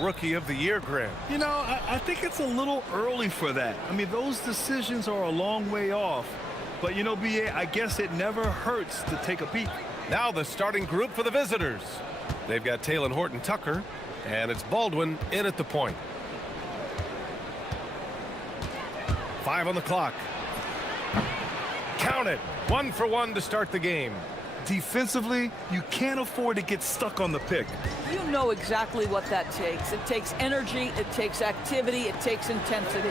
Rookie of the Year grant. You know, I think it's a little early for that. I mean, those decisions are a long way off. But, you know, B.A., I guess it never hurts to take a peek. Now the starting group for the visitors. They've got Talon Horton-Tucker, and it's Baldwin in at the point. 5 on the clock. Count it. 1 for 1 to start the game. Defensively, you can't afford to get stuck on the pick. You know exactly what that takes. It takes energy, it takes activity, it takes intensity.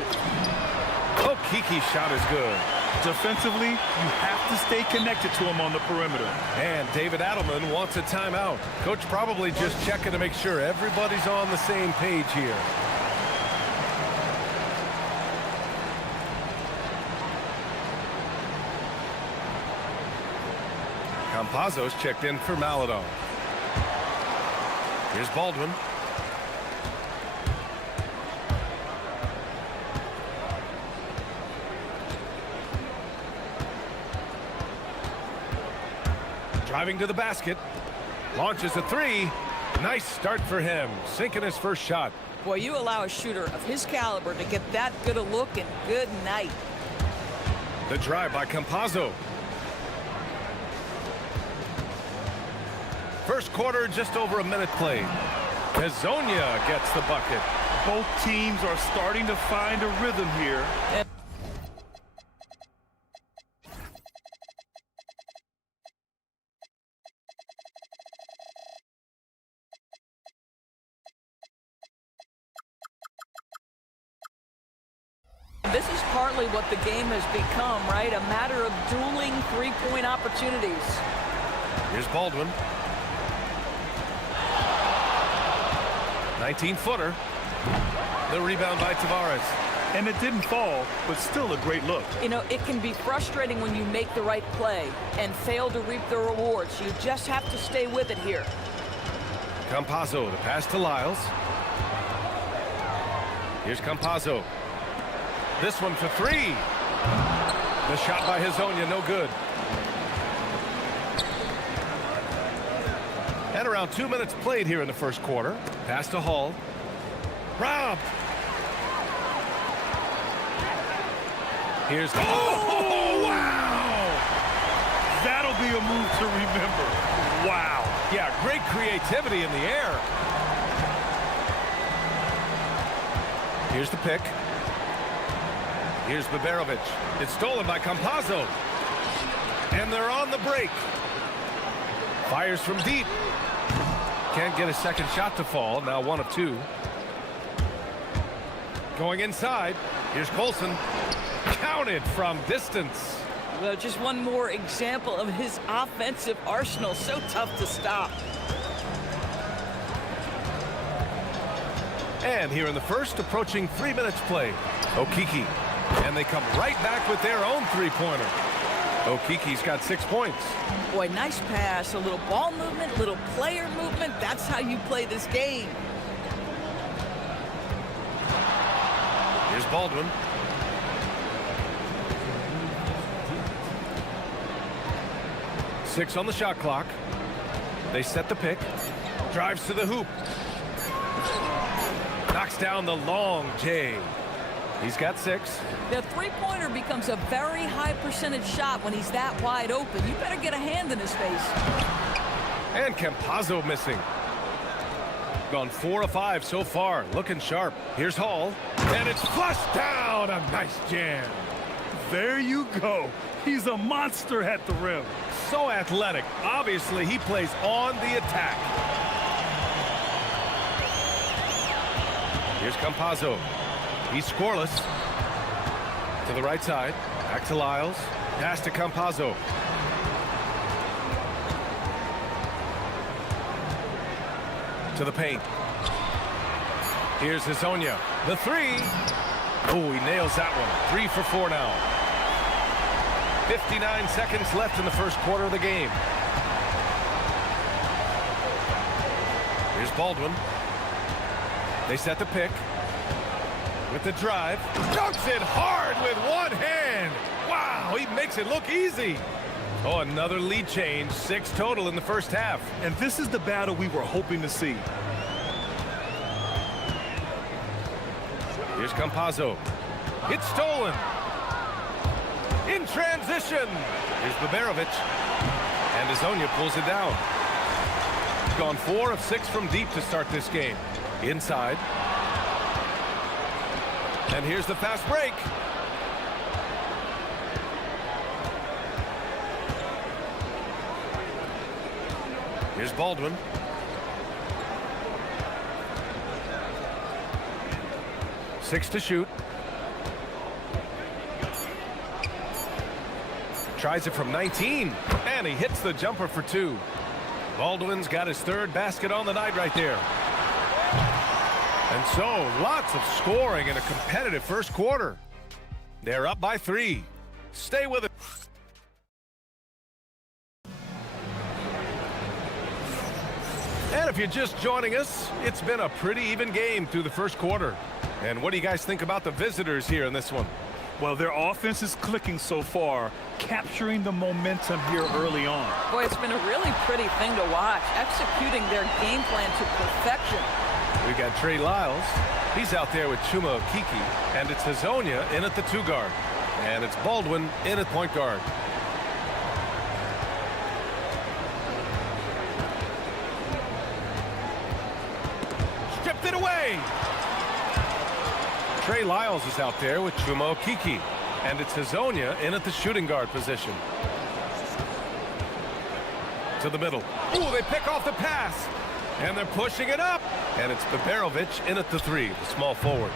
Oh, Kiki's shot is good. Defensively, you have to stay connected to him on the perimeter. And David Adelman wants a timeout. Coach probably just checking to make sure everybody's on the same page here. Campazzo's checked in for Maladon. Here's Baldwin. Driving to the basket. Launches a 3. Nice start for him. Sinking his first shot. Boy, you allow a shooter of his caliber to get that good a look, and good night. The drive by Campazzo. First quarter, just over a minute played. Hezonja gets the bucket. Both teams are starting to find a rhythm here. This is partly what the game has become, right? A matter of dueling three-point opportunities. Here's Baldwin. 19-footer. The rebound by Tavares. And it didn't fall, but still a great look. You know, it can be frustrating when you make the right play and fail to reap the rewards. You just have to stay with it here. Campazzo, the pass to Lyles. Here's Campazzo. This one for 3. The shot by Hezonja, no good. And around 2 minutes played here in the first quarter. Pass to Hall. Robbed. Here's... Oh, wow! That'll be a move to remember. Wow. Yeah, great creativity in the air. Here's the pick. Here's Baberovic. It's stolen by Campazzo. And they're on the break. Fires from deep. Can't get a second shot to fall. Now 1 of 2. Going inside. Here's Colson. Counted from distance. Well, just one more example of his offensive arsenal. So tough to stop. And here in the first, approaching 3 minutes played. Okiki. And they come right back with their own three-pointer. Okiki's got 6 points. Boy, nice pass. A little ball movement, little player movement. That's how you play this game. Here's Baldwin. Six on the shot clock. They set the pick. Drives to the hoop. Knocks down the long J. He's got 6. The three-pointer becomes a very high percentage shot when he's that wide open. You better get a hand in his face. And Campazzo missing. Gone 4 of 5 so far. Looking sharp. Here's Hall. And it's flushed down. A nice jam. There you go. He's a monster at the rim. So athletic. Obviously, he plays on the attack. Here's Campazzo. He's scoreless. To the right side. Back to Lyles. Pass to Campazzo. To the paint. Here's Hezonja. The 3. Oh, he nails that one. 3 for 4 now. 59 seconds left in the first quarter of the game. Here's Baldwin. They set the pick. With the drive. Dunks it hard with one hand. Wow, he makes it look easy. Oh, another lead change. 6 total in the first half. And this is the battle we were hoping to see. Here's Campazzo. It's stolen. In transition. Here's Baberovic. And Azonia pulls it down. Gone 4 of 6 from deep to start this game. Inside. And here's the fast break. Here's Baldwin. Six to shoot. Tries it from 19, and he hits the jumper for 2. Baldwin's got his 3rd basket on the night right there. And so, lots of scoring in a competitive first quarter. They're up by 3. Stay with it. And if you're just joining us, it's been a pretty even game through the first quarter. And what do you guys think about the visitors here in this one? Well, their offense is clicking so far, capturing the momentum here early on. Boy, it's been a really pretty thing to watch, executing their game plan to perfection. We got Trey Lyles. He's out there with Chuma Okiki. And it's Hazonia in at the 2 guard. And it's Baldwin in at point guard. Stripped it away. Trey Lyles is out there with Chuma Okiki. And it's Hazonia in at the shooting guard position. To the middle. Ooh, they pick off the pass. And they're pushing it up. And it's Baberovic in at the 3, the small forward.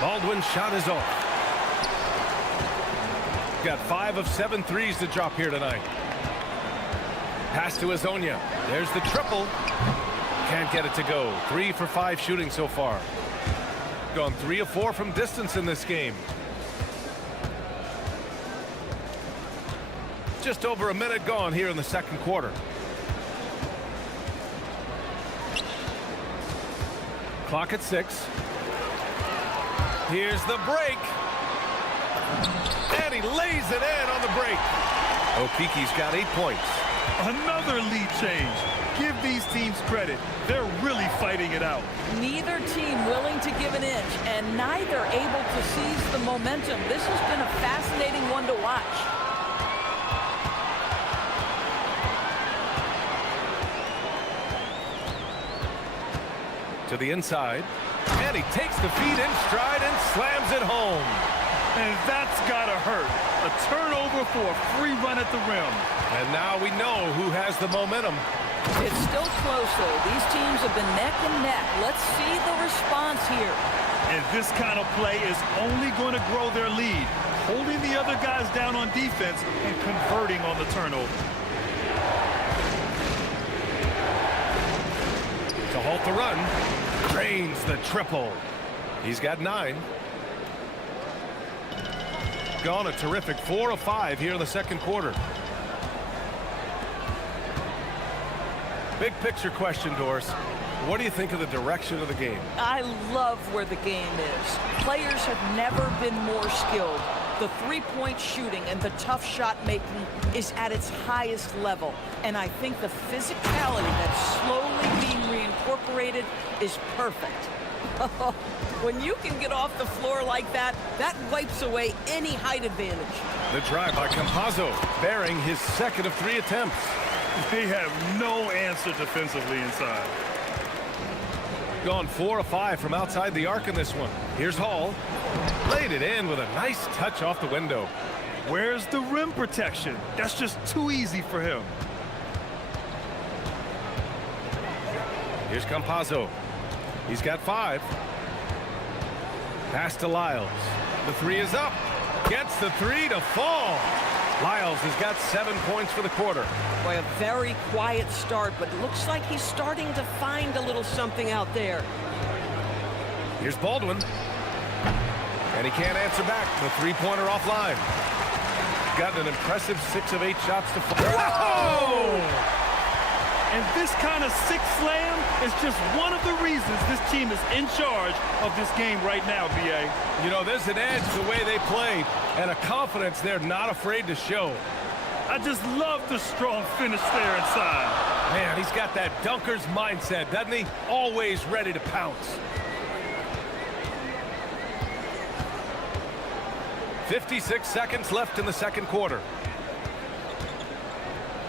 Baldwin's shot is off. Got 5 of 7 threes to drop here tonight. Pass to Hazonia. There's the triple. Can't get it to go. 3 for 5 shooting so far. Gone 3 of 4 from distance in this game. Just over a minute gone here in the second quarter. Clock at 6. Here's the break. And he lays it in on the break. Okiki's got 8 points. Another lead change. Give these teams credit. They're really fighting it out. Neither team willing to give an inch, and neither able to seize the momentum. This has been a fascinating one to watch. To the inside, and he takes the feet in stride and slams it home. And that's gotta hurt. A turnover for a free run at the rim. And now we know who has the momentum. It's still close, though. These teams have been neck and neck. Let's see the response here. And this kind of play is only going to grow their lead, holding the other guys down on defense and converting on the turnover. To halt the run, drains the triple. He's got 9. Gone a terrific 4 of 5 here in the second quarter. Big picture question, Doris. What do you think of the direction of the game? I love where the game is. Players have never been more skilled. The three-point shooting and the tough shot making is at its highest level. And I think the physicality that's slowly being reincorporated is perfect. When you can get off the floor like that, that wipes away any height advantage. The drive by Campazzo, bearing his 2nd of 3 attempts. They have no answer defensively inside. Gone 4 of 5 from outside the arc in this one. Here's Hall. Laid it in with a nice touch off the window. Where's the rim protection? That's just too easy for him. Here's Campazzo. He's got 5. Pass to Lyles. The 3 is up. Gets the 3 to fall. Lyles has got 7 points for the quarter. Boy, a very quiet start, but looks like he's starting to find a little something out there. Here's Baldwin. And he can't answer back. The three-pointer offline. Gotten an impressive 6 of 8 shots to fall. Whoa! And this kind of six slam is just one of the reasons this team is in charge of this game right now, B.A. You know, there's an edge to the way they play and a confidence they're not afraid to show. I just love the strong finish there inside. Man, he's got that dunker's mindset, doesn't he? Always ready to pounce. 56 seconds left in the second quarter.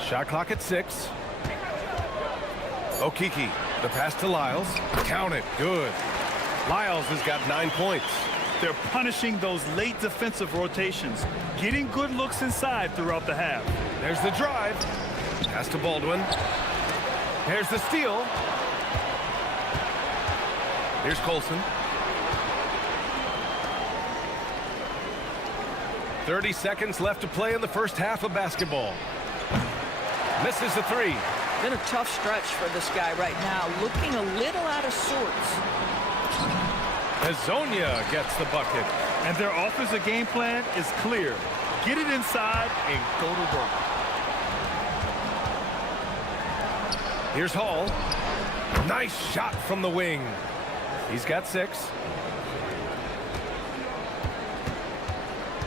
Shot clock at 6. Okiki, the pass to Lyles. Count it, good. Lyles has got 9 points. They're punishing those late defensive rotations, getting good looks inside throughout the half. There's the drive. Pass to Baldwin. Here's the steal. Here's Colson. 30 seconds left to play in the first half of basketball. Misses the 3. Been a tough stretch for this guy right now, looking a little out of sorts. Hazonia gets the bucket. And their offensive game plan is clear. Get it inside and go to work. Here's Hall. Nice shot from the wing. He's got 6.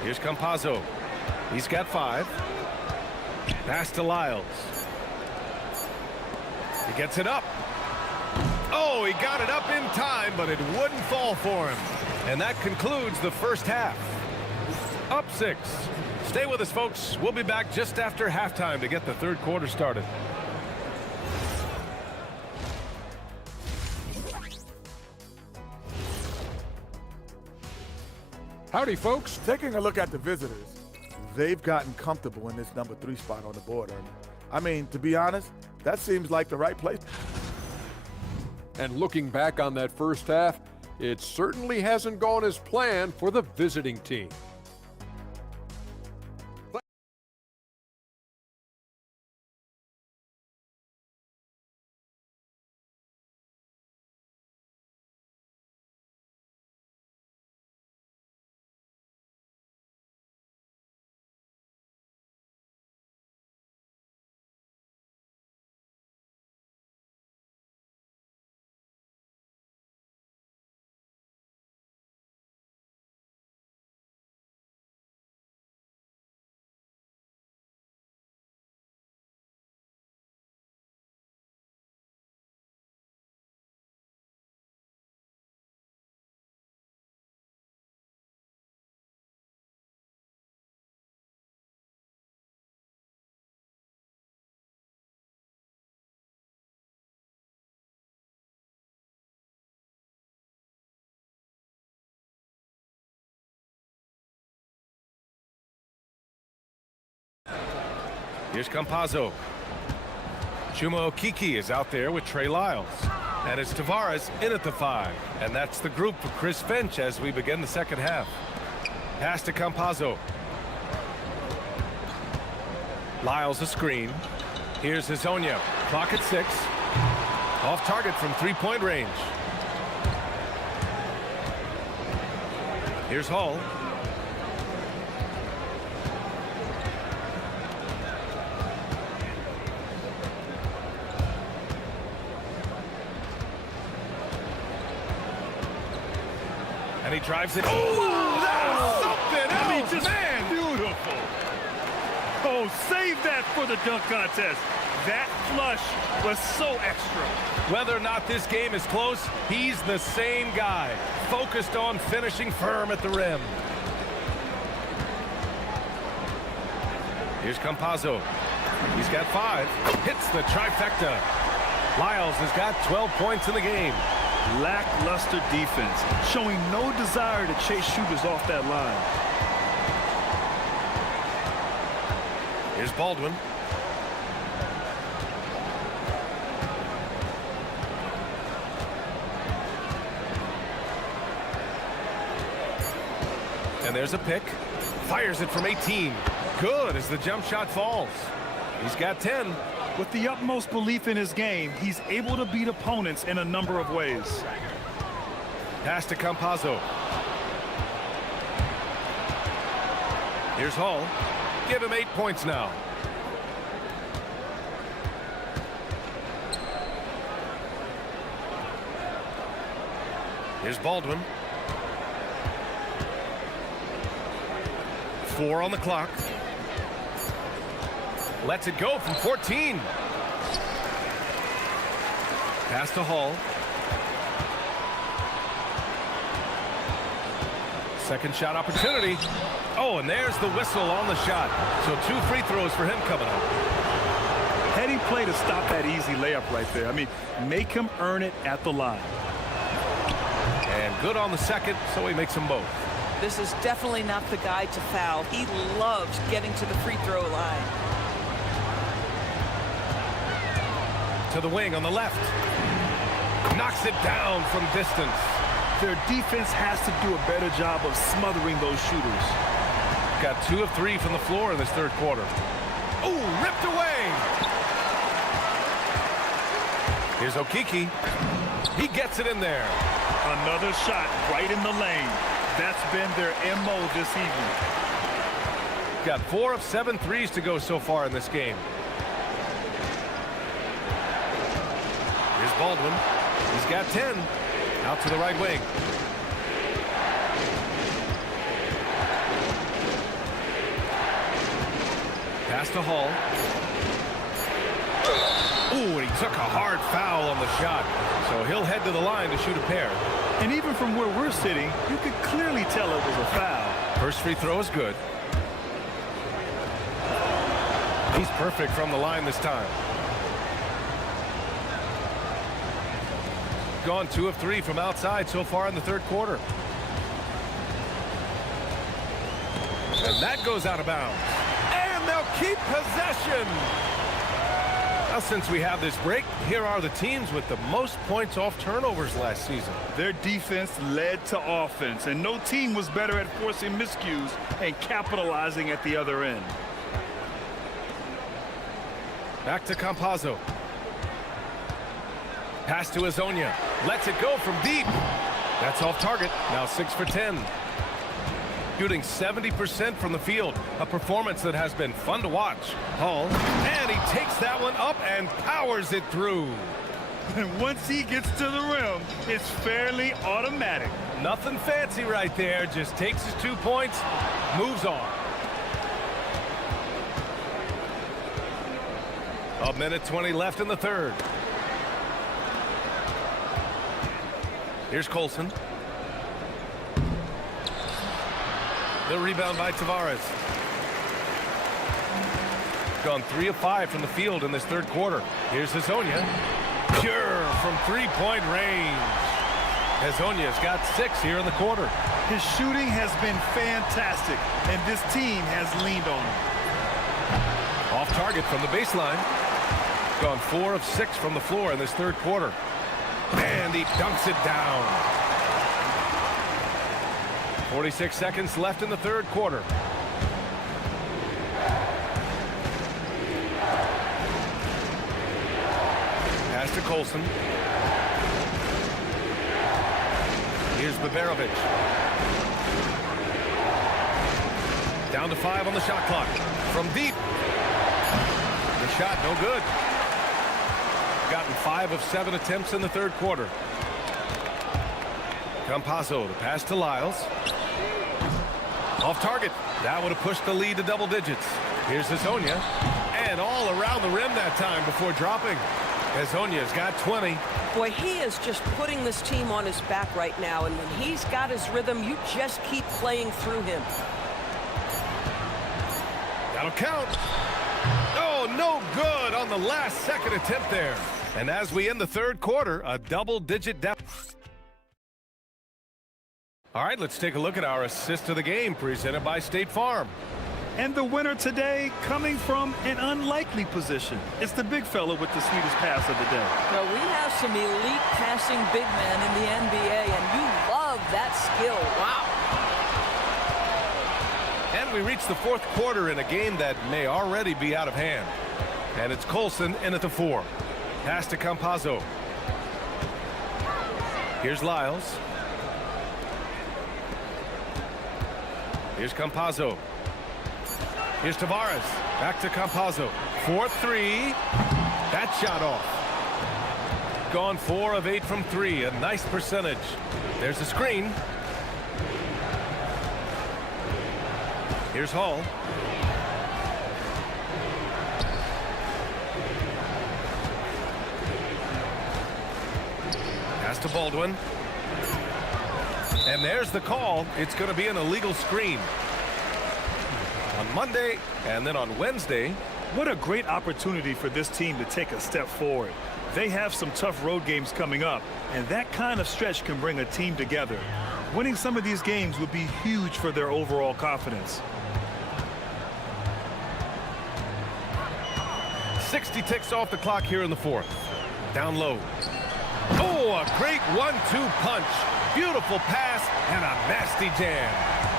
Here's Campazzo. He's got 5. Pass to Lyles. He gets it up. Oh, he got it up in time, but it wouldn't fall for him. And that concludes the first half. Up 6. Stay with us, folks. We'll be back just after halftime to get the third quarter started. Howdy, folks. Taking a look at the visitors, they've gotten comfortable in this number 3 spot on the board, Ernie. I mean, to be honest, that seems like the right place. And looking back on that first half, it certainly hasn't gone as planned for the visiting team. Here's Campazzo. Chuma Okiki is out there with Trey Lyles. And it's Tavares in at the 5. And that's the group for Chris Finch as we begin the second half. Pass to Campazzo. Lyles a screen. Here's Hazonia. Clock at 6. Off target from 3-point range. Here's Hall. And he drives it. Oh, that's something else, I mean, just man. beautiful. Oh, save that for the dunk contest. That flush was so extra. Whether or not this game is close, he's the same guy, focused on finishing firm at the rim. Here's Campazzo. He's got 5. Hits the trifecta. Lyles has got 12 points in the game. Lackluster defense, showing no desire to chase shooters off that line. Here's Baldwin. And there's a pick. Fires it from 18. Good as the jump shot falls. He's got 10. With the utmost belief in his game, he's able to beat opponents in a number of ways. Pass to Campazzo. Here's Hall. Give him 8 points now. Here's Baldwin. 4 on the clock. Lets it go from 14. Pass to Hall. Second shot opportunity. Oh, Oh, and there's the whistle on the shot. So 2 free throws for him coming up. Heading play to stop that easy layup right there. I mean, make him earn it at the line. And good on the second, so he makes them both. This is definitely not the guy to foul. He loves getting to the free throw line. To the wing on the left. Knocks it down from distance. Their defense has to do a better job of smothering those shooters. Got 2 of 3 from the floor in this third quarter. Oh, ripped away. Here's Okiki. He gets it in there. Another shot right in the lane. That's been their MO this evening. Got 4 of 7 threes to go so far in this game. Here's Baldwin. He's got 10. Out to the right wing. Pass to Hall. Ooh, and he took a hard foul on the shot. So he'll head to the line to shoot a pair. And even from where we're sitting, you could clearly tell it was a foul. First free throw is good. He's perfect from the line this time. Gone 2 of 3 from outside so far in the third quarter. And that goes out of bounds. And they'll keep possession. Now, since we have this break, here are the teams with the most points off turnovers last season. Their defense led to offense, and no team was better at forcing miscues and capitalizing at the other end. Back to Campazzo. Pass to Azonia. Lets it go from deep. That's off target. Now 6 for 10. Shooting 70% from the field. A performance that has been fun to watch. Hall. And he takes that one up and powers it through. And once he gets to the rim, it's fairly automatic. Nothing fancy right there. Just takes his 2 points, moves on. A minute 20 left in the third. Here's Colson. The rebound by Tavares. Gone 3 of 5 from the field in this third quarter. Here's Hazonia. Pure from 3-point range. Hazonia's got 6 here in the quarter. His shooting has been fantastic, and this team has leaned on him. Off target from the baseline. Gone 4 of 6 from the floor in this third quarter. And he dunks it down. 46 seconds left in the third quarter. Pass to Colson. Here's Baberovic. Down to 5 on the shot clock. From deep. The shot no good. Gotten 5 of 7 attempts in the third quarter. Campazzo, the pass to Lyles. Off target. That would have pushed the lead to double digits. Here's Hazonia. And all around the rim that time before dropping. Hazonia's got 20. Boy, he is just putting this team on his back right now. And when he's got his rhythm, you just keep playing through him. That'll count. Oh, no good on the last second attempt there. And as we end the third quarter, a double-digit deficit. All right, let's take a look at our assist of the game presented by State Farm. And the winner today coming from an unlikely position. It's the big fella with the sweetest pass of the day. Well, we have some elite passing big men in the NBA, and you love that skill. Wow. And we reach the fourth quarter in a game that may already be out of hand. And it's Colson in at the 4. Pass to Campazzo. Here's Lyles. Here's Campazzo. Here's Tavares. Back to Campazzo. 4-3. That shot off. Gone 4 of 8 from 3. A nice percentage. There's the screen. Here's Hall. Pass to Baldwin. And there's the call. It's going to be an illegal screen. Monday, and then on Wednesday. What a great opportunity for this team to take a step forward. They have some tough road games coming up, and that kind of stretch can bring a team together. Winning some of these games would be huge for their overall confidence. 60 ticks off the clock here in the fourth. Down low. Oh, a great 1-2 punch. Beautiful pass and a nasty jam.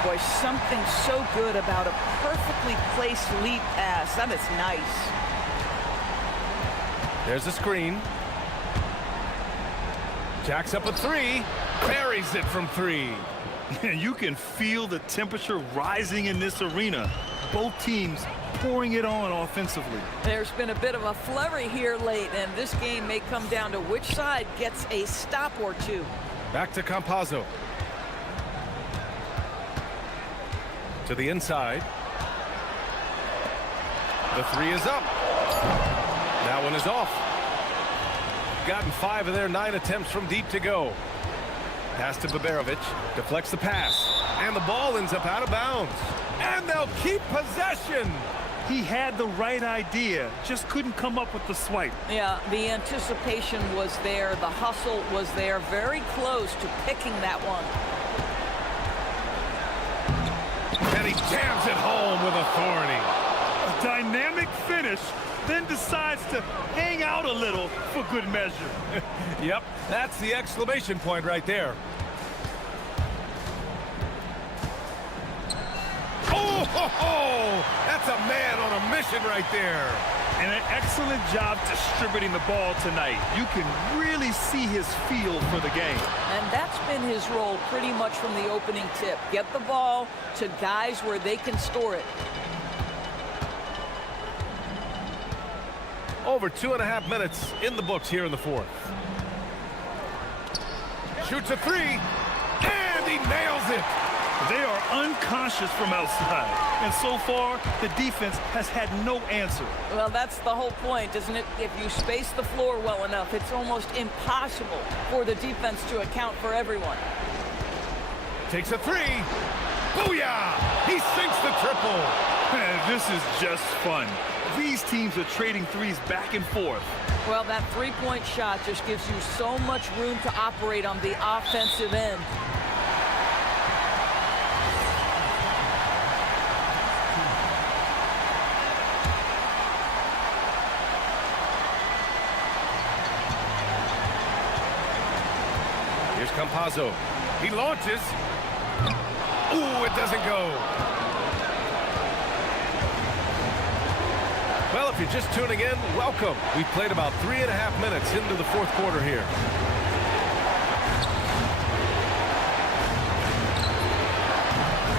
Boy, something so good about a perfectly placed lead pass. That is nice. There's a screen. Jacks up a three. Buries it from three. You can feel the temperature rising in this arena. Both teams pouring it on offensively. There's been a bit of a flurry here late, and this game may come down to which side gets a stop or two. Back to Campazzo. To the inside. The three is up. That one is off. Gotten 5 of their 9 attempts from deep to go. Pass to Baberovic. Deflects the pass. And the ball ends up out of bounds. And they'll keep possession. He had the right idea, just couldn't come up with the swipe. Yeah, the anticipation was there. The hustle was there. Very close to picking that one. And he jams it home with authority. A dynamic finish, then decides to hang out a little for good measure. Yep, that's the exclamation point right there. Oh, that's a man on a mission right there. And an excellent job distributing the ball tonight. You can really see his feel for the game. And that's been his role pretty much from the opening tip. Get the ball to guys where they can store it. Over 2.5 minutes in the books here in the fourth. Shoots a three, and he nails it. They are unconscious from outside, and so far, the defense has had no answer. Well, that's the whole point, isn't it? If you space the floor well enough, it's almost impossible for the defense to account for everyone. Takes a three. Booyah! He sinks the triple. Man, this is just fun. These teams are trading threes back and forth. Well, that three-point shot just gives you so much room to operate on the offensive end. Here's Campazzo. He launches. Ooh, it doesn't go. Well, if you're just tuning in, welcome. We've played about 3.5 minutes into the fourth quarter here.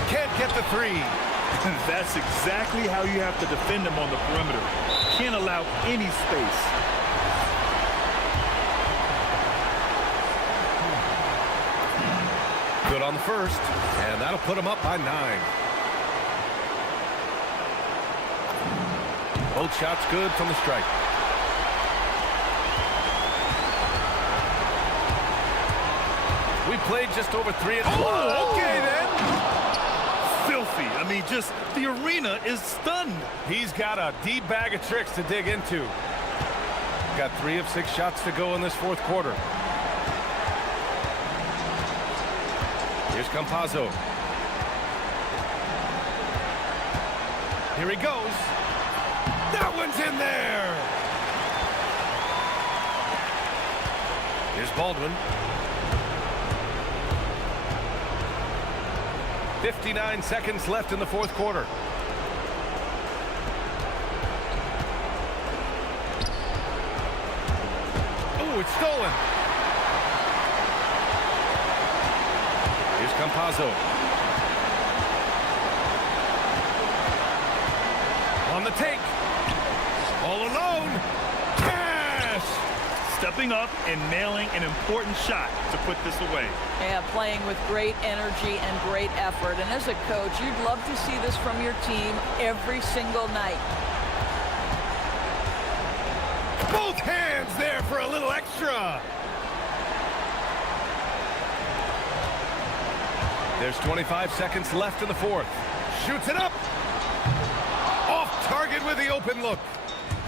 Can't get the three. That's exactly how you have to defend them on the perimeter. Can't allow any space. Good on the first, and that'll put him up by 9. Both shots good from the stripe. We played just over 3. Oh, okay then. Filthy. I mean, just the arena is stunned. He's got a deep bag of tricks to dig into. Got 3 of 6 shots to go in this fourth quarter. Here's Campazzo. Here he goes. That one's in there. Here's Baldwin. 59 seconds left in the fourth quarter. Oh, it's stolen. Here's Campazzo. On the take. All alone. Cash! Stepping up and nailing an important shot to put this away. Yeah, playing with great energy and great effort. And as a coach, you'd love to see this from your team every single night. Both hands there for a little extra. There's 25 seconds left in the fourth. Shoots it up. Off target with the open look.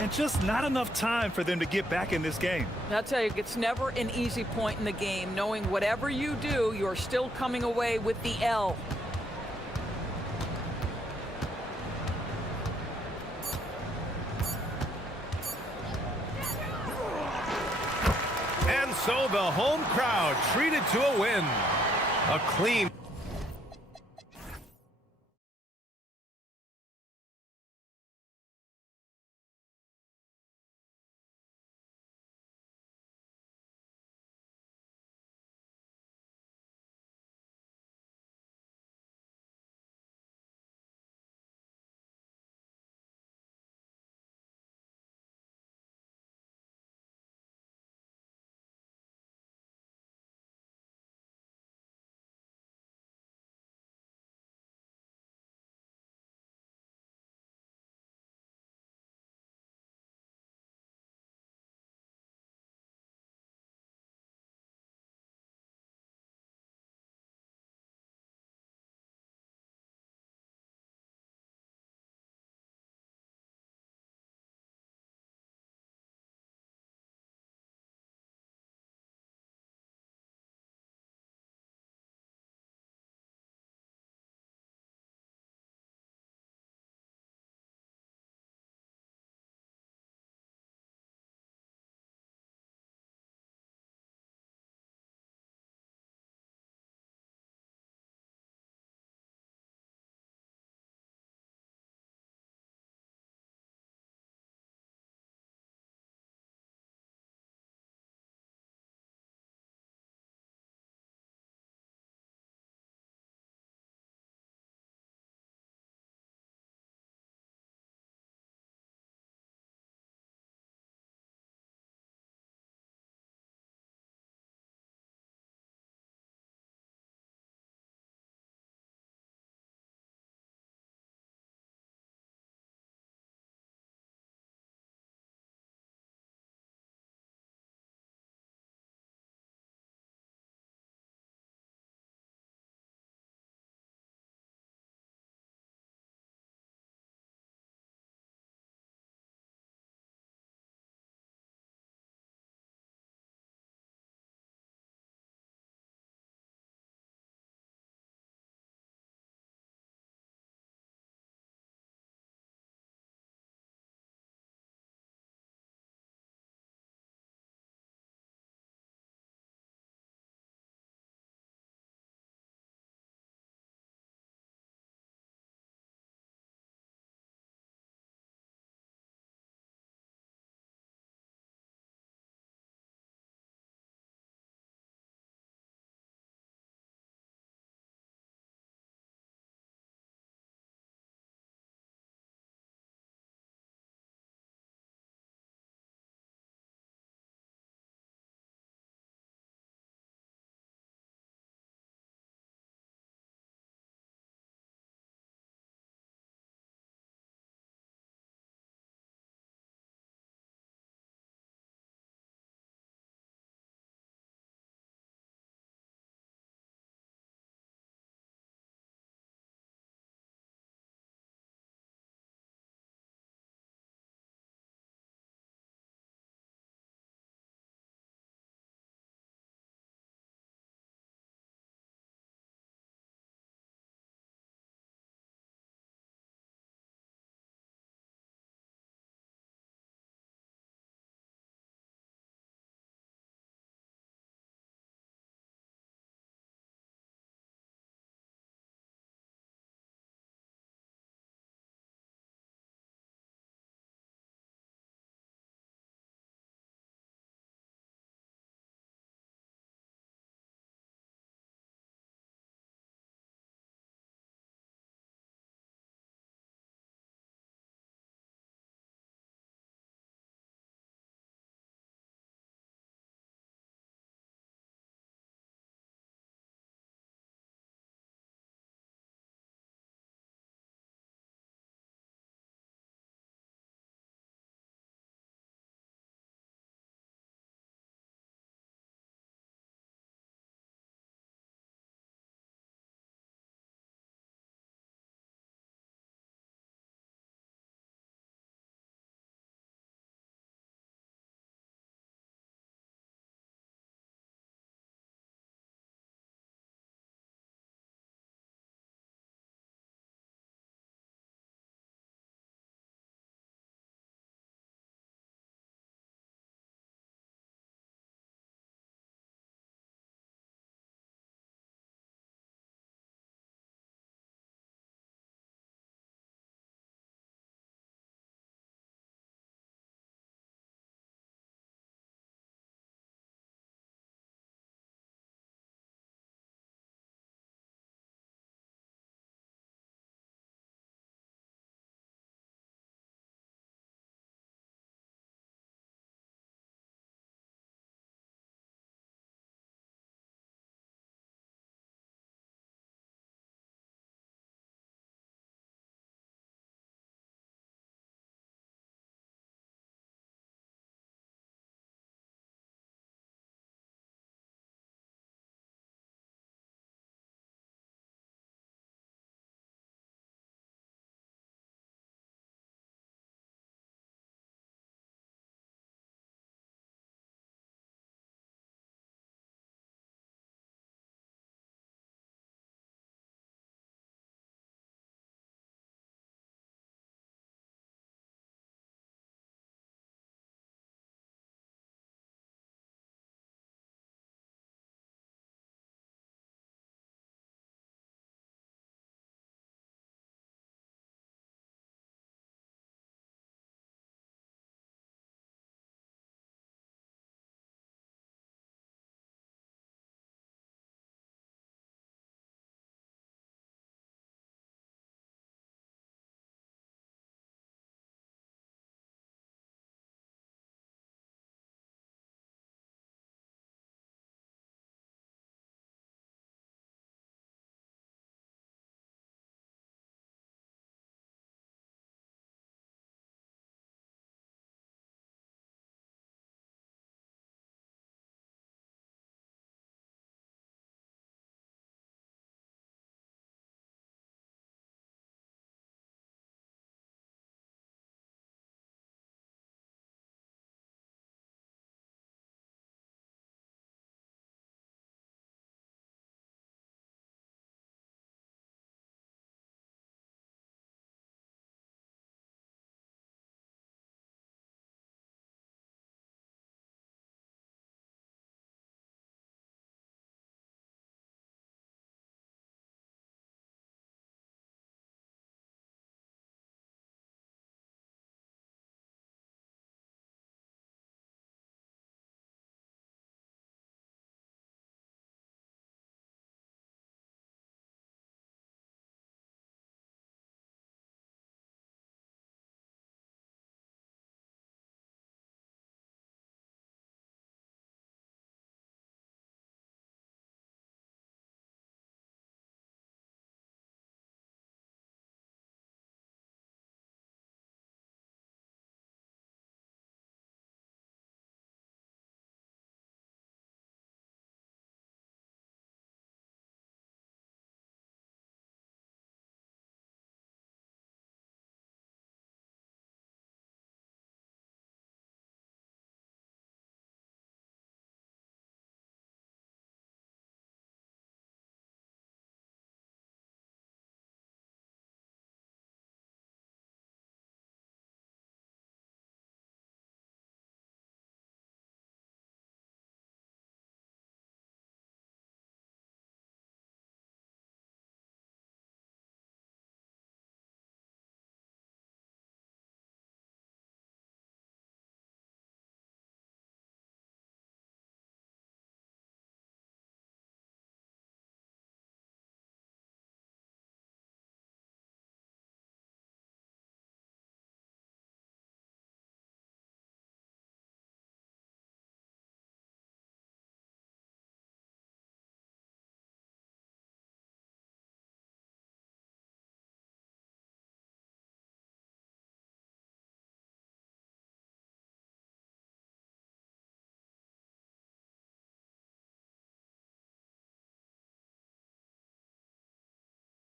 And just not enough time for them to get back in this game. I'll tell you, it's never an easy point in the game, knowing whatever you do, you're still coming away with the L. And so the home crowd treated to a win. A clean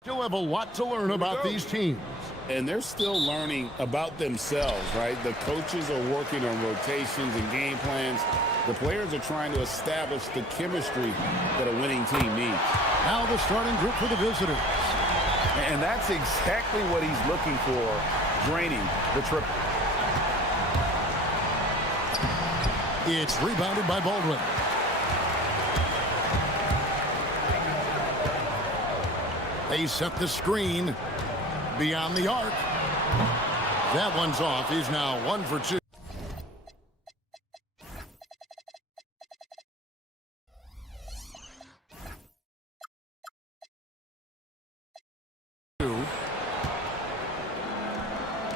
Still have a lot to learn about these teams. And they're still learning about themselves, right? The coaches are working on rotations and game plans. The players are trying to establish the chemistry that a winning team needs. Now the starting group for the visitors. And that's exactly what he's looking for, draining the triple. It's rebounded by Baldwin. They set the screen beyond the arc. That one's off. He's now 1 for 2.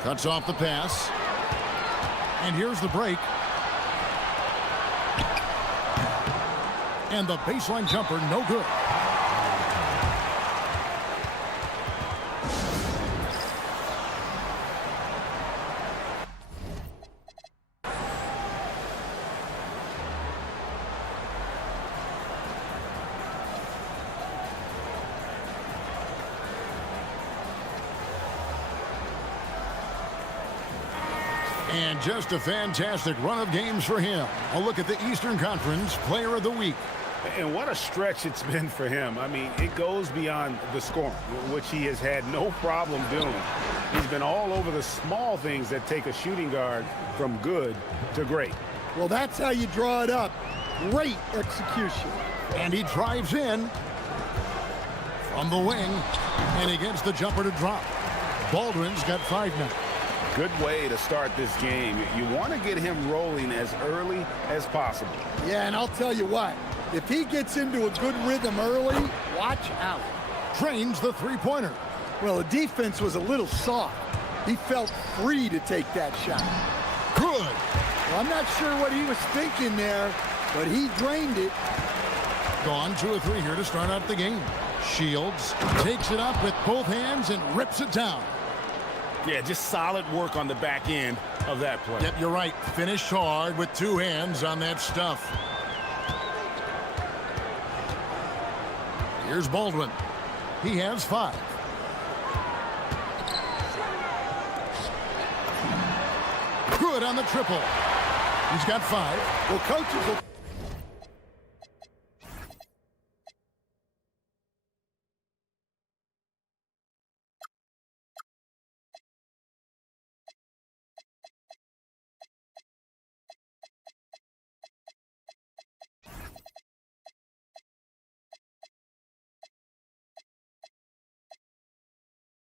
Cuts off the pass. And here's the break. And the baseline jumper, no good. And just a fantastic run of games for him. A look at the Eastern Conference Player of the Week. And what a stretch it's been for him. I mean, it goes beyond the scoring, which he has had no problem doing. He's been all over the small things that take a shooting guard from good to great. Well, that's how you draw it up. Great execution. And he drives in from the wing, and he gets the jumper to drop. Baldwin's got 5 now. Good way to start this game. You want to get him rolling as early as possible. Yeah, and I'll tell you what, if he gets into a good rhythm early, watch out. Trains the three-pointer. Well, the defense was a little soft. He felt free to take that shot. Good. Well, I'm not sure what he was thinking there, but he drained it. Gone 2 of 3 here to start out the game. Shields takes it up with both hands and rips it down. Yeah, just solid work on the back end of that play. Yep, you're right. Finished hard with 2 hands on that stuff. Here's Baldwin. He has 5. Good on the triple. He's got 5. Well, coaches will...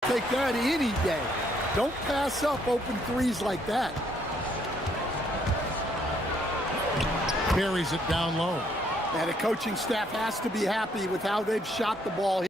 take that any day. Don't pass up open threes like that. Carries it down low. And the coaching staff has to be happy with how they've shot the ball.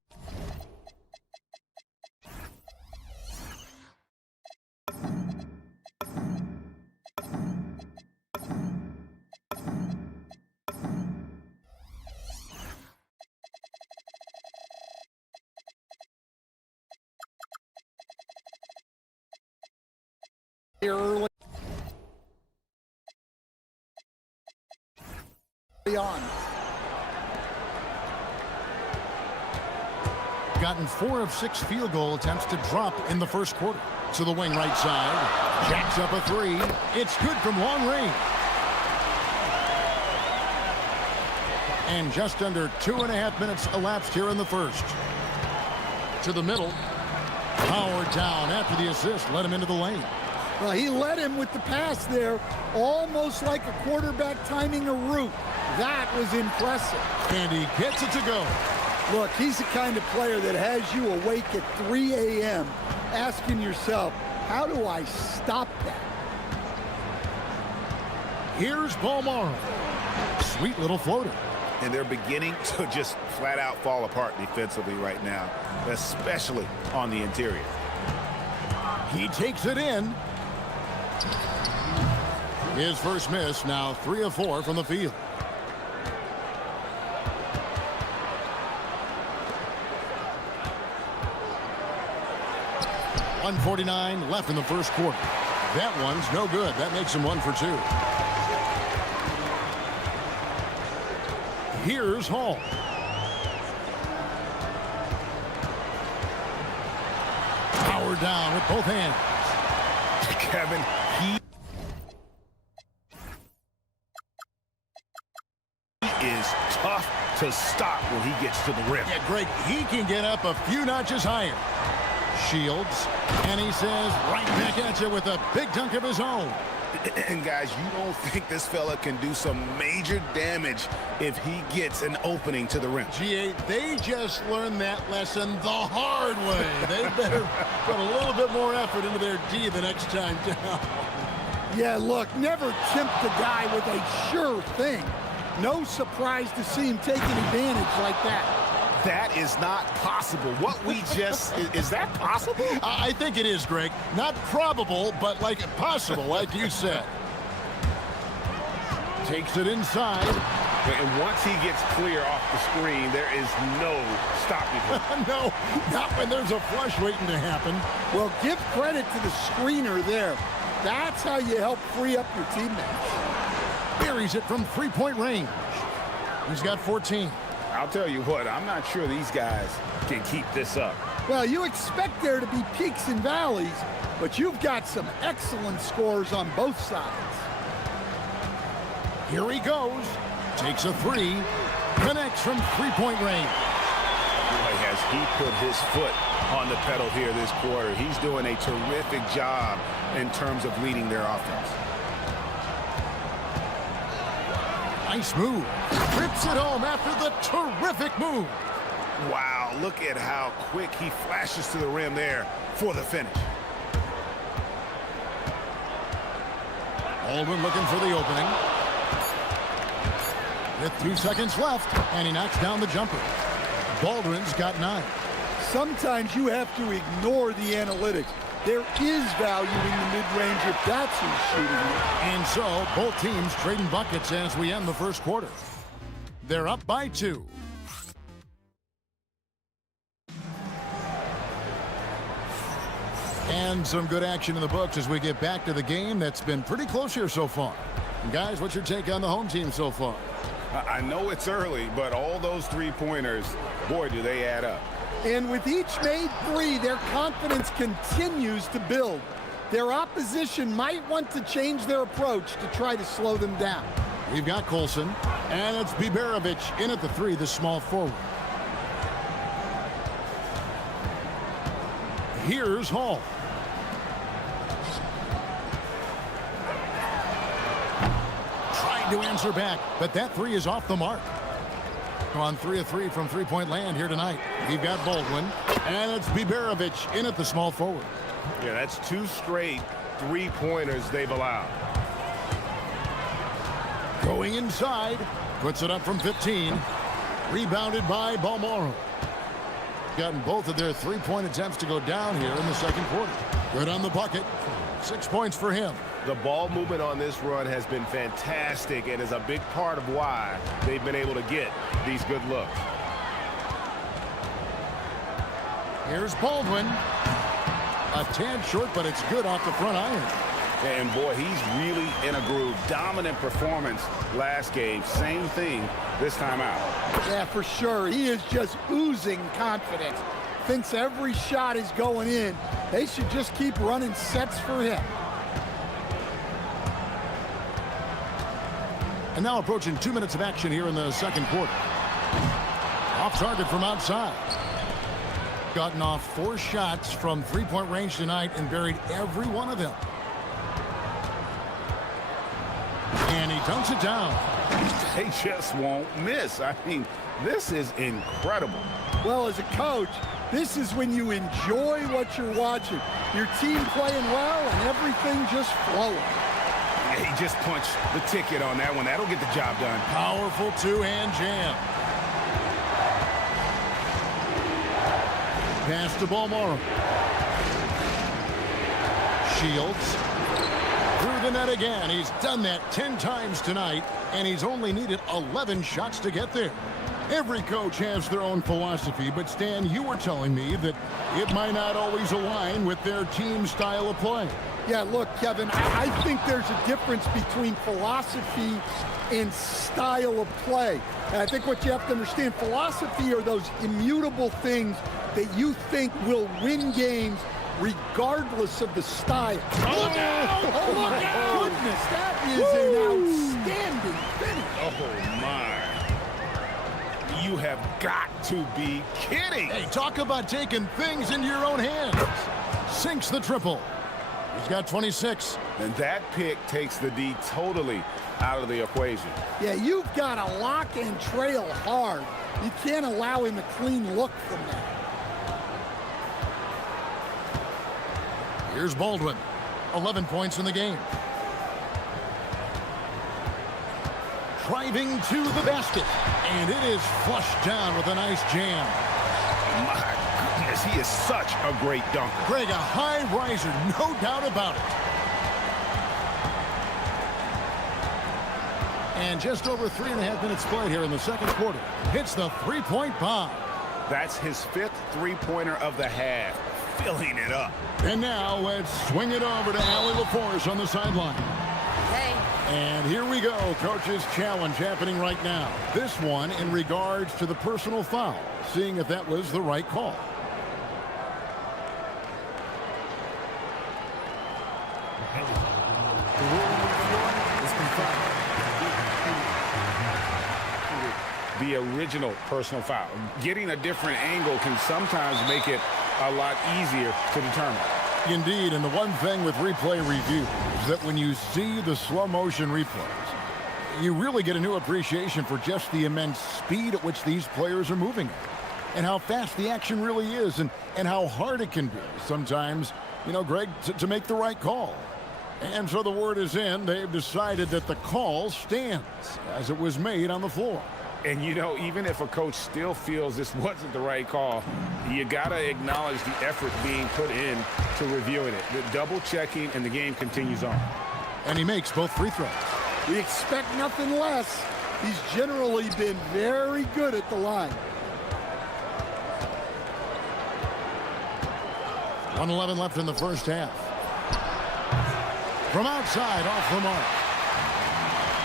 Early on. Gotten 4 of 6 field goal attempts to drop in the first quarter. To the wing right side. Jacks up a 3. It's good from long range. And just under 2.5 minutes elapsed here in the first. To the middle. Powered down after the assist. Let him into the lane. Well, he led him with the pass there, almost like a quarterback timing a route. That was impressive. And he gets it to go. Look, he's the kind of player that has you awake at 3 a.m. asking yourself, how do I stop that? Here's Balmaro. Sweet little floater. And they're beginning to just flat out fall apart defensively right now, especially on the interior. He takes it in. His first miss, now 3 of 4 from the field. .149 left in the first quarter. That one's no good. That makes him 1 for 2. Here's Hall. down with both hands. Kevin, he is tough to stop when he gets to the rim. Yeah, Greg, he can get up a few notches higher. Shields, and he says right back at you with a big dunk of his own. And guys, you don't think this fella can do some major damage if he gets an opening to the rim. GA, they just learned that lesson the hard way. They better put a little bit more effort into their D the next time down. Yeah, look, never tempt a guy with a sure thing. No surprise to see him taking advantage like that. That is not possible. What we just, is that possible? I think it is, Greg. Not probable, but like possible, like you said. Takes it inside. And once he gets clear off the screen, there is no stopping him. No, not when there's a flush waiting to happen. Well, give credit to the screener there. That's how you help free up your teammates. Buries it from three-point range. He's got 14. I'll tell you what, I'm not sure these guys can keep this up. Well, you expect there to be peaks and valleys, but you've got some excellent scores on both sides. Here he goes. Takes a three. Connects from three-point range. Boy, has he put his foot on the pedal here this quarter. He's doing a terrific job in terms of leading their offense. Nice move. Rips it home after the terrific move. Wow, look at how quick he flashes to the rim there for the finish. Baldwin looking for the opening. With 2 seconds left, and he knocks down the jumper. Baldwin's got 9. Sometimes you have to ignore the analytics. There is value in the mid-range if that's who's shooting it. And so, both teams trading buckets as we end the first quarter. They're up by 2. And some good action in the books as we get back to the game that's been pretty close here so far. And guys, what's your take on the home team so far? I know it's early, but all those three-pointers, boy, do they add up. And with each made three, their confidence continues to build. Their opposition might want to change their approach to try to slow them down. We've got Colson, and it's Biberovic in at the 3, the small forward. Here's Hall. Trying to answer back, but that 3 is off the mark. On 3 of 3 from three-point land here tonight. We've got Baldwin, and it's Biberovic in at the small forward. Yeah, that's 2 straight three-pointers they've allowed. Going inside, puts it up from 15. Rebounded by Balmoro. Gotten both of their three-point attempts to go down here in the second quarter. Good on the bucket. 6 points for him. The ball movement on this run has been fantastic and is a big part of why they've been able to get these good looks. Here's Baldwin. A tad short, but it's good off the front iron. And boy, he's really in a groove. Dominant performance last game. Same thing this time out. Yeah, for sure. He is just oozing confidence. Thinks every shot is going in. They should just keep running sets for him. And now approaching 2 minutes of action here in the second quarter. Off target from outside. Gotten off 4 shots from three-point range tonight and buried every one of them. And he dunks it down. They just won't miss. I mean, this is incredible. Well, as a coach, this is when you enjoy what you're watching. Your team playing well and everything just flowing. Yeah, he just punched the ticket on that one. That'll get the job done. Powerful two-hand jam. Pass to Balmoro. Shields. Through the net again. He's done that 10 times tonight, and he's only needed 11 shots to get there. Every coach has their own philosophy, but Stan, you were telling me that it might not always align with their team style of play. Yeah, look, Kevin, I think there's a difference between philosophy and style of play. And I think what you have to understand, philosophy are those immutable things that you think will win games regardless of the style. Look out! Oh, my goodness, that is an outstanding finish. Oh, my. You have got to be kidding. Hey, talk about taking things into your own hands. Sinks the triple. He's got 26. And that pick takes the D totally out of the equation. Yeah, you've got to lock and trail hard. You can't allow him a clean look from that. Here's Baldwin. 11 points in the game. Driving to the basket. And it is flushed down with a nice jam. My goodness, he is such a great dunker. Greg, a high riser, no doubt about it. And just over 3.5 minutes played here in the second quarter. Hits the three-point bomb. That's his 5th three-pointer of the half. Filling it up. And now let's swing it over to Allie LaForce on the sideline. Hey. And here we go. Coach's challenge happening right now. This one in regards to the personal foul. Seeing if that was the right call. The original personal foul. Getting a different angle can sometimes make it a lot easier to determine. Indeed, and the one thing with replay review is that when you see the slow motion replays, you really get a new appreciation for just the immense speed at which these players are moving and how fast the action really is and how hard it can be sometimes, you know, Greg, to make the right call. And so the word is in. They've decided that the call stands as it was made on the floor. And, you know, even if a coach still feels this wasn't the right call, you got to acknowledge the effort being put in to reviewing it. The double checking, and the game continues on. And he makes both free throws. We expect nothing less. He's generally been very good at the line. 1:11 left in the first half. From outside, off the mark.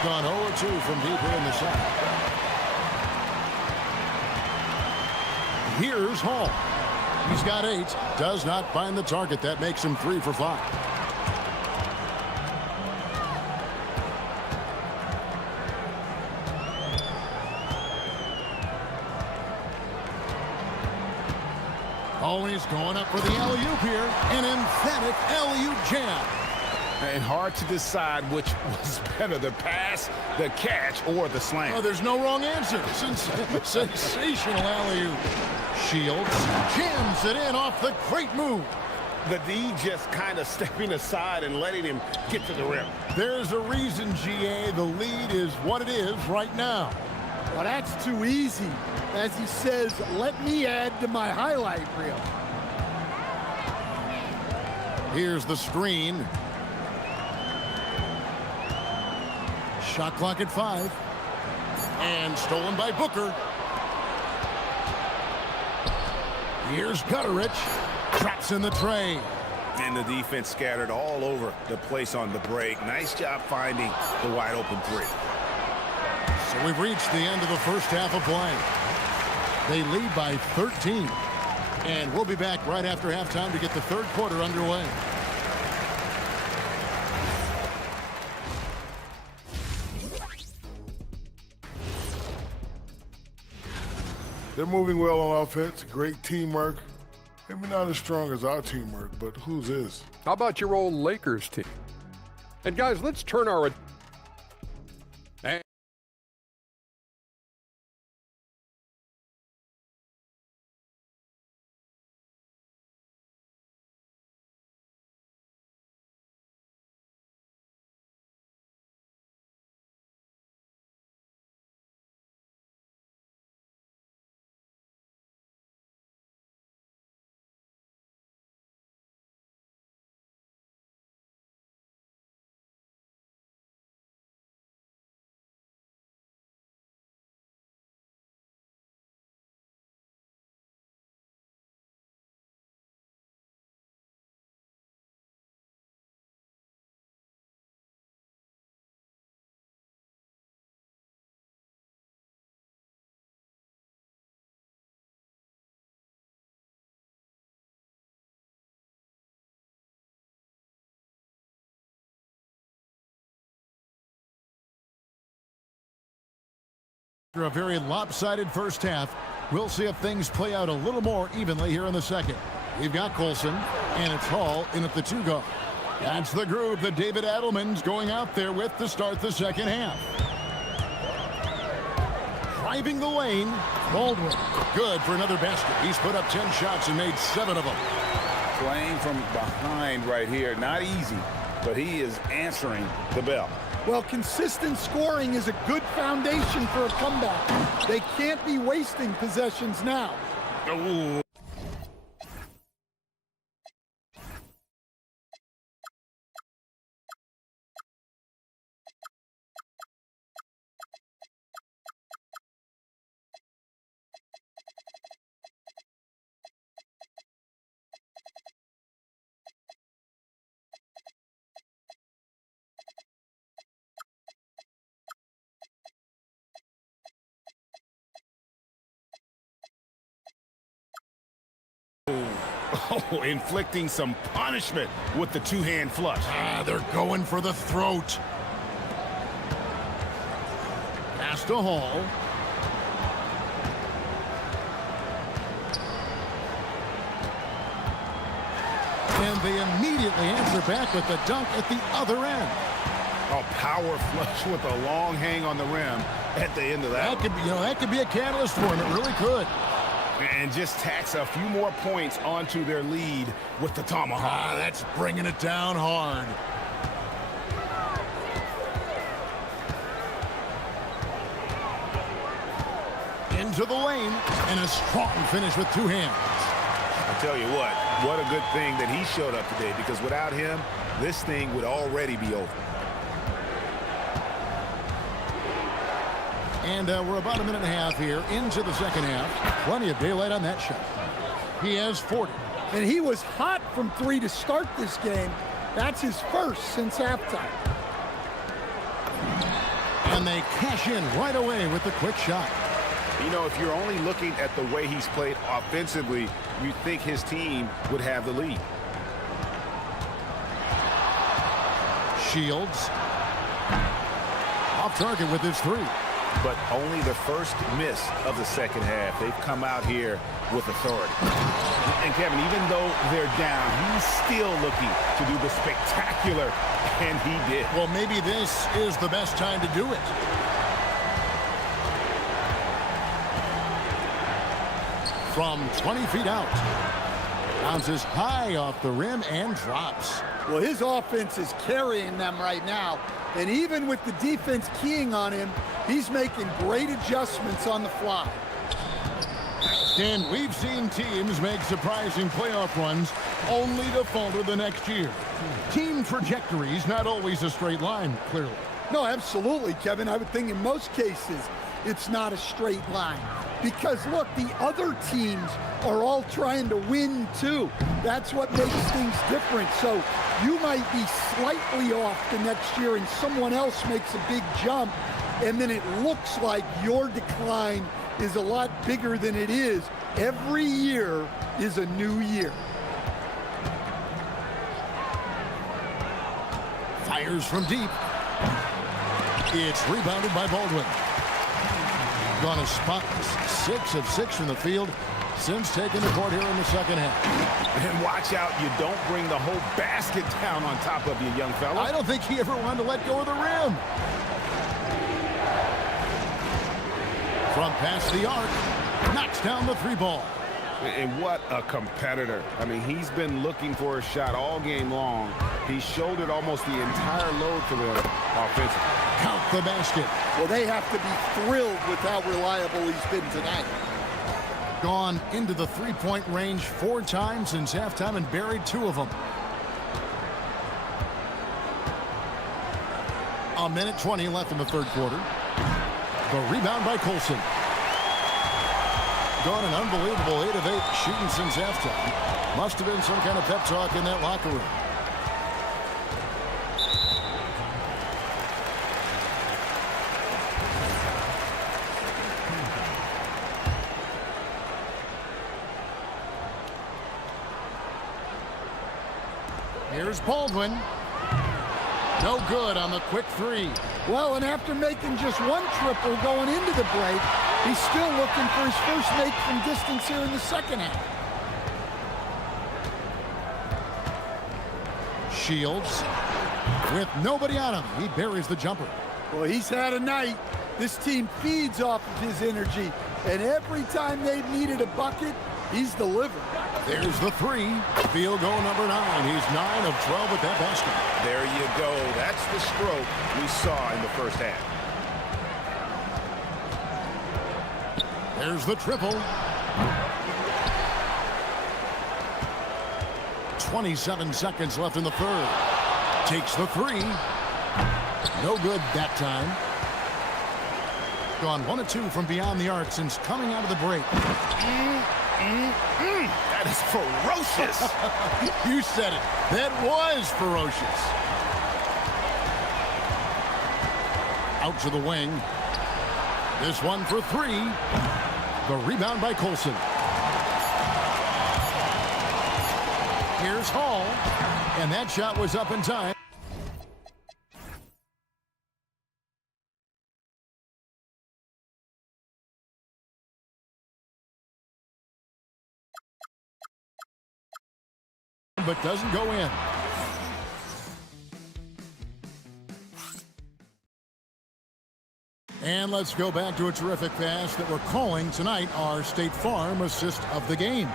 Gone 0-2 from deep here in the second. Here's Hall. He's got 8. Does not find the target. That makes him 3 for 5. Always going up for the alley-oop here. An emphatic alley-oop jam. And hard to decide which was better, the pass, the catch, or the slam. Oh, there's no wrong answer. Sensational alley-oop. Shields jams it in off the great move. The D just kind of stepping aside and letting him get to the rim. There's a reason, GA. The lead is what it is right now. Well, that's too easy. As he says, let me add to my highlight reel. Here's the screen. Shot clock at 5. And stolen by Booker. Here's Gutterich. Traps in the tray. And the defense scattered all over the place on the break. Nice job finding the wide open 3. So we've reached the end of the first half of play. They lead by 13. And we'll be back right after halftime to get the third quarter underway. They're moving well on offense, great teamwork. Maybe not as strong as our teamwork, but whose is? How about your old Lakers team? And guys, let's turn our After a very lopsided first half, we'll see if things play out a little more evenly here in the second. We've got Colson, and it's Hall in at the 2 guard. That's the group that David Adelman's going out there with to start the second half. Driving the lane, Baldwin. Good for another basket. He's put up 10 shots and made 7 of them. Playing from behind right here. Not easy, but he is answering the bell. Well, consistent scoring is a good foundation for a comeback. They can't be wasting possessions now. Ooh. Oh, inflicting some punishment with the two-hand flush. They're going for the throat. Pass to Hall. And they immediately answer back with the dunk at the other end. A power flush with a long hang on the rim at the end of that. That could be a catalyst for them. It really could. And just tacks a few more points onto their lead with the tomahawk. That's bringing it down hard. Into the lane, and a strong finish with 2 hands. I tell you what a good thing that he showed up today, because without him, this thing would already be over. And we're about a minute and a half here into the second half. Plenty of daylight on that shot. He has 40. And he was hot from 3 to start this game. That's his first since halftime. And they cash in right away with the quick shot. You know, if you're only looking at the way he's played offensively, you'd think his team would have the lead. Shields. Off target with his 3. But only the first miss of the second half. They've come out here with authority. And Kevin, even though they're down, he's still looking to do the spectacular, and he did. Well, maybe this is the best time to do it. From 20 feet out. Bounces high off the rim and drops. Well, his offense is carrying them right now. And even with the defense keying on him, he's making great adjustments on the fly. And we've seen teams make surprising playoff runs only to falter the next year. Team trajectory's not always a straight line, clearly. No, absolutely, Kevin. I would think in most cases it's not a straight line. Because, look, the other teams are all trying to win, too. That's what makes things different. So you might be slightly off the next year and someone else makes a big jump, and then it looks like your decline is a lot bigger than it is. Every year is a new year. Fires from deep. It's rebounded by Baldwin. Gone a spotless 6 of 6 from the field since taking the court here in the second half. And watch out, you don't bring the whole basket down on top of you, young fella. I don't think he ever wanted to let go of the rim. From past the arc, knocks down the 3 ball. And what a competitor. I mean, he's been looking for a shot all game long. He shouldered almost the entire load for them offensively. Count the basket. Well, they have to be thrilled with how reliable he's been tonight. Gone into the 3-point range 4 times since halftime and buried 2 of them. A minute 20 left in the third quarter. The rebound by Colson. Gone an unbelievable 8 of 8 shooting since halftime. Must have been some kind of pep talk in that locker room. Here's Baldwin. No good on the quick 3. Well, and after making just one triple going into the break, he's still looking for his first make from distance here in the second half. Shields with nobody on him. He buries the jumper. Well, he's had a night. This team feeds off of his energy, and every time they've needed a bucket, he's delivered. There's the three. Field goal number 9. He's 9 of 12 with that basket. There you go. That's the stroke we saw in the first half. There's the triple. 27 seconds left in the third. Takes the three. No good that time. Gone 1 of 2 from beyond the arc since coming out of the break. That is ferocious. You said it. That was ferocious. Out to the wing. This one for 3. The rebound by Colson. Here's Hall. And that shot was up in time. But doesn't go in. And let's go back to a terrific pass that we're calling tonight our State Farm assist of the game.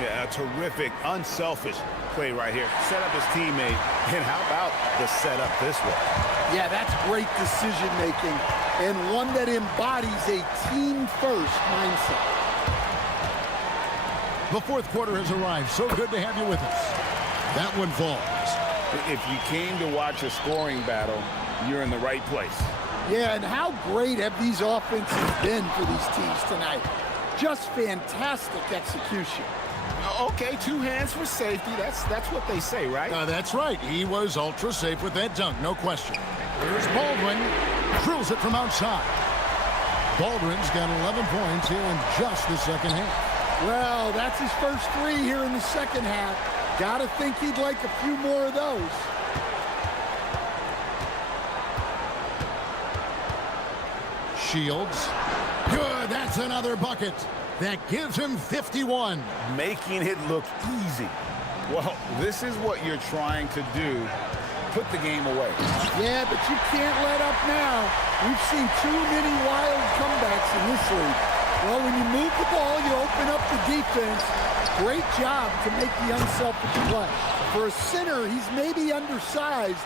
Yeah, a terrific, unselfish play right here. Set up his teammate, and how about the setup this way? Yeah, that's great decision making, and one that embodies a team-first mindset. The fourth quarter has arrived. So good to have you with us. That one falls. If you came to watch a scoring battle, you're in the right place. Yeah, and how great have these offenses been for these teams tonight? Just fantastic execution. Okay, 2 hands for safety. That's what they say, right? That's right. He was ultra safe with that dunk, no question. Here's Baldwin. Drills it from outside. Baldwin's got 11 points here in just the second half. Well, that's his first 3 here in the second half. Gotta think he'd like a few more of those. Shields. Good, that's another bucket. That gives him 51. Making it look easy. Well, this is what you're trying to do. Put the game away. Yeah, but you can't let up now. We've seen too many wild comebacks in this league. Well, when you move the ball, you open up the defense. Great job to make the unselfish play. For a center, he's maybe undersized,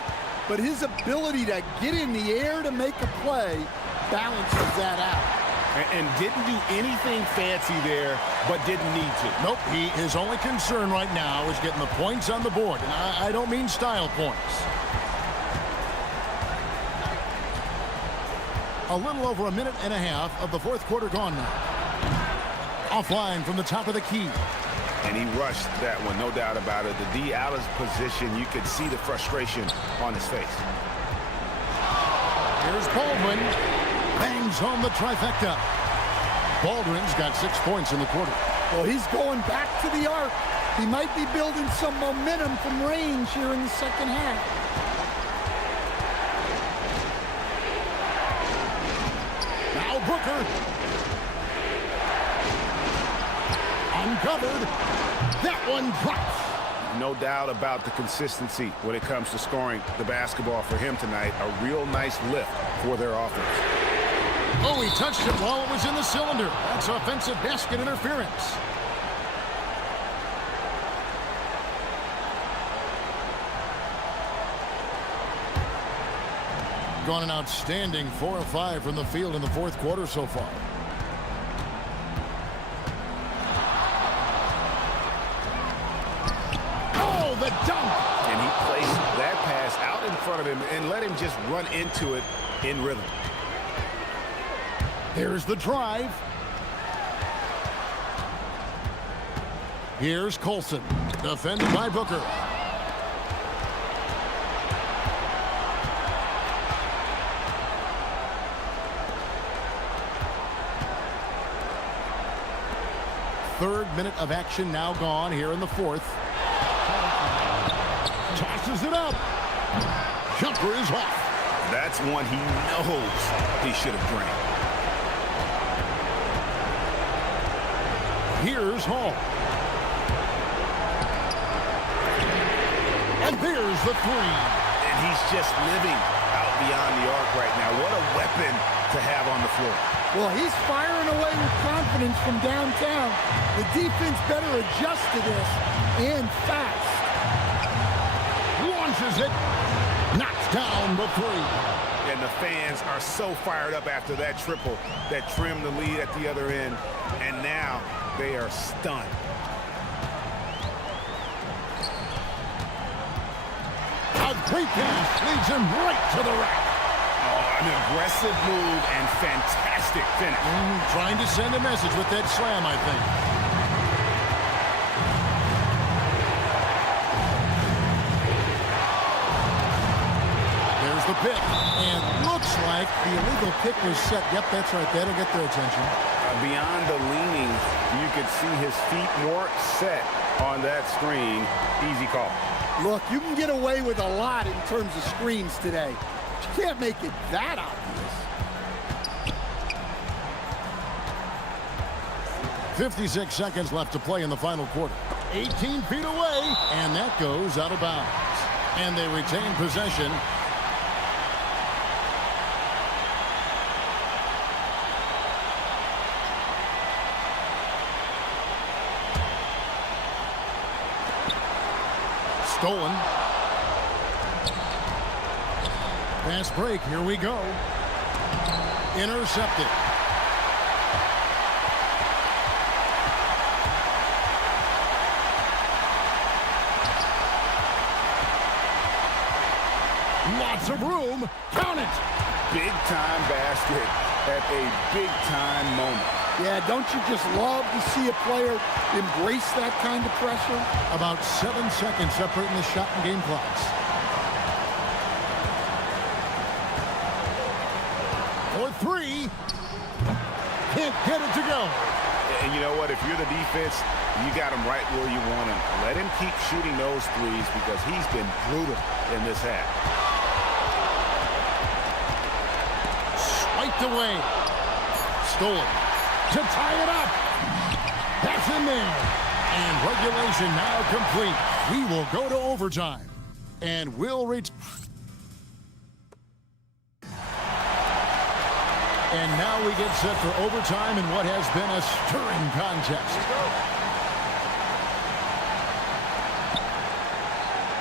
but his ability to get in the air to make a play balances that out. And didn't do anything fancy there, but didn't need to. Nope, his only concern right now is getting the points on the board. And I don't mean style points. A little over a minute and a half of the fourth quarter gone now. Offline from the top of the key. And he rushed that one, no doubt about it. The D out of position, you could see the frustration on his face. Here's Baldwin. Bangs home the trifecta. Baldwin's got 6 points in the quarter. Well, he's going back to the arc. He might be building some momentum from range here in the second half. Now Booker. Uncovered. That one drops. No doubt about the consistency when it comes to scoring the basketball for him tonight. A real nice lift for their offense. Oh, he touched it while it was in the cylinder. That's offensive basket interference. Gone an outstanding 4 of 5 from the field in the fourth quarter so far. Oh, the dunk! And he placed that pass out in front of him and let him just run into it in rhythm. Here's the drive. Here's Colson, defended by Booker. Third minute of action now gone here in the fourth. Tosses it up. Jumper is off. That's one he knows he should have drained. Here's Hall. And there's the three. And he's just living out beyond the arc right now. What a weapon to have on the floor. Well, he's firing away with confidence from downtown. The defense better adjust to this, and fast. Launches it. Knocks down the three. And the fans are so fired up after that triple that trimmed the lead at the other end. And now they are stunned. A great pass leads him right to the rack. Oh, an aggressive move and fantastic finish. Trying to send a message with that slam, I think. There's the pick, and looks like the illegal pick was set. Yep, that's right. That'll get their attention. Beyond the leaning, you could see his feet weren't set on that screen. Easy call. Look, you can get away with a lot in terms of screens today. But you can't make it that obvious. 56 seconds left to play in the final quarter. 18 feet away, and that goes out of bounds. And they retain possession. Stolen. Fast break, here we go. Intercepted. Lots of room. Count it. Big time basket at a big time moment. Yeah, don't you just love to see a player embrace that kind of pressure? About 7 seconds separating the shot and game clocks. For three. Can't get it to go. And you know what? If you're the defense, you got him right where you want him. Let him keep shooting those threes because he's been brutal in this half. Swiped away. Stolen. To tie it up. That's in there. And regulation now complete. We will go to overtime. And we'll reach. And now we get set for overtime in what has been a stirring contest.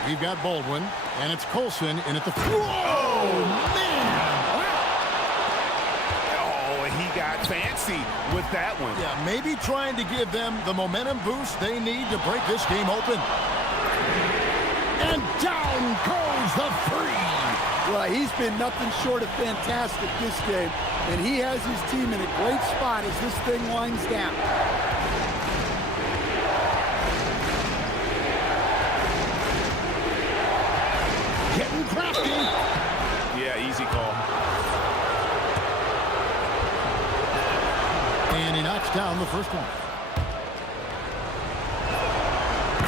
We've got Baldwin, and it's Colson in at the... Whoa, man! He got fancy with that one. Yeah, maybe trying to give them the momentum boost they need to break this game open. And down goes the three. Well, he's been nothing short of fantastic this game, and he has his team in a great spot as this thing winds down. Getting crafty. Yeah, easy call. And he knocks down the first one.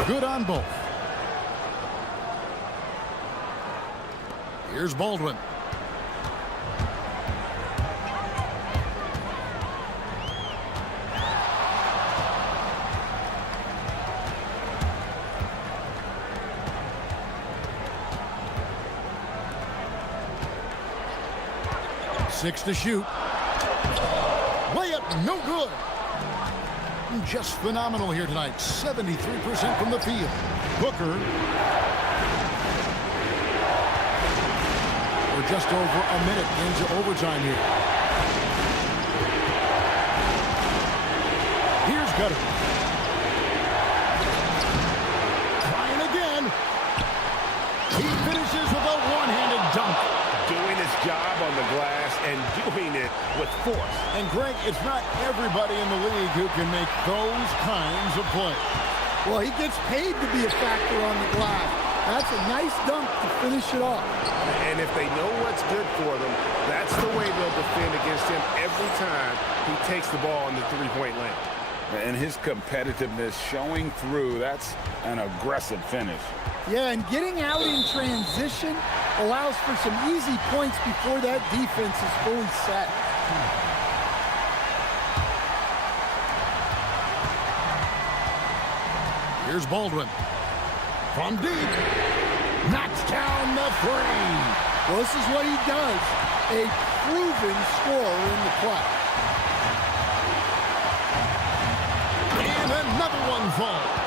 Good on both. Here's Baldwin. Six to shoot. Layup, no good. Just phenomenal here tonight. 73% from the field. Booker. We're just over a minute into overtime here. Here's Gutter. Trying again. He finishes with a one-handed dunk. Doing his job on the glass and doing it with force. And Greg, it's not everybody in the league who can make those kinds of plays. Well, he gets paid to be a factor on the glass. That's a nice dunk to finish it off. And if they know what's good for them, that's the way they'll defend against him every time he takes the ball in the three-point lane. And his competitiveness showing through. That's an aggressive finish. Yeah, and getting out in transition allows for some easy points before that defense is fully set. Here's Baldwin. From deep. Knocks down the three. Well, this is what he does. A proven scorer in the clutch. And another one falls.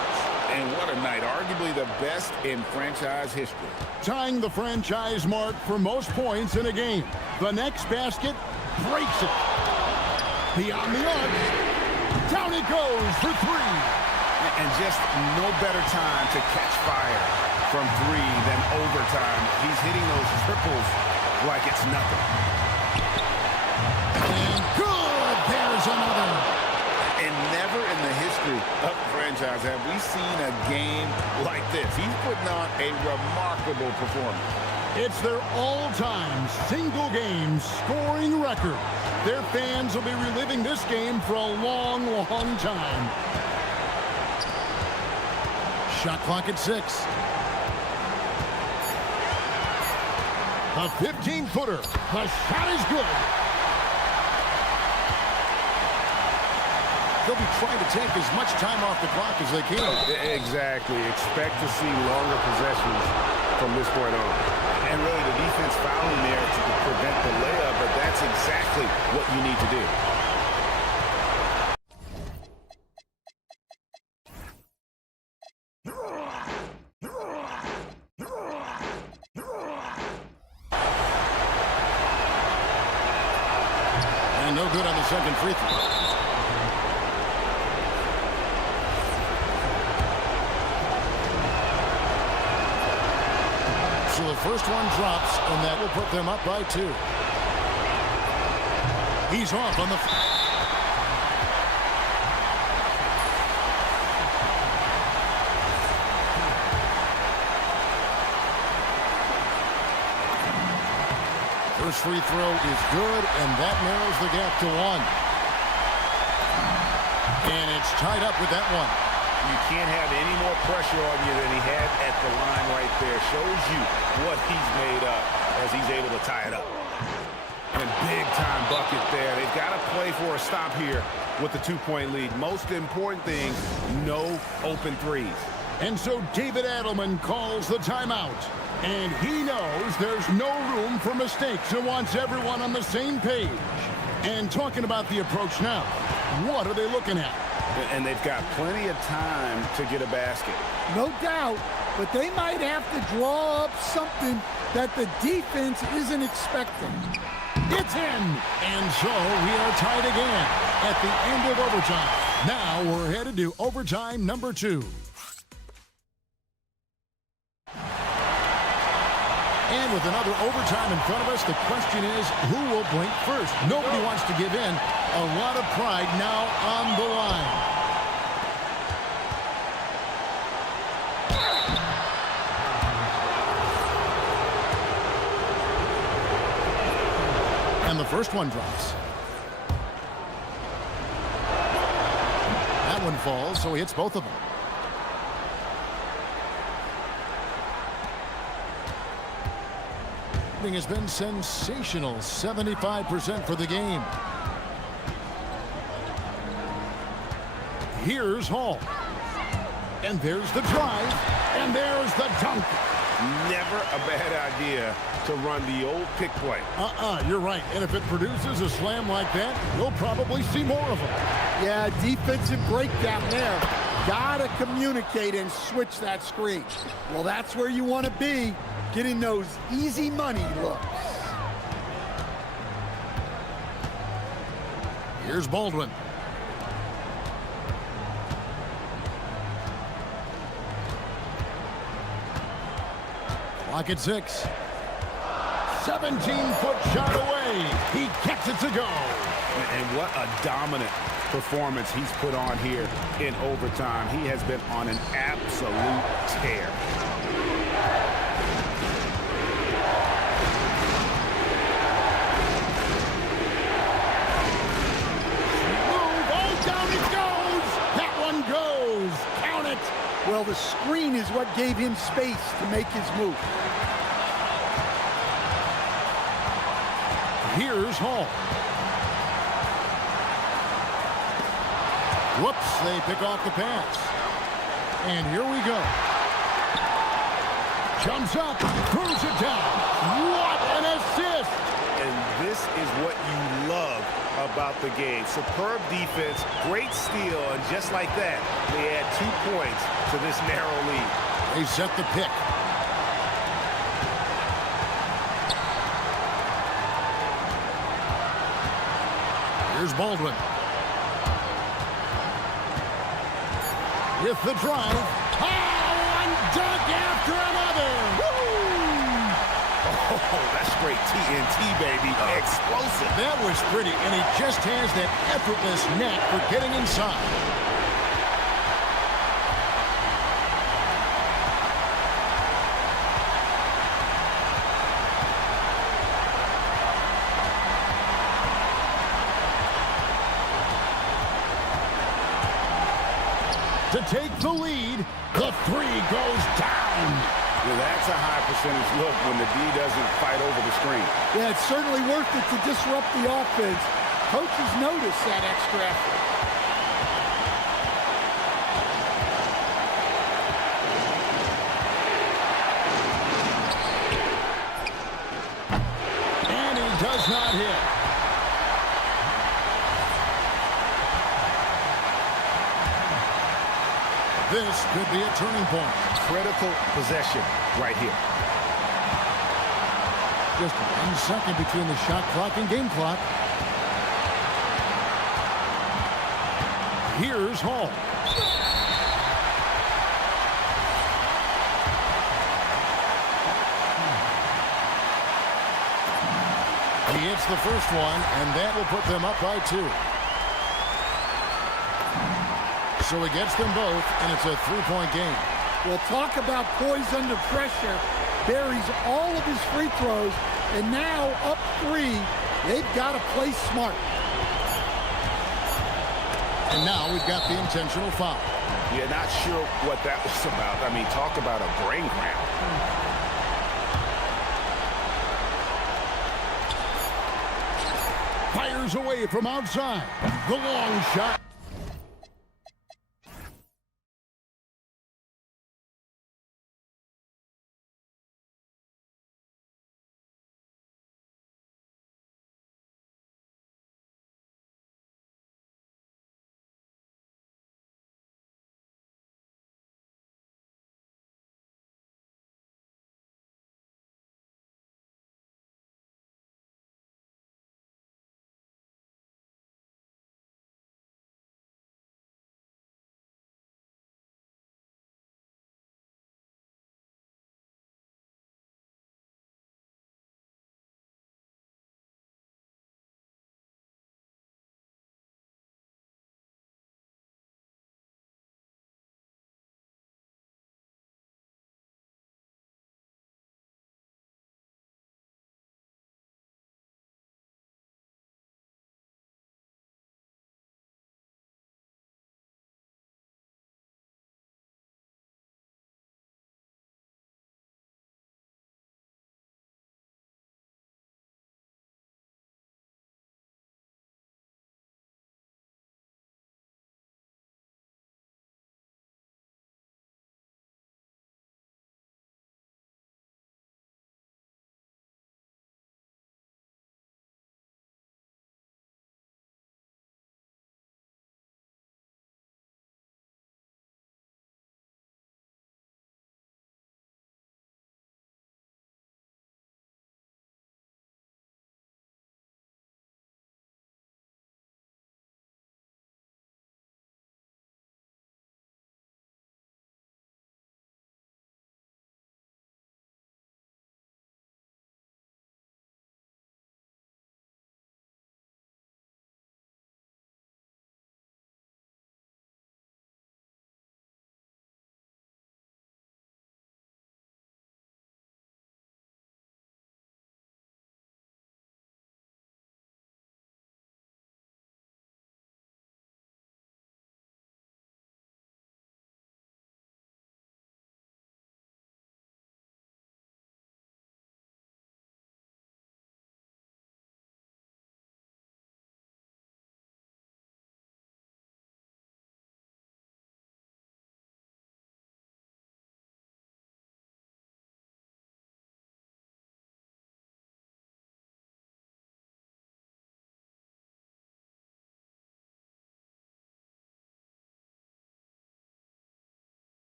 And what a night. Arguably the best in franchise history. Tying the franchise mark for most points in a game. The next basket breaks it. Beyond the arc. Down it goes for three. And just no better time to catch fire from three than overtime. He's hitting those triples like it's nothing. And good. There's another. And never in the history of the franchise have we seen a game like this. He's putting on a remarkable performance. It's their all-time single-game scoring record. Their fans will be reliving this game for a long, long time. Shot clock at 6. A 15-footer. The shot is good. They'll be trying to take as much time off the clock as they can. Exactly. Expect to see longer possessions from this point on. And really, the defense fouling there to prevent the layup, but that's exactly what you need to do. And no good on the second free throw. So the first one drops, and that will put them up by 2. He's off on the... First free throw is good, and that narrows the gap to 1. And it's tied up with that one. You can't have any more pressure on you than he had at the line right there. Shows you what he's made up as he's able to tie it up. And big-time bucket there. They've got to play for a stop here with the 2-point lead. Most important thing, no open threes. And so David Adelman calls the timeout. And he knows there's no room for mistakes and wants everyone on the same page. And talking about the approach now, what are they looking at? And they've got plenty of time to get a basket. No doubt, but they might have to draw up something that the defense isn't expecting. It's in! And so we are tied again at the end of overtime. Now we're headed to overtime number 2. And with another overtime in front of us, the question is, who will blink first? Nobody wants to give in. A lot of pride now on the line. And the first one drops. That one falls, so he hits both of them. Has been sensational. 75% for the game. Here's Hall. And there's the drive. And there's the dunk. Never a bad idea to run the old pick play. You're right. And if it produces a slam like that, you'll probably see more of them. Yeah, defensive breakdown there. Gotta communicate and switch that screen. Well, that's where you want to be. Getting those easy money looks. Here's Baldwin. Clock at 6. 17-foot shot away. He gets it to go. And what a dominant performance he's put on here in overtime. He has been on an absolute tear. the screen is what gave him space to make his move. Here's Hall. Whoops, they pick off the pass. And here we go. Jumps up, throws it down. What an assist! And this is what you love about the game. Superb defense, great steal, and just like that, they add 2 points to this narrow lead. They set the pick. Here's Baldwin. With the drive. Oh, one dunk after another. Woo! Oh, that's straight TNT, baby. Explosive. That was pretty, and he just has that effortless knack for getting inside. To take the lead, the three goes down. Well, that's a high percentage look when the D doesn't fight over the screen. Yeah, it's certainly worth it to disrupt the offense. Coaches notice that extra effort. And he does not hit. This could be a turning point. Critical possession right here. Just 1 second between the shot clock and game clock. Here's Hall. He hits the first one, and that will put them up by 2. So he gets them both, and it's a 3-point game. Well, talk about poise under pressure. Buries all of his free throws, and now up 3. They've got to play smart. And now we've got the intentional foul. Yeah, not sure what that was about. I mean, talk about a brain cramp. Fires away from outside. The long shot.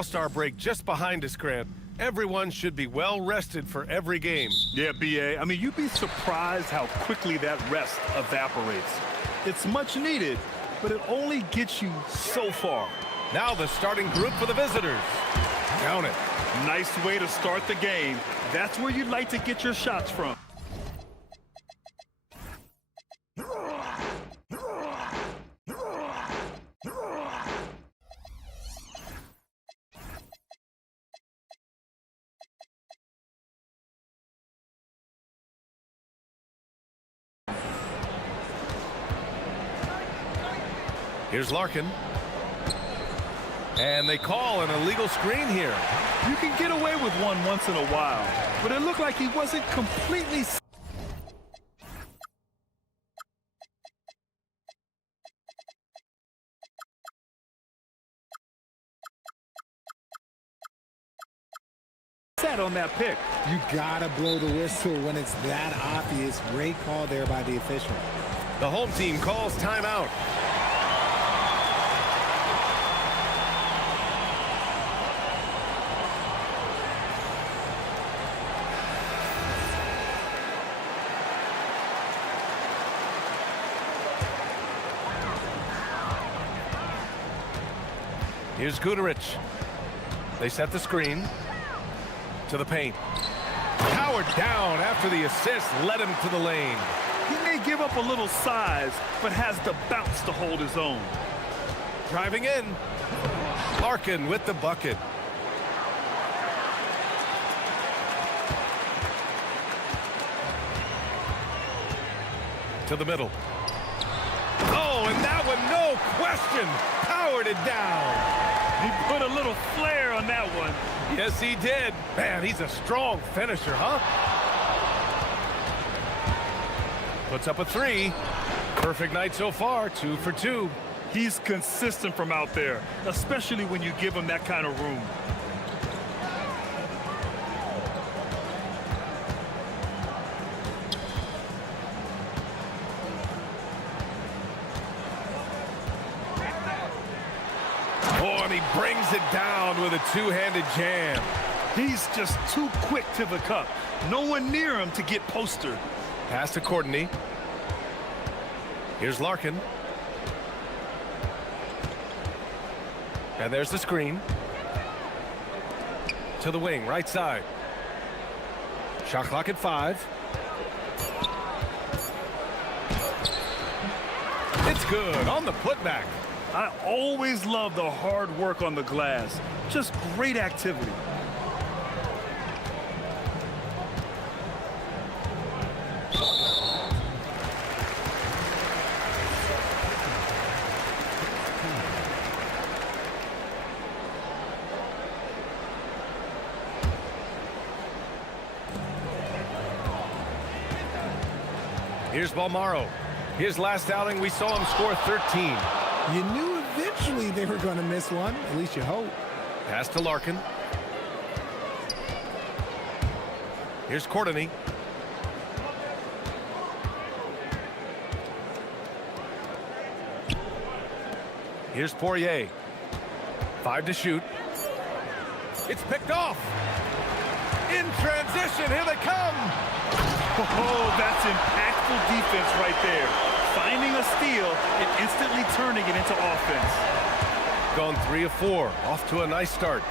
All-Star break just behind us, Grant. Everyone should be well rested for every game. Yeah, B.A. I mean, you'd be surprised how quickly that rest evaporates. It's much needed, but it only gets you so far. Now the starting group for the visitors. Count it. Nice way to start the game. That's where you'd like to get your shots from. Here's Larkin. And they call an illegal screen here. You can get away with one once in a while, but it looked like he wasn't completely... set on that pick. You gotta blow the whistle when it's that obvious. Great call there by the official. The home team calls timeout. Here's Guterich. They set the screen to the paint. Powered down after the assist led him to the lane. He may give up a little size, but has the bounce to hold his own. Driving in. Larkin with the bucket. To the middle. Oh, and that one, no question, powered it down. He put a little flair on that one. Yes, he did. Man, he's a strong finisher, huh? Puts up a three. Perfect night so far, 2 for 2. He's consistent from out there, especially when you give him that kind of room. Oh, and he brings it down with a two-handed jam. He's just too quick to the cup. No one near him to get postered. Pass to Courtney. Here's Larkin. And there's the screen. To the wing, right side. Shot clock at 5. It's good on the putback. I always love the hard work on the glass. Just great activity. Here's Balmaro. His last outing, we saw him score 13. You knew eventually they were going to miss one. At least you hope. Pass to Larkin. Here's Courtney. Here's Poirier. 5 to shoot. It's picked off. In transition, here they come. Oh, that's impactful defense right there. Finding a steal and instantly turning it into offense. Gone 3 of 4. Off to a nice start.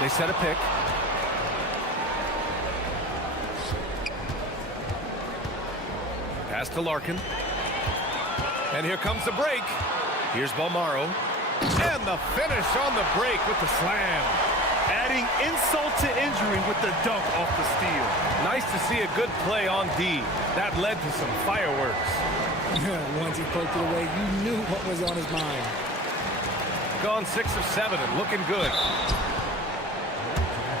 They set a pick. Pass to Larkin. And here comes the break. Here's Balmaro. And the finish on the break with the slam. Adding insult to injury with the dunk off the steal. Nice to see a good play on D. That led to some fireworks. Once he poked it away, you knew what was on his mind. Gone 6 of 7 and looking good.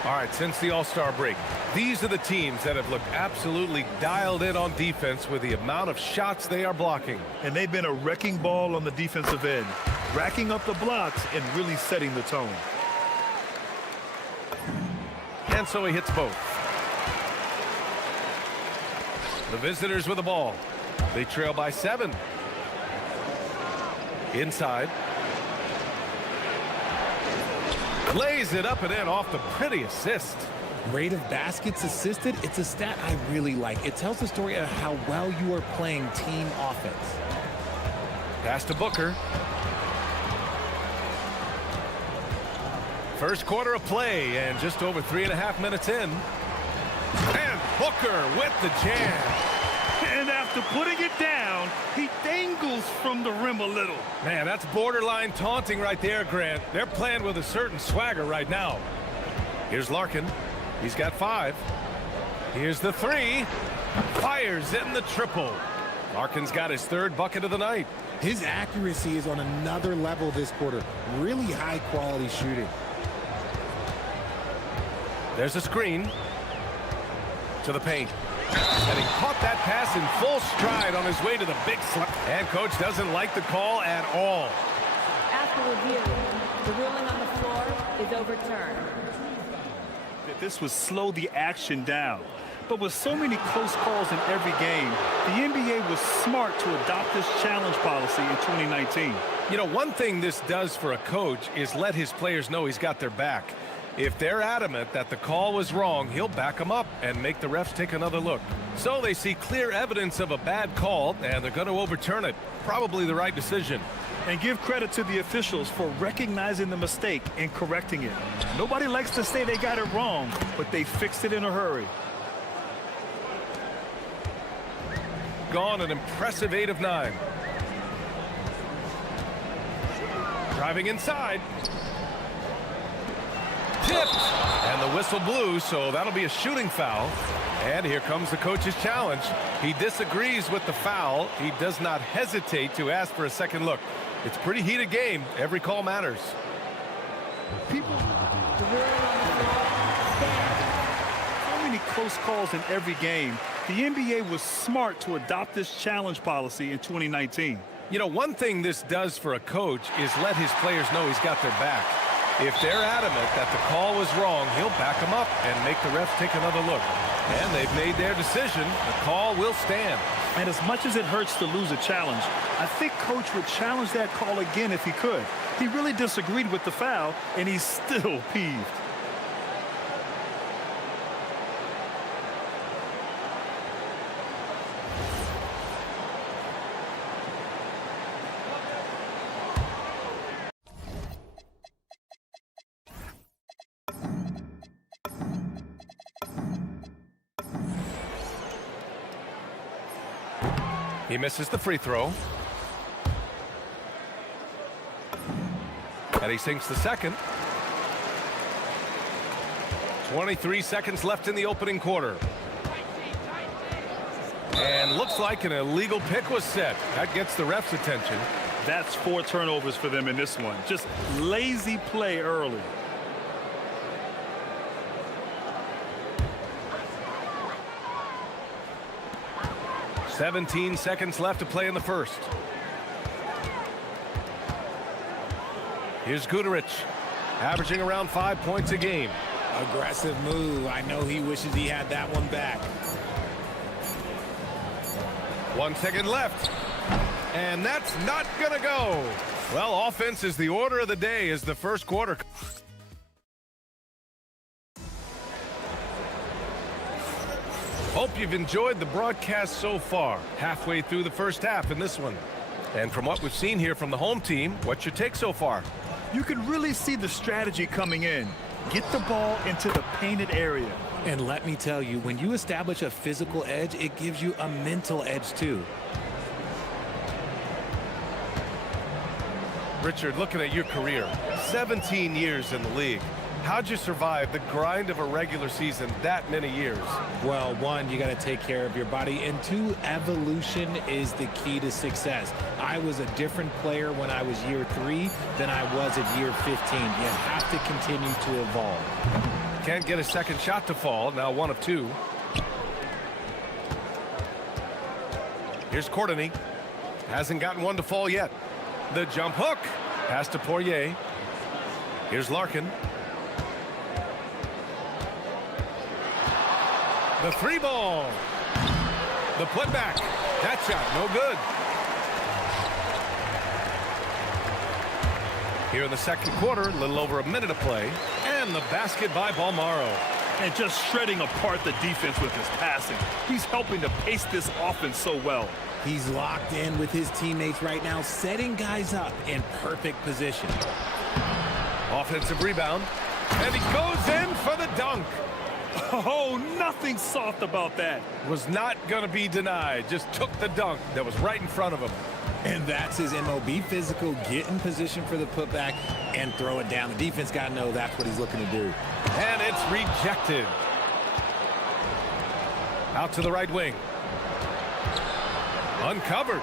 All right, since the All-Star break, these are the teams that have looked absolutely dialed in on defense with the amount of shots they are blocking. And they've been a wrecking ball on the defensive end, racking up the blocks and really setting the tone. And so he hits both. The visitors with the ball. They trail by 7. Inside. Lays it up and in off the pretty assist. Rate of baskets assisted, it's a stat I really like. It tells the story of how well you are playing team offense. Pass to Booker. First quarter of play and just over 3.5 minutes in. And Booker with the jam. And after putting it down, he dangles from the rim a little. Man, that's borderline taunting right there, Grant. They're playing with a certain swagger right now. Here's Larkin. He's got 5. Here's the 3. Fires in the triple. Larkin's got his 3rd bucket of the night. His accuracy is on another level this quarter. Really high quality shooting. There's a screen to the paint. And he caught that pass in full stride on his way to the big slap. And coach doesn't like the call at all. After review, the ruling on the floor is overturned. This would slow the action down. But with so many close calls in every game, the NBA was smart to adopt this challenge policy in 2019. You know, one thing this does for a coach is let his players know he's got their back. If they're adamant that the call was wrong, he'll back them up and make the refs take another look. So they see clear evidence of a bad call, and they're going to overturn it. Probably the right decision. And give credit to the officials for recognizing the mistake and correcting it. Nobody likes to say they got it wrong, but they fixed it in a hurry. Gone an impressive 8 of 9. Driving inside. Tipped. And the whistle blew, so that'll be a shooting foul. And here comes the coach's challenge. He disagrees with the foul. He does not hesitate to ask for a second look. It's a pretty heated game. Every call matters. So many close calls in every game. The NBA was smart to adopt this challenge policy in 2019. You know, one thing this does for a coach is let his players know he's got their back. If they're adamant that the call was wrong, he'll back them up and make the refs take another look. And they've made their decision. The call will stand. And as much as it hurts to lose a challenge, I think coach would challenge that call again if he could. He really disagreed with the foul, and he's still peeved. He misses the free throw. And he sinks the second. 23 seconds left in the opening quarter. And looks like an illegal pick was set. That gets the ref's attention. That's 4 turnovers for them in this one. Just lazy play early. "17 seconds left to play in the first. Here's Guterich, averaging around 5 points a game. Aggressive move. I know he wishes he had that one back. 1 second left. And that's not gonna go. Well, offense is the order of the day as the first quarter. Hope you've enjoyed the broadcast so far. Halfway through the first half in this one. And from what we've seen here from the home team, what's your take so far? You can really see the strategy coming in. Get the ball into the painted area. And let me tell you, when you establish a physical edge, it gives you a mental edge too. Richard, looking at your career, 17 years in the league. How'd you survive the grind of a regular season that many years? Well, 1, you got to take care of your body, and 2, evolution is the key to success. I was a different player when I was year 3 than I was at year 15. You have to continue to evolve. Can't get a second shot to fall, now 1 of 2. Here's Courtney. Hasn't gotten one to fall yet. The jump hook. Pass to Poirier. Here's Larkin. The 3 ball. The putback. That shot, no good. Here in the second quarter, a little over a minute to play. And the basket by Balmaro. And just shredding apart the defense with his passing. He's helping to pace this offense so well. He's locked in with his teammates right now, setting guys up in perfect position. Offensive rebound. And he goes in for the dunk. Oh, nothing soft about that. Was not going to be denied. Just took the dunk that was right in front of him. And that's his MO. Be physical, get in position for the putback, and throw it down. The defense got to know that's what he's looking to do. And it's rejected. Out to the right wing. Uncovered.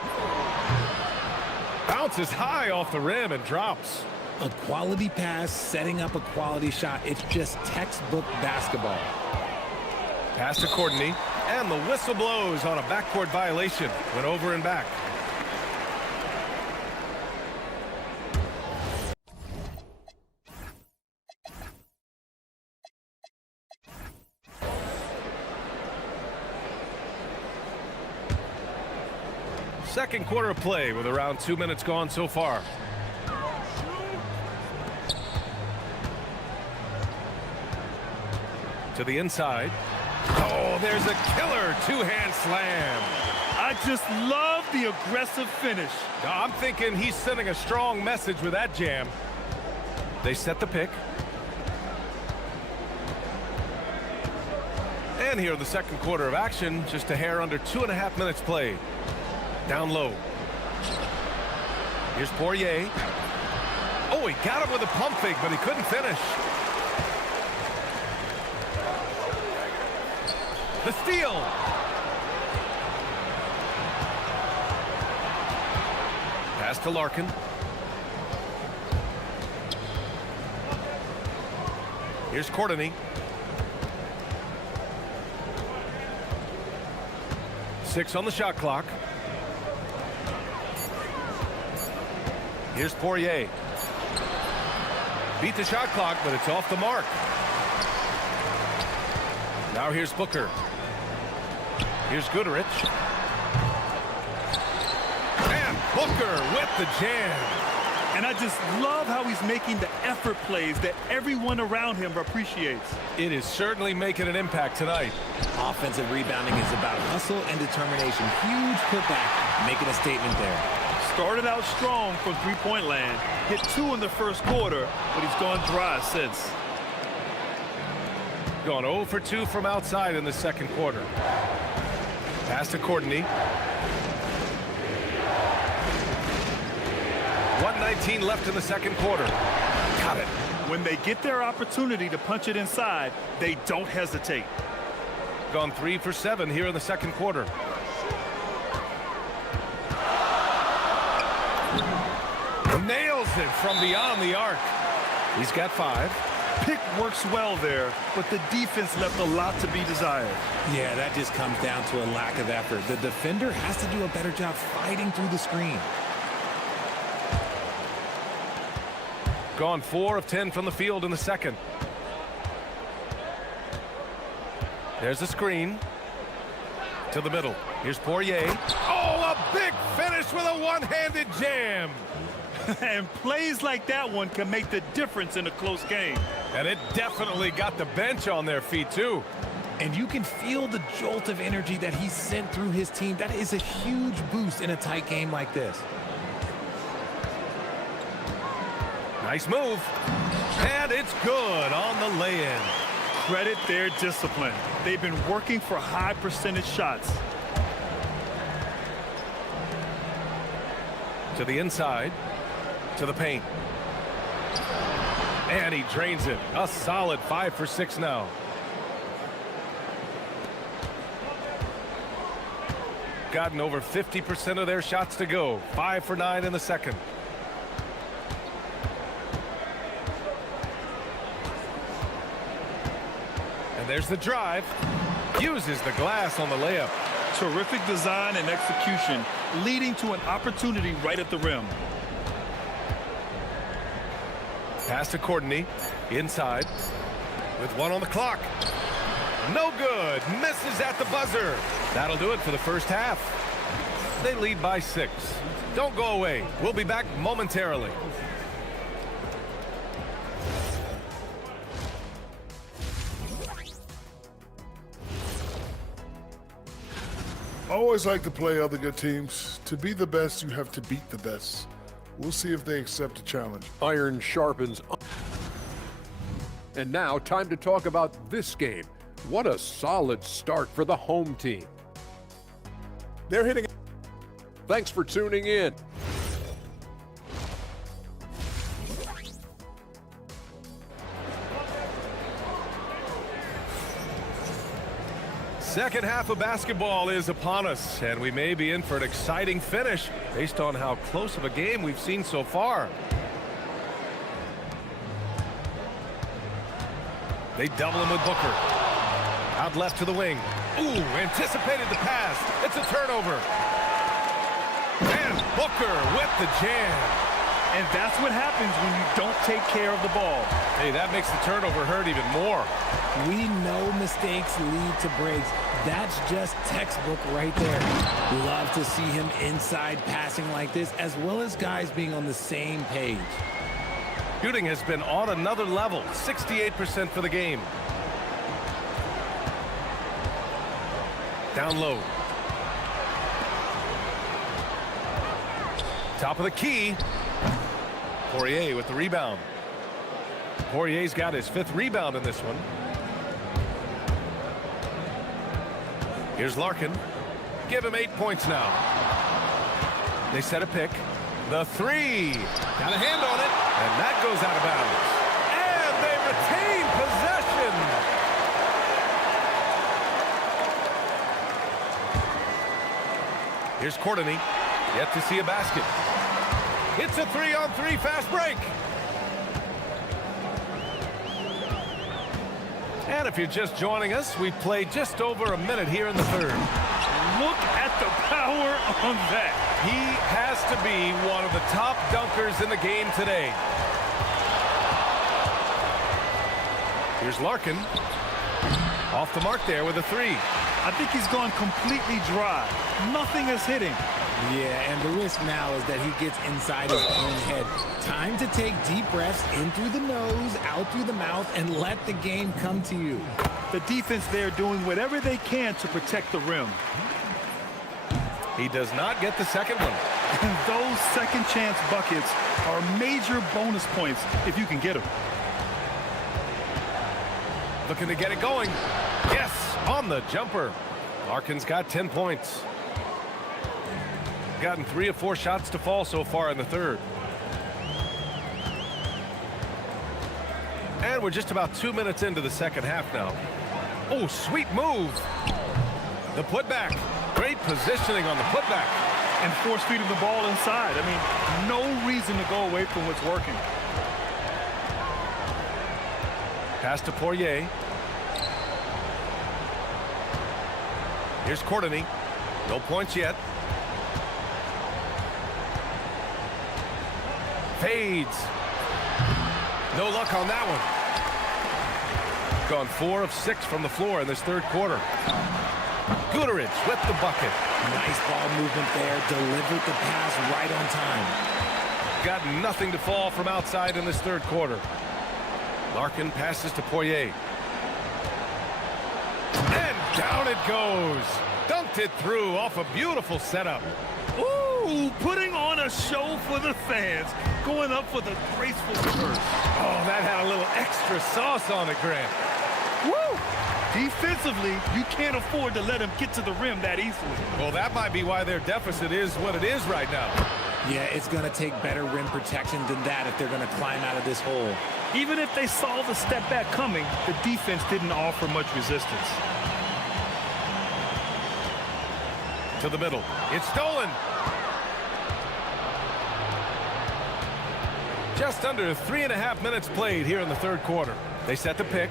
Bounces high off the rim and drops. A quality pass, setting up a quality shot. It's just textbook basketball. Pass to Courtney. And the whistle blows on a backcourt violation. Went over and back. Second quarter of play with around 2 minutes gone so far. To the inside. Oh, there's a killer two-hand slam. I just love the aggressive finish. I'm thinking he's sending a strong message with that jam. They set the pick. And here in the second quarter of action, just a hair under 2.5 minutes played. Down low. Here's Poirier. Oh, he got him with a pump fake, but he couldn't finish. The steal. Pass to Larkin. Here's Courtney. 6 on the shot clock. Here's Poirier. Beat the shot clock, but it's off the mark. Now here's Booker. Here's Goodrich. And Booker with the jam. And I just love how he's making the effort plays that everyone around him appreciates. It is certainly making an impact tonight. Offensive rebounding is about hustle and determination. Huge putback, making a statement there. Started out strong from three-point land. Hit 2 in the first quarter, but he's gone dry since. Gone 0 for 2 from outside in the second quarter. Pass to Courtney. 1:19 left in the second quarter. Got it. When they get their opportunity to punch it inside, they don't hesitate. Gone 3 for 7 here in the second quarter. Nails it from beyond the arc. He's got 5. Pick works well there, but the defense left a lot to be desired. Yeah, that just comes down to a lack of effort. The defender has to do a better job fighting through the screen. Gone 4 of 10 from the field in the second. There's the screen. To the middle. Here's Poirier. Oh, a big finish with a one-handed jam. And plays like that one can make the difference in a close game. And it definitely got the bench on their feet, too. And you can feel the jolt of energy that he sent through his team. That is a huge boost in a tight game like this. Nice move. And it's good on the lay-in. Credit their discipline. They've been working for high percentage shots. To the inside. To the paint. And he drains it. A solid 5 for 6 now. Gotten over 50% of their shots to go. 5 for 9 in the second. And there's the drive. Uses the glass on the layup. Terrific design and execution, leading to an opportunity right at the rim. Pass to Courtney. Inside. With 1 on the clock. No good. Misses at the buzzer. That'll do it for the first half. They lead by 6. Don't go away. We'll be back momentarily. I always like to play other good teams. To be the best, you have to beat the best. We'll see if they accept the challenge. Iron sharpens. And now, time to talk about this game. What a solid start for the home team. They're hitting. Thanks for tuning in. Second half of basketball is upon us, and we may be in for an exciting finish based on how close of a game we've seen so far. They double him with Booker. Out left to the wing. Ooh, anticipated the pass. It's a turnover. And Booker with the jam. And that's what happens when you don't take care of the ball. Hey, that makes the turnover hurt even more. We know mistakes lead to breaks. That's just textbook right there. Love to see him inside passing like this, as well as guys being on the same page. Shooting has been on another level, 68% for the game. Down low. Top of the key. Poirier with the rebound. Poirier's got his 5th rebound in this one. Here's Larkin. Give him 8 points now. They set a pick. The 3. Got a hand on it. And that goes out of bounds. And they retain possession. Here's Courtney. Yet to see a basket. It's a 3-on-3 fast break. And if you're just joining us, we've played just over a minute here in the third. Look at the power on that. He has to be one of the top dunkers in the game today. Here's Larkin. Off the mark there with a 3. I think he's gone completely dry. Nothing is hitting. Yeah, and the risk now is that he gets inside his own head. Time to take deep breaths in through the nose, out through the mouth, and let the game come to you. The defense there doing whatever they can to protect the rim. He does not get the second one. And those second chance buckets are major bonus points if you can get them. Looking to get it going. Yes, on the jumper. Larkin's got 10 points. Gotten 3 of 4 shots to fall so far in the third. And we're just about 2 minutes into the second half now. Oh, sweet move. The putback. Great positioning on the putback. And force feeding the ball inside. I mean, no reason to go away from what's working. Pass to Poirier. Here's Courtney. No points yet. Fades. No luck on that one. Gone 4 of 6 from the floor in this third quarter. Guterich with the bucket. Nice ball movement there. Delivered the pass right on time. Got nothing to fall from outside in this third quarter. Larkin passes to Poirier. And down it goes. Dunked it through off a beautiful setup. Ooh, putting on a show for the fans. Going up for the graceful reverse. Oh, that had a little extra sauce on it, Grant. Woo! Defensively, you can't afford to let him get to the rim that easily. Well, that might be why their deficit is what it is right now. Yeah, it's going to take better rim protection than that if they're going to climb out of this hole. Even if they saw the step back coming, the defense didn't offer much resistance. To the middle. It's stolen. Just under 3.5 minutes played here in the third quarter. They set the pick.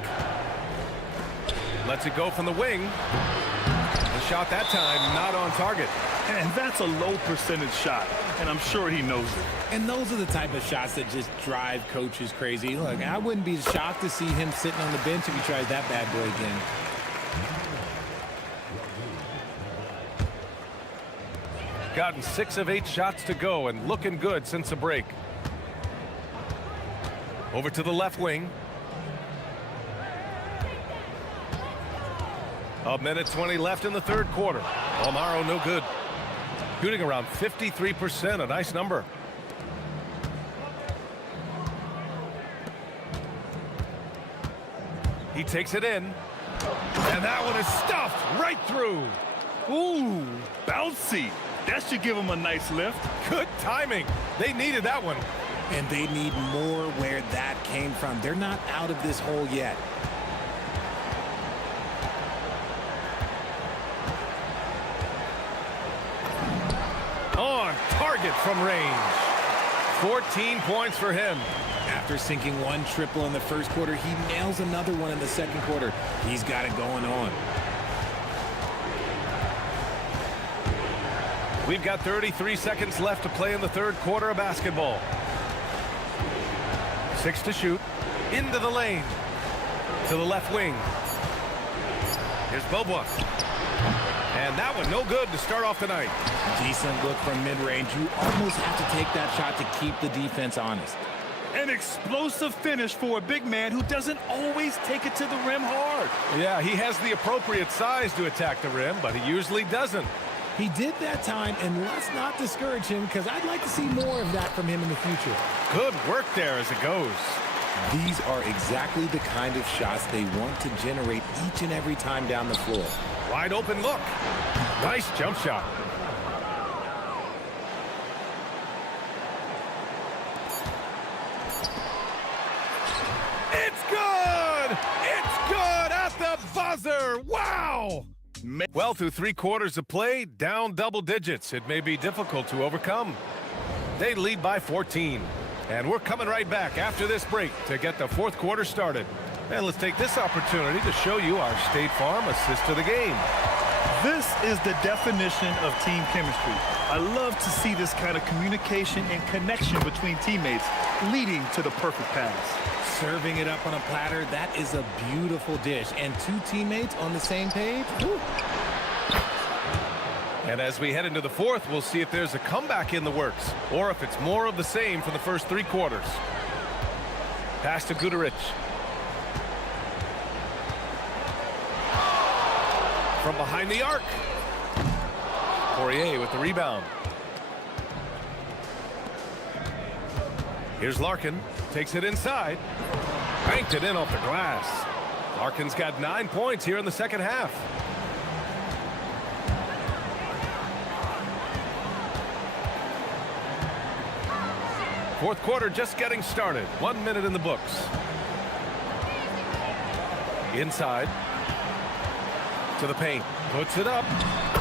Lets it go from the wing. The shot that time not on target. And that's a low percentage shot, and I'm sure he knows it. And those are the type of shots that just drive coaches crazy. Look, I wouldn't be shocked to see him sitting on the bench if he tries that bad boy again. Gotten 6 of 8 shots to go and looking good since the break. Over to the left wing. A minute 20 left in the third quarter. Almaro no good. Shooting around 53%, a nice number. He takes it in. And that one is stuffed right through. Ooh, bouncy. That should give him a nice lift. Good timing. They needed that one. And they need more where that came from. They're not out of this hole yet. On target from range. 14 points for him. After sinking one triple in the first quarter, he nails another one in the second quarter. He's got it going on. We've got 33 seconds left to play in the third quarter of basketball. 6 to shoot. Into the lane. To the left wing. Here's Bobois. And that one no good to start off the night. Decent look from mid-range. You almost have to take that shot to keep the defense honest. An explosive finish for a big man who doesn't always take it to the rim hard. Yeah, he has the appropriate size to attack the rim, but he usually doesn't. He did that time, and let's not discourage him because I'd like to see more of that from him in the future. Good work there as it goes. These are exactly the kind of shots they want to generate each and every time down the floor. Wide open look. Nice jump shot. It's good! It's good at the buzzer! Wow! Well, through 3 quarters of play, down double digits. It may be difficult to overcome. They lead by 14. And we're coming right back after this break to get the fourth quarter started. And let's take this opportunity to show you our State Farm assist to the game. This is the definition of team chemistry. I love to see this kind of communication and connection between teammates leading to the perfect pass. Serving it up on a platter, that is a beautiful dish. And 2 teammates on the same page. Woo. And as we head into the fourth, we'll see if there's a comeback in the works or if it's more of the same for the first 3 quarters. Pass to Guduric. From behind the arc. Poirier with the rebound. Here's Larkin. Takes it inside. Banked it in off the glass. Larkin's got 9 points here in the second half. Fourth quarter just getting started. 1 minute in the books. Inside. To the paint. Puts it up.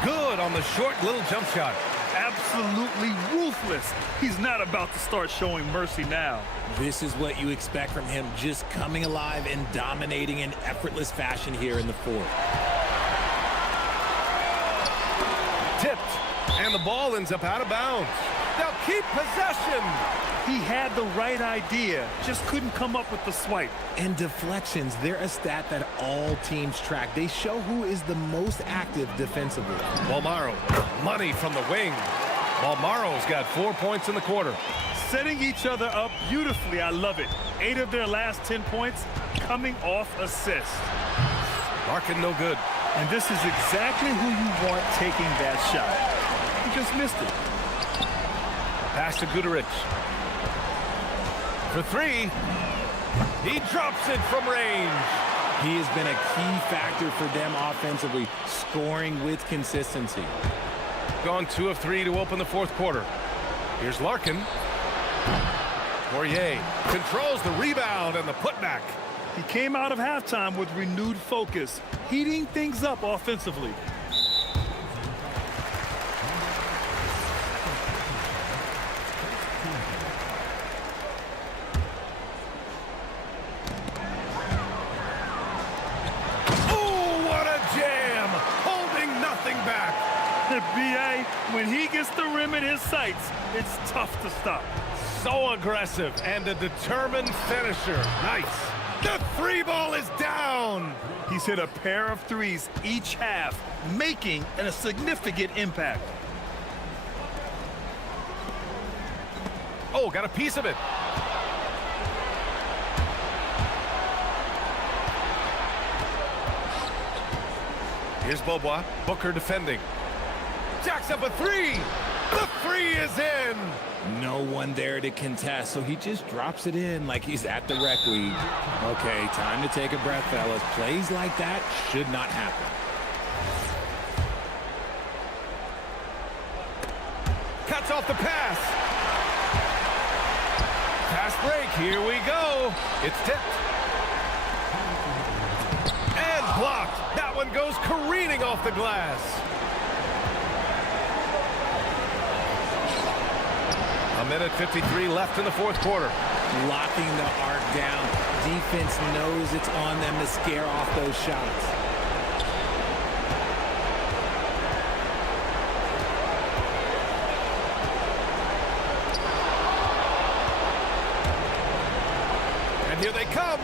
Good on the short little jump shot. Absolutely ruthless. He's not about to start showing mercy now. This is what you expect from him, just coming alive and dominating in effortless fashion here in the fourth. Tipped. And the ball ends up out of bounds. They'll keep possession. He had the right idea, just couldn't come up with the swipe. And deflections, they're a stat that all teams track. They show who is the most active defensively. Almaro, money from the wing. Almaro's got 4 points in the quarter. Setting each other up beautifully, I love it. 8 of their last 10 points coming off assists. Larkin no good. And this is exactly who you want taking that shot. He just missed it. Pass to Guduric. For 3. He drops it from range. He has been a key factor for them offensively, scoring with consistency. Gone 2 of 3 to open the fourth quarter. Here's Larkin. Poirier controls the rebound and the putback. He came out of halftime with renewed focus, heating things up offensively. B.A., when he gets the rim in his sights, it's tough to stop. So aggressive and a determined finisher. Nice. The 3 ball is down. He's hit a pair of 3s each half, making a significant impact. Oh, got a piece of it. Here's Bobois. Booker defending. Jacks up a three. The three is in. No one there to contest, so he just drops it in like he's at the rec league. Okay, time to take a breath, fellas. Plays like that should not happen. Cuts off the pass. Fast break. Here we go. It's tipped. And blocked. That one goes careening off the glass. A minute 53 left in the fourth quarter. Locking the arc down. Defense knows it's on them to scare off those shots. And here they come.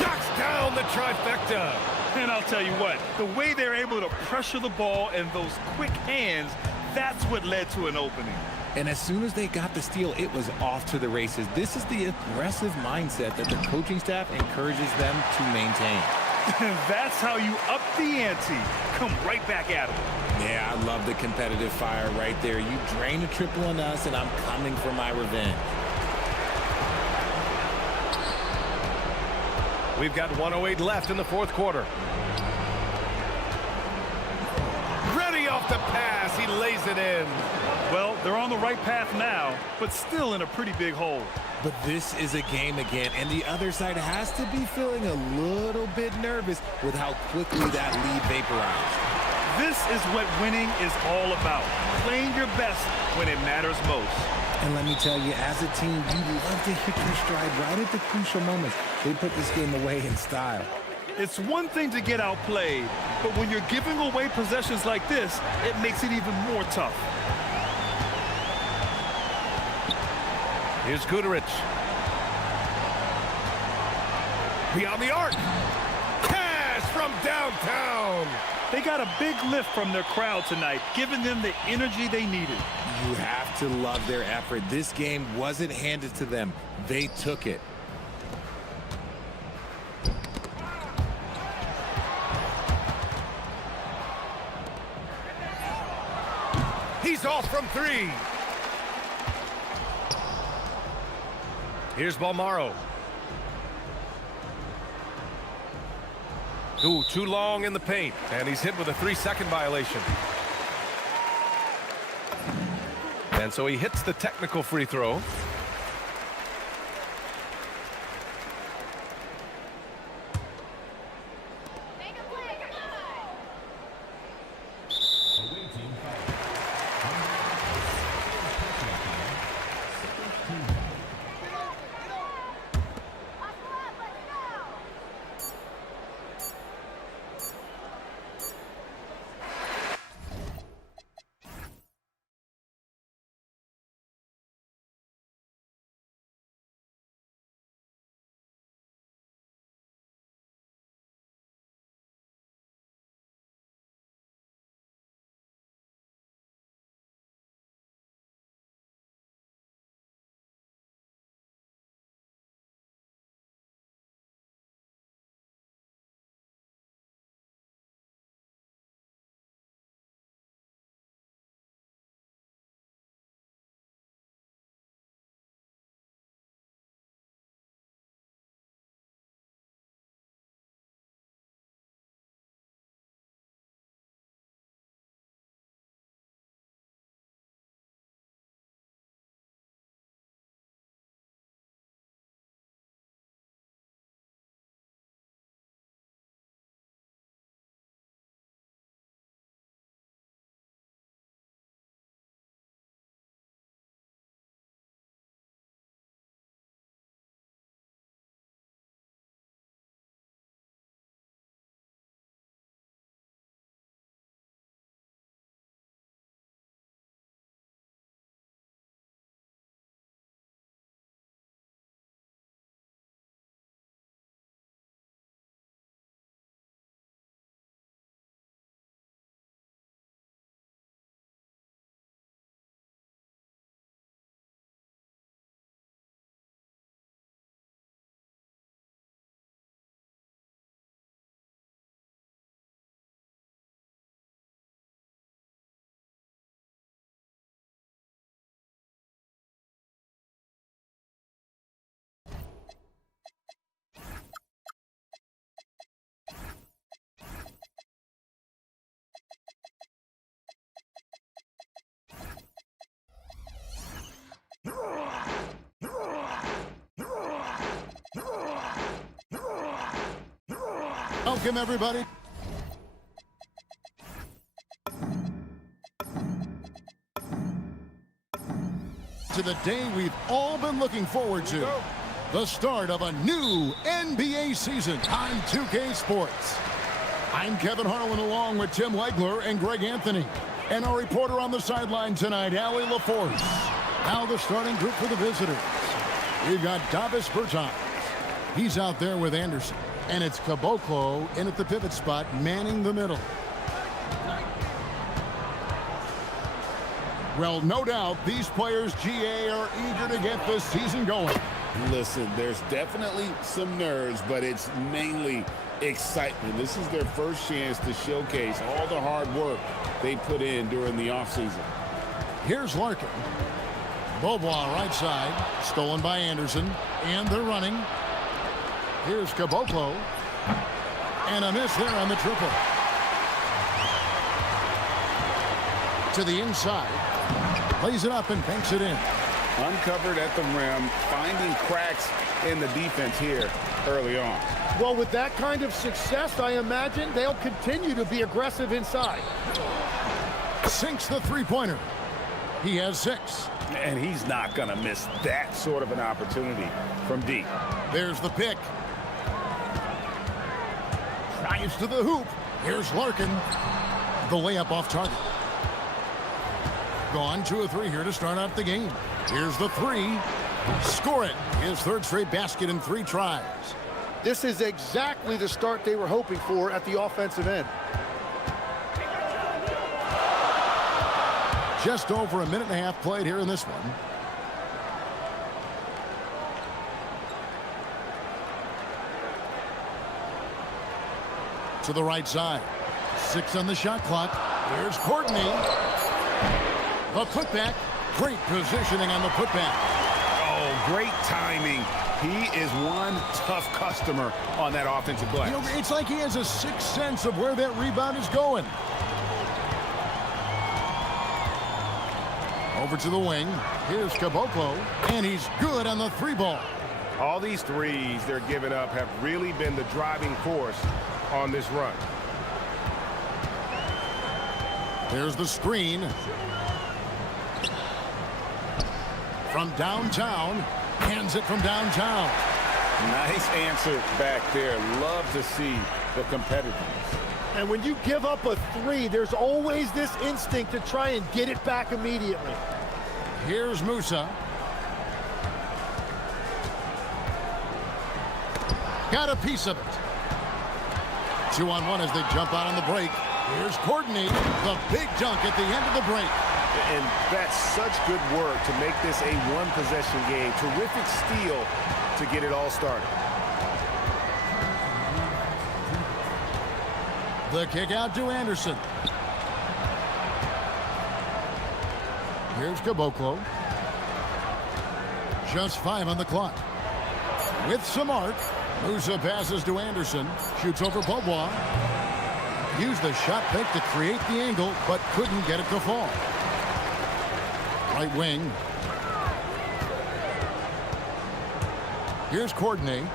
Knocks down the trifecta. And I'll tell you what, the way they're able to pressure the ball and those quick hands, that's what led to an opening. And as soon as they got the steal, it was off to the races. This is the aggressive mindset that the coaching staff encourages them to maintain. That's how you up the ante. Come right back at them. Yeah, I love the competitive fire right there. You drain a triple on us, and I'm coming for my revenge. We've got 1:08 left in the fourth quarter. Ready off the pass. He lays it in. Well, they're on the right path now, but still in a pretty big hole. But this is a game again, and the other side has to be feeling a little bit nervous with how quickly that lead vaporized. This is what winning is all about. Playing your best when it matters most. And let me tell you, as a team, you love to hit your stride right at the crucial moments. They put this game away in style. It's one thing to get outplayed, but when you're giving away possessions like this, it makes it even more tough. Here's Guterich. Beyond the arc. Cash from downtown. They got a big lift from their crowd tonight, giving them the energy they needed. You have to love their effort. This game wasn't handed to them. They took it. He's off from three. Here's Balmaro. Ooh, too long in the paint. And he's hit with a 3-second violation. And so he hits the technical free throw. Welcome, everybody. To the day we've all been looking forward to. The start of a new NBA season on 2K Sports. I'm Kevin Harlan along with Tim Legler and Greg Anthony. And our reporter on the sideline tonight, Allie LaForce. Now the starting group for the visitors. We've got Davis Bertans. He's out there with Anderson. And it's Caboclo in at the pivot spot, manning the middle. Well, no doubt, these players, GA, are eager to get this season going. Listen, there's definitely some nerves, but it's mainly excitement. This is their first chance to showcase all the hard work they put in during the offseason. Here's Larkin. Beaubois right side, stolen by Anderson, and they're running. Here's Caboclo, and a miss there on the triple. To the inside, plays it up and banks it in. Uncovered at the rim, finding cracks in the defense here early on. Well, with that kind of success, I imagine they'll continue to be aggressive inside. Sinks the three-pointer. He has 6. And he's not going to miss that sort of an opportunity from deep. There's the pick. Drives to the hoop. Here's Larkin. The layup off target. Gone 2 of 3 here to start out the game. Here's the 3. Score it. His third straight basket in 3 tries. This is exactly the start they were hoping for at the offensive end. Just over a minute and a half played here in this one. To the right side. 6 on the shot clock. Here's Courtney. The putback. Great positioning on the putback. Oh, great timing. He is one tough customer on that offensive glass. You know, it's like he has a sixth sense of where that rebound is going. Over to the wing. Here's Caboclo, and he's good on the 3-ball. All these threes they're giving up have really been the driving force on this run. There's the screen. From downtown. Hands it from downtown. Nice answer back there. Love to see the competitiveness. And when you give up a 3, there's always this instinct to try and get it back immediately. Here's Musa. Got a piece of it. 2-on-1 as they jump out on the break. Here's Courtney. The big dunk at the end of the break. And that's such good work to make this a one-possession game. Terrific steal to get it all started. The kick out to Anderson. Here's Caboclo. Just 5 on the clock. With some arc, Musa passes to Anderson. Shoots over Beaubois. Used the shot fake to create the angle, but couldn't get it to fall. Right wing. Here's Courtney.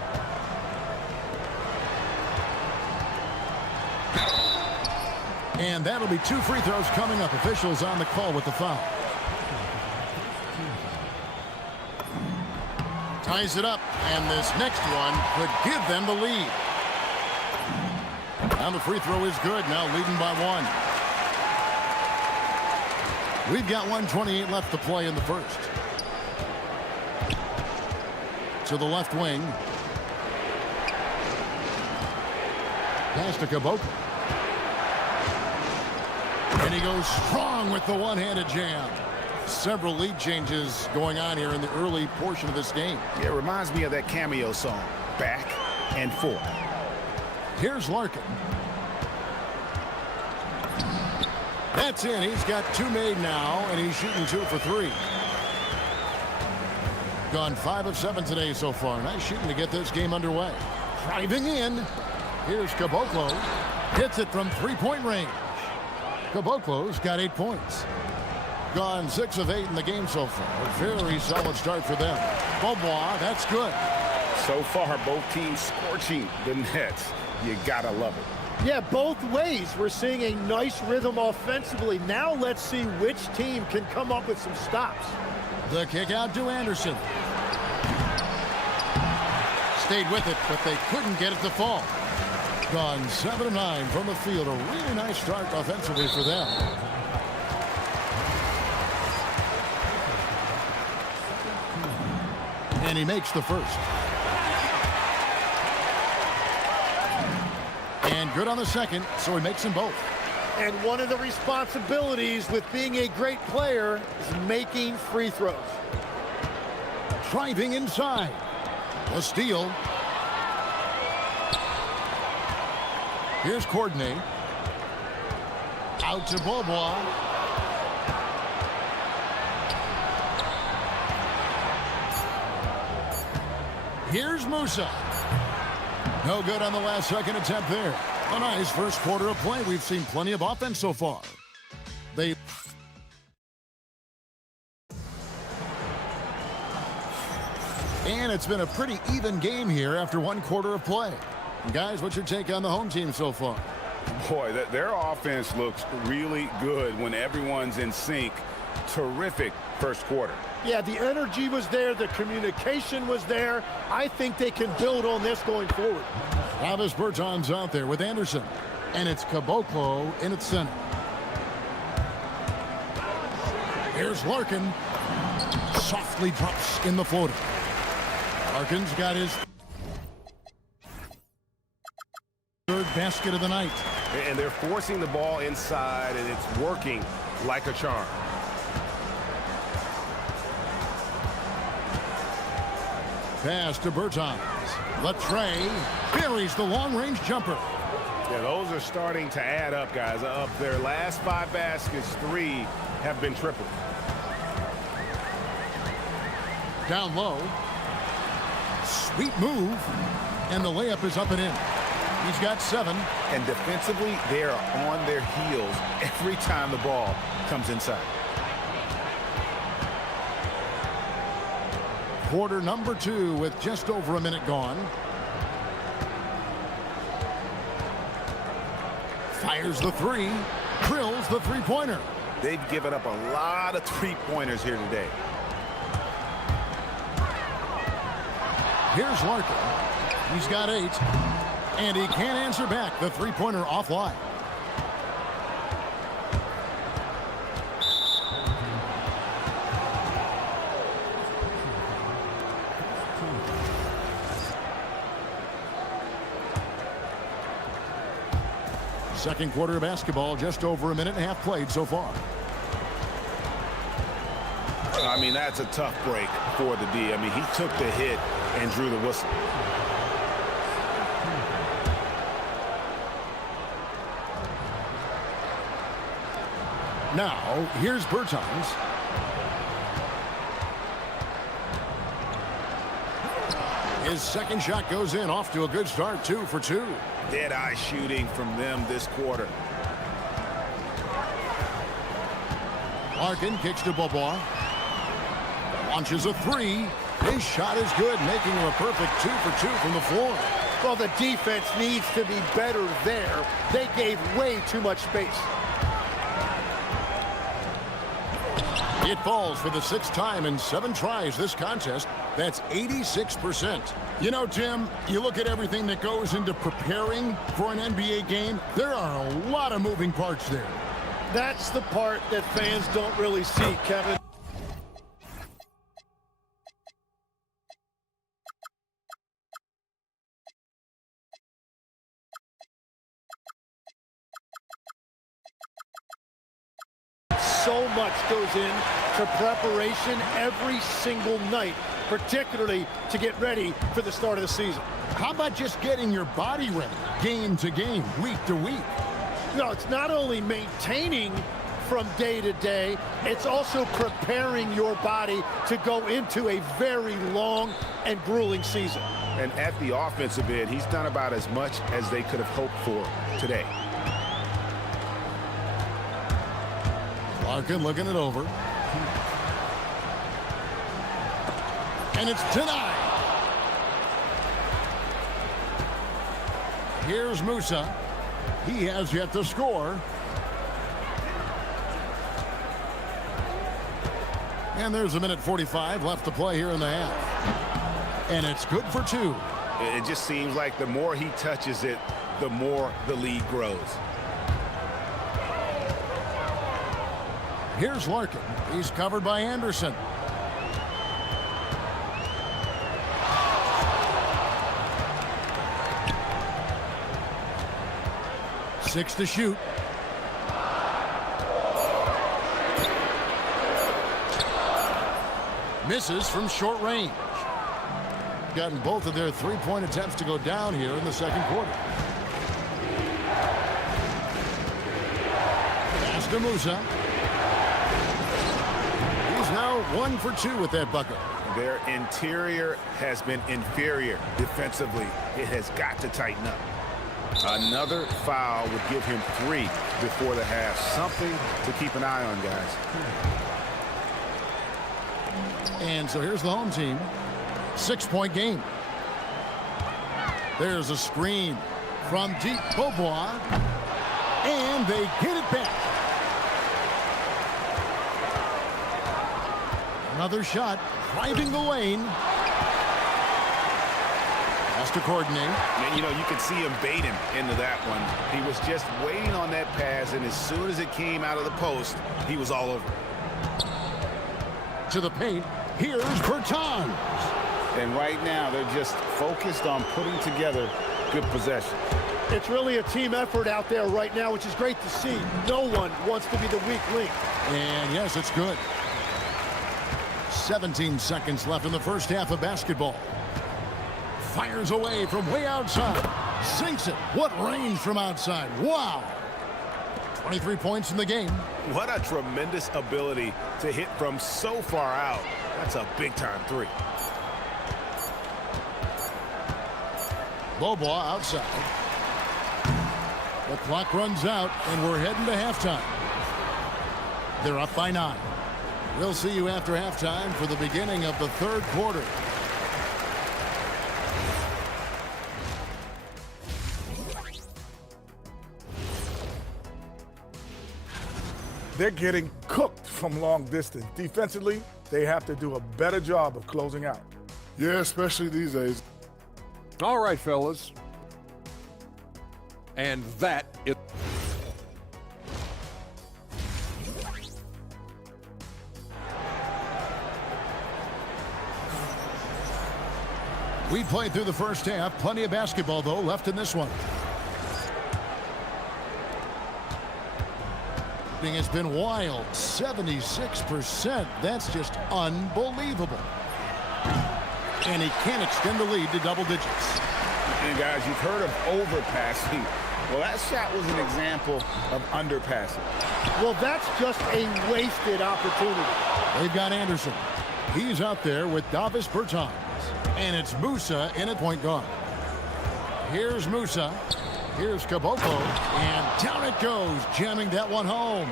And that'll be 2 free throws coming up. Officials on the call with the foul. Ties it up, and this next one could give them the lead. And the free throw is good, now leading by 1. We've got 1:28 left to play in the first. To the left wing. Pass to Caboclo. And he goes strong with the one-handed jam. Several lead changes going on here in the early portion of this game. Yeah, it reminds me of that Cameo song, Back and Forth. Here's Larkin. That's in. He's got 2 made now, and he's shooting 2 for 3. Gone 5 of 7 today so far. Nice shooting to get this game underway. Driving in. Here's Caboclo. Hits it from 3-point range. Caboclo's got 8 points. Gone 6 of 8 in the game so far. A very solid start for them. Beaubois, that's good. So far, both teams scorching the nets. You gotta love it. Yeah, both ways. We're seeing a nice rhythm offensively. Now let's see which team can come up with some stops. The kick out to Anderson. Stayed with it, but they couldn't get it to fall. Gone 7-9 from the field. A really nice start offensively for them. And he makes the first. And good on the second, so he makes them both. And one of the responsibilities with being a great player is making free throws. Driving inside. The steal. Here's Courtney. Out to Beaubois. Here's Musa. No good on the last second attempt there. A nice first quarter of play. We've seen plenty of offense so far. And it's been a pretty even game here after one quarter of play. Guys, what's your take on the home team so far? Boy, their offense looks really good when everyone's in sync. Terrific first quarter. Yeah, the energy was there. The communication was there. I think they can build on this going forward. Travis Berton's out there with Anderson. And it's Caboclo in its center. Here's Larkin. Softly drops in the floater. Larkin's got his third basket of the night. And they're forcing the ball inside, and it's working like a charm. Pass to Bertans. Latre buries the long-range jumper. Yeah, those are starting to add up, guys. Of their last 5 baskets, 3 have been triple. Down low. Sweet move. And the layup is up and in. He's got 7. And defensively, they are on their heels every time the ball comes inside. Quarter number 2 with just over a minute gone. Fires the 3. Drills the three-pointer. They've given up a lot of three-pointers here today. Here's Larkin. He's got 8. And he can't answer back. The three-pointer offline. Second quarter of basketball, just over a minute and a half played so far. I mean, that's a tough break for the D. I mean, he took the hit and drew the whistle. Now, here's Bertans. His second shot goes in, off to a good start, 2 for 2. Dead-eye shooting from them this quarter. Larkin kicks to Beaubois. Launches a 3. His shot is good, making him a perfect 2 for 2 from the floor. Well, the defense needs to be better there. They gave way too much space. It falls for the 6th time in 7 tries this contest. That's 86%. You know, Tim, you look at everything that goes into preparing for an NBA game, there are a lot of moving parts there. That's the part that fans don't really see, Kevin. So much goes in to preparation every single night, particularly to get ready for the start of the season. How about just getting your body ready, game to game, week to week? No, it's not only maintaining from day to day, it's also preparing your body to go into a very long and grueling season. And at the offensive end, he's done about as much as they could have hoped for today. Larkin looking it over. And it's denied. Here's Musa. He has yet to score. And there's a minute 45 left to play here in the half. And it's good for 2. It just seems like the more he touches it, the more the lead grows. Here's Larkin. He's covered by Anderson. Six to shoot. Misses from short range. Gotten both of their three-point attempts to go down here in the second quarter. Pass to Musa. He's now 1 for 2 with that bucket. Their interior has been inferior defensively. It has got to tighten up. Another foul would give him 3 before the half. Something to keep an eye on, guys. And so here's the home team. 6-point game. There's a screen from deep. Beaubois. And they get it back. Another shot. Driving the lane. Has to coordinate. Man, you know, you could see him bait him into that one. He was just waiting on that pass, and as soon as it came out of the post, he was all over. To the paint. Here's Bertans. And right now, they're just focused on putting together good possession. It's really a team effort out there right now, which is great to see. No one wants to be the weak link. And yes, it's good. 17 seconds left in the first half of basketball. Fires away from way outside. Sinks it. What range from outside. Wow. 23 points in the game. What a tremendous ability to hit from so far out. That's a big-time 3. Beaubois outside. The clock runs out, and we're heading to halftime. They're up by 9. We'll see you after halftime for the beginning of the third quarter. They're getting cooked from long distance. Defensively, they have to do a better job of closing out. Yeah, especially these days. All right, fellas. And that is... We played through the first half. Plenty of basketball, though, left in this one. Has been wild. 76%. That's just unbelievable. And he can't extend the lead to double digits. And guys, you've heard of overpassing. Well, that shot was an example of underpassing. Well, that's just a wasted opportunity. They've got Anderson. He's out there with Davis Bertans. And it's Musa in at point guard. Here's Musa. Here's Caboclo. And down it goes, jamming that one home.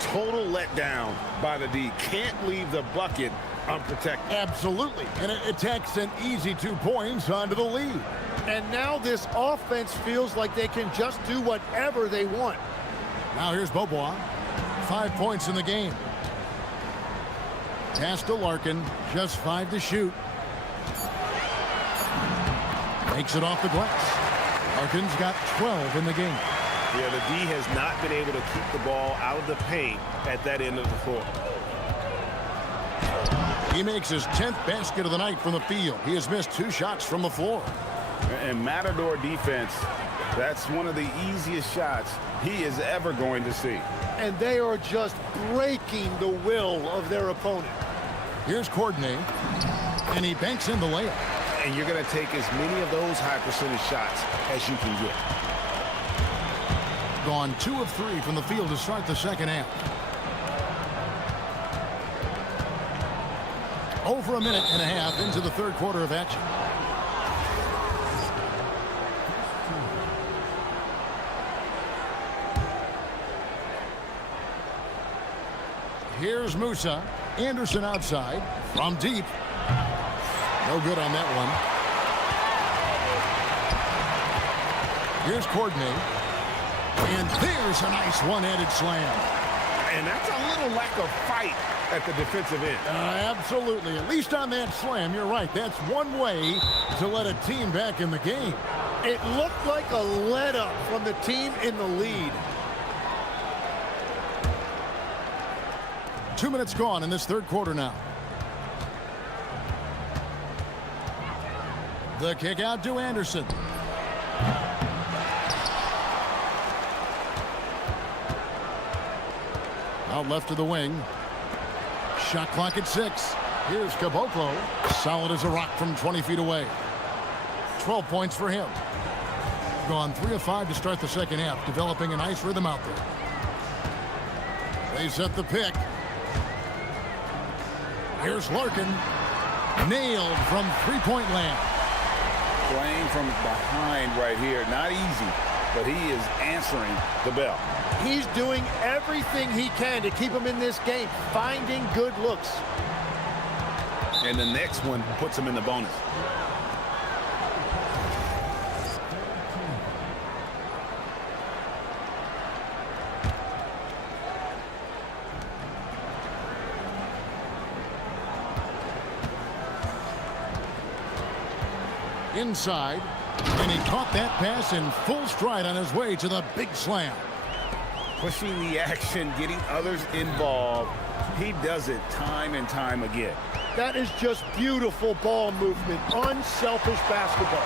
Total letdown by the D. Can't leave the bucket unprotected. Absolutely. And it takes an easy 2 points onto the lead. And now this offense feels like they can just do whatever they want. Now here's Beaubois. 5 points in the game. Pass to Larkin. Just 5 to shoot. Makes it off the glass. Larkin's got 12 in the game. Yeah, the D has not been able to keep the ball out of the paint at that end of the floor. He makes his 10th basket of the night from the field. He has missed 2 shots from the floor. And Matador defense, that's one of the easiest shots he is ever going to see. And they are just breaking the will of their opponent. Here's Courtney, and he banks in the layup. And you're going to take as many of those high percentage shots as you can get. Gone 2 of 3 from the field to start the second half. Over a minute and a half into the third quarter of action. Here's Musa. Anderson outside from deep. No good on that one. Here's Courtney. And there's a nice one-handed slam. And that's a little lack of fight at the defensive end. Absolutely. At least on that slam, you're right. That's one way to let a team back in the game. It looked like a let-up from the team in the lead. 2 minutes gone in this third quarter now. The kick out to Anderson. Out left to the wing. Shot clock at 6. Here's Caboclo. Solid as a rock from 20 feet away. 12 points for him. Gone 3 of 5 to start the second half, developing a nice rhythm out there. They set the pick. Here's Larkin. Nailed from three-point land. Playing from behind right here. Not easy, but he is answering the bell. He's doing everything he can to keep him in this game, finding good looks. And the next one puts him in the bonus. Inside, and he caught that pass in full stride on his way to the big slam. Pushing the action, getting others involved. He does it time and time again. That is just beautiful ball movement, unselfish basketball.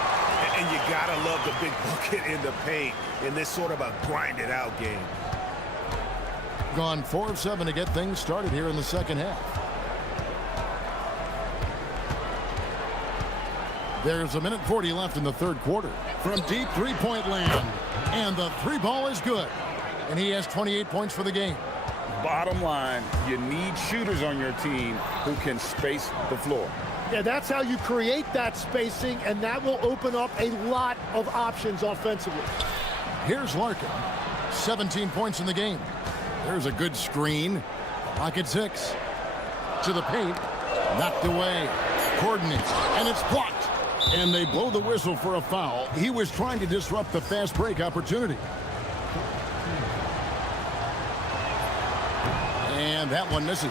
And you gotta love the big bucket in the paint in this sort of a grind-it-out game. Gone 4 of 7 to get things started here in the second half. There's 1:40 left in the third quarter. From deep three-point land. And the three ball is good. And he has 28 points for the game. Bottom line, you need shooters on your team who can space the floor. Yeah, that's how you create that spacing, and that will open up a lot of options offensively. Here's Larkin. 17 points in the game. There's a good screen. Lock at 6. To the paint. Knocked away. Coordinates. And it's blocked. And they blow the whistle for a foul. He was trying to disrupt the fast break opportunity. And that one misses.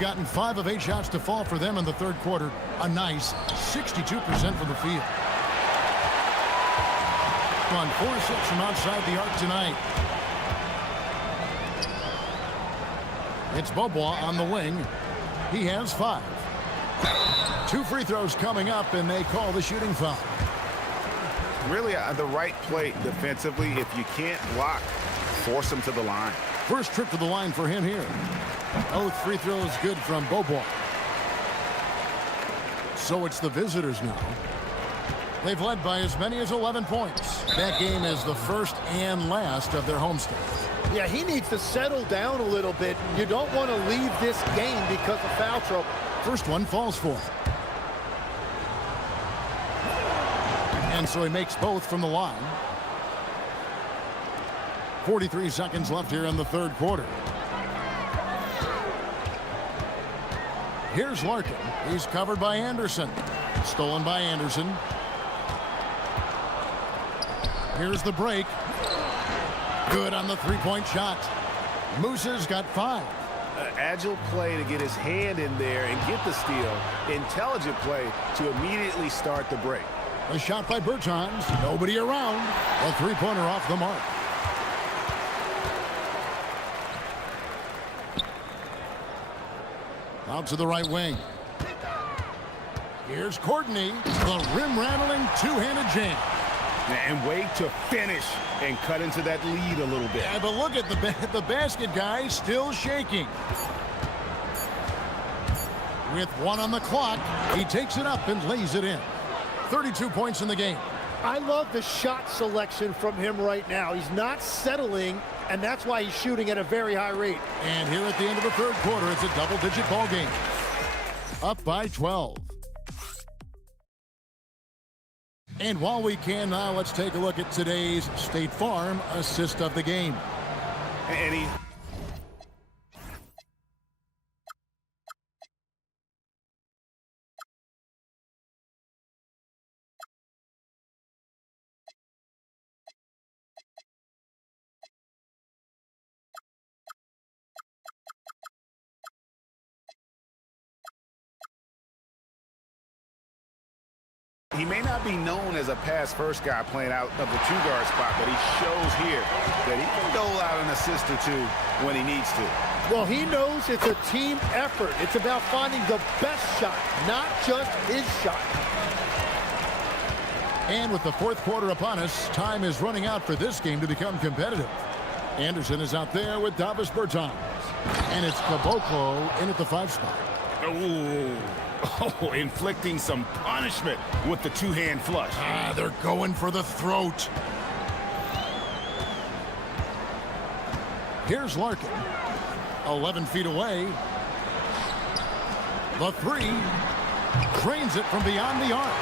Gotten 5 of 8 shots to fall for them in the third quarter. A nice 62% from the field. Gone 4 of 6 from outside the arc tonight. It's Beaubois on the wing. He has 5. 2 free throws coming up, and they call the shooting foul. Really, the right play defensively. If you can't block, force him to the line. First trip to the line for him here. Both free throws good from Beaubois. So it's the visitors now. They've led by as many as 11 points. That game is the first and last of their homestand. Yeah, he needs to settle down a little bit. You don't want to leave this game because of foul trouble. First one falls for him. And so he makes both from the line. 43 seconds left here in the third quarter. Here's Larkin. He's covered by Anderson. Stolen by Anderson. Here's the break. Good on the three-point shot. Moose's got 5. Agile play to get his hand in there and get the steal. Intelligent play to immediately start the break. A shot by Bertans. Nobody around. A three-pointer off the mark. Out to the right wing. Here's Courtney. The rim-rattling two-handed jam. And wait to finish and cut into that lead a little bit. Yeah, but look at the basket guy still shaking. With 1 on the clock, he takes it up and lays it in. 32 points in the game. I love the shot selection from him right now. He's not settling, and that's why he's shooting at a very high rate. And here at the end of the third quarter, it's a double-digit ball game. Up by 12. And while we can now, let's take a look at today's State Farm assist of the game. And he He may not be known as a pass-first guy playing out of the two-guard spot, but he shows here that he can dole out an assist or two when he needs to. Well, he knows it's a team effort. It's about finding the best shot, not just his shot. And with the fourth quarter upon us, time is running out for this game to become competitive. Anderson is out there with Davis Bertans. And it's Caboclo in at the 5 spot. Ooh. Oh, inflicting some punishment with the two-hand flush. They're going for the throat. Here's Larkin. 11 feet away. The 3. Cranes it from beyond the arc.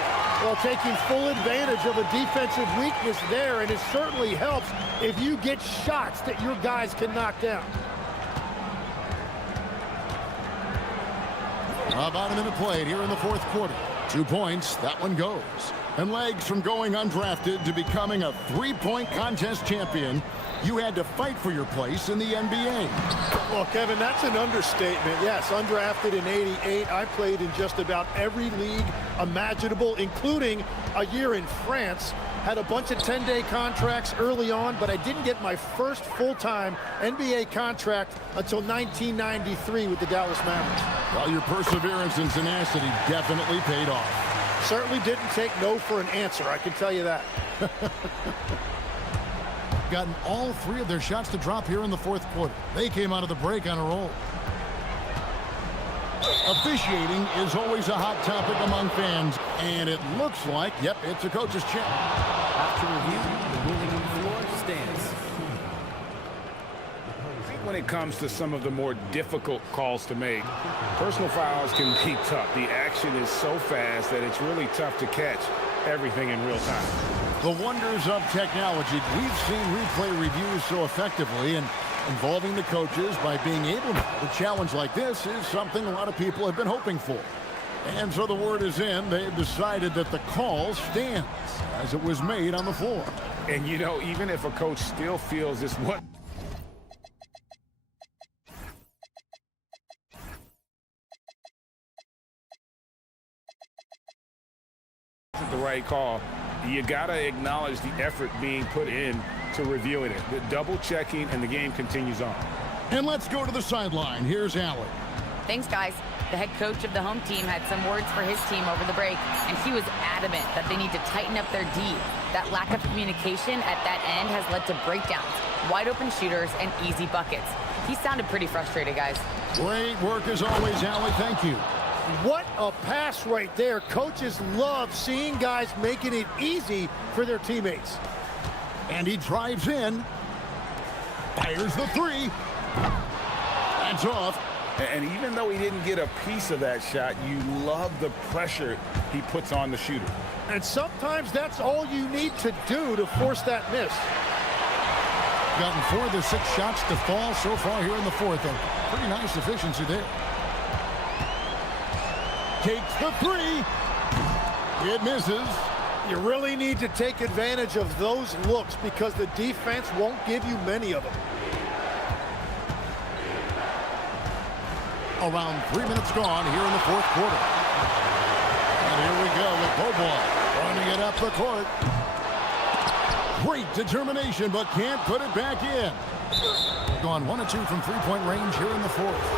Well, taking full advantage of a defensive weakness there, and it certainly helps if you get shots that your guys can knock down. About a minute played here in the fourth quarter. 2 points, that one goes. And legs from going undrafted to becoming a 3-point contest champion, you had to fight for your place in the NBA. Well, Kevin, that's an understatement. Yes, undrafted in '88. I played in just about every league imaginable, including a year in France. Had a bunch of 10-day contracts early on, but I didn't get my first full-time NBA contract until 1993 with the Dallas Mavericks. Well, your perseverance and tenacity definitely paid off. Certainly didn't take no for an answer, I can tell you that. Gotten all 3 of their shots to drop here in the fourth quarter. They came out of the break on a roll. Officiating is always a hot topic among fans, and it looks like, yep, it's a coach's check. After review, the ruling on the floor stands. I think when it comes to some of the more difficult calls to make, personal fouls can be tough. The action is so fast that it's really tough to catch everything in real time. The wonders of technology. We've seen replay reviews so effectively, and involving the coaches by being able to. A challenge like this is something a lot of people have been hoping for. And so the word is in. They've decided that the call stands as it was made on the floor. And, you know, even if a coach still feels this one isn't the right call, you got to acknowledge the effort being put in to reviewing it. The double checking, and the game continues on. And let's go to the sideline. Here's Allen. Thanks, guys. The head coach of the home team had some words for his team over the break, and he was adamant that they need to tighten up their D. That lack of communication at that end has led to breakdowns, wide open shooters, and easy buckets. He sounded pretty frustrated, guys. Great work as always, Allie. Thank you. What a pass right there. Coaches love seeing guys making it easy for their teammates. And he drives in. Fires the 3. That's off. And even though he didn't get a piece of that shot, you love the pressure he puts on the shooter. And sometimes that's all you need to do to force that miss. Gotten 4 of their 6 shots to fall so far here in the fourth. Pretty nice efficiency there. Takes the 3. It misses. You really need to take advantage of those looks because the defense won't give you many of them. Around 3 minutes gone here in the fourth quarter. And here we go with Bobois running it up the court. Great determination, but can't put it back in. Gone 1 of 2 from 3-point range here in the fourth.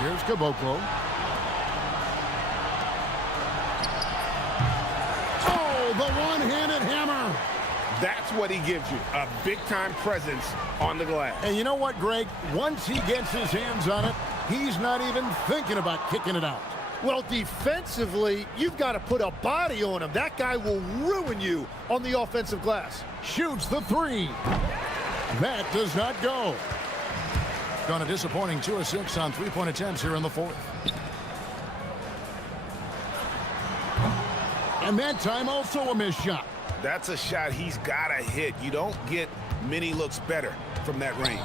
Here's Caboclo. The one-handed hammer. That's what he gives you, a big-time presence on the glass. And you know what, Greg? Once he gets his hands on it, he's not even thinking about kicking it out. Well, defensively, you've got to put a body on him. That guy will ruin you on the offensive glass. Shoots the 3. That does not go. Gone a disappointing 2 of 6 on 3-point attempts here in the fourth. And that time also a missed shot. That's a shot he's got to hit. You don't get many looks better from that range.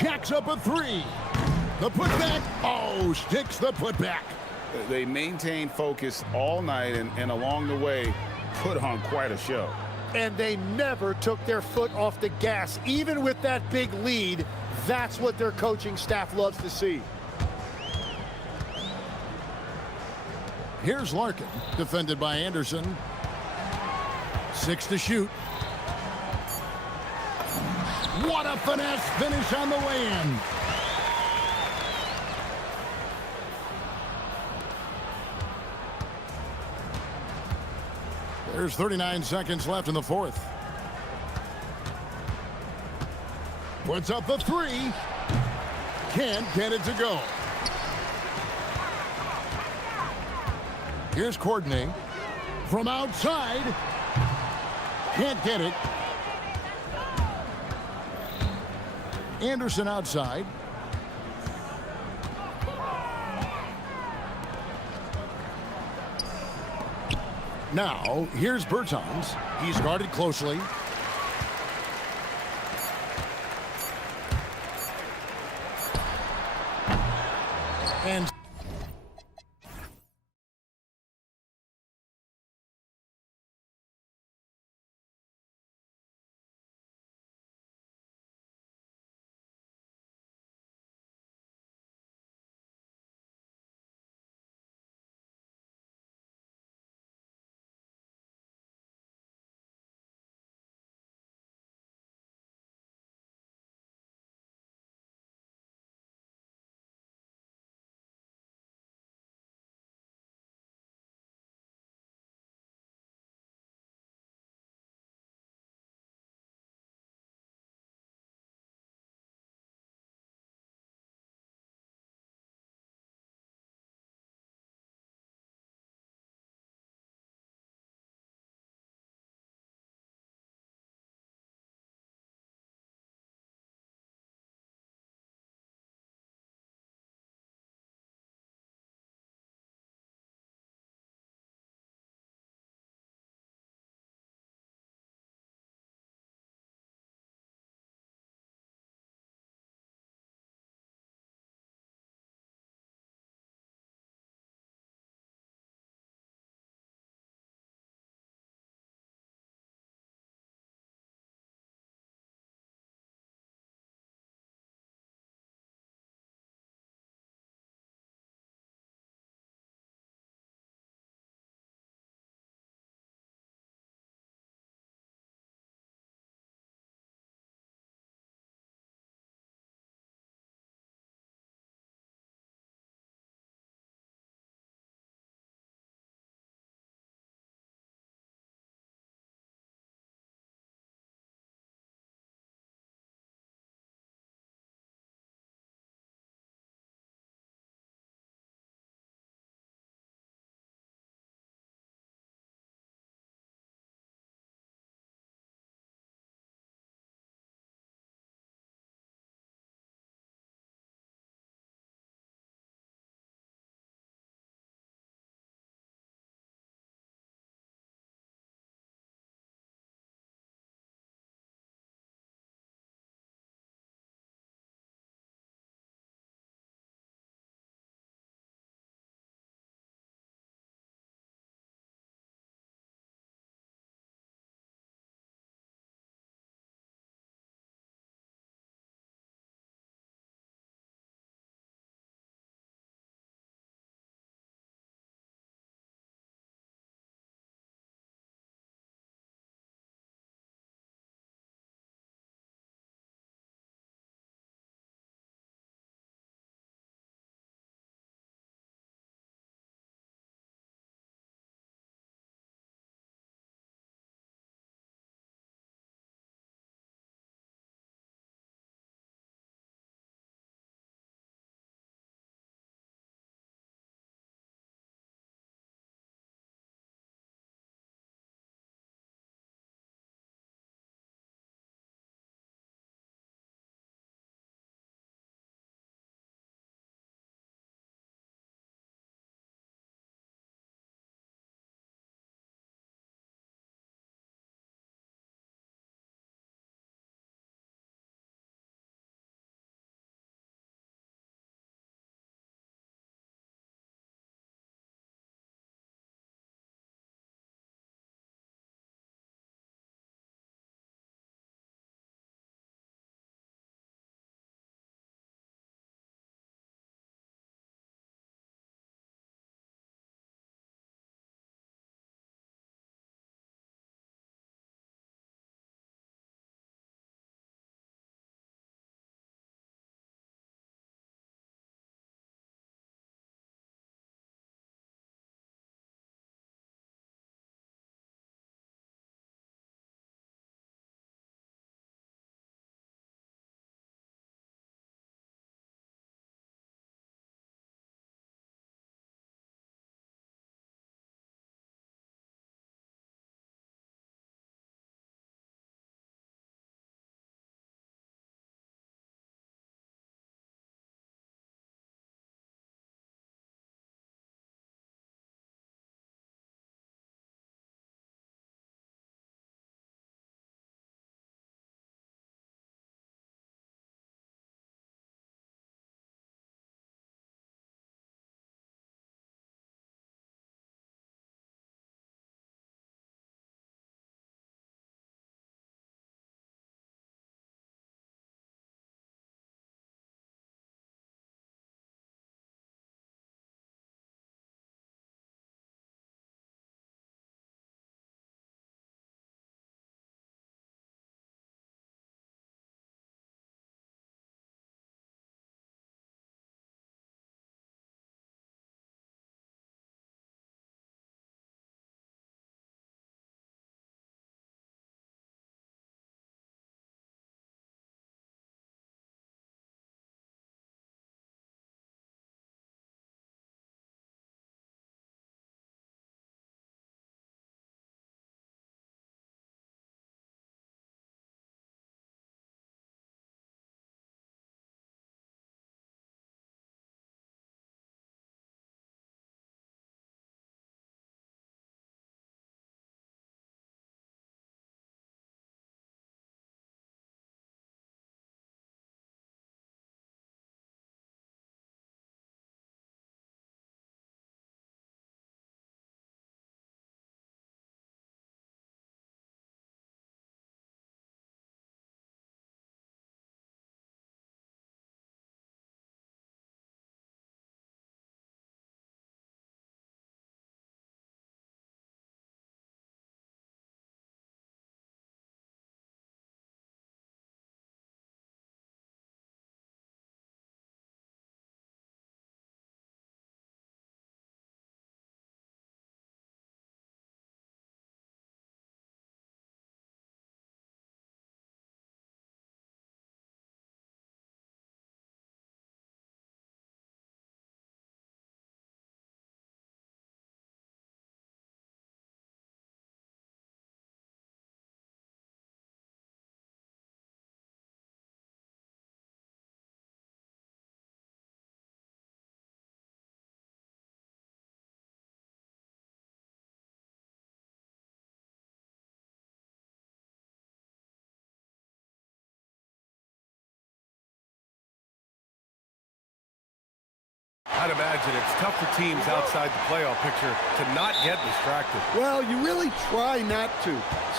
Jacks up a 3. The putback. Oh, sticks the putback. They maintained focus all night and along the way put on quite a show. and they never took their foot off the gas. Even with that big lead, that's what their coaching staff loves to see. Here's Larkin, defended by Anderson. 6 to shoot. What a finesse finish on the way in. There's 39 seconds left in the fourth. Puts up the three. Can't get it to go. Here's Courtney from outside. Can't get it. Anderson outside. Now, here's Bertans. He's guarded closely. And I'd imagine it's tough for teams outside the playoff picture to not get distracted. Well, you really try not to.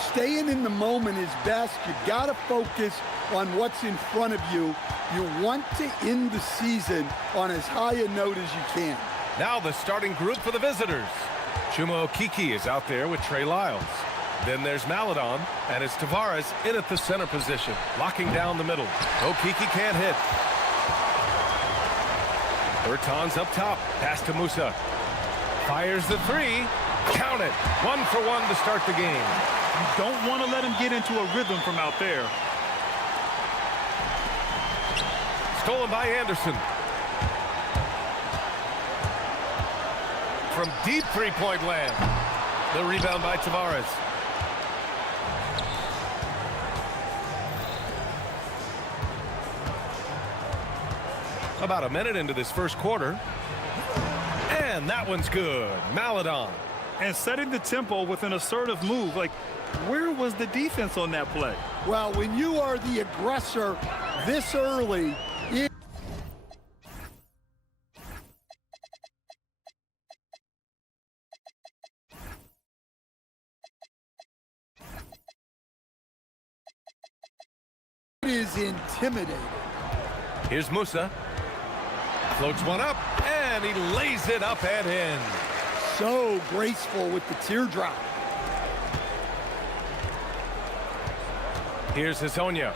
Staying in the moment is best. You got to focus on what's in front of you. You want to end the season on as high a note as you can. Now the starting group for the visitors. Chuma Okeke is out there with Trey Lyles. Then there's Maladon, and it's Tavares in at the center position, locking down the middle. Okeke can't hit. Bertans up top, pass to Musa. Fires the three, count it. 1 for 1 to start the game. You don't want to let him get into a rhythm from out there. Stolen by Anderson. From deep three-point land. The rebound by Tavares. About a minute into this first quarter. And that one's good. Maladon. And setting the tempo with an assertive move. Like, where was the defense on that play? Well, when you are the aggressor this early, it is intimidating. Here's Musa. Floats one up, and he lays it up and in. So graceful with the teardrop. Here's Hazonia.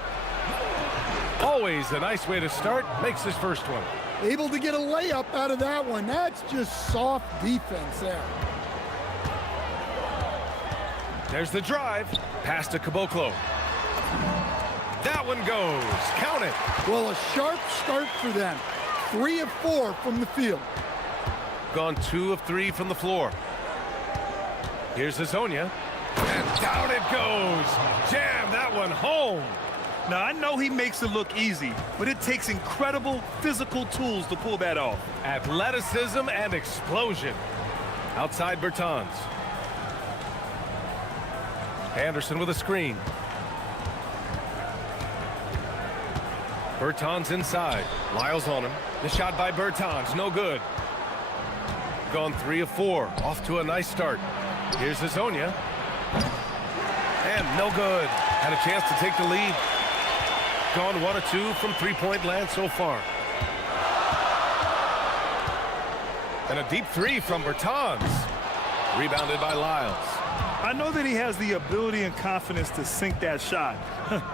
Always a nice way to start. Makes his first one. Able to get a layup out of that one. That's just soft defense there. There's the drive. Pass to Caboclo. That one goes. Count it. Well, a sharp start for them. 3 of 4 from the field. Gone 2 of 3 from the floor. Here's Hazonia. And down it goes. Jam that one home. Now, I know he makes it look easy, but it takes incredible physical tools to pull that off. Athleticism and explosion. Outside Bertans. Anderson with a screen. Bertans inside. Lyles on him. The shot by Bertans, no good. Gone 3 of 4. Off to a nice start. Here's Hazonia. And no good. Had a chance to take the lead. Gone 1 of 2 from three-point land so far. And a deep 3 from Bertans. Rebounded by Lyles. I know that he has the ability and confidence to sink that shot,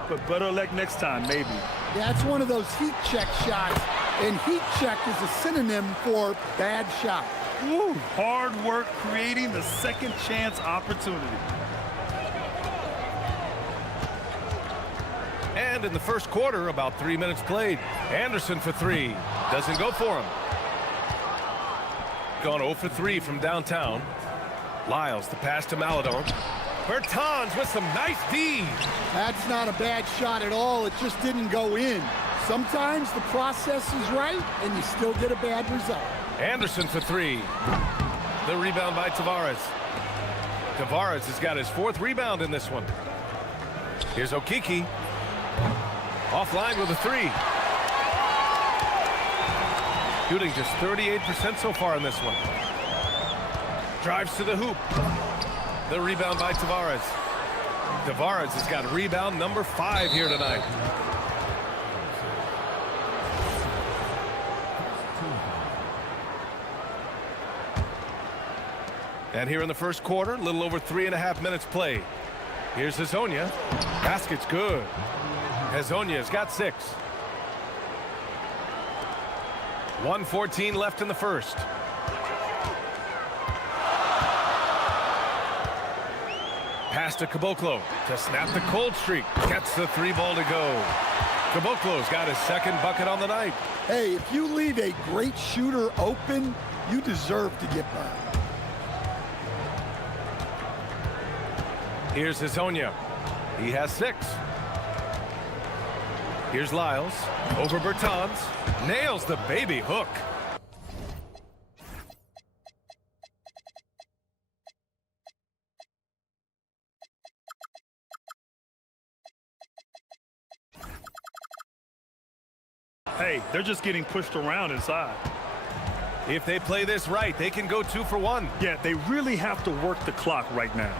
but better luck next time, maybe. Yeah, it's one of those heat check shots, and heat check is a synonym for bad shot. Woo, hard work creating the second chance opportunity. And in the first quarter, about 3 minutes played. Anderson for 3. Doesn't go for him. Gone 0 for 3 from downtown. Lyles, the pass to Maladon. Bertans with some nice D. That's not a bad shot at all. It just didn't go in. Sometimes the process is right, and you still get a bad result. Anderson for 3. The rebound by Tavares. Tavares has got his 4th rebound in this one. Here's Okeke. Offline with a 3. Shooting just 38% so far in this one. Drives to the hoop. The rebound by Tavares. Tavares has got rebound number 5 here tonight. And here in the first quarter, a little over 3.5 minutes played. Here's Hazonia. Basket's good. Hazonia's got 6. 1:14 left in the first. Pass to Caboclo to snap the cold streak. Gets the 3 ball to go. Caboclo's got his 2nd bucket on the night. Hey, if you leave a great shooter open, you deserve to get burned. Here's Hazonia. He has 6. Here's Lyles. Over Bertans. Nails the baby hook. Hey, they're just getting pushed around inside. If they play this right, they can go 2 for 1. Yeah, they really have to work the clock right now.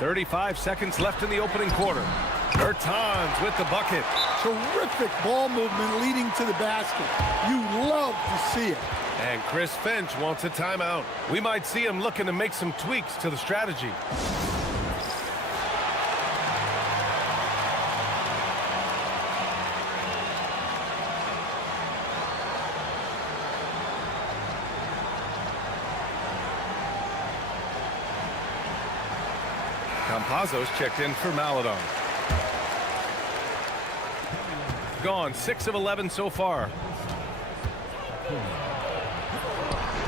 35 seconds left in the opening quarter. Bertans with the bucket. Terrific ball movement leading to the basket. You love to see it. And Chris Finch wants a timeout. We might see him looking to make some tweaks to the strategy. Campazzo's checked in for Maladon. Gone 6 of 11 so far.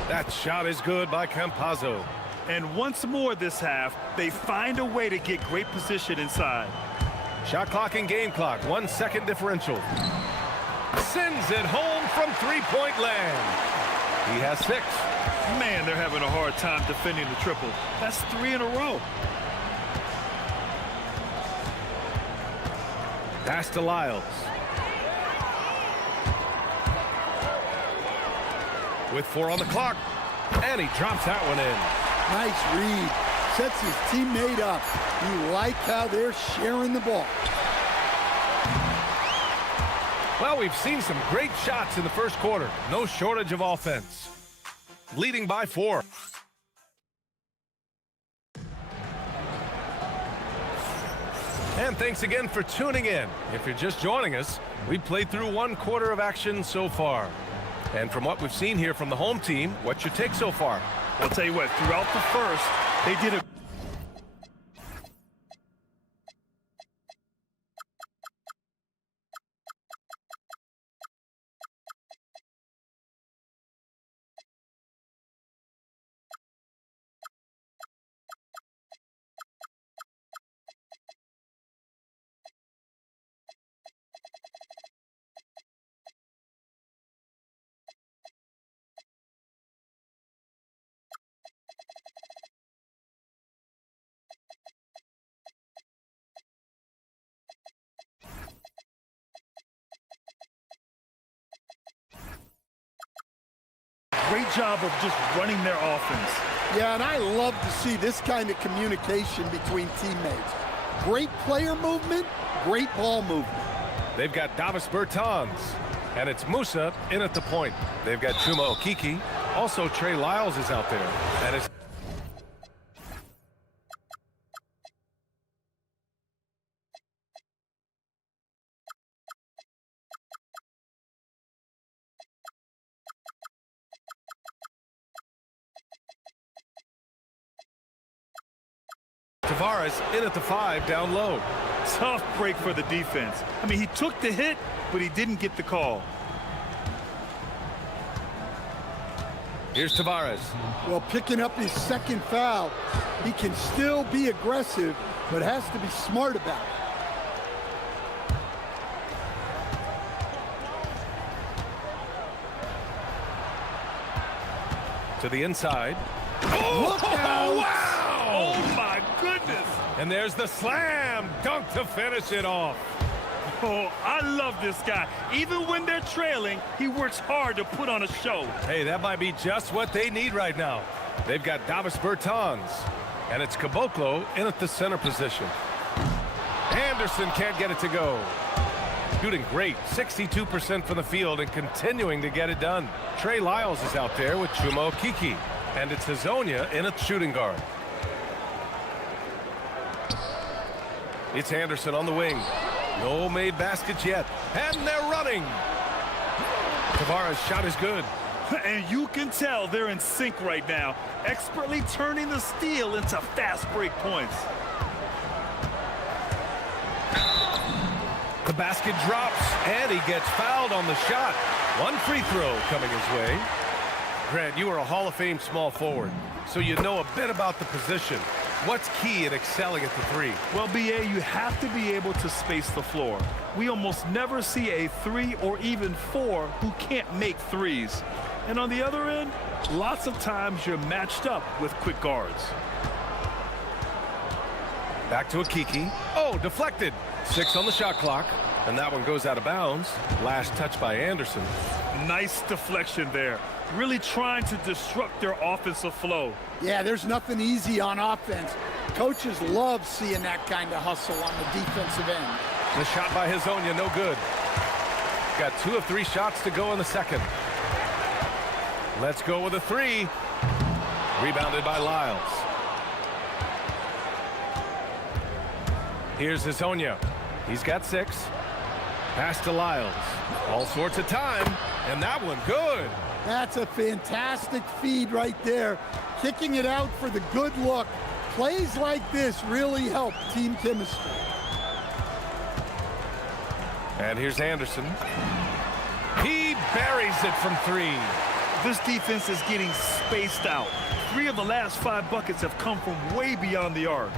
That shot is good by Campazzo. And once more this half, they find a way to get great position inside. Shot clock and game clock, 1 second differential. Sends it home from three-point land. He has 6. Man, they're having a hard time defending the triple. That's 3 in a row. Pass to Lyles. With 4 on the clock. And he drops that one in. Nice read. Sets his teammate up. You like how they're sharing the ball. Well, we've seen some great shots in the first quarter. No shortage of offense. Leading by 4. And thanks again for tuning in. If you're just joining us, we played through 1 quarter of action so far. And from what we've seen here from the home team, what's your take so far? I'll tell you what, throughout the first, they did a great job of just running their offense. Yeah, and I love to see this kind of communication between teammates. Great player movement, great ball movement. They've got Davis Bertans, and it's Musa in at the point. They've got Chuma Okiki. Also, Trey Lyles is out there. And it's Tavares in at the 5 down low. Tough break for the defense. I mean, he took the hit, but he didn't get the call. Here's Tavares. Well, picking up his 2nd foul, he can still be aggressive, but has to be smart about it. To the inside. Look out! Wow! Oh, my goodness! And there's the slam dunk to finish it off. Oh, I love this guy. Even when they're trailing, he works hard to put on a show. Hey, that might be just what they need right now. They've got Davis Bertans, and it's Caboclo in at the center position. Anderson can't get it to go. Shooting great, 62% from the field and continuing to get it done. Trey Lyles is out there with Chuma Okiki, and it's Hazonia in at shooting guard. It's Anderson on the wing. No made baskets yet. And they're running. Tavares' shot is good. And you can tell they're in sync right now, expertly turning the steal into fast break points. The basket drops, and he gets fouled on the shot. 1 free throw coming his way. Grant, you are a Hall of Fame small forward, so you know a bit about the position. What's key in excelling at the 3? Well, BA, you have to be able to space the floor. We almost never see a 3 or even 4 who can't make threes. And on the other end, lots of times you're matched up with quick guards. Back to Okiki. Oh, deflected. 6 on the shot clock. And that one goes out of bounds. Last touch by Anderson. Nice deflection there. Really trying to disrupt their offensive flow. Yeah, there's nothing easy on offense. Coaches love seeing that kind of hustle on the defensive end. The shot by Hezonja, no good. Got 2 of 3 shots to go in the second. Let's go with a 3. Rebounded by Lyles. Here's Hezonja. He's got 6. Pass to Lyles. All sorts of time, and that one good. That's a fantastic feed right there. Kicking it out for the good look. Plays like this really help team chemistry. And here's Anderson. He buries it from 3. This defense is getting spaced out. 3 of the last 5 buckets have come from way beyond the arc.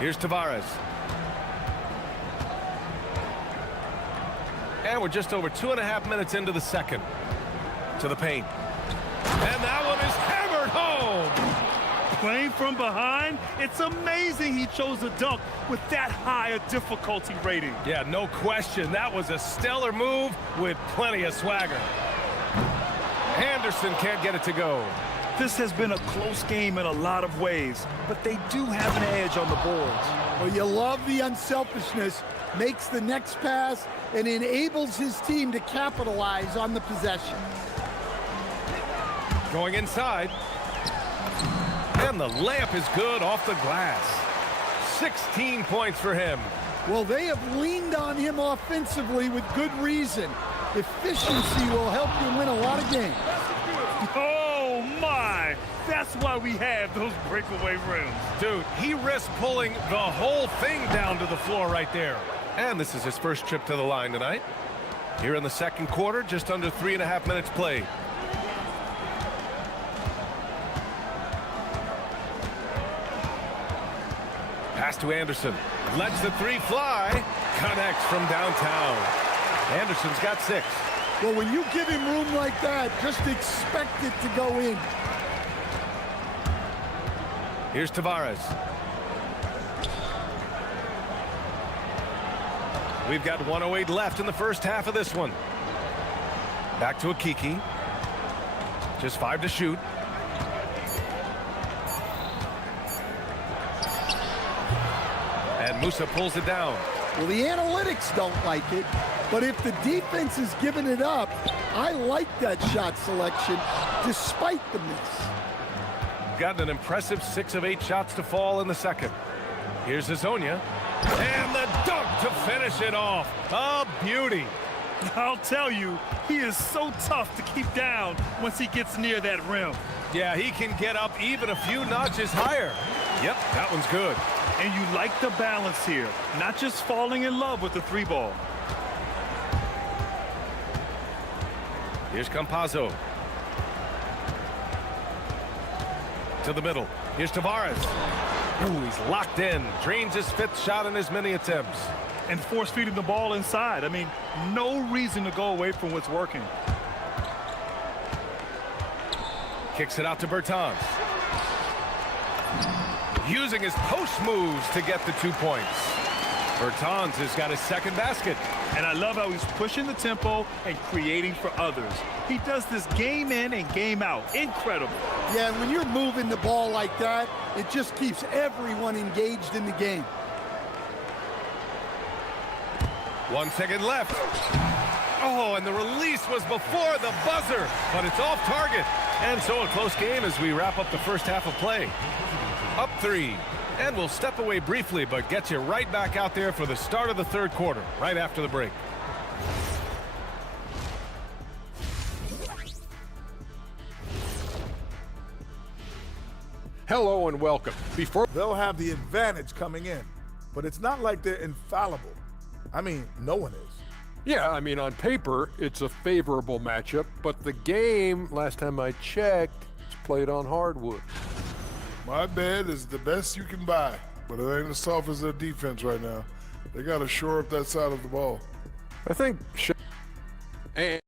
Here's Tavares. And we're just over 2.5 minutes into the second. To the paint. And that one is hammered home. Playing from behind, it's amazing he chose a dunk with that high a difficulty rating. Yeah, no question. That was a stellar move with plenty of swagger. Anderson can't get it to go. This has been a close game in a lot of ways, but they do have an edge on the boards. Well, you love the unselfishness, makes the next pass, and enables his team to capitalize on the possession. Going inside. And the layup is good off the glass. 16 points for him. Well, they have leaned on him offensively with good reason. Efficiency will help you win a lot of games. Oh, my! That's why we have those breakaway rims. Dude, he risked pulling the whole thing down to the floor right there. And this is his first trip to the line tonight. Here in the second quarter, just under 3.5 minutes played. Pass to Anderson. Lets the 3 fly. Connects from downtown. Anderson's got 6. Well, when you give him room like that, just expect it to go in. Here's Tavares. We've got 1:08 left in the first half of this one. Back to Akiki. Just 5 to shoot. And Musa pulls it down. Well, the analytics don't like it, but if the defense is giving it up, I like that shot selection despite the miss. Got an impressive 6 of 8 shots to fall in the second. Here's Hezonja. And the dunk to finish it off. A beauty. I'll tell you, he is so tough to keep down once he gets near that rim. Yeah, he can get up even a few notches higher. Yep, that one's good. And you like the balance here, not just falling in love with the 3 ball. Here's Campazzo. To the middle. Here's Tavares. Ooh, he's locked in. Drains his 5th shot in his many attempts. And force feeding the ball inside. I mean, no reason to go away from what's working. Kicks it out to Bertans. Using his post moves to get the 2 points. Bertans has got his 2nd basket. And I love how he's pushing the tempo and creating for others. He does this game in and game out. Incredible. Yeah, and when you're moving the ball like that, it just keeps everyone engaged in the game. 1 second left. Oh, and the release was before the buzzer, but it's off target. And so a close game as we wrap up the first half of play. Up 3. And we'll step away briefly, but get you right back out there for the start of the third quarter, right after the break. Hello and welcome. They'll have the advantage coming in, but it's not like they're infallible. I mean, no one is. Yeah, I mean, on paper, it's a favorable matchup, but the game, last time I checked, it's played on hardwood. My bed is the best you can buy, but it ain't as soft as their defense right now. They got to shore up that side of the ball. I think... And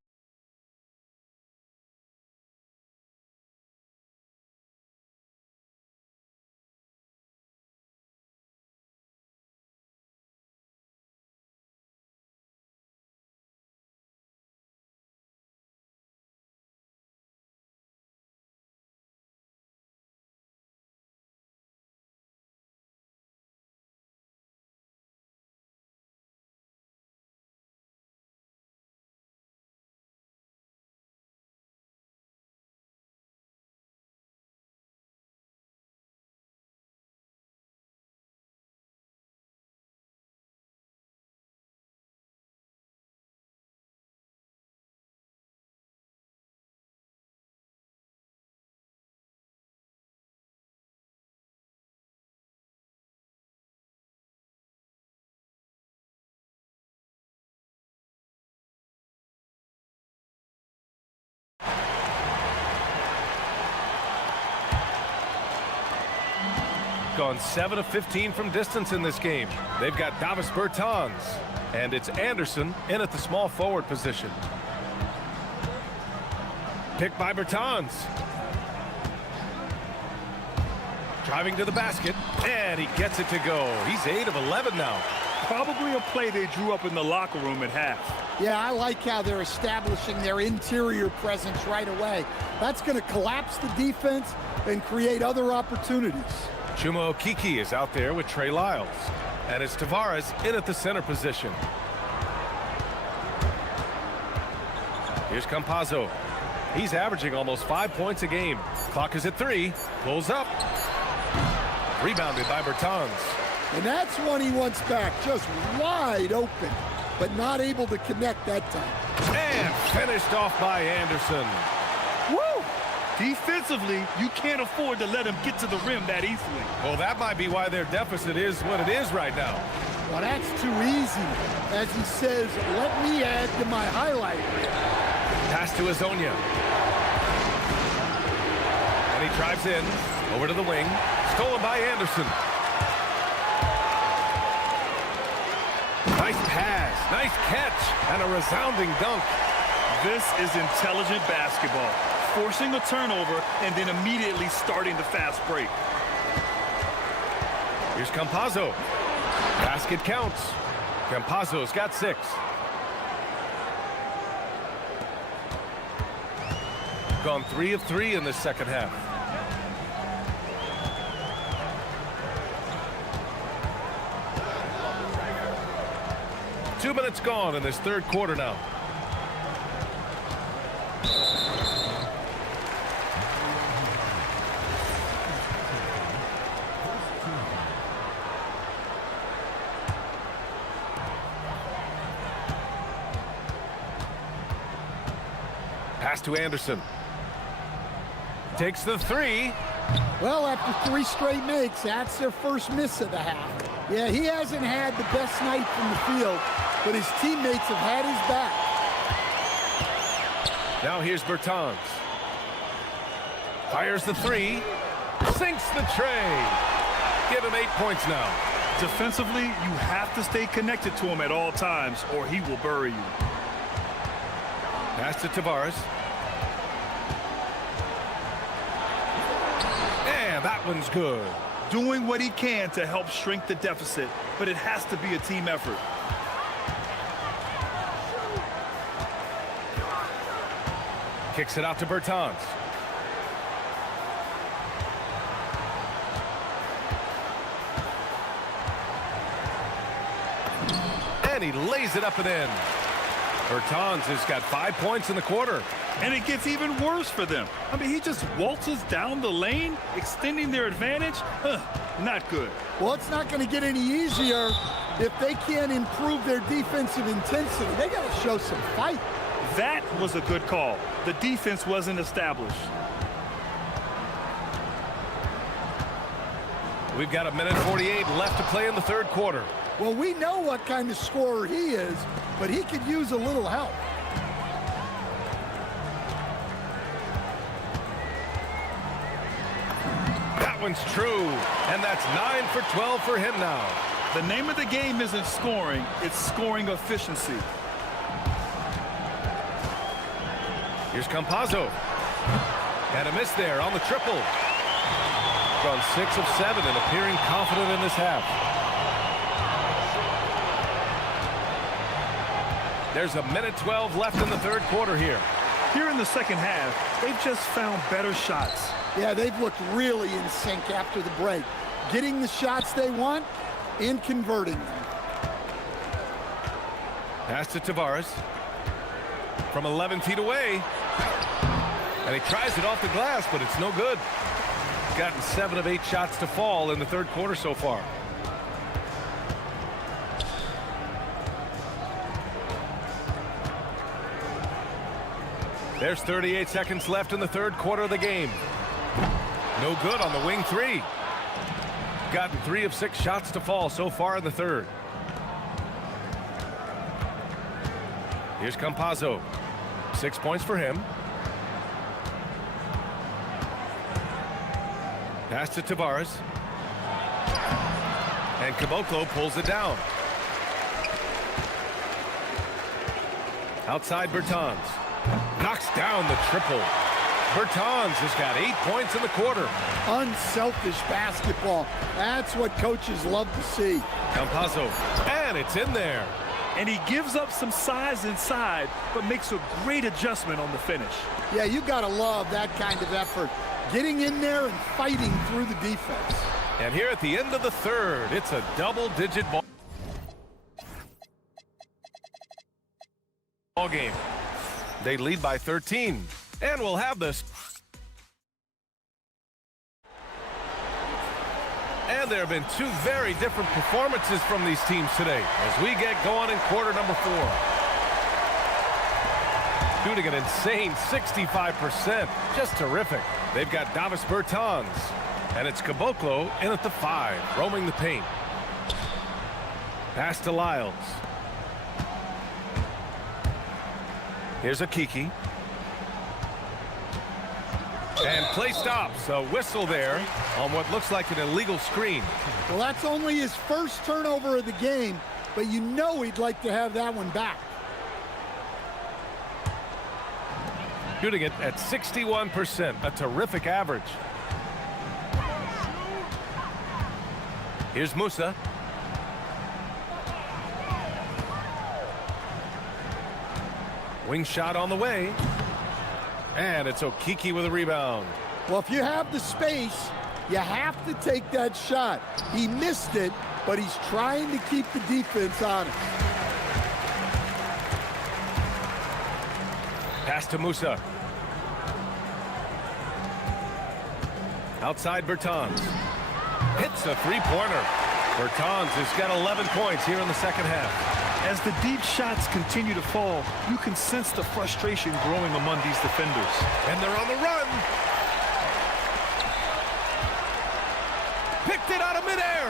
gone 7 of 15 from distance in this game. They've got Davis Bertans, and it's Anderson in at the small forward position. Picked by Bertans. Driving to the basket, and he gets it to go. He's 8 of 11 now. Probably a play they drew up in the locker room at half. Yeah, I like how they're establishing their interior presence right away. That's going to collapse the defense and create other opportunities. Chuma Okeke is out there with Trey Lyles. And it's Tavares in at the center position. Here's Campazzo. He's averaging almost 5 points a game. Clock is at 3. Pulls up. Rebounded by Bertans. And that's one he wants back, just wide open, but not able to connect that time. And finished off by Anderson. Woo! Defensively, you can't afford to let him get to the rim that easily. Well, that might be why their deficit is what it is right now. Well, that's too easy. As he says, let me add to my highlight reel. Pass to Azonia. And he drives in, over to the wing. Stolen by Anderson. Nice pass, nice catch, and a resounding dunk. This is intelligent basketball. Forcing a turnover and then immediately starting the fast break. Here's Campazzo. Basket counts. Campazzo's got 6. Gone 3 of 3 in this second half. Two minutes gone in this third quarter now. Pass to Anderson. Takes the 3. Well, after 3 straight makes, that's their first miss of the half. Yeah, he hasn't had the best night from the field, but his teammates have had his back. Now here's Bertans. Fires the 3. Sinks the tray. Give him 8 points now. Defensively, you have to stay connected to him at all times, or he will bury you. Pass to Tavares. And that one's good. Doing what he can to help shrink the deficit, but it has to be a team effort. Kicks it out to Bertans. And he lays it up and in. Bertans has got 5 points in the quarter. And it gets even worse for them. I mean, he just waltzes down the lane, extending their advantage. Not good. Well, it's not going to get any easier if they can't improve their defensive intensity. They got to show some fight. That was a good call. The defense wasn't established. We've got 1:48 left to play in the third quarter. Well, we know what kind of scorer he is, but he could use a little help. That one's true, and that's 9 for 12 for him now. The name of the game isn't scoring, it's scoring efficiency. Here's Campazzo. And a miss there on the triple. Gone 6 of 7 and appearing confident in this half. There's 1:12 left in the third quarter here. Here in the second half, they've just found better shots. Yeah, they've looked really in sync after the break. Getting the shots they want and converting them. Pass to Tavares. From 11 feet away. And he tries it off the glass, but it's no good. Gotten 7 of 8 shots to fall in the third quarter so far. There's 38 seconds left in the third quarter of the game. No good on the wing 3. Gotten 3 of 6 shots to fall so far in the third. Here's Campazzo. 6 points for him. Pass to Tavares. And Caboclo pulls it down. Outside Bertans. Knocks down the triple. Bertans has got 8 points in the quarter. Unselfish basketball. That's what coaches love to see. Campazzo. And it's in there. And he gives up some size inside, but makes a great adjustment on the finish. Yeah, you got to love that kind of effort. Getting in there and fighting through the defense. And here at the end of the third, it's a double-digit ball game. They lead by 13, and we'll have this. And there have been two very different performances from these teams today as we get going in quarter number 4. Shooting an insane 65%. Just terrific. They've got Davis Bertans, and it's Caboclo in at the 5, roaming the paint. Pass to Lyles. Here's a Kiki. And play stops. A whistle there on what looks like an illegal screen. Well, that's only his first turnover of the game, but you know he'd like to have that one back. Shooting it at 61%, a terrific average. Here's Musa. Wing shot on the way. And it's Okiki with a rebound. Well, if you have the space, you have to take that shot. He missed it, but he's trying to keep the defense honest. Pass to Musa. Outside Bertans. Hits a three-pointer. Bertans has got 11 points here in the second half. As the deep shots continue to fall, you can sense the frustration growing among these defenders. And they're on the run. Picked it out of midair.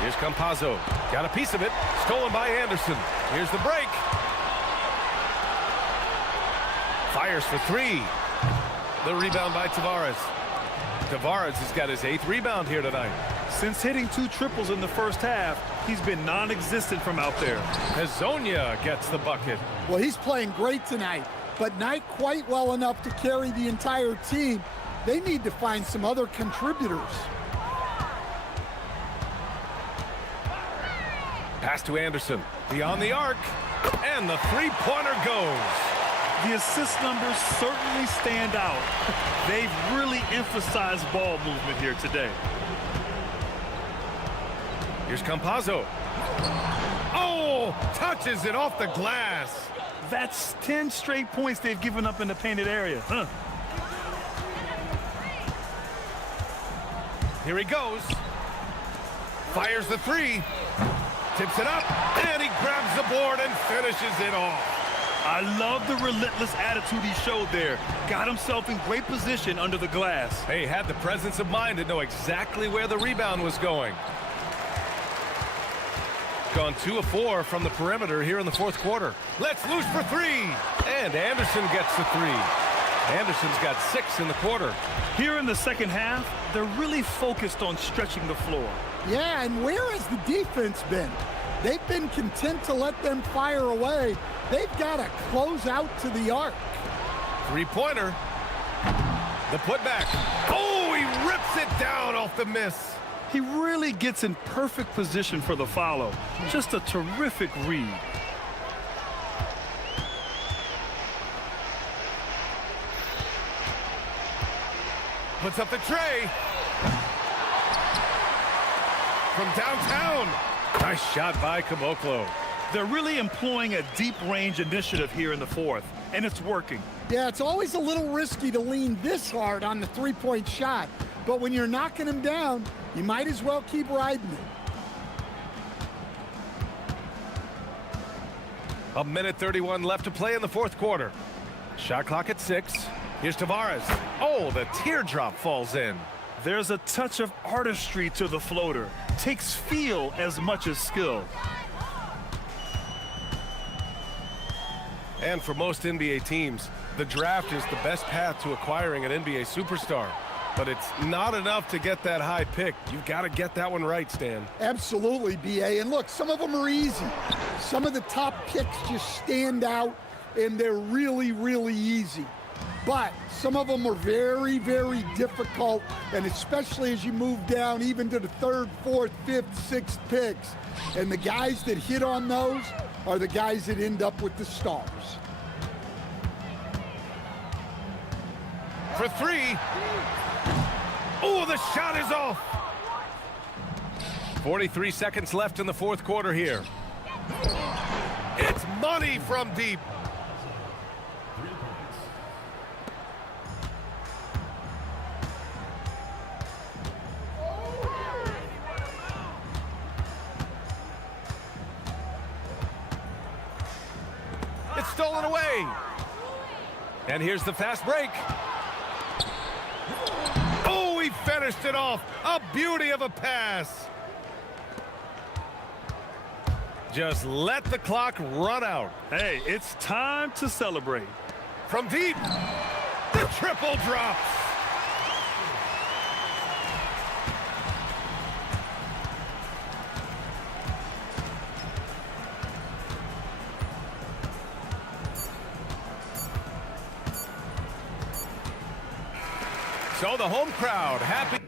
Here's Campazzo. Got a piece of it. Stolen by Anderson. Here's the break. Fires for 3. The rebound by Tavares. Tavares has got his 8th rebound here tonight. Since hitting 2 triples in the first half, he's been non-existent from out there. Hezonja gets the bucket. Well, he's playing great tonight, but not quite well enough to carry the entire team. They need to find some other contributors. Pass to Anderson. Beyond the arc. And the three-pointer goes. The assist numbers certainly stand out. They've really emphasized ball movement here today. Here's Campazzo. Oh, touches it off the glass. That's 10 straight points they've given up in the painted area. Huh. Here he goes. Fires the 3. Tips it up, and he grabs the board and finishes it off. I love the relentless attitude he showed there. Got himself in great position under the glass. He had the presence of mind to know exactly where the rebound was going. Gone 2 of 4 from the perimeter here in the fourth quarter. Let's loose for 3. And Anderson gets the 3. Anderson's got 6 in the quarter. Here in the second half, they're really focused on stretching the floor. Yeah, and where has the defense been? They've been content to let them fire away. They've got to close out to the arc. Three-pointer. The putback. Oh, he rips it down off the miss. He really gets in perfect position for the follow. Just a terrific read. Puts up the tray. From downtown. Nice shot by Caboclo. They're really employing a deep range initiative here in the fourth, and it's working. Yeah, it's always a little risky to lean this hard on the three-point shot, but when you're knocking him down, you might as well keep riding it. 1:31 left to play in the fourth quarter. Shot clock at 6. Here's Tavares. Oh, the teardrop falls in. There's a touch of artistry to the floater. Takes feel as much as skill. And for most NBA teams, the draft is the best path to acquiring an NBA superstar. But it's not enough to get that high pick. You've got to get that one right, Stan. Absolutely, B.A. And look, some of them are easy. Some of the top picks just stand out, and they're really, really easy. But some of them are very, very difficult, and especially as you move down even to the third, fourth, fifth, sixth picks. And the guys that hit on those are the guys that end up with the stars. For three. Oh, the shot is off. 43 seconds left in the fourth quarter here. It's money from deep. It's stolen away. And here's the fast break. Oh, he finished it off. A beauty of a pass. Just let the clock run out. Hey, it's time to celebrate. From deep, the triple drops. So the home crowd happy.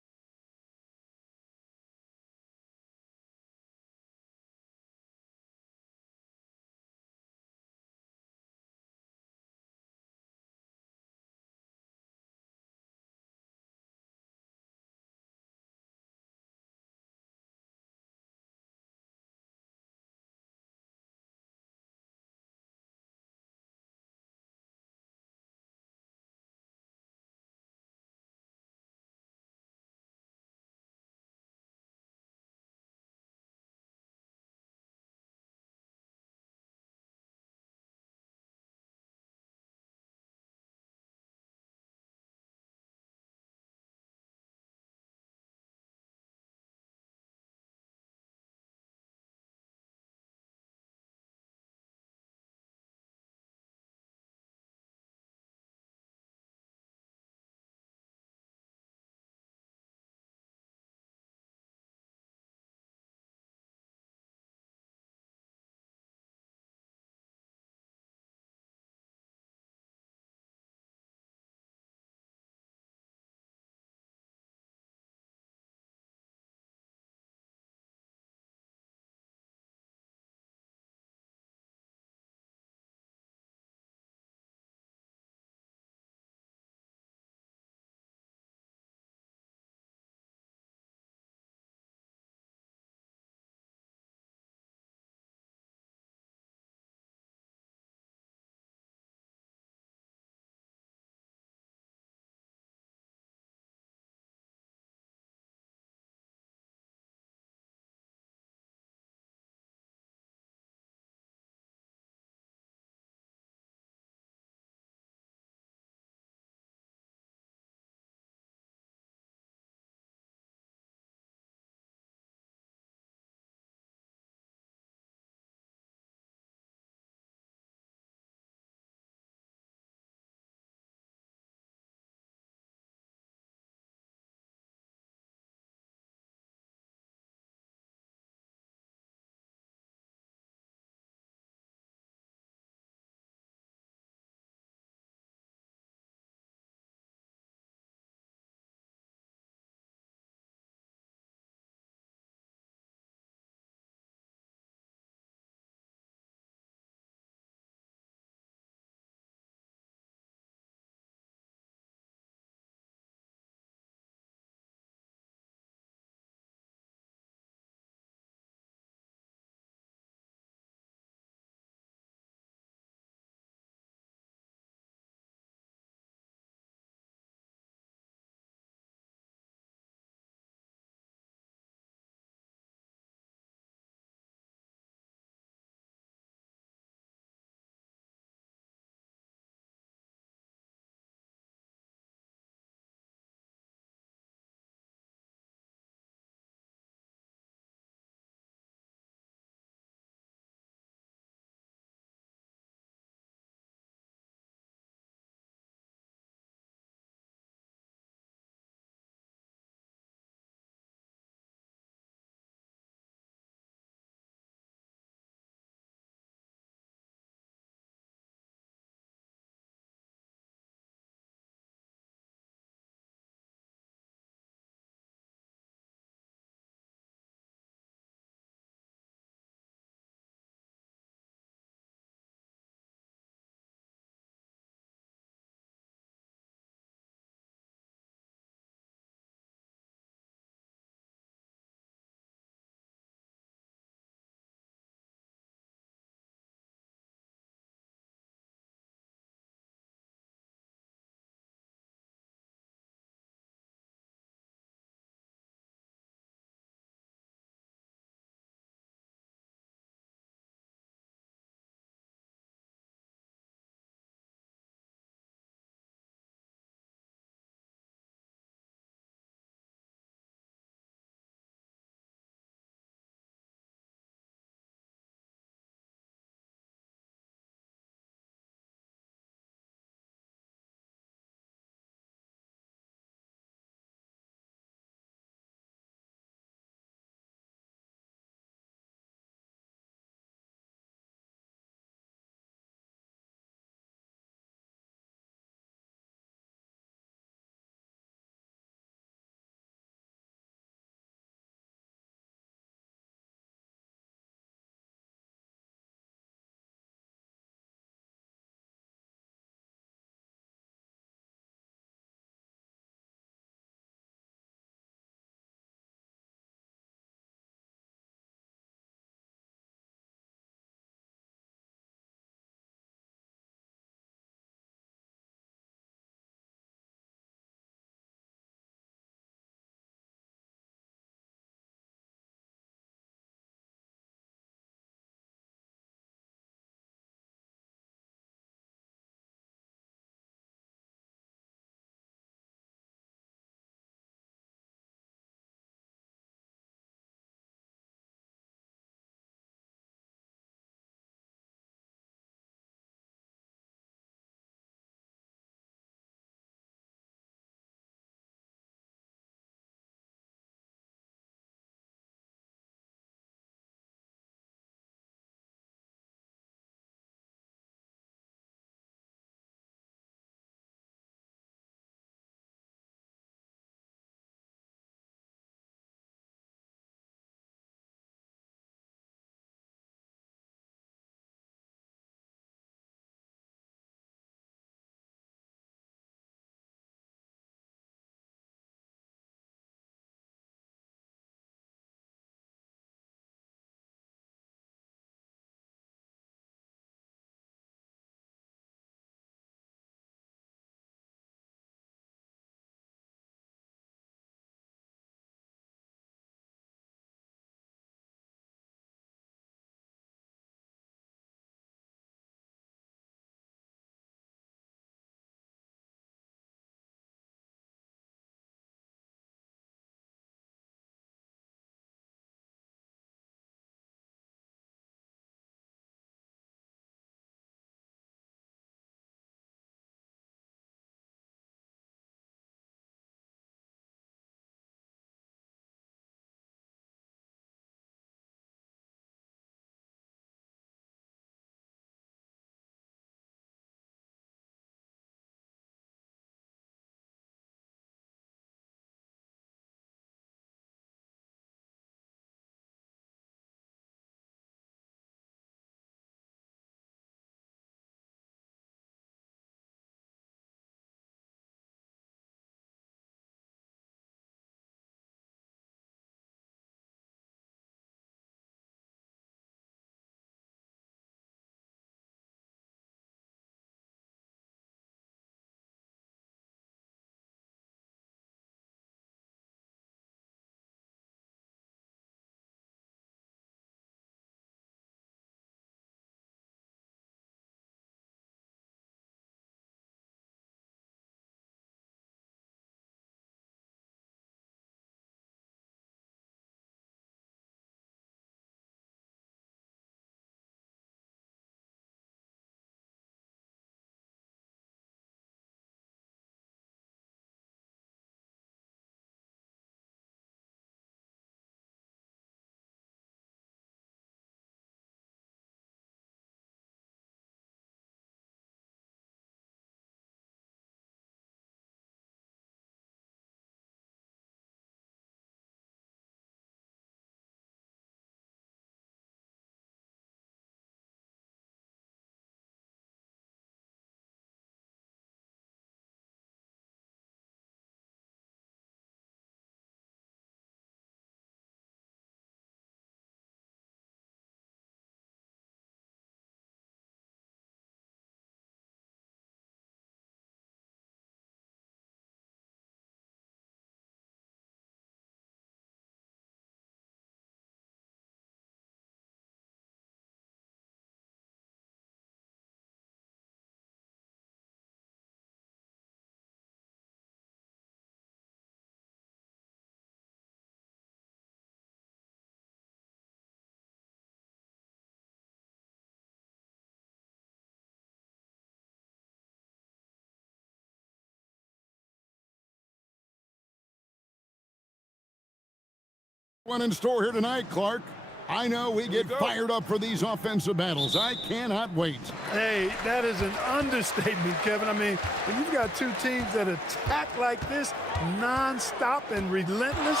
One in store here tonight, Clark. I know we get fired up for these offensive battles. I cannot wait. Hey, that is an understatement, Kevin. I mean, when you've got two teams that attack like this, non-stop and relentless,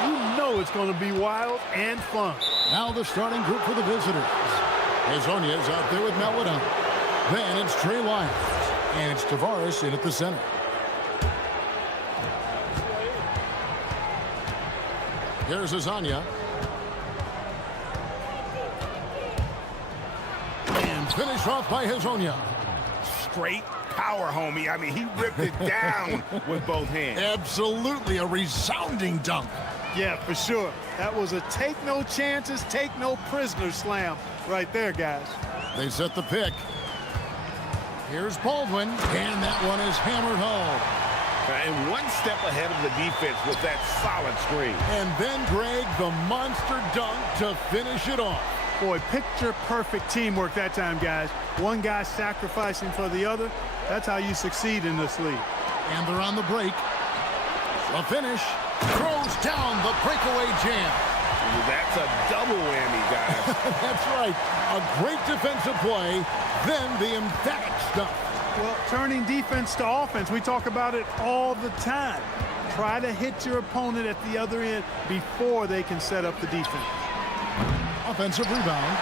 you know it's going to be wild and fun. Now the starting group for the visitors. Hezonya's out there with Melwood. Then it's Trey Lyons. And it's Tavares in at the center. Here's Hezonja. And finished off by Hezonja. Straight power, homie. I mean, he ripped it down with both hands. Absolutely a resounding dunk. Yeah, for sure. That was a take no chances, take no prisoners slam right there, guys. They set the pick. Here's Baldwin, and that one is hammered home. And one step ahead of the defense with that solid screen. And then, Greg, the monster dunk to finish it off. Boy, picture-perfect teamwork that time, guys. One guy sacrificing for the other. That's how you succeed in this league. And they're on the break. The finish. Throws down the breakaway jam. That's a double whammy, guys. That's right. A great defensive play, then the emphatic stuff. Well, turning defense to offense, we talk about it all the time. Try to hit your opponent at the other end before they can set up the defense. Offensive rebound.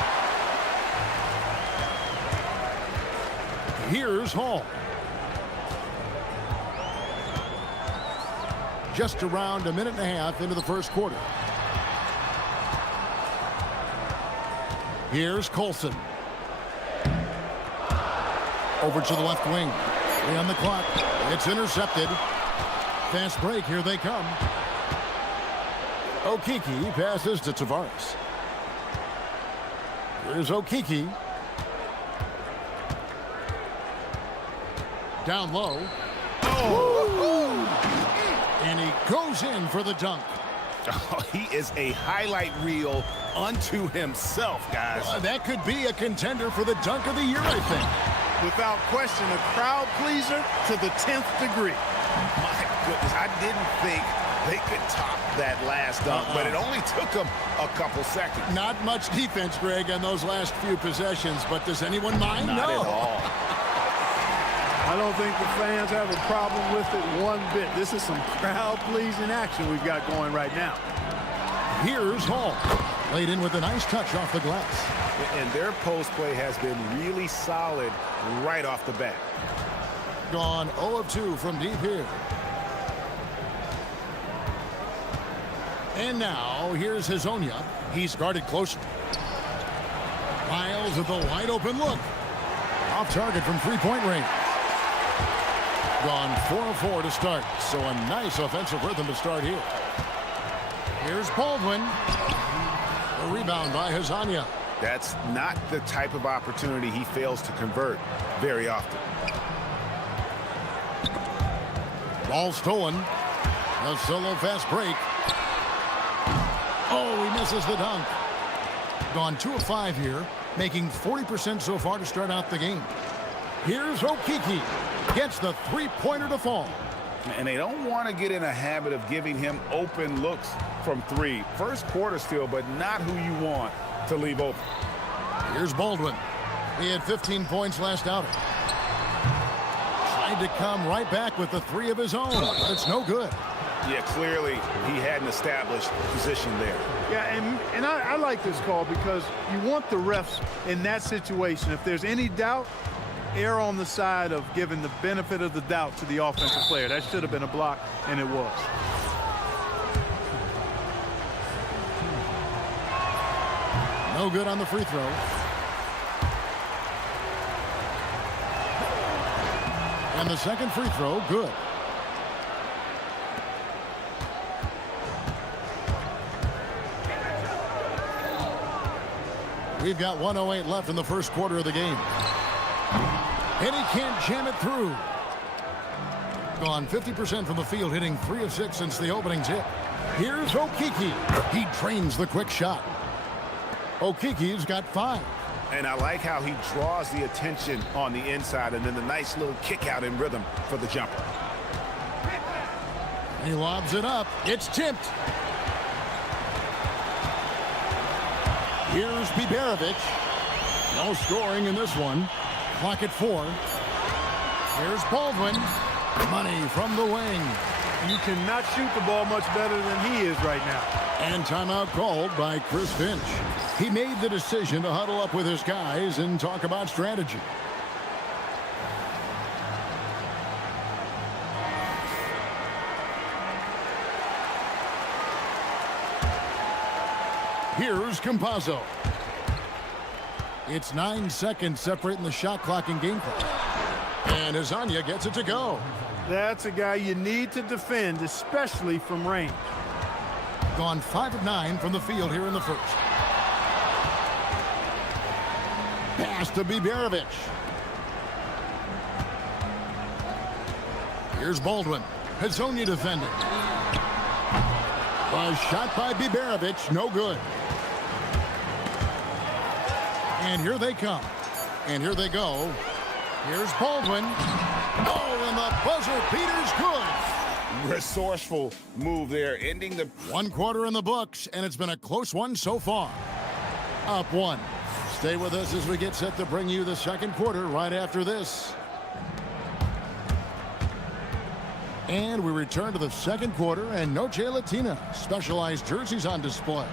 Here's Hall. Just around a minute and a half into the first quarter. Here's Colson. Over to the left wing. 3 on the clock. It's intercepted. Fast break. Here they come. Okiki passes to Tavares. Here's Okiki. Down low. Oh. And he goes in for the dunk. Oh, he is a highlight reel unto himself, guys. That could be a contender for the dunk of the year, I think. Without question, a crowd pleaser to the 10th degree. My goodness, I didn't think they could top that last dunk, but it only took them a couple seconds. Not much defense, Greg, on those last few possessions, but does anyone mind? Not at all. I don't think the fans have a problem with it one bit. This is some crowd-pleasing action we've got going right now. Here's Hall. Laid in with a nice touch off the glass. And their post play has been really solid right off the bat. Gone 0 of 2 from deep here. And now here's Hezonja. He's guarded closely. Miles with a wide open look. Off target from three-point range. Gone 4 of 4 to start. So a nice offensive rhythm to start here. Here's Baldwin. A rebound by Hezonja. That's not the type of opportunity he fails to convert very often. Ball stolen. A solo fast break. Oh, he misses the dunk. Gone 2 of 5 here, making 40% so far to start out the game. Here's Okiki. Gets the three-pointer to fall. And they don't want to get in a habit of giving him open looks from 3. First quarter still, but not who you want to leave open. Here's Baldwin. He had 15 points last outing. Tried to come right back with the 3 of his own, but it's no good. Yeah, clearly he had an established position there. Yeah, and I like this call because you want the refs in that situation. If there's any doubt, err on the side of giving the benefit of the doubt to the offensive player. That should have been a block, and it was. No good on the free throw. And the second free throw, good. We've got 1:08 left in the first quarter of the game. And he can't jam it through. Gone 50% from the field, hitting 3 of 6 since the opening tip. Here's Okiki. He trains the quick shot. Okiki's got 5. And I like how he draws the attention on the inside and then the nice little kick out in rhythm for the jumper. He lobs it up. It's tipped. Here's Biberovic. No scoring in this one. Clock at 4. Here's Baldwin. Money from the wing. You cannot shoot the ball much better than he is right now. And timeout called by Chris Finch. He made the decision to huddle up with his guys and talk about strategy. Here's Campazzo. It's 9 seconds separating the shot clock and game clock. And Azania gets it to go. That's a guy you need to defend, especially from range. Gone 5 of 9 from the field here in the first. Pass to Biberovic. Here's Baldwin. Hazonia defending. A shot by Biberovic, no good. And here they come. And here they go. Here's Baldwin. Oh, and the buzzer beater's good. Resourceful move there, ending the... 1 quarter in the books, and it's been a close one so far. Up 1. Stay with us as we get set to bring you the second quarter right after this. And we return to the second quarter, and Noche Latina specialized jerseys on display.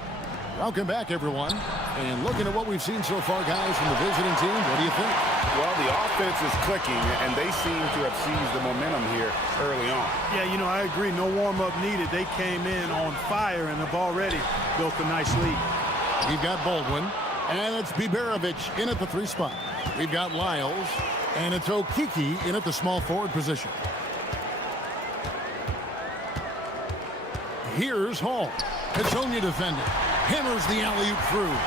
Welcome back, everyone. And looking at what we've seen so far, guys, from the visiting team, what do you think? Well, the offense is clicking, and they seem to have seized the momentum here early on. Yeah, you know, I agree. No warm-up needed. They came in on fire and have already built a nice lead. We've got Baldwin, and it's Biberovic in at the 3 spot. We've got Lyles, and it's Okiki in at the small forward position. Here's Hall. Hazonia defending. Hammers the alley-oop through.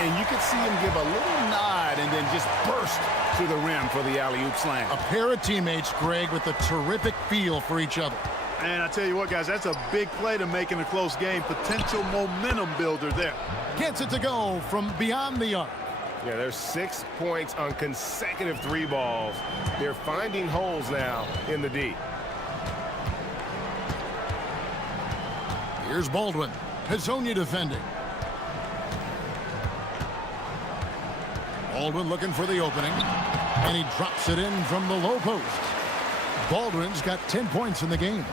And you could see him give a little nod and then just burst to the rim for the alley-oop slam. A pair of teammates, Greg, with a terrific feel for each other. And I tell you what, guys, that's a big play to make in a close game. Potential momentum builder there. Gets it to go from beyond the arc. Yeah, there's 6 points on consecutive 3 balls. They're finding holes now in the D. Here's Baldwin. Hazonia defending. Baldwin looking for the opening. And he drops it in from the low post. Baldwin's got 10 points in the game.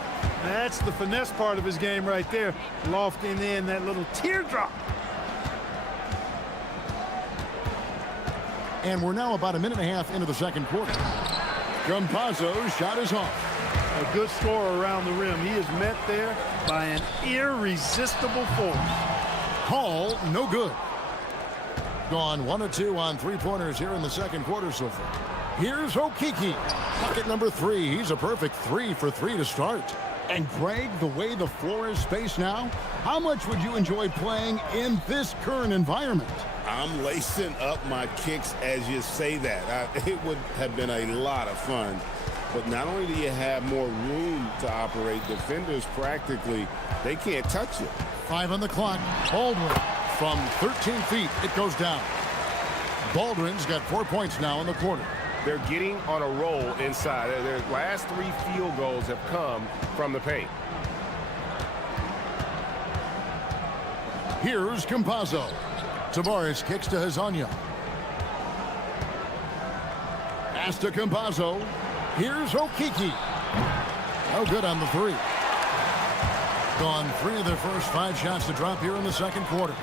That's the finesse part of his game right there. Lofting in that little teardrop. And we're now about a minute and a half into the second quarter. Campazzo's shot is off. A good scorer around the rim. He is met there by an irresistible force. Hall, no good. Gone 1 of 2 on 3-pointers here in the second quarter so far. Here's Okiki. Bucket number 3. He's a perfect 3 for 3 to start. And Greg, the way the floor is spaced now, how much would you enjoy playing in this current environment? I'm lacing up my kicks as you say that. It would have been a lot of fun. But not only do you have more room to operate, defenders practically, they can't touch you. 5 on the clock. Baldwin from 13 feet. It goes down. Baldwin's got 4 points now in the quarter. They're getting on a roll inside. Their last 3 field goals have come from the paint. Here's Campazzo. Tavares kicks to Hazonia. Pass to Campazzo. Here's Okiki. No good on the 3. Gone 3 of their first 5 shots to drop here in the second quarter.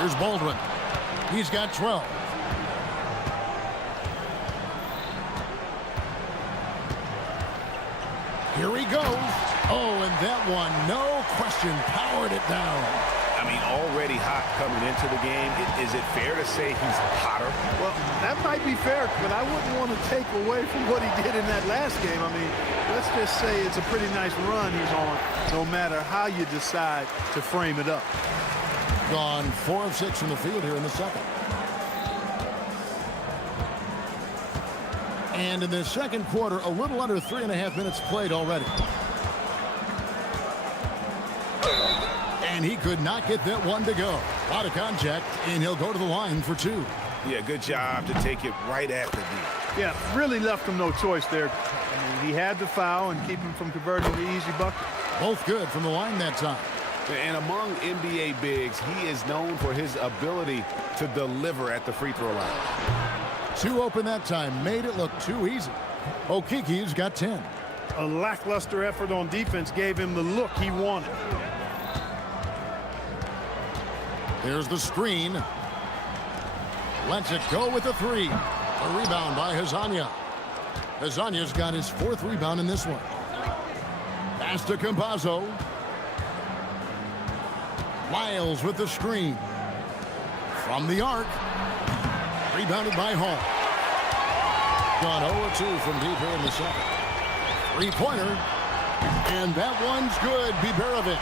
Here's Baldwin. He's got 12. Here he goes. Oh, and that one, no question, powered it down. I mean, already hot coming into the game. Is it fair to say he's hotter? Well, that might be fair, but I wouldn't want to take away from what he did in that last game. I mean, let's just say it's a pretty nice run he's on, no matter how you decide to frame it up. Gone 4 of 6 from the field here in the second. And in the second quarter, a little under 3.5 minutes played already. And he could not get that one to go. A lot of contact, and he'll go to the line for 2. Yeah, good job to take it right at the D. Yeah, really left him no choice there. I mean, he had to foul and keep him from converting the easy bucket. Both good from the line that time. And among NBA bigs, he is known for his ability to deliver at the free throw line. Too open that time, made it look too easy. Okiki's got 10. A lackluster effort on defense gave him the look he wanted. There's the screen. Lets it go with a three. A rebound by Hazanya. Hazanya's got his 4th rebound in this one. Pass to Campazzo. Lyles with the screen. From the arc. Rebounded by Hall. Gone 0-2 from deep here in the second. 3-pointer. And that one's good, Biberovic.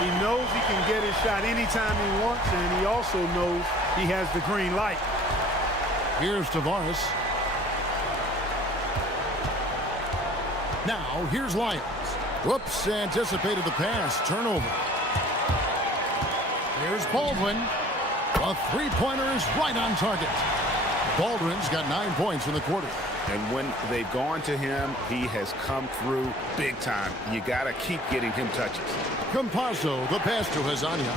He knows he can get his shot anytime he wants, and he also knows he has the green light. Here's Tavares. Now, here's Lyles. Whoops, anticipated the pass. Turnover. Here's Baldwin. A 3-pointer is right on target. Baldwin's got 9 points in the quarter. And when they've gone to him, he has come through big time. You got to keep getting him touches. Campazzo, the pass to Hazanya.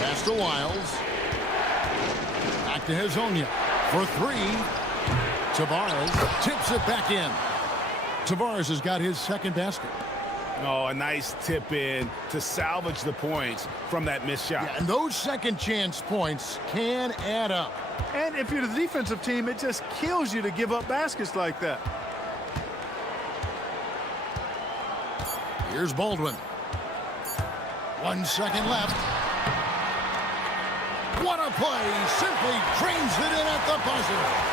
Pass to Lyles. Back to Hazanya for 3. Tavares tips it back in. Tavares has got his 2nd basket. Oh, a nice tip in to salvage the points from that missed shot. Yeah, and those second chance points can add up. And if you're the defensive team, it just kills you to give up baskets like that. Here's Baldwin. 1 second left. What a play! Simply trains it in at the buzzer.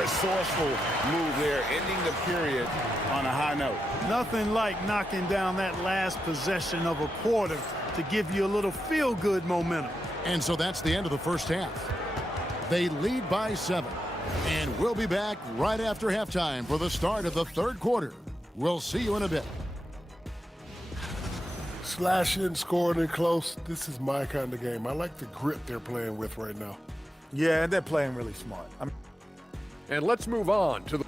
Resourceful move there, ending the period on a high note. Nothing like knocking down that last possession of a quarter to give you a little feel-good momentum. And so that's the end of the first half. They lead by 7. And we'll be back right after halftime for the start of the 3rd quarter. We'll see you in a bit. Slashing, scoring, and close. This is my kind of game. I like the grit they're playing with right now. Yeah, and they're playing really smart. And let's move on to the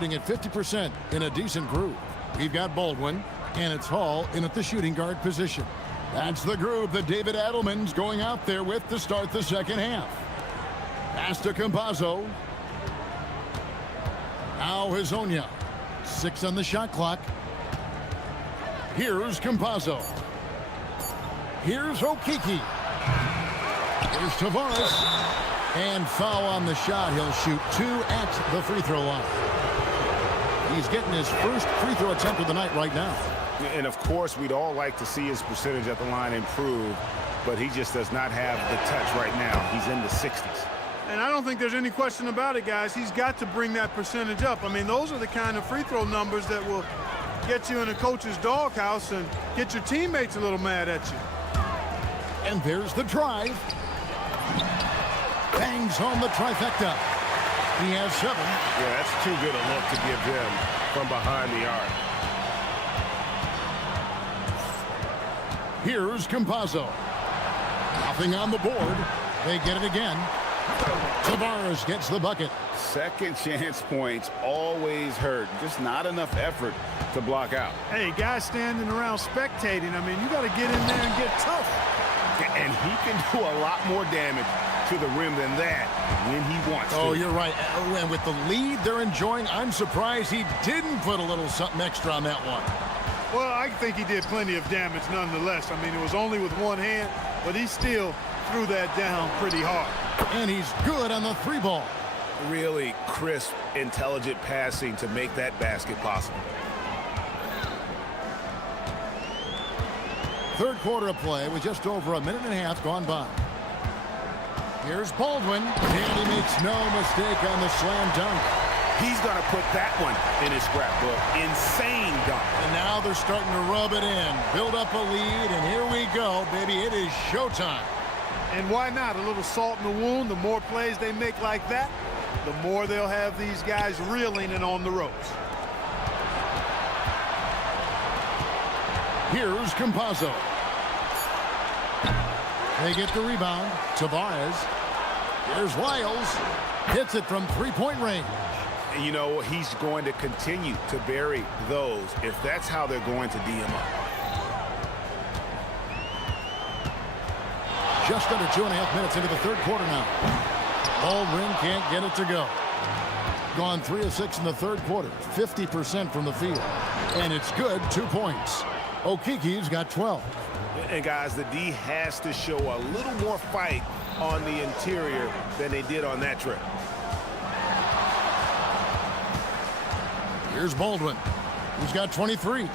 at 50% in a decent groove. We've got Baldwin, and it's Hall in at the shooting guard position. That's the groove that David Adelman's going out there with to start the second half. Pass to Campazzo. Now Hazanya. 6 on the shot clock. Here's Campazzo. Here's Okiki. Here's Tavares. And foul on the shot. He'll shoot 2 at the free throw line. He's getting his first free throw attempt of the night right now. And of course, we'd all like to see his percentage at the line improve, but he just does not have the touch right now. He's in the 60s. And I don't think there's any question about it, guys. He's got to bring that percentage up. I mean, those are the kind of free throw numbers that will get you in a coach's doghouse and get your teammates a little mad at you. And there's the drive. Bangs home the trifecta. He has 7. Yeah, that's too good a look to give him from behind the arc. Here's Campazzo. Nothing on the board. They get it again. Tavares gets the bucket. Second chance points always hurt. Just not enough effort to block out. Hey, guys standing around spectating, I mean, you got to get in there and get tough. And he can do a lot more damage to the rim than that when he wants to. Oh, you're right. And with the lead they're enjoying, I'm surprised he didn't put a little something extra on that one. Well, I think he did plenty of damage nonetheless. I mean, it was only with one hand, but he still threw that down pretty hard. And he's good on the three ball. Really crisp, intelligent passing to make that basket possible. Third quarter of play with just over a minute and a half gone by. Here's Baldwin, and he makes no mistake on the slam dunk. He's going to put that one in his scrapbook. Insane dunk. And now they're starting to rub it in, build up a lead, and here we go, baby. It is showtime. And why not? A little salt in the wound. The more plays they make like that, the more they'll have these guys reeling and on the ropes. Here's Campazzo. They get the rebound. Tavares. Here's Lyles. Hits it from three-point range. And you know, he's going to continue to bury those if that's how they're going to D him up. Just under 2.5 minutes into the third quarter now. Baldwin can't get it to go. Gone 3 of 6 in the third quarter. 50% from the field. And it's good, 2 points. Okiki's got 12. And guys, the D has to show a little more fight on the interior than they did on that trip. Here's Baldwin, who's got 23.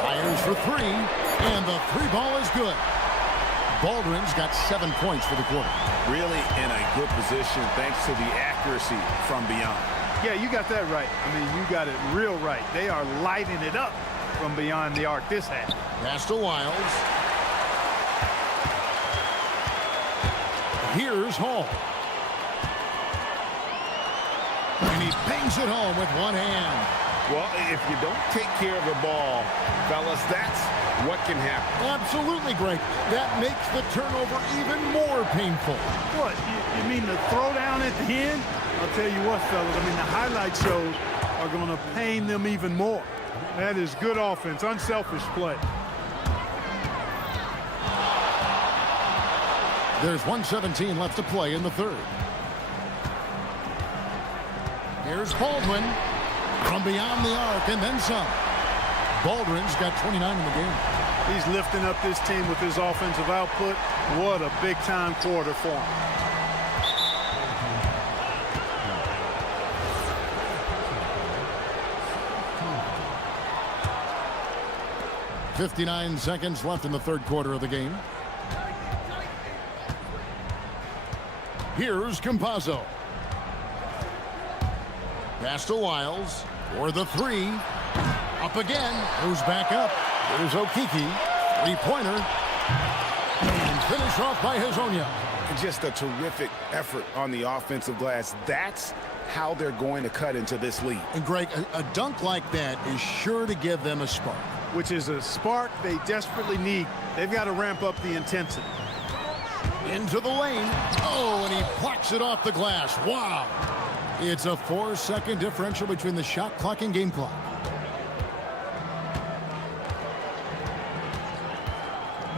Fires for three, and the three ball is good. Baldwin's got 7 points for the quarter. Really in a good position thanks to the accuracy from beyond. Yeah, you got that right. I mean, you got it real right. They are lighting it up from beyond the arc this half. Pass to Lyles. Here's Hall. And he bangs it home with one hand. Well, if you don't take care of the ball, fellas, that's what can happen. Absolutely, Greg. That makes the turnover even more painful. What? You mean the throwdown at the end? I'll tell you what, fellas. I mean, the highlight shows are going to pain them even more. That is good offense, unselfish play. There's 1:17 left to play in the third. Here's Baldwin from beyond the arc and then some. Baldwin's got 29 in the game. He's lifting up this team with his offensive output. What a big-time quarter for him. .59 seconds left in the third quarter of the game. Here's Campazzo. Pass to Lyles for the three. Up again. Moves back up. Here's Okiki. Three-pointer. And finish off by Hazonia. Just a terrific effort on the offensive glass. That's how they're going to cut into this lead. And Greg, a dunk like that is sure to give them a spark. Which is a spark they desperately need. They've got to ramp up the intensity. Into the lane. Oh, and he plucks it off the glass. Wow. It's a 4-second differential between the shot clock and game clock.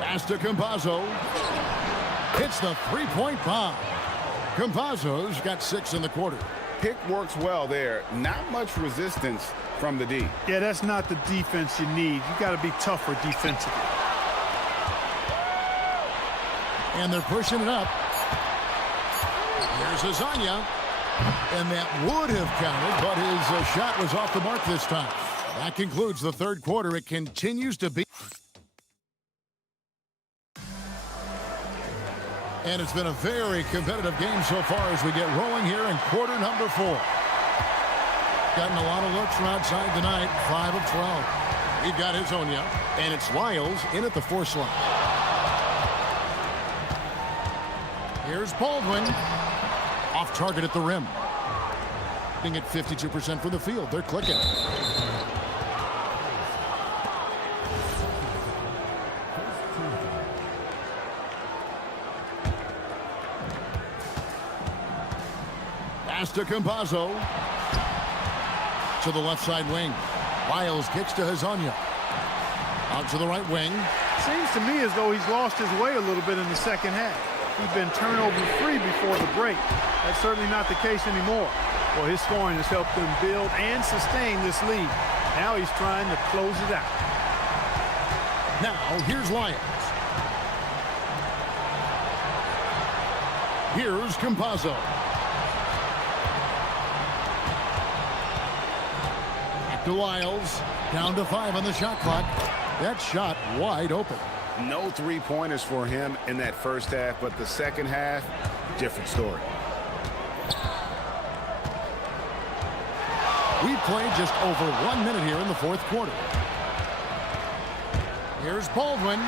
Pass to Campazzo. Hits the three-point bomb. Campazzo's got 6 in the quarter. Pick works well there. Not much resistance from the D. Yeah, that's not the defense you need. You got to be tougher defensively. And they're pushing it up. Here's Hazonia. And that would have counted, but his shot was off the mark this time. That concludes the third quarter. It continues to be. And it's been a very competitive game so far as we get rolling here in quarter number 4. Gotten a lot of looks from outside tonight. 5 of 12. We've got Hazonia, and it's Lyles in at the 4 slot. Here's Baldwin. Off target at the rim. Being at 52% from the field. They're clicking. Pass to Campazzo. To the left side wing. Lyles kicks to Hazonia. Out to the right wing. Seems to me as though he's lost his way a little bit in the second half. He'd been turnover-free before the break. That's certainly not the case anymore. Well, his scoring has helped them build and sustain this lead. Now he's trying to close it out. Now, here's Lyons. Here's Campazzo. Back to Lyles. Down to 5 on the shot clock. That shot wide open. No three-pointers for him in that first half, but the second half, different story. We played just over 1 minute here in the fourth quarter. Here's Baldwin,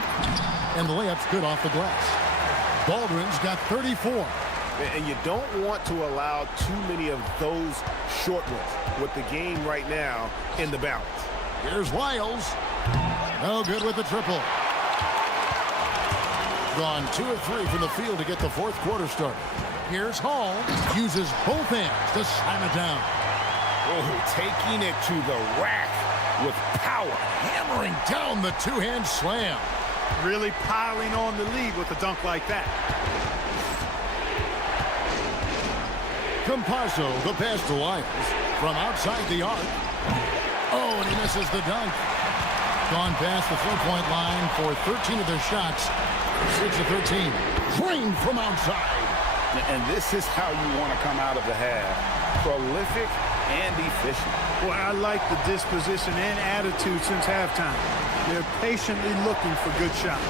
and the layup's good off the glass. Baldwin's got 34. And you don't want to allow too many of those short ones with the game right now in the balance. Here's Lyles. No good with the triple. Gone 2 of 3 from the field to get the fourth quarter started. Here's Hall. Uses both hands to slam it down. Oh, taking it to the rack with power. Hammering down the two-hand slam. Really piling on the lead with a dunk like that. Campazzo, the pass to Lyles. From outside the arc. Oh, and he misses the dunk. Gone past the 3-point line for 13 of their shots. 6 of 13. Drained from outside. And this is how you want to come out of the half. Prolific and efficient. Well, I like the disposition and attitude since halftime. They're patiently looking for good shots.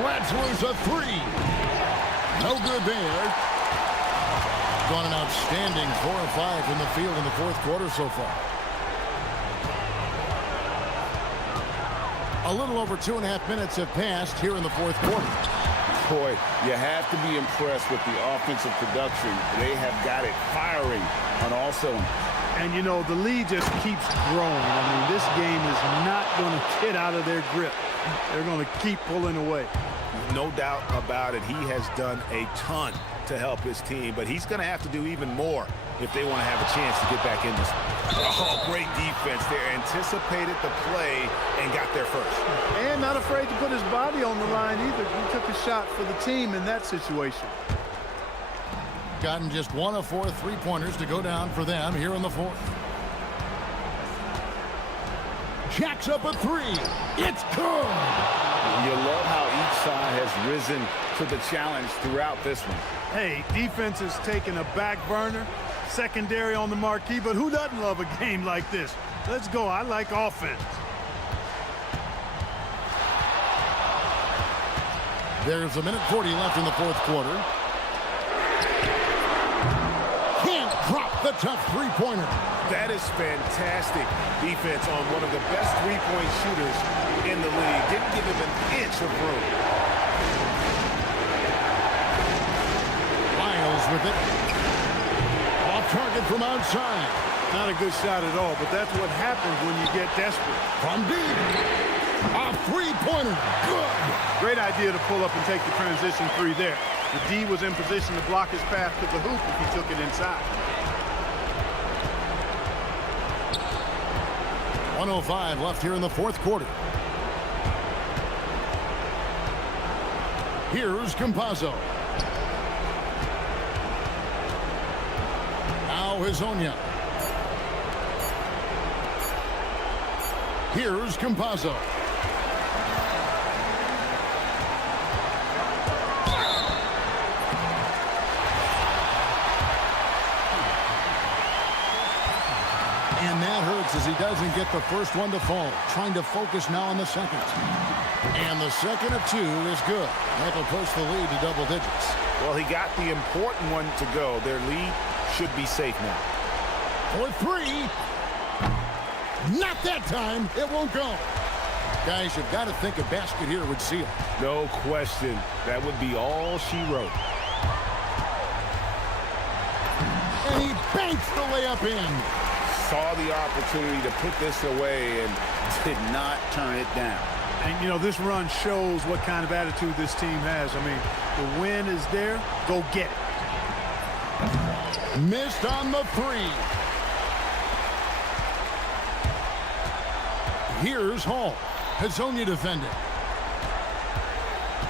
Ratzler's a 3. No good there. Gone an outstanding 4 of 5 from the field in the fourth quarter so far. A little over 2.5 minutes have passed here in the fourth quarter. Boy, you have to be impressed with the offensive production. They have got it firing on all cylinders. And, you know, the lead just keeps growing. I mean, this game is not going to get out of their grip. They're going to keep pulling away. No doubt about it. He has done a ton to help his team, but he's going to have to do even more if they want to have a chance to get back in this. Oh, great defense there. Anticipated the play and got there first. And not afraid to put his body on the line either. He took a shot for the team in that situation. Gotten just 1 of 4 3-pointers to go down for them here in the fourth. Jacks up a 3. It's good. You love how each side has risen to the challenge throughout this one. Hey, defense is taking a back burner, secondary on the marquee, but who doesn't love a game like this? Let's go. I like offense. There's 1:40 left in the fourth quarter. Can't drop the tough 3-pointer. That is fantastic defense on one of the best 3-point shooters in the league. Didn't give him an inch of room. Lyles with it. Off target from outside. Not a good shot at all, but that's what happens when you get desperate. From deep. A 3-pointer. Good. Great idea to pull up and take the transition 3 there. The D was in position to block his path to the hoop if he took it inside. 1:05 left here in the fourth quarter. Here's Campazzo. Now Hezonja. Here's Campazzo. And that hurts as he doesn't get the first one to fall. Trying to focus now on the second. And the second of 2 is good. That'll push the lead to double digits. Well, he got the important one to go. Their lead should be safe now. For 3. Not that time. It won't go. Guys, you've got to think a basket here would seal. No question. That would be all she wrote. And he banks the layup in. Saw the opportunity to put this away and did not turn it down. And, you know, this run shows what kind of attitude this team has. I mean, the win is there. Go get it. Missed on the 3. Here's Hall. Hazonia defending.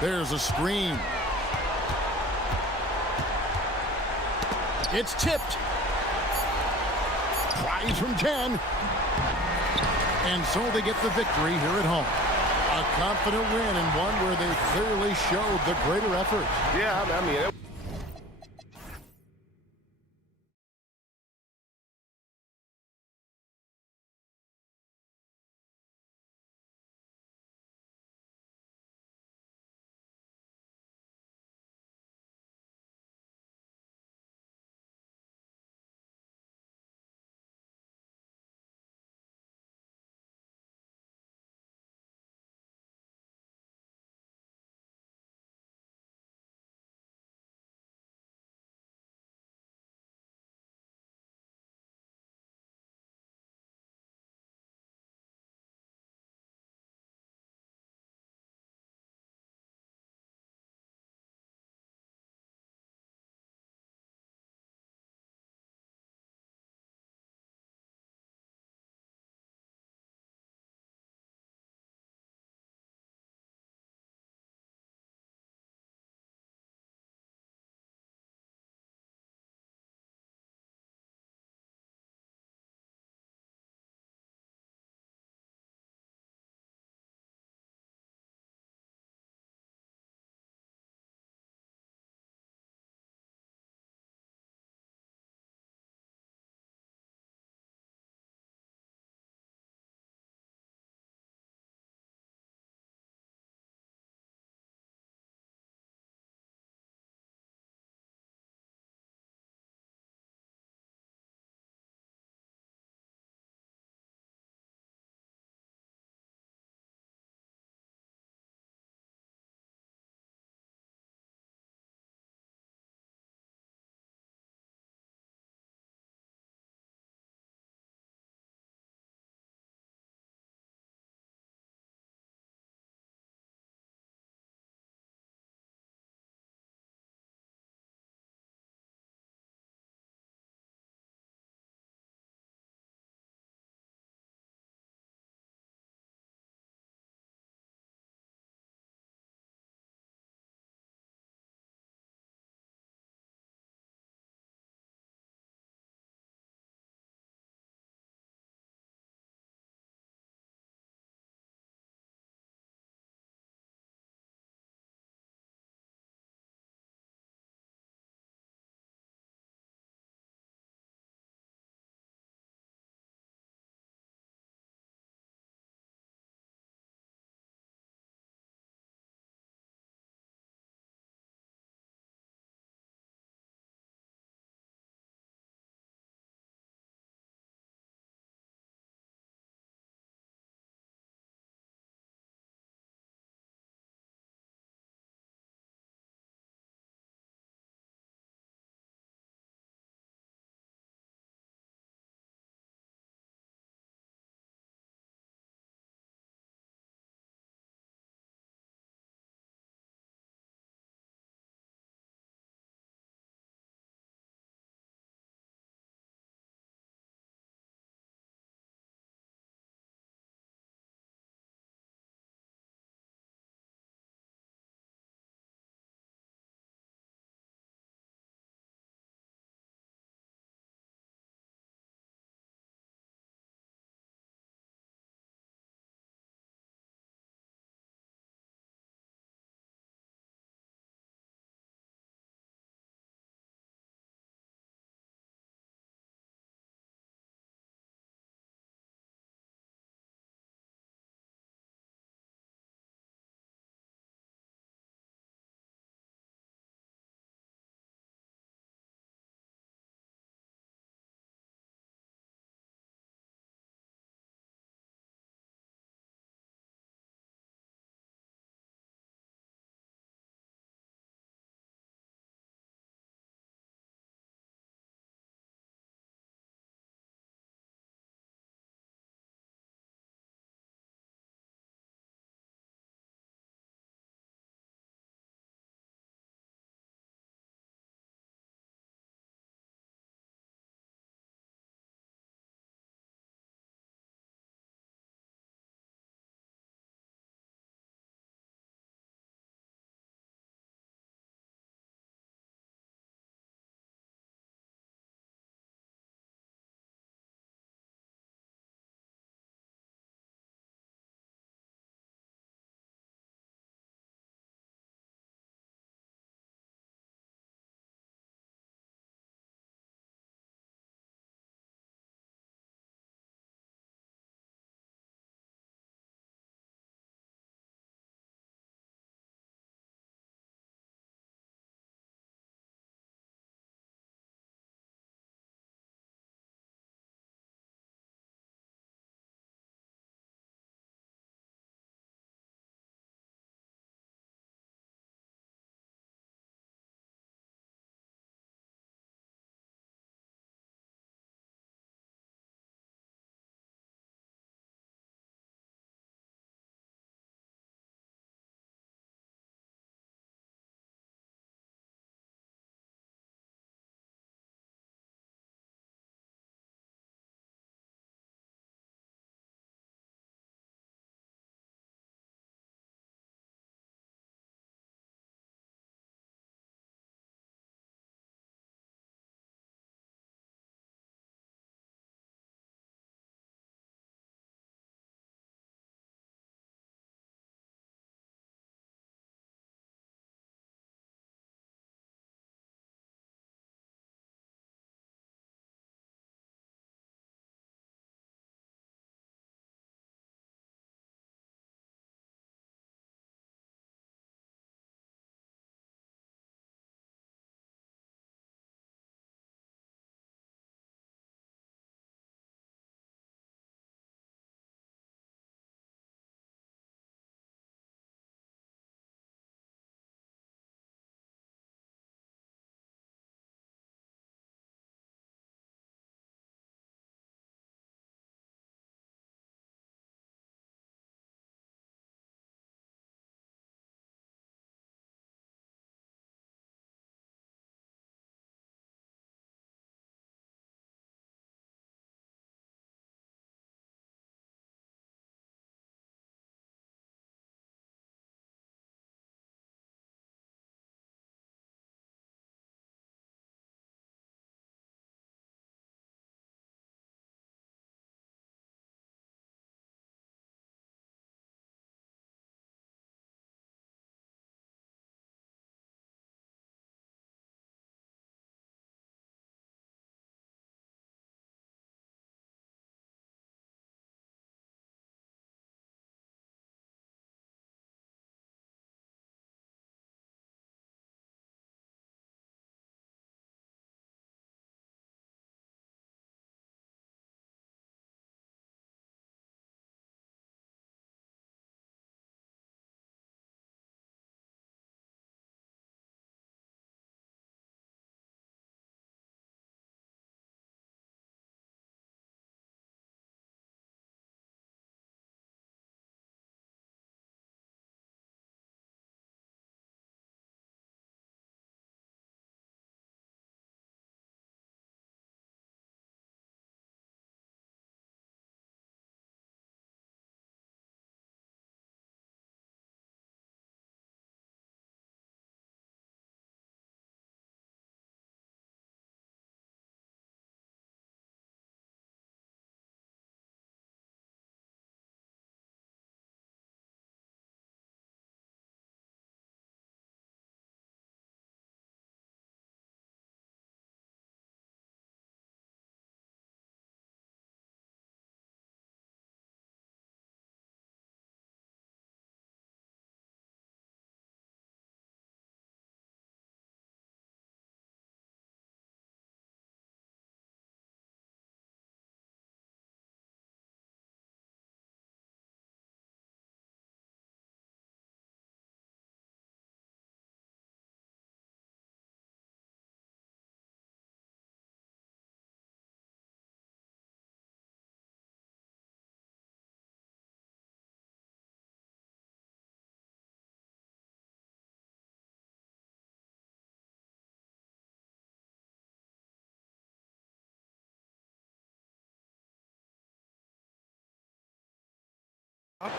There's a screen. It's tipped. Tries from 10. And so they get the victory here at home. A confident win and one where they clearly showed the greater effort. Yeah, I mean,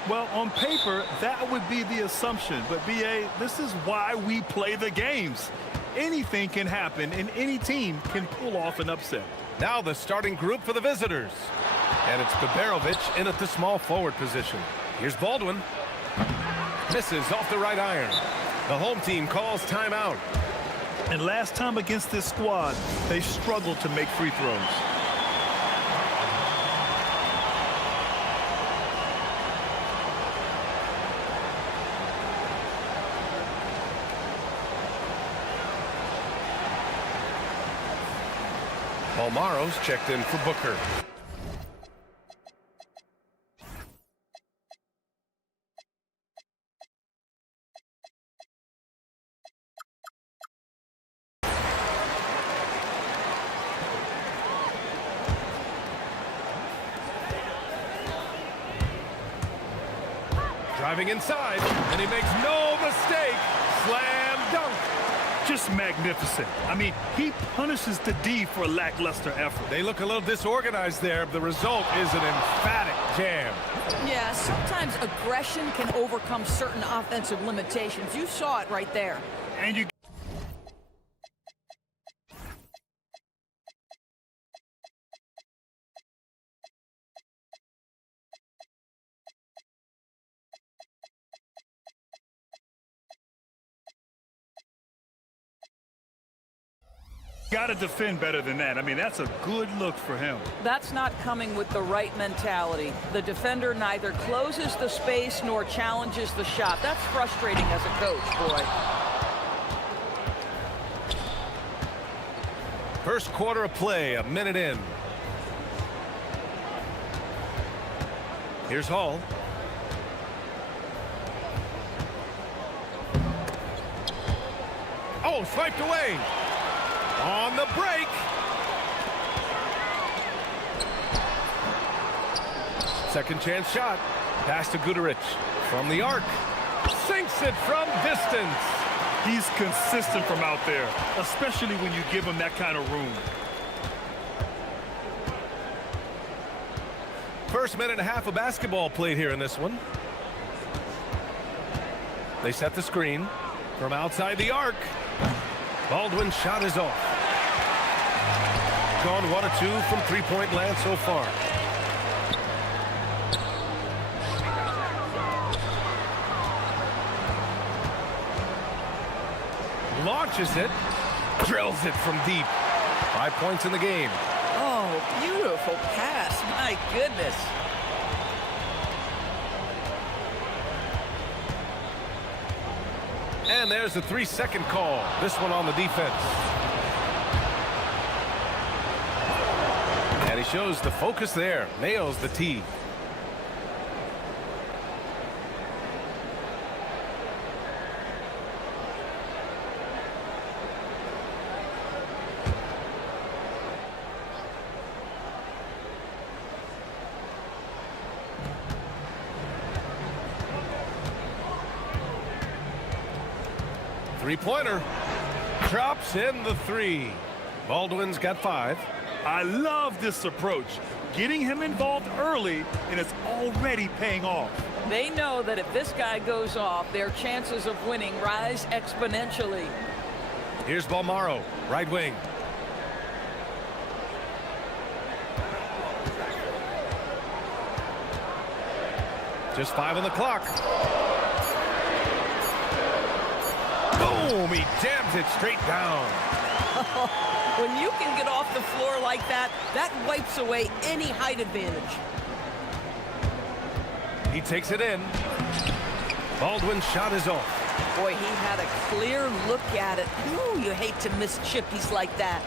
Well, on paper, that would be the assumption. But, B.A., this is why we play the games. Anything can happen, and any team can pull off an upset. Now the starting group for the visitors. And it's Baberovic in at the small forward position. Here's Baldwin. Misses off the right iron. The home team calls timeout. And last time against this squad, they struggled to make free throws. Palmaro's checked in for Booker. Driving inside, and he makes no mistake. Slam dunk. Just magnificent. I mean, he punishes the D for lackluster effort. They look a little disorganized there. The result is an emphatic jam. Yeah, sometimes aggression can overcome certain offensive limitations. You saw it right there. And you got to defend better than that. I mean, that's a good look for him. That's not coming with the right mentality. The defender neither closes the space nor challenges the shot. That's frustrating as a coach, boy. First quarter of play, a minute in. Here's Hall. Oh, swiped away. On the break. Second chance shot. Pass to Guterich from the arc. Sinks it from distance. He's consistent from out there, especially when you give him that kind of room. First minute and a half of basketball played here in this one. They set the screen from outside the arc. Baldwin's shot is off. Gone 1 or 2 from three-point land so far. Launches it, drills it from deep. 5 points in the game. Oh, beautiful pass. My goodness. And there's the 3-second call. This one on the defense. And he shows the focus there. Nails the tee. Three-pointer. Drops in the 3. Baldwin's got 5. I love this approach. Getting him involved early, and it's already paying off. They know that if this guy goes off, their chances of winning rise exponentially. Here's Balmaro, right wing. Just 5 on the clock. Boom! He jams it straight down. When you can get off the floor like that, that wipes away any height advantage. He takes it in. Baldwin's shot is off. Boy, he had a clear look at it. Ooh, you hate to miss chippies like that.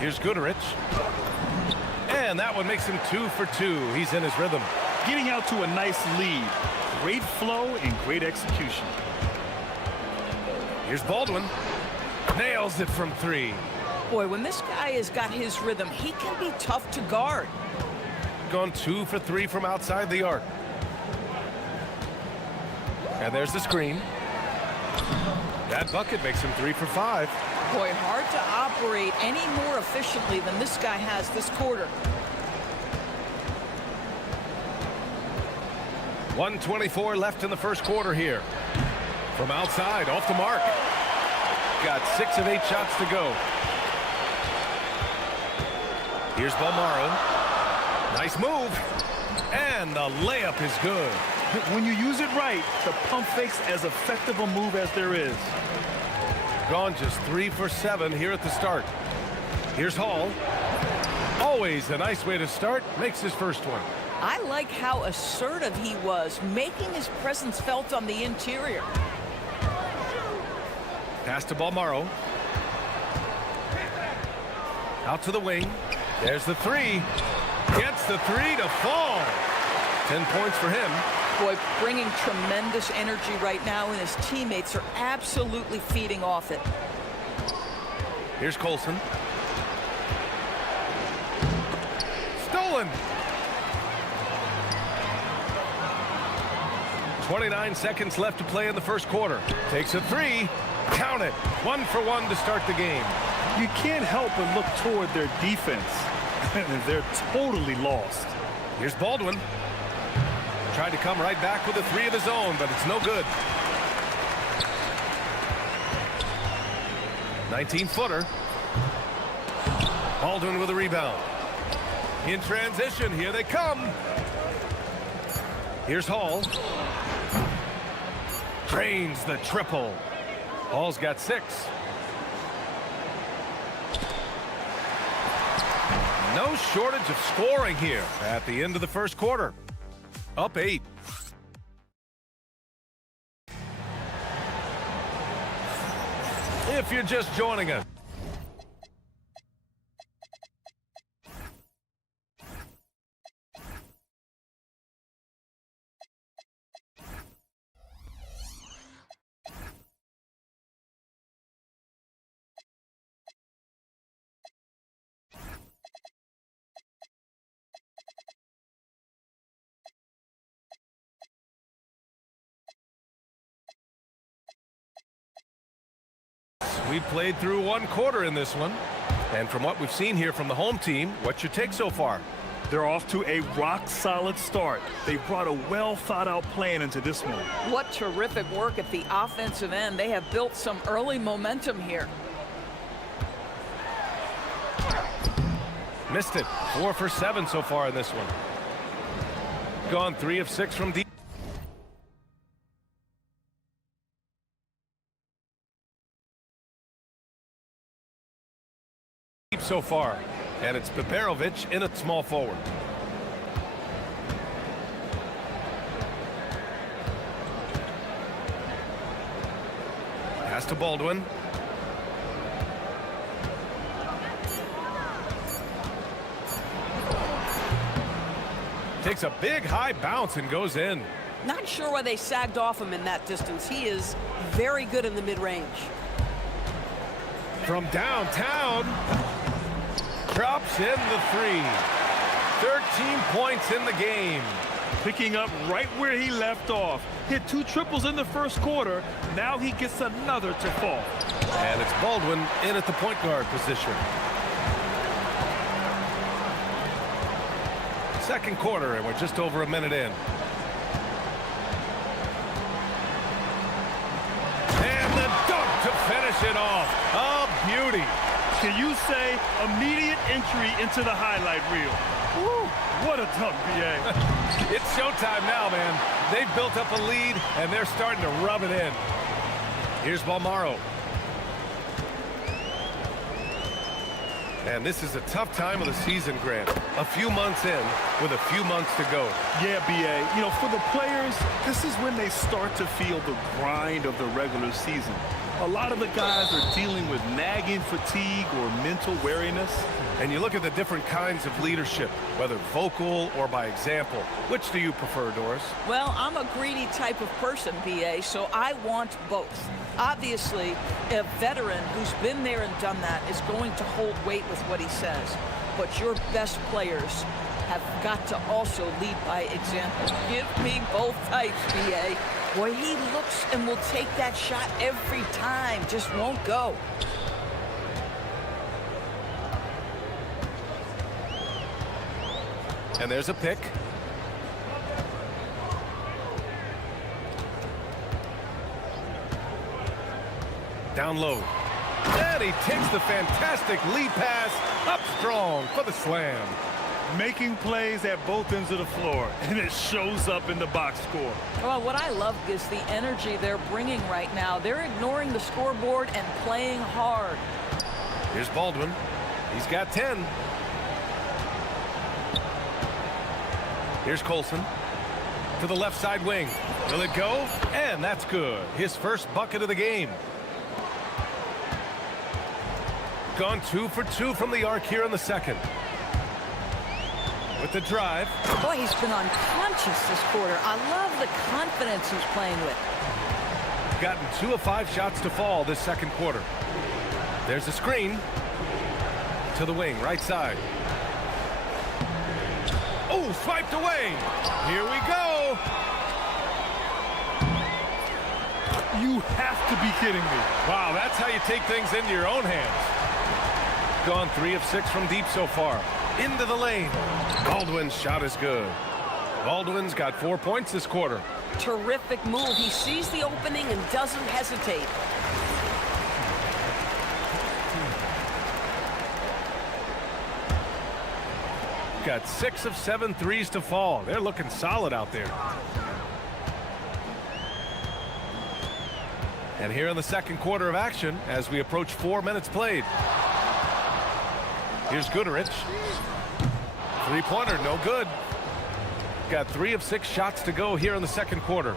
Here's Guterich. And that one makes him 2 for 2. He's in his rhythm. Getting out to a nice lead. Great flow and great execution. Here's Baldwin. Nails it from 3. Boy, when this guy has got his rhythm, he can be tough to guard. Gone 2 for 3 from outside the arc. And there's the screen. That bucket makes him 3 for 5. Boy, hard to operate any more efficiently than this guy has this quarter. 1:24 left in the first quarter here. From outside, off the mark. Got 6 of 8 shots to go. Here's Balmaro. Nice move. And the layup is good. When you use it right, the pump fake's as effective a move as there is. Gone just 3 for 7 here at the start. Here's Hall. Always a nice way to start. Makes his first one. I like how assertive he was, making his presence felt on the interior. Pass to Balmaro. Out to the wing. There's the 3. Gets the 3 to fall. 10 points for him. Boy, bringing tremendous energy right now, and his teammates are absolutely feeding off it. Here's Colson. Stolen. 29 seconds left to play in the first quarter. Takes a 3. Count it. 1 for 1 to start the game. You can't help but look toward their defense. They're totally lost. Here's Baldwin. Tried to come right back with a 3 of his own, but it's no good. 19-footer. Baldwin with a rebound. In transition, here they come. Here's Hall. Drains the triple. Hall's got 6. No shortage of scoring here at the end of the first quarter. Up 8. If you're just joining us, we played through 1 quarter in this one. And from what we've seen here from the home team, what's your take so far? They're off to a rock-solid start. They brought a well-thought-out plan into this one. What terrific work at the offensive end. They have built some early momentum here. Missed it. 4 for 7 so far in this one. Gone 3 of 6 from deep. So far, and it's Baberovic in at small forward. Pass to Baldwin. Takes a big high bounce and goes in. Not sure why they sagged off him in that distance. He is very good in the mid-range. From downtown, drops in the 3. 13 points in the game. Picking up right where he left off. Hit 2 triples in the first quarter. Now he gets another to fall. And it's Baldwin in at the point guard position. Second quarter, and we're just over a minute in. And the dunk to finish it off. A beauty. Can you say immediate entry into the highlight reel? Woo, what a dunk, BA. It's showtime now, man. They've built up a lead, and they're starting to rub it in. Here's Balmaro. And this is a tough time of the season, Grant. A few months in with a few months to go. Yeah, BA. You know, for the players, this is when they start to feel the grind of the regular season. A lot of the guys are dealing with nagging fatigue or mental weariness. And you look at the different kinds of leadership, whether vocal or by example. Which do you prefer, Doris? Well, I'm a greedy type of person, BA, so I want both. Obviously, a veteran who's been there and done that is going to hold weight with what he says. But your best players have got to also lead by example. Give me both types, BA. Boy, he looks and will take that shot every time, just won't go. And there's a pick. Down low. And he takes the fantastic lead pass up strong for the slam. Making plays at both ends of the floor, and it shows up in the box score. Well, what I love is the energy they're bringing right now. They're ignoring the scoreboard and playing hard. Here's Baldwin. He's got 10. Here's Colson to the left side wing. Will it go? And that's good. His first bucket of the game. Gone 2 for 2 from the arc here in the second. With the drive. Boy, he's been unconscious this quarter. I love the confidence he's playing with. Gotten 2 of 5 shots to fall this second quarter. There's a screen to the wing, right side. Oh, swiped away. Here we go. You have to be kidding me. Wow, that's how you take things into your own hands. Gone 3 of 6 from deep so far. Into the lane. Baldwin's shot is good. Baldwin's got 4 points this quarter. Terrific move. He sees the opening and doesn't hesitate. Got 6 of 7 threes to fall. They're looking solid out there. And here in the second quarter of action, as we approach 4 minutes played. Here's Gooderich. Three-pointer, no good. Got 3 of 6 shots to go here in the second quarter.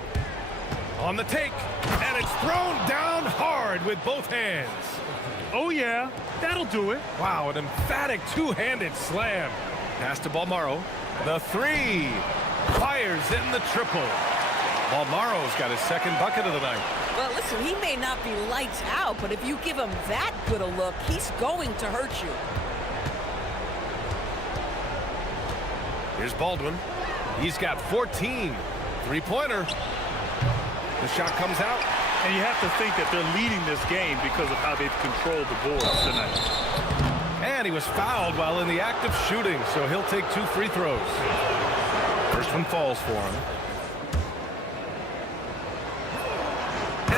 On the take, and it's thrown down hard with both hands. Oh, yeah, that'll do it. Wow, an emphatic two-handed slam. Pass to Balmaro. The 3. Fires in the triple. Balmaro's got his second bucket of the night. Well, listen, he may not be lights out, but if you give him that good a look, he's going to hurt you. Here's Baldwin. He's got 14. Three-pointer. The shot comes out. And you have to think that they're leading this game because of how they've controlled the boards tonight. And he was fouled while in the act of shooting, so he'll take 2 free throws. First one falls for him.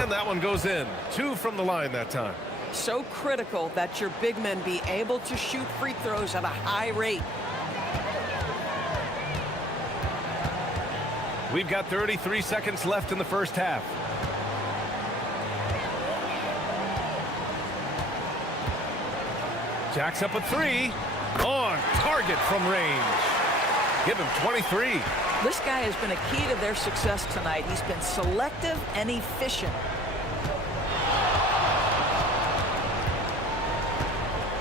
And that one goes in. 2 from the line that time. So critical that your big men be able to shoot free throws at a high rate. We've got 33 seconds left in the first half. Jacks up a 3. On target from range. Give him 23. This guy has been a key to their success tonight. He's been selective and efficient.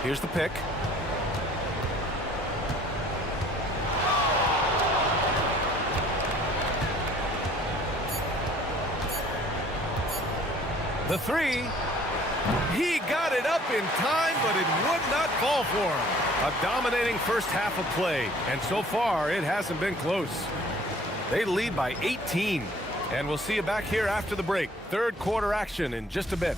Here's the pick. The 3. He got it up in time, but it would not fall for him. A dominating first half of play, and so far it hasn't been close. They lead by 18, and we'll see you back here after the break. Third quarter action in just a bit.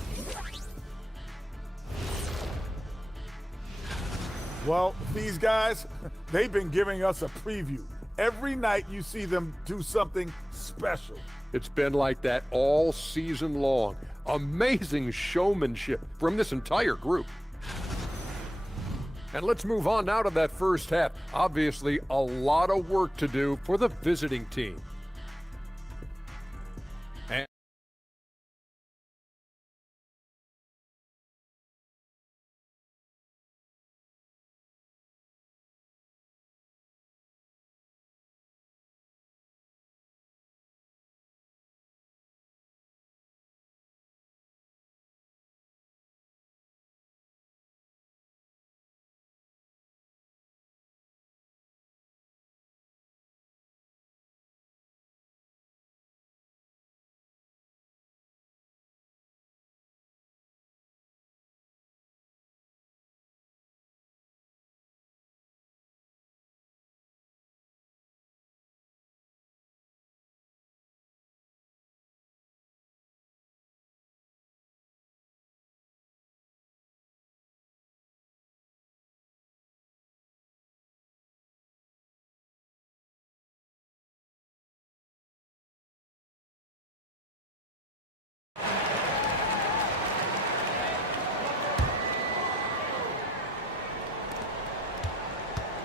Well, these guys, they've been giving us a preview. Every night you see them do something special. It's been like that all season long. Amazing showmanship from this entire group. And let's move on now to that first half. Obviously, a lot of work to do for the visiting team.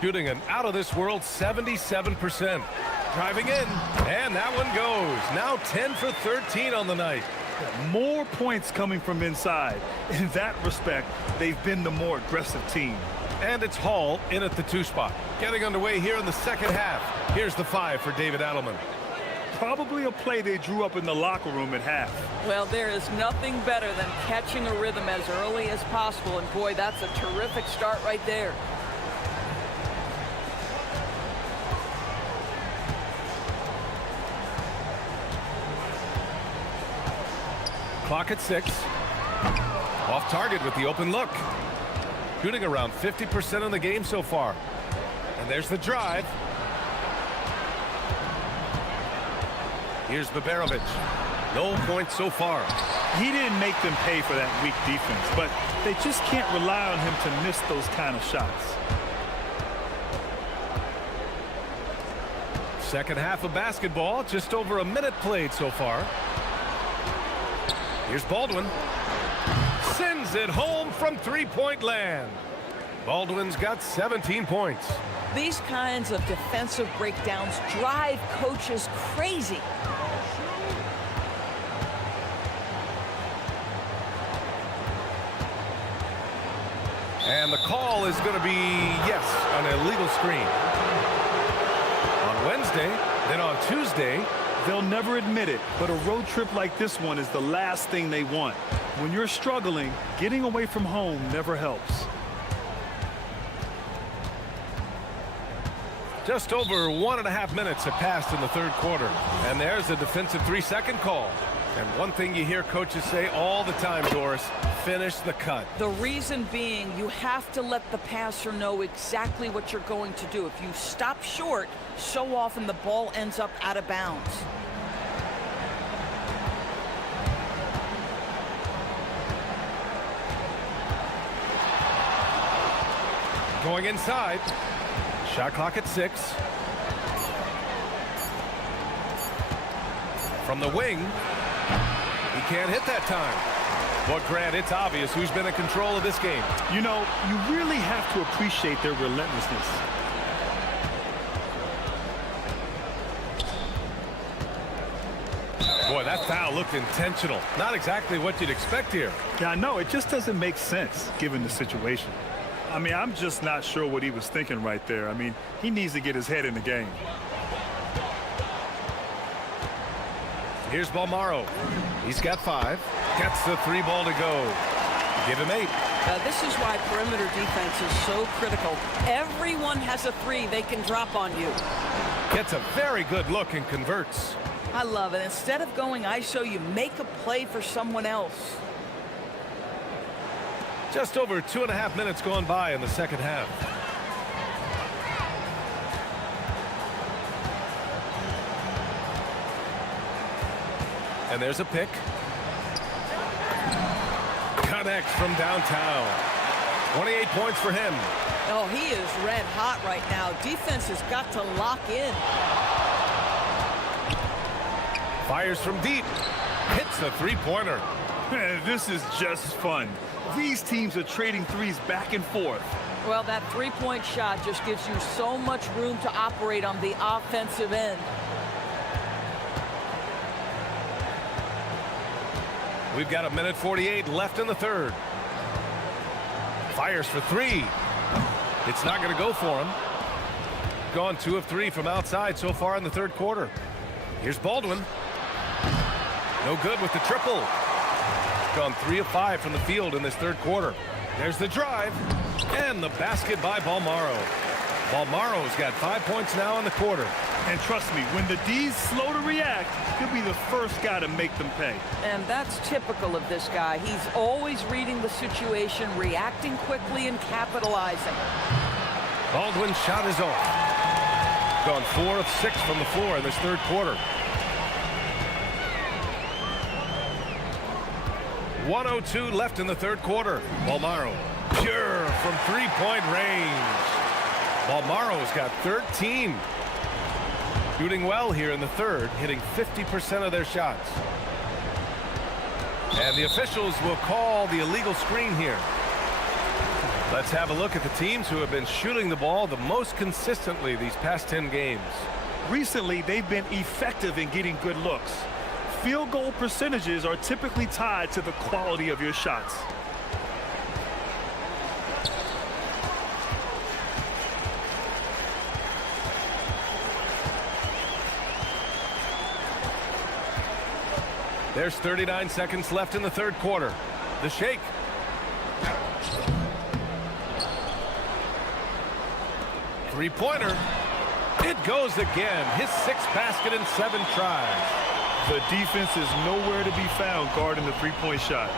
Shooting an out-of-this-world 77%. Driving in, and that one goes. Now 10 for 13 on the night. More points coming from inside. In that respect, they've been the more aggressive team. And it's Hall in at the 2 spot. Getting underway here in the second half. Here's the 5 for David Adelman. Probably a play they drew up in the locker room at half. Well, there is nothing better than catching a rhythm as early as possible, and boy, that's a terrific start right there. Clock at 6. Off target with the open look. Shooting around 50% in the game so far. And there's the drive. Here's Baberovic. No points so far. He didn't make them pay for that weak defense, but they just can't rely on him to miss those kind of shots. Second half of basketball, just over a minute played so far. Here's Baldwin. Sends it home from three-point land. Baldwin's got 17 points. These kinds of defensive breakdowns drive coaches crazy. And the call is going to be, yes, an illegal screen. On Wednesday, then on Tuesday. They'll never admit it, but a road trip like this one is the last thing they want. When you're struggling, getting away from home never helps. Just over 1.5 minutes have passed in the third quarter. And there's a defensive 3-second call. And one thing you hear coaches say all the time, Doris, finish the cut. The reason being, you have to let the passer know exactly what you're going to do. If you stop short, so often the ball ends up out of bounds. Going inside. Shot clock at 6. From the wing. He can't hit that time. But Grant, it's obvious who's been in control of this game. You know, you really have to appreciate their relentlessness. Boy, that foul looked intentional. Not exactly what you'd expect here. Yeah, I know. It just doesn't make sense given the situation. I mean, I'm just not sure what he was thinking right there. I mean, he needs to get his head in the game. Here's Balmaro. He's got 5. Gets the 3 ball to go. Give him 8. This is why perimeter defense is so critical. Everyone has a 3 they can drop on you. Gets a very good look and converts. I love it. Instead of going ISO, you make a play for someone else. Just over 2.5 minutes gone by in the second half. And there's a pick. Connects from downtown. 28 points for him. Oh, he is red hot right now. Defense has got to lock in. Fires from deep. Hits a 3-pointer. This is just fun. These teams are trading threes back and forth. Well, that 3-point shot just gives you so much room to operate on the offensive end. We've got 1:48 left in the third. Fires for 3. It's not going to go for him. Gone 2 of 3 from outside so far in the third quarter. Here's Baldwin. No good with the triple. Gone 3 of 5 from the field in this third quarter. There's the drive. And the basket by Balmaro. Balmaro's got 5 points now in the quarter. And trust me, when the D's slow to react, he'll be the first guy to make them pay. And that's typical of this guy. He's always reading the situation, reacting quickly, and capitalizing. Baldwin's shot is off. Gone 4 of 6 from the floor in this third quarter. 1:02 left in the third quarter. Balmaro, pure from 3-point range. Balmaro's got 13. Shooting well here in the third, hitting 50% of their shots. And the officials will call the illegal screen here. Let's have a look at the teams who have been shooting the ball the most consistently these past 10 games. Recently, they've been effective in getting good looks. Field goal percentages are typically tied to the quality of your shots. There's 39 seconds left in the third quarter. The shake. Three-pointer. It goes again. His 6th basket in 7 tries. The defense is nowhere to be found guarding the three-point shot.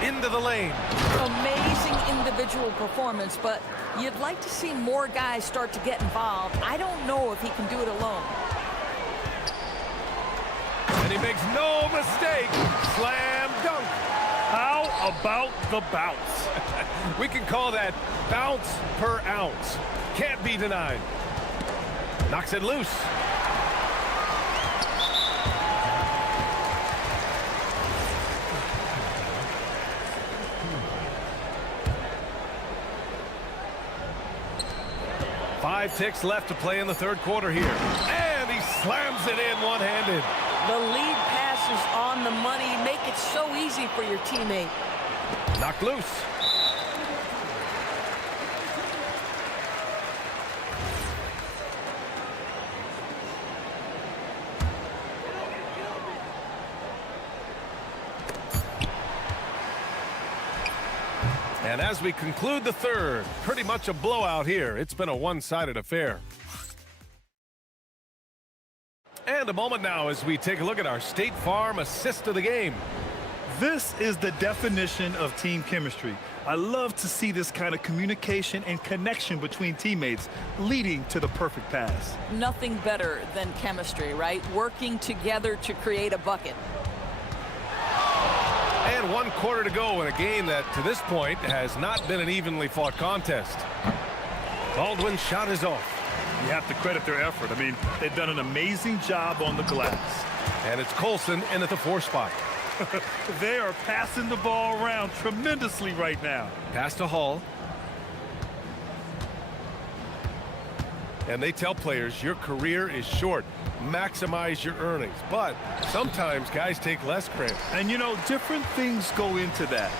Into the lane. Amazing individual performance, but you'd like to see more guys start to get involved. I don't know if he can do it alone. And he makes no mistake. Slam dunk. How about the bounce? We can call that bounce per ounce. Can't be denied. Knocks it loose. Five ticks left to play in the third quarter here. And he slams it in one-handed. The lead pass is on the money. Make it so easy for your teammate. Knocked loose. And as we conclude the third, pretty much a blowout here. It's been a one-sided affair. And a moment now as we take a look at our State Farm assist of the game. This is the definition of team chemistry. I love to see this kind of communication and connection between teammates leading to the perfect pass. Nothing better than chemistry, right? Working together to create a bucket. And 1 quarter to go in a game that, to this point, has not been an evenly fought contest. Baldwin's shot is off. You have to credit their effort. I mean, they've done an amazing job on the glass. And it's Colson in at the 4 spot. They are passing the ball around tremendously right now. Pass to Hall. And they tell players your career is short. Maximize your earnings. But sometimes guys take less credit. And you know, different things go into that.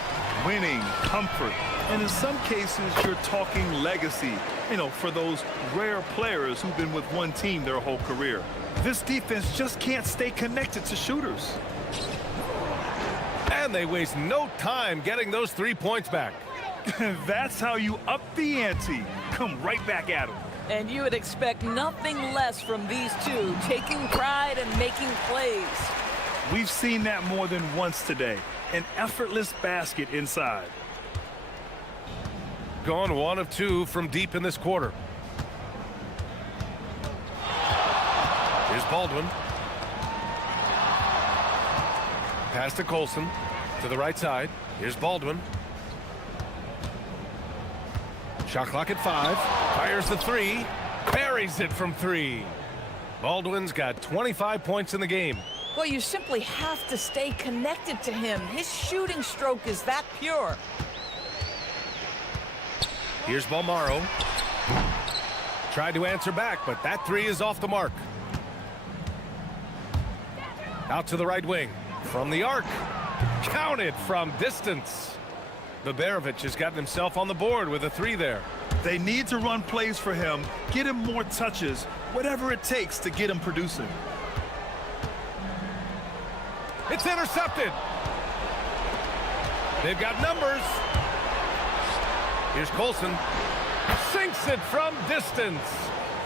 Winning, comfort, and in some cases, you're talking legacy. You know, for those rare players who've been with one team their whole career. This defense just can't stay connected to shooters. And they waste no time getting those 3 points back. That's how you up the ante. Come right back at them. And you would expect nothing less from these two, taking pride and making plays. We've seen that more than once today. An effortless basket inside. Gone 1 of 2 from deep in this quarter. Here's Baldwin. Pass to Colson to the right side. Here's Baldwin. Shot clock at 5. Fires the 3. Buries it from 3. Baldwin's got 25 points in the game. Well, you simply have to stay connected to him. His shooting stroke is that pure. Here's Balmaro. Tried to answer back, but that 3 is off the mark. Out to the right wing. From the arc. Counted from distance. Baberovic has gotten himself on the board with a 3 there. They need to run plays for him, get him more touches, whatever it takes to get him producing. It's intercepted. They've got numbers. Here's Colson. Sinks it from distance.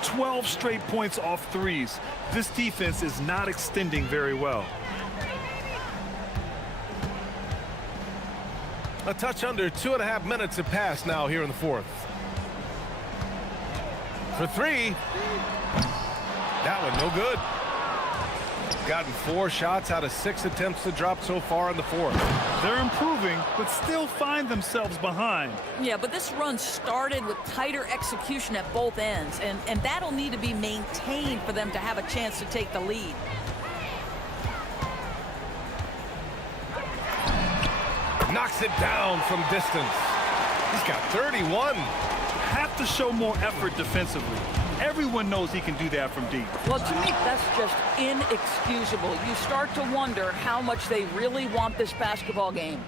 12 straight points off threes. This defense is not extending very well. A touch under 2.5 minutes have passed now here in the fourth. For 3. That one no good. Gotten 4 shots out of 6 attempts to drop so far in the fourth. They're improving, but still find themselves behind. Yeah, but this run started with tighter execution at both ends, and that'll need to be maintained for them to have a chance to take the lead. Knocks it down from distance. He's got 31. Have to show more effort defensively. Everyone knows he can do that from deep. Well, to me, that's just inexcusable. You start to wonder how much they really want this basketball game.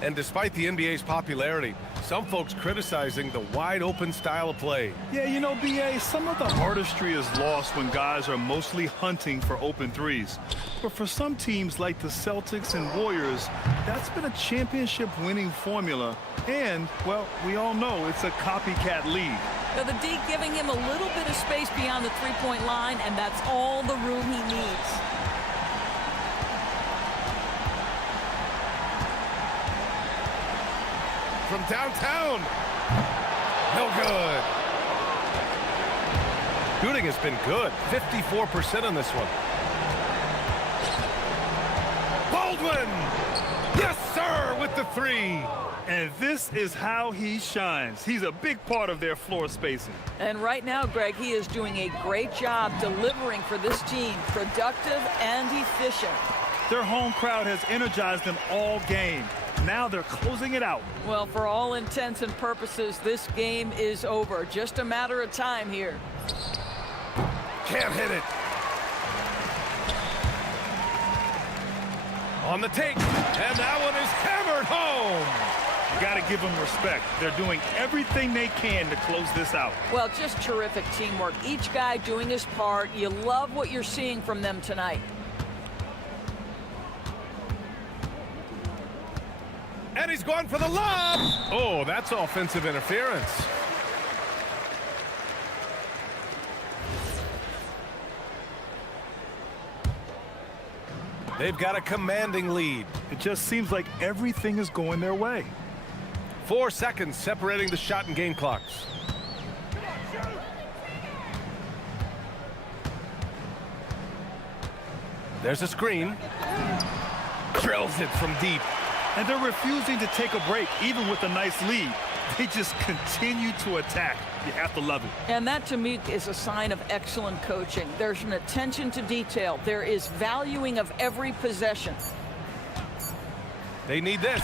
And despite the NBA's popularity, some folks criticizing the wide-open style of play. Yeah, you know, BA, some of the artistry is lost when guys are mostly hunting for open threes. But for some teams like the Celtics and Warriors, that's been a championship-winning formula. And, well, we all know it's a copycat league. Now, the D giving him a little bit of space beyond the three-point line, and that's all the room he needs. From downtown. No good. Shooting has been good. 54% on this one. Baldwin! Yes, sir, with the three. And this is how he shines. He's a big part of their floor spacing. And right now, Greg, he is doing a great job delivering for this team, productive and efficient. Their home crowd has energized them all game. Now they're closing it out. Well, for all intents and purposes, this game is over. Just a matter of time here. Can't hit it. On the take, and that one is hammered home. You got to give them respect. They're doing everything they can to close this out. Well, just terrific teamwork. Each guy doing his part. You love what you're seeing from them tonight. And he's going for the lob. Oh, that's offensive interference. They've got a commanding lead. It just seems like everything is going their way. 4 seconds separating the shot and game clocks. There's a screen. Drills it from deep. And they're refusing to take a break, even with a nice lead. They just continue to attack. You have to love it. And that, to me, is a sign of excellent coaching. There's an attention to detail. There is valuing of every possession. They need this.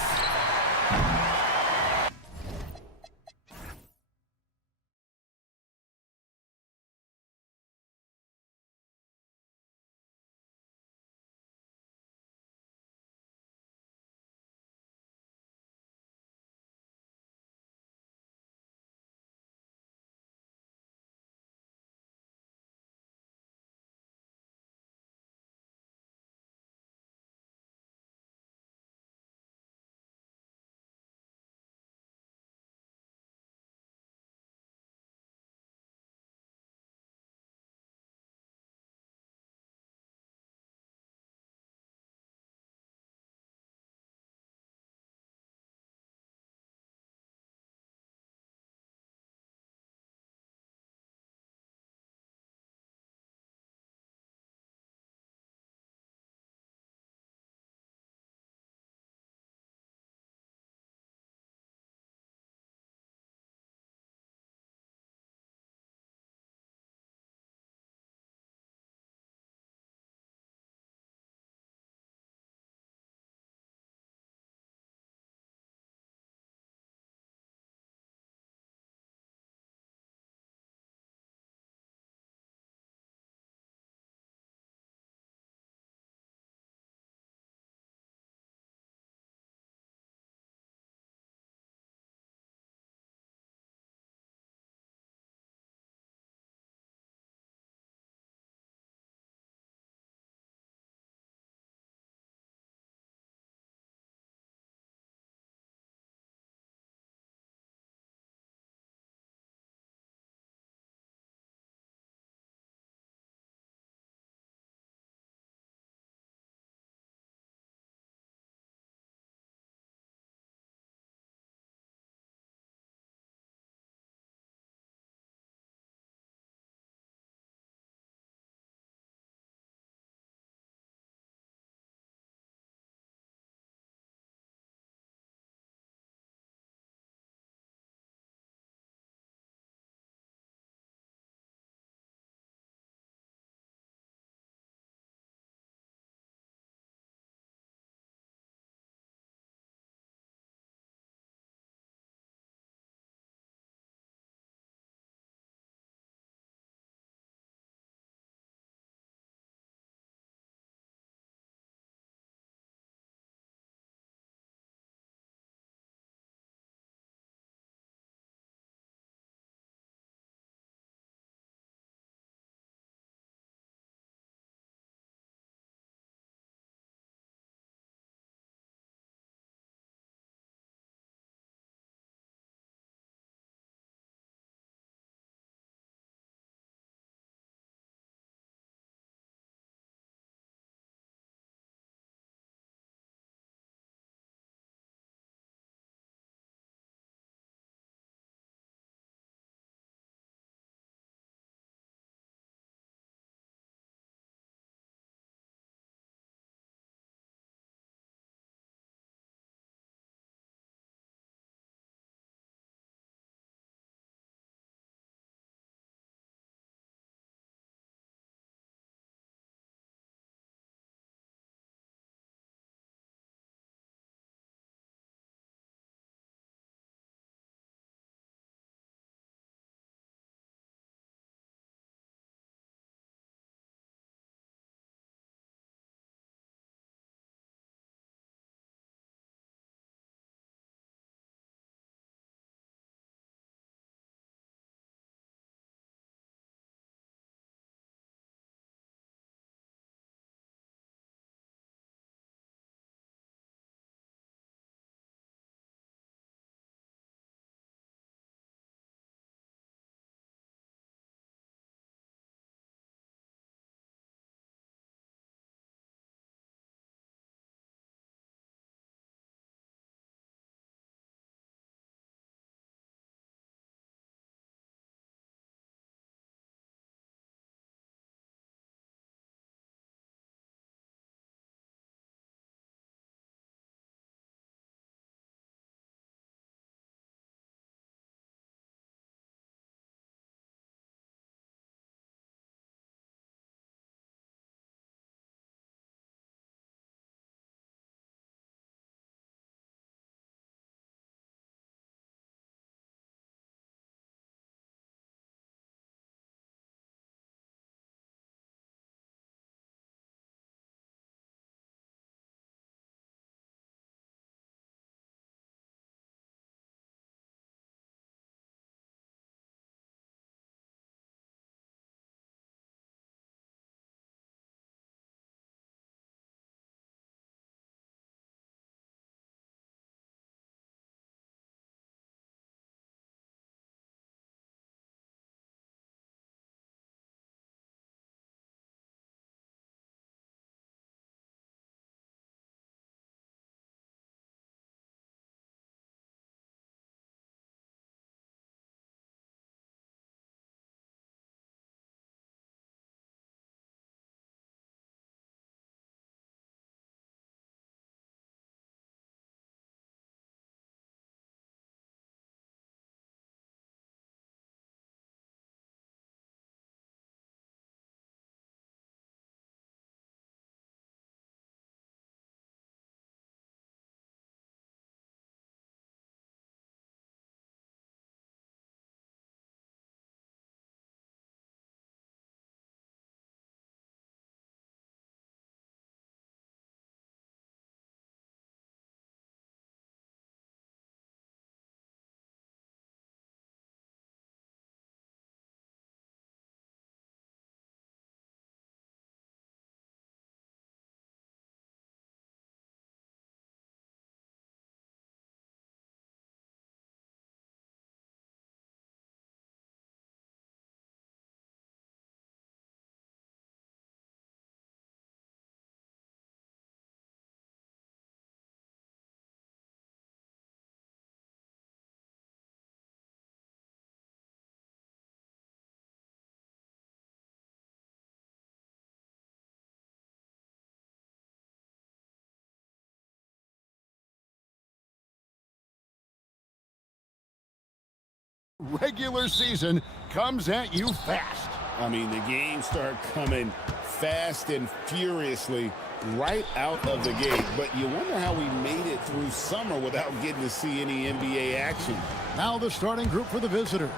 Regular season comes at you fast. I mean, the games start coming fast and furiously right out of the gate. But you wonder how we made it through summer without getting to see any NBA action. Now the starting group for the visitors.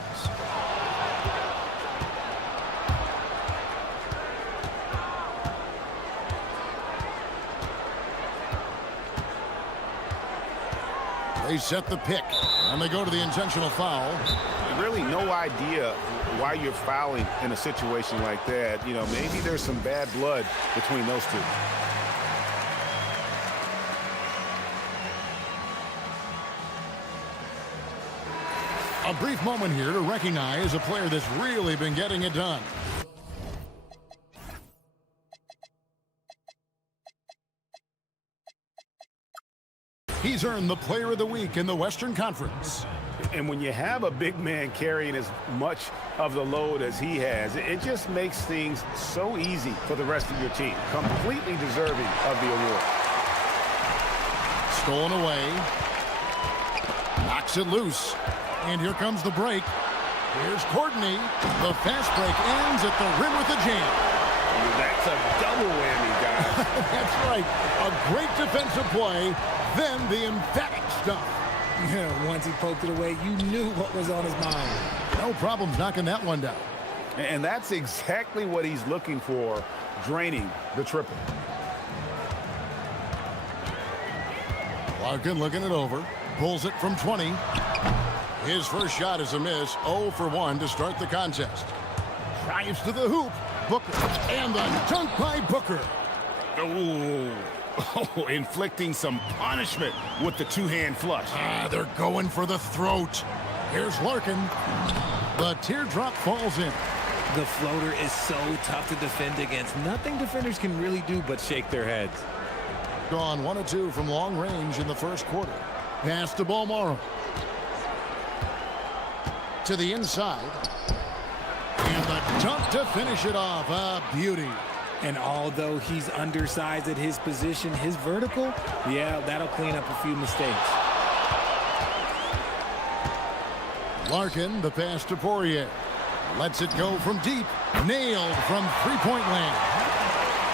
They set the pick, and they go to the intentional foul. Really no idea why you're fouling in a situation like that. You know, maybe there's some bad blood between those two. A brief moment here to recognize a player that's really been getting it done. He's earned the Player of the Week in the Western Conference. And when you have a big man carrying as much of the load as he has, it just makes things so easy for the rest of your team. Completely deserving of the award. Stolen away. Knocks it loose. And here comes the break. Here's Courtney. The fast break ends at the rim with a jam. That's a double whammy, guys. That's right. A great defensive play. Then the emphatic stuff. Yeah, once he poked it away, you knew what was on his mind. No problems knocking that one down. And that's exactly what he's looking for, draining the triple. Larkin looking it over. Pulls it from 20. His first shot is a miss. 0 for 1 to start the contest. Drives to the hoop. Booker. And the dunk by Booker. Ooh. Oh, inflicting some punishment with the two-hand flush. They're going for the throat. Here's Larkin. The teardrop falls in. The floater is so tough to defend against. Nothing defenders can really do but shake their heads. Gone 1 of 2 from long range in the first quarter. Pass to Balmaro. To the inside. And the dunk to finish it off. A beauty. And although he's undersized at his position, his vertical, yeah, that'll clean up a few mistakes. Larkin, the pass to Poirier. Lets it go from deep. Nailed from three-point land.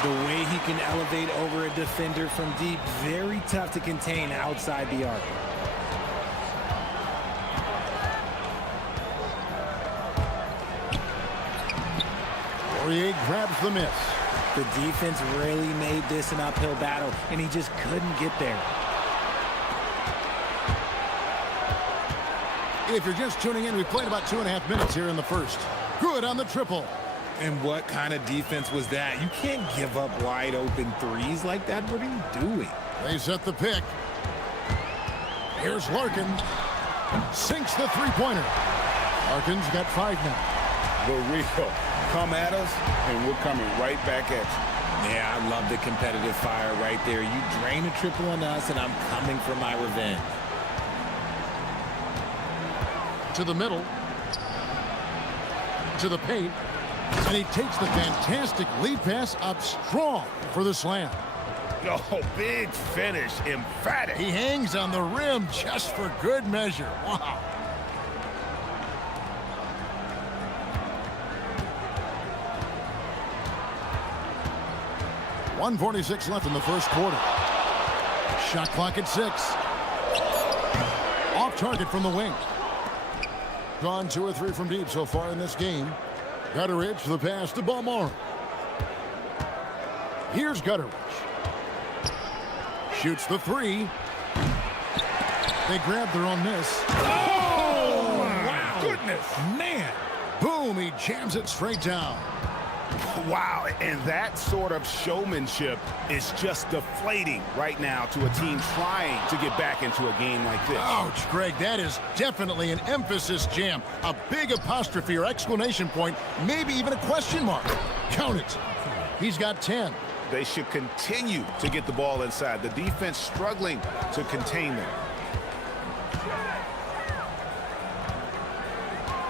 The way he can elevate over a defender from deep, very tough to contain outside the arc. Poirier grabs the miss. The defense really made this an uphill battle, and he just couldn't get there. If you're just tuning in, we played about 2.5 minutes here in the first. Good on the triple. And what kind of defense was that? You can't give up wide open threes like that. What are you doing? They set the pick. Here's Larkin. Sinks the three-pointer. Larkin's got 5 now. Barrio, come at us, and we're coming right back at you. Yeah, I love the competitive fire right there. You drain a triple on us, and I'm coming for my revenge. To the middle. To the paint. And he takes the fantastic lead pass up strong for the slam. Oh, big finish, emphatic. He hangs on the rim just for good measure. Wow. .146 left in the first quarter. Shot clock at 6. Off target from the wing. Gone 2 or 3 from deep so far in this game. Gutteridge, the pass to Balmaro. Here's Gutteridge. Shoots the 3. They grab their own miss. Oh, wow. Goodness. Man. Boom, he jams it straight down. Wow, and that sort of showmanship is just deflating right now to a team trying to get back into a game like this. Ouch, Greg, that is definitely an emphasis jam. A big apostrophe or exclamation point, maybe even a question mark. Count it. He's got 10. They should continue to get the ball inside. The defense struggling to contain them.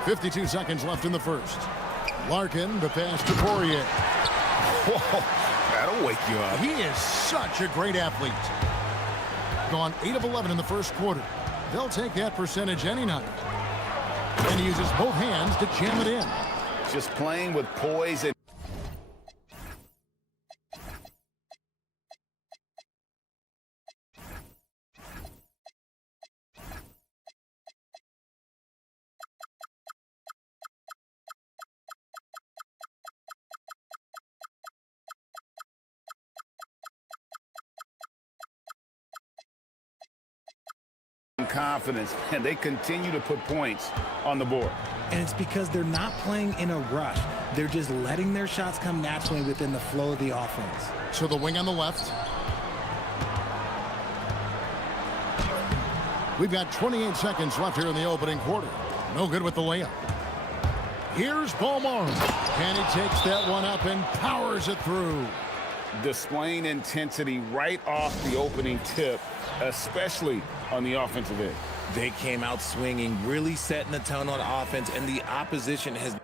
52 seconds left in the first. Larkin, the pass to Poirier. Whoa, that'll wake you up. He is such a great athlete. Gone 8 of 11 in the first quarter. They'll take that percentage any night. And he uses both hands to jam it in. Just playing with poise and confidence, and they continue to put points on the board. And it's because they're not playing in a rush. They're just letting their shots come naturally within the flow of the offense. So the wing on the left. We've got 28 seconds left here in the opening quarter. No good with the layup. Here's Balmar. And he takes that one up and powers it through. Displaying intensity right off the opening tip, especially on the offensive end. They came out swinging, really setting the tone on offense, and the opposition has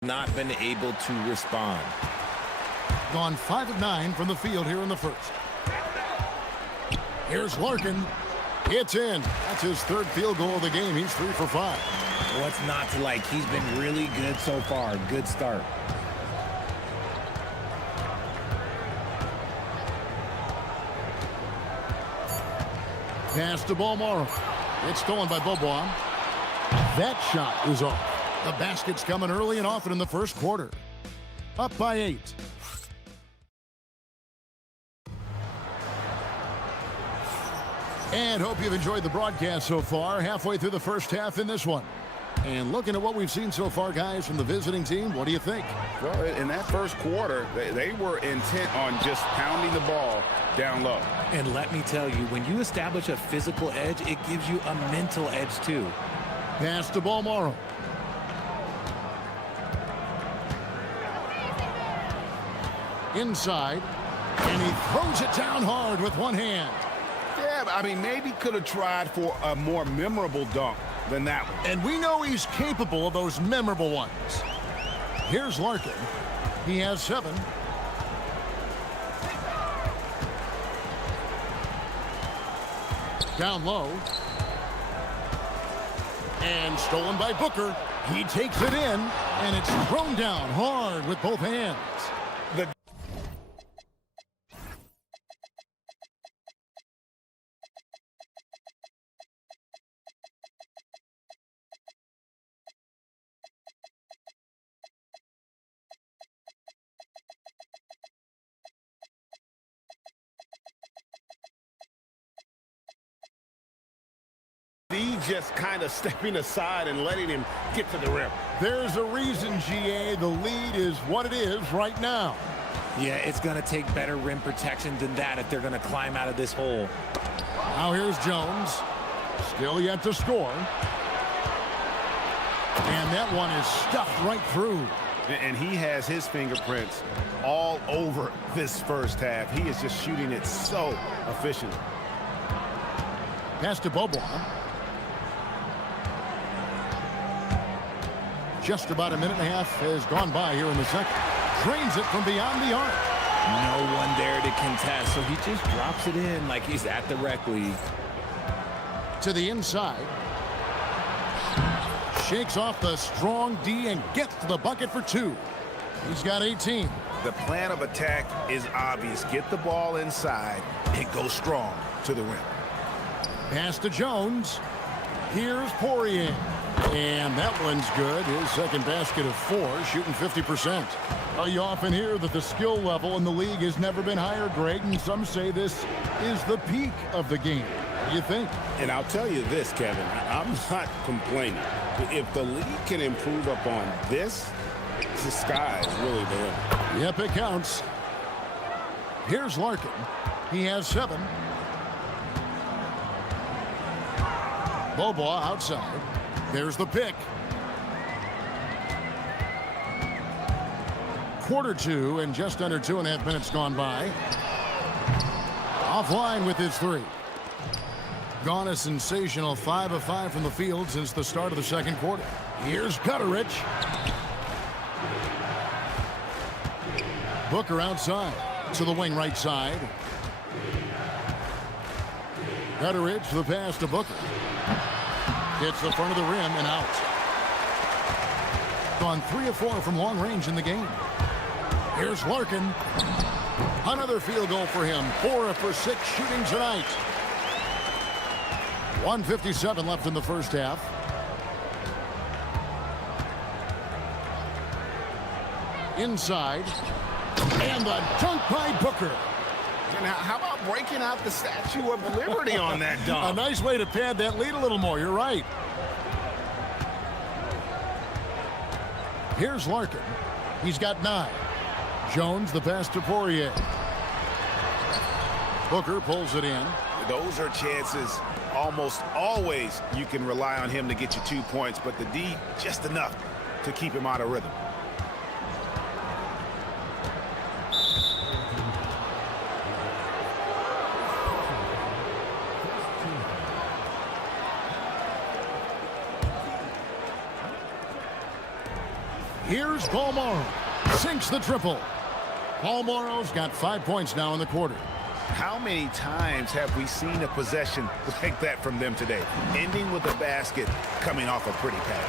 not been able to respond. Gone 5 of 9 from the field here in the first. Here's Larkin. It's in. That's his third field goal of the game. He's 3 for 5. What's not to like? He's been really good so far. Good start. Pass to Balmar. It's stolen by Bobois. That shot is off. The basket's coming early and often in the first quarter. Up by 8. And hope you've enjoyed the broadcast so far. Halfway through the first half in this one. And looking at what we've seen so far, guys, from the visiting team, what do you think? Well, in that first quarter, they were intent on just pounding the ball down low. And let me tell you, when you establish a physical edge, it gives you a mental edge too. Pass to Balmar. Inside. And he throws it down hard with one hand. Yeah, I mean, maybe could have tried for a more memorable dunk than that one. And we know he's capable of those memorable ones. Here's Larkin. He has 7. Down low. And stolen by Booker. He takes it in, and it's thrown down hard with both hands. Just kind of stepping aside and letting him get to the rim. There's a reason, GA. The lead is what it is right now. Yeah, it's going to take better rim protection than that if they're going to climb out of this hole. Now here's Jones. Still yet to score. And that one is stuffed right through. And he has his fingerprints all over this first half. He is just shooting it so efficiently. Pass to Bobois. Just about a minute and a half has gone by here in the second. Drains it from beyond the arc. No one there to contest, so he just drops it in like he's at the rec league. To the inside. Shakes off the strong D and gets to the bucket for 2. He's got 18. The plan of attack is obvious. Get the ball inside and go strong to the rim. Pass to Jones. Here's Poirier. And that one's good. His second basket of 4, shooting 50%. You often hear that the skill level in the league has never been higher, Greg, and some say this is the peak of the game. What do you think? And I'll tell you this, Kevin, I'm not complaining. If the league can improve upon this, the sky is really the limit. Yep, it counts. Here's Larkin. He has 7. Bobois outside. There's the pick. Quarter 2 and just under 2.5 minutes gone by. Offline with his 3. Gone a sensational 5 of 5 from the field since the start of the second quarter. Here's Gutterich. Booker outside to the wing right side. Gutteridge the pass to Booker. Hits the front of the rim and out. Gone 3 of 4 from long range in the game. Here's Larkin. Another field goal for him. 4 for 6 shooting tonight. 1:57 left in the first half. Inside. And the dunk by Booker. Now, how about breaking out the Statue of Liberty on that dunk? A nice way to pad that lead a little more. You're right. Here's Larkin. He's got 9. Jones the pass to Poirier. Booker pulls it in. Those are chances almost always you can rely on him to get you 2 points, but the D just enough to keep him out of rhythm. Here's Balmoro. Sinks the triple. Balmoro's got 5 points now in the quarter. How many times have we seen a possession like that from them today? Ending with a basket, coming off a pretty pass.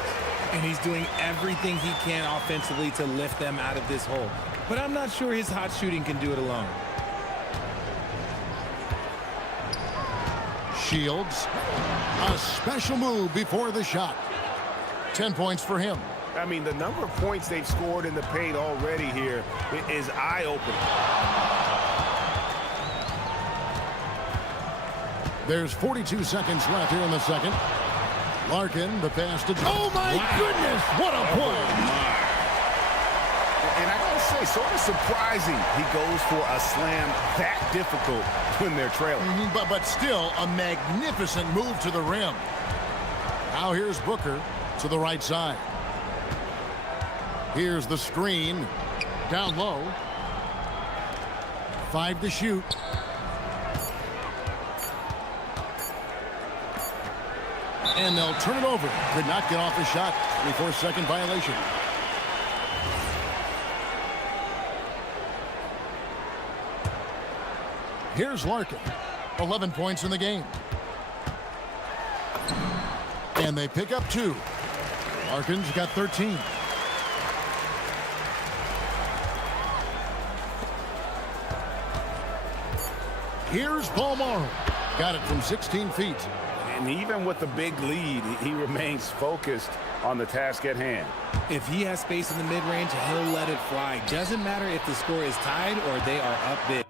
And he's doing everything he can offensively to lift them out of this hole. But I'm not sure his hot shooting can do it alone. Shields. A special move before the shot. 10 points for him. I mean, the number of points they've scored in the paint already here is eye-opening. There's 42 seconds left here in the second. Larkin, the pass to... Oh, my goodness! What a play! And I gotta say, sort of surprising he goes for a slam that difficult when they're trailing. But still, a magnificent move to the rim. Now here's Booker to the right side. Here's the screen. Down low. 5 to shoot. And they'll turn it over. Could not get off the shot. 24-second violation. Here's Larkin. 11 points in the game. And they pick up 2. Larkin's got 13. Here's Balmoro. Got it from 16 feet. And even with the big lead, he remains focused on the task at hand. If he has space in the mid-range, he'll let it fly. Doesn't matter if the score is tied or they are up big.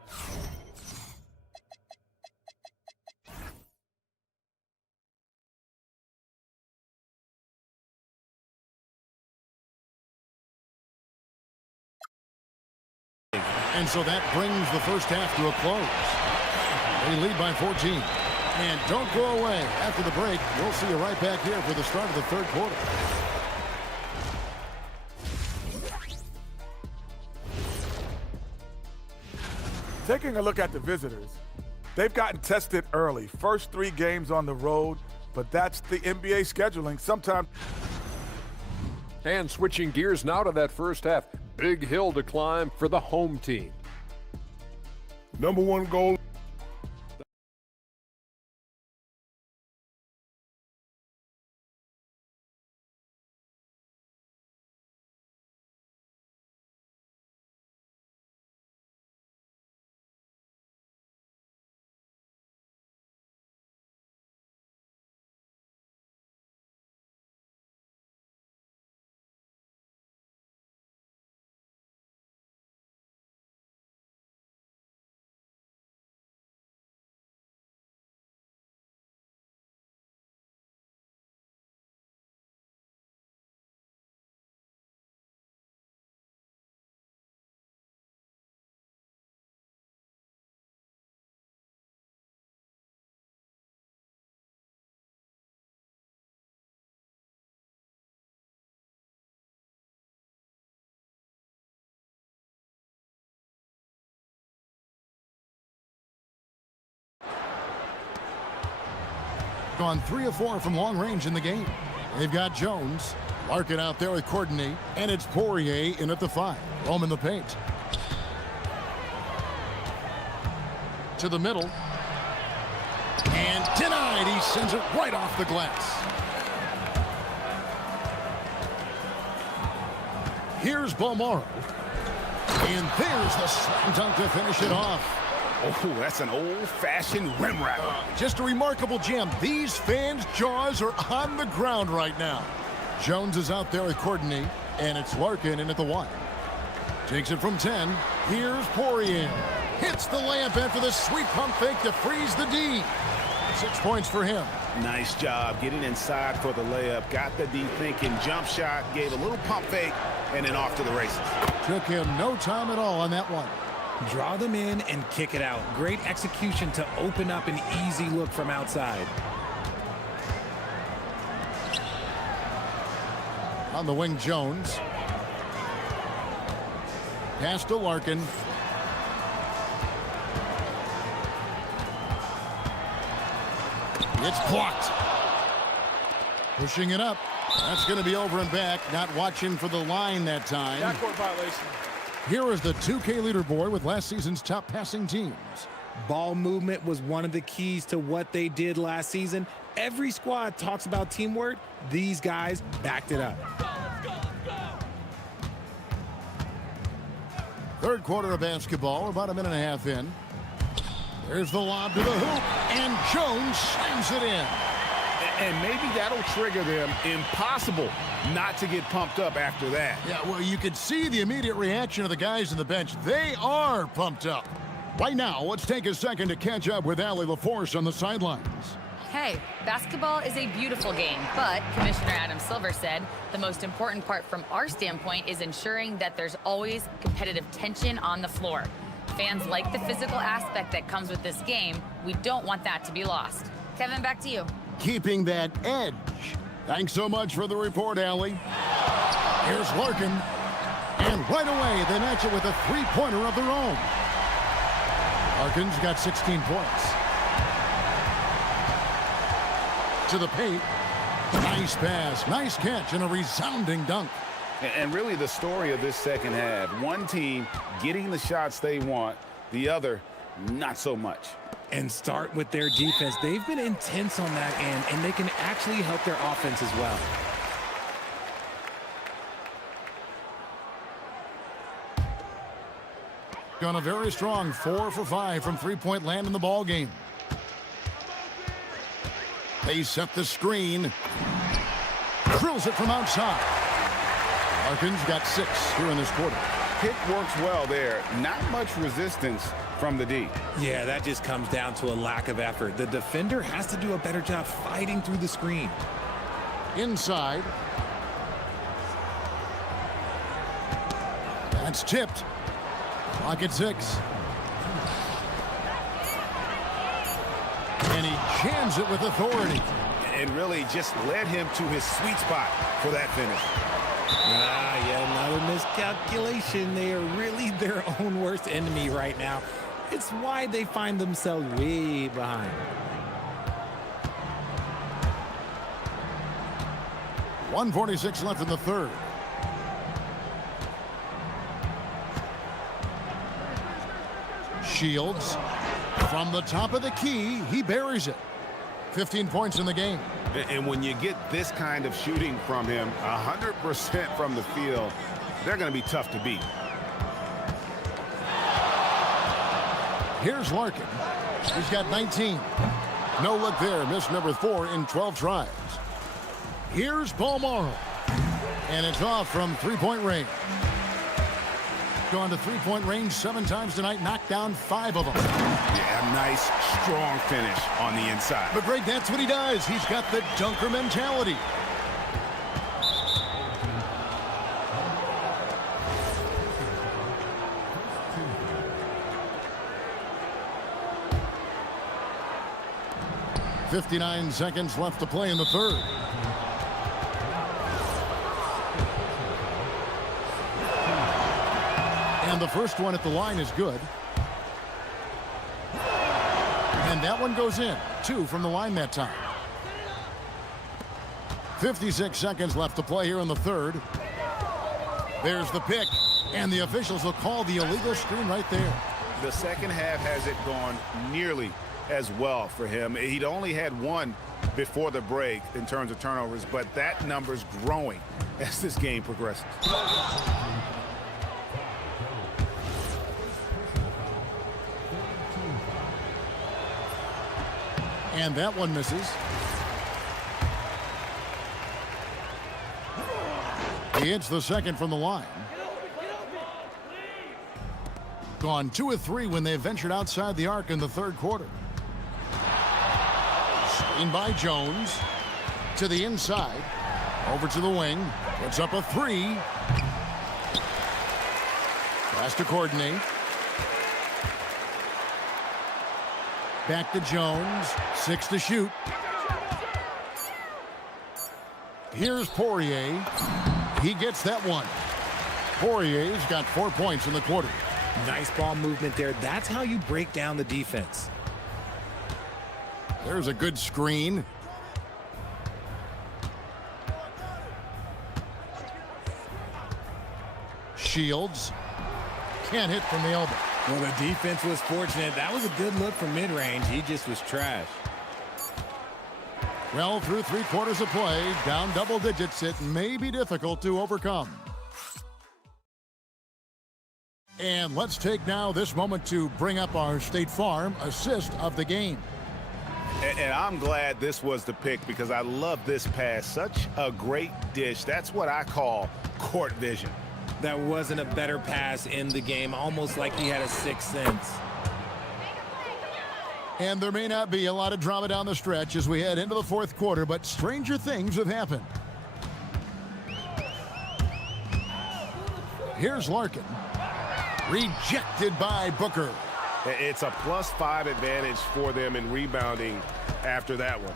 And so that brings the first half to a close. They lead by 14. And don't go away. After the break, we'll see you right back here for the start of the third quarter. Taking a look at the visitors, they've gotten tested early. First 3 games on the road, but that's the NBA scheduling. Sometimes. And switching gears now to that first half. Big hill to climb for the home team. Number 1 goal. Gone 3 of 4 from long range in the game. They've got Jones. Larkin out there with Courtney. And it's Poirier in at the 5. Home in the paint. to the middle. And denied. He sends it right off the glass. Here's Balmoro. And there's the slam dunk to finish it off. Oh, that's an old-fashioned rim wrap. Just a remarkable jam. These fans' jaws are on the ground right now. Jones is out there at Courtney, and it's Larkin in at the one. Takes it from 10. Here's Poirier. Hits the layup after the sweet pump fake to freeze the D. 6 points for him. Nice job getting inside for the layup. Got the D thinking. Jump shot. Gave a little pump fake. And then off to the races. Took him no time at all on that one. Draw them in and kick it out. Great execution to open up an easy look from outside. On the wing, Jones. Pass to Larkin. It's blocked. Pushing it up. That's going to be over and back. Not watching for the line that time. Backcourt violation. Here is the 2K leaderboard with last season's top passing teams. Ball movement was one of the keys to what they did last season. Every squad talks about teamwork. These guys backed it up. Third quarter of basketball, about a minute and a half in. There's the lob to the hoop, and Jones slams it in. And maybe that'll trigger them. Impossible not to get pumped up after that. Yeah, well, you could see the immediate reaction of the guys on the bench. They are pumped up. Right now, let's take a second to catch up with Allie LaForce on the sidelines. Hey, basketball is a beautiful game, but Commissioner Adam Silver said the most important part from our standpoint is ensuring that there's always competitive tension on the floor. Fans like the physical aspect that comes with this game. We don't want that to be lost. Kevin, back to you. Keeping that edge. Thanks so much for the report, Allie. Here's Larkin. And right away, they match it with a three-pointer of their own. Larkin's got 16 points. To the paint. Nice pass, nice catch, and a resounding dunk. And really the story of this second half. One team getting the shots they want, the other not so much. And start with their defense. They've been intense on that end, and they can actually help their offense as well. Gone a very strong 4 for 5 from three-point land in the ball game. They set the screen. Drills it from outside. Larkin's got 6 here in this quarter. Pick works well there. Not much resistance from the D. Yeah, that just comes down to a lack of effort. The defender has to do a better job fighting through the screen. Inside. That's tipped. Clock at 6. And he jams it with authority. And really just led him to his sweet spot for that finish. Yeah, another miscalculation. They are really their own worst enemy right now. It's why they find themselves way behind. .146 left in the third. Shields from the top of the key. He buries it. 15 points in the game. And when you get this kind of shooting from him, 100% from the field, they're going to be tough to beat. Here's Larkin. He's got 19. No look there. Missed number 4 in 12 tries. Here's Balmoro. And it's off from three-point range. Gone to three-point range 7 times tonight. Knocked down 5 of them. Yeah, nice, strong finish on the inside. But Greg, that's what he does. He's got the dunker mentality. .59 seconds left to play in the third. And the first one at the line is good. And that one goes in. 2 from the line that time. 56 seconds left to play here in the third. There's the pick. And the officials will call the illegal screen right there. the second half hasn't gone nearly as well for him. He'd only had one before the break in terms of turnovers, but that number's growing as this game progresses. And that one misses. He hits the second from the line. Gone 2 of 3 when they ventured outside the arc in the third quarter. Screen by Jones. To the inside. Over to the wing. Puts up a 3. Has to coordinate. Back to Jones. 6 to shoot. Here's Poirier. He gets that one. Poirier's got 4 points in the quarter. Nice ball movement there. That's how you break down the defense. There's a good screen. Shields. Can't hit from the elbow. Well, the defense was fortunate. That was a good look from mid-range. He just was trash. Well, through 3 quarters of play, down double digits, it may be difficult to overcome. And let's take now this moment to bring up our State Farm assist of the game. And I'm glad this was the pick because I love this pass. Such a great dish. That's what I call court vision. That wasn't a better pass in the game, almost like he had a sixth sense. And there may not be a lot of drama down the stretch as we head into the fourth quarter, but stranger things have happened. Here's Larkin. Rejected by Booker. It's a +5 advantage for them in rebounding after that one.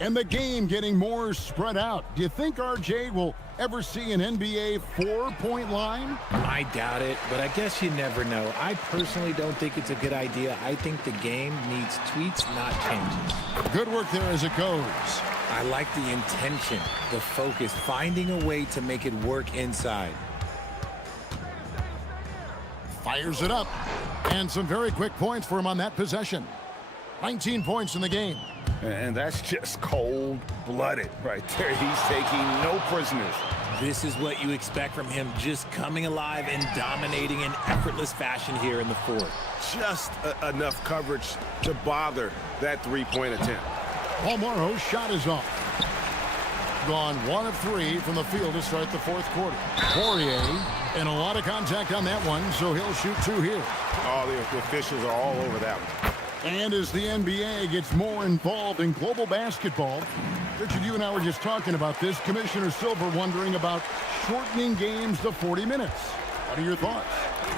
And the game getting more spread out. Do you think RJ will ever see an NBA 4-point line? I doubt it, but I guess you never know. I personally don't think it's a good idea. I think the game needs tweaks, not changes. Good work there as it goes. I like the intention, the focus, finding a way to make it work inside. Fires it up. And some very quick points for him on that possession. 19 points in the game. And that's just cold-blooded right there. He's taking no prisoners. This is what you expect from him, just coming alive and dominating in effortless fashion here in the fourth. Just enough coverage to bother that three-point attempt. Paul Morrow's shot is off. Gone 1 of 3 from the field to start the fourth quarter. Poirier, and a lot of contact on that one, so he'll shoot 2 here. Oh, the officials are all over that one. And as the NBA gets more involved in global basketball, Richard, you and I were just talking about this. Commissioner Silver wondering about shortening games to 40 minutes. What are your thoughts?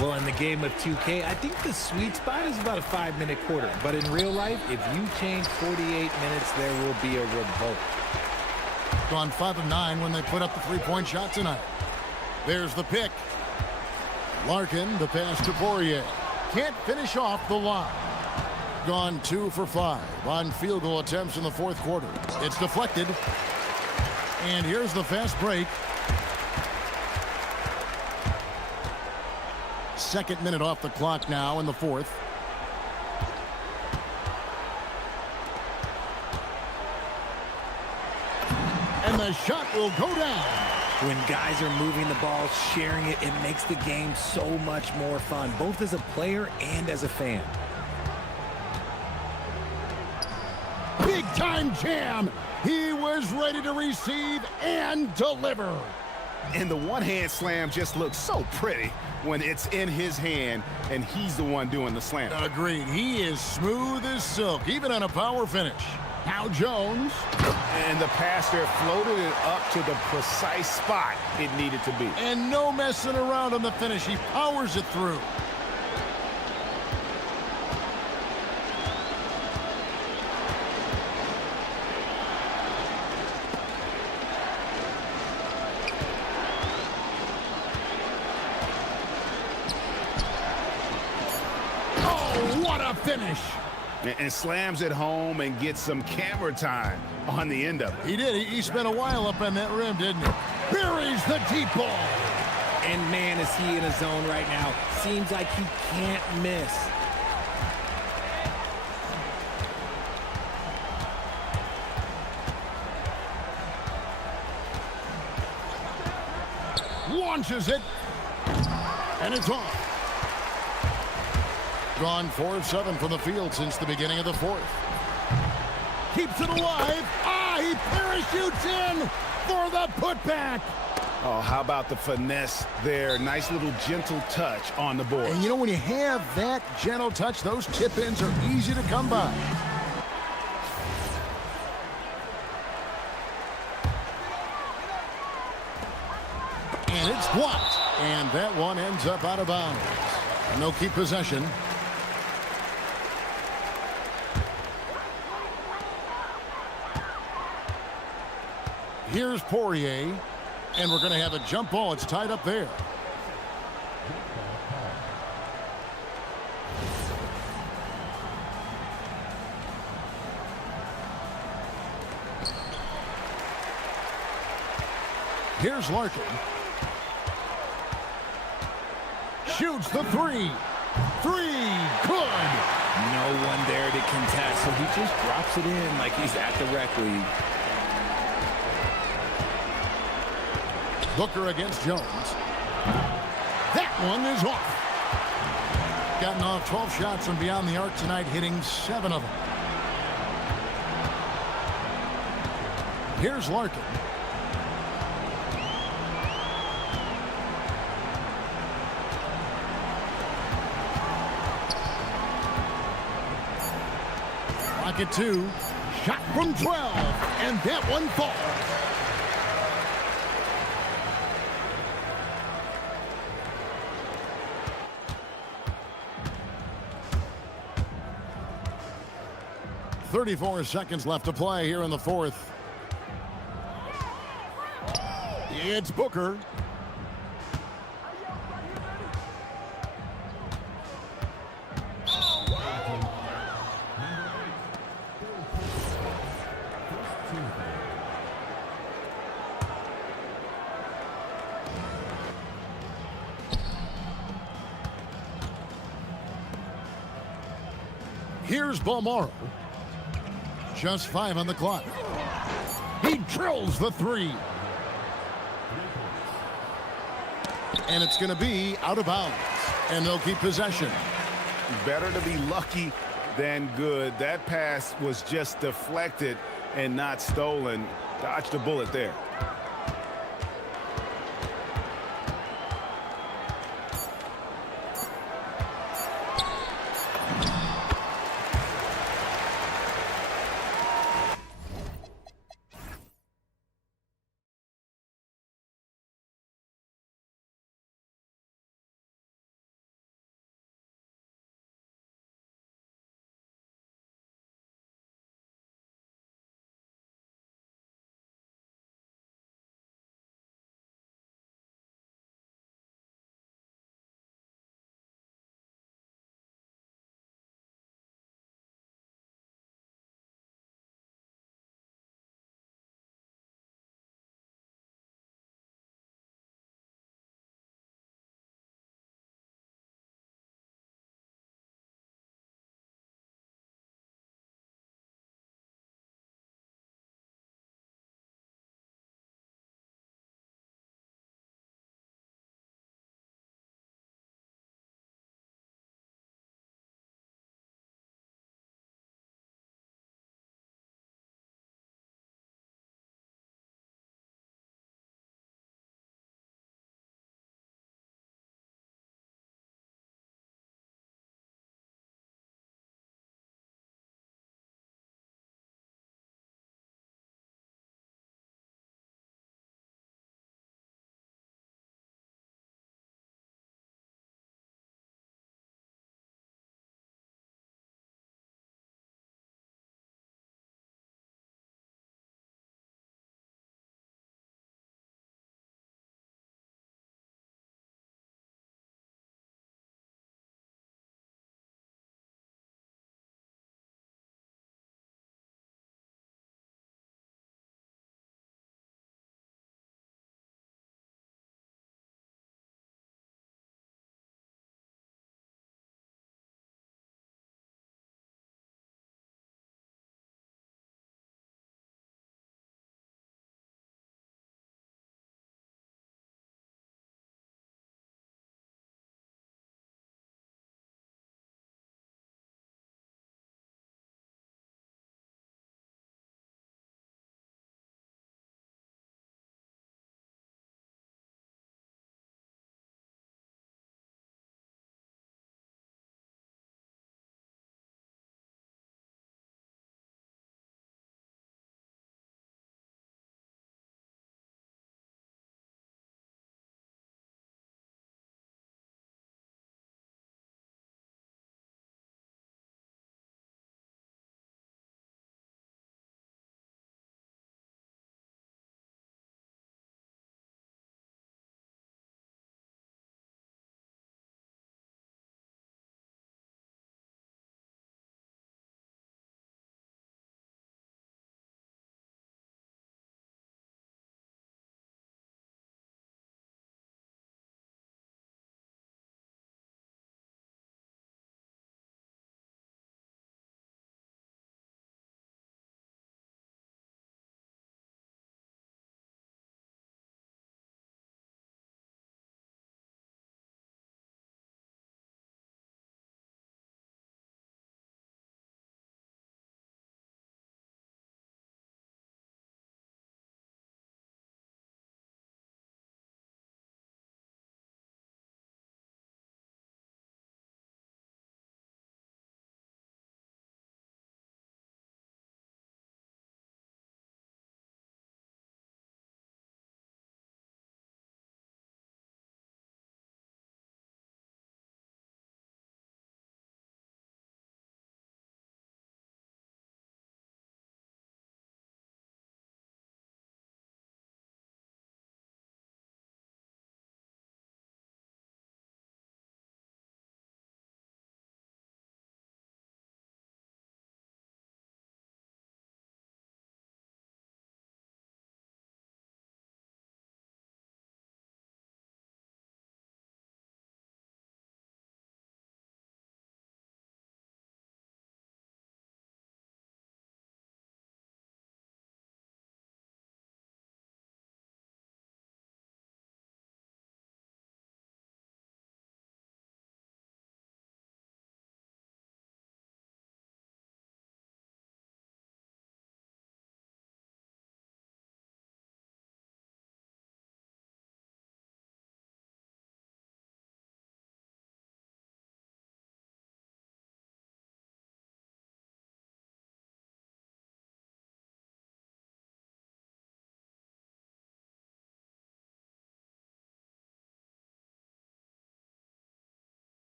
Well, in the game of 2K, I think the sweet spot is about a 5-minute quarter. But in real life, if you change 48 minutes, there will be a revolt. Gone 5 of 9 when they put up the 3-point shot tonight. There's the pick. Larkin, the pass to Poirier. Can't finish off the line. Gone 2 for 5 on field goal attempts in the fourth quarter. It's deflected. And here's the fast break. Second minute off the clock now in the fourth. And the shot will go down. When guys are moving the ball, sharing it, it makes the game so much more fun, both as a player and as a fan. Big time jam. He was ready to receive and deliver. And the one-hand slam just looks so pretty when it's in his hand and he's the one doing the slam. Agreed. He is smooth as silk, even on a power finish. Now Jones. And the pass there floated it up to the precise spot it needed to be. And no messing around on the finish. He powers it through. What a finish. And slams it home and gets some camera time on the end of it. He did. He spent a while up on that rim, didn't he? Buries the deep ball. And man, is he in a zone right now. Seems like he can't miss. Launches it. And it's off. Gone 4 of 7 from the field since the beginning of the fourth. Keeps it alive. He parachutes in for the putback. Oh, how about the finesse there? Nice little gentle touch on the board. And you know, when you have that gentle touch, those tip-ins are easy to come by. And it's blocked. And that one ends up out of bounds. And they'll keep possession. Here's Poirier. And we're going to have a jump ball. It's tied up there. Here's Larkin. Shoots the three. Good. No one there to contest, so he just drops it in like he's at the rec league. Booker against Jones. That one is off. Gotten off 12 shots from beyond the arc tonight, hitting 7 of them. Here's Larkin. Rocket 2. Shot from 12. And that one falls. .34 seconds left to play here in the fourth. It's Booker. Here's Balmaro. Just 5 on the clock. He drills the 3. And it's going to be out of bounds. And they'll keep possession. Better to be lucky than good. That pass was just deflected and not stolen. Dodged a bullet there.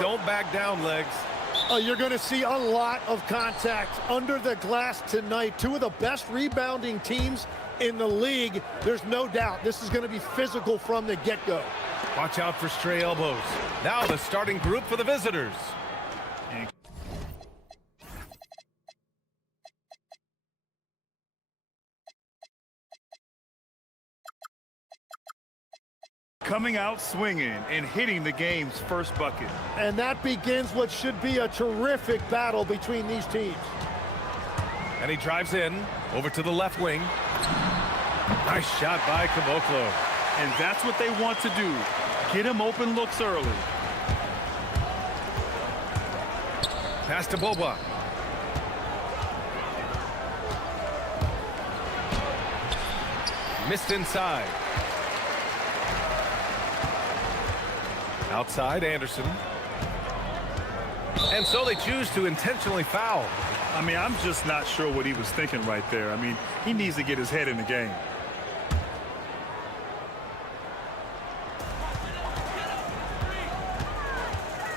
Don't back down, Legs. You're going to see a lot of contact under the glass tonight. Two of the best rebounding teams in the league. There's no doubt this is going to be physical from the get-go. Watch out for stray elbows. Now the starting group for the visitors. Coming out swinging and hitting the game's first bucket. And that begins what should be a terrific battle between these teams. And he drives in, over to the left wing. Nice shot by Caboclo. And that's what they want to do. Get him open looks early. Pass to Boba. Missed inside. Outside, Anderson. And so they choose to intentionally foul. I mean, I'm just not sure what he was thinking right there. I mean, he needs to get his head in the game.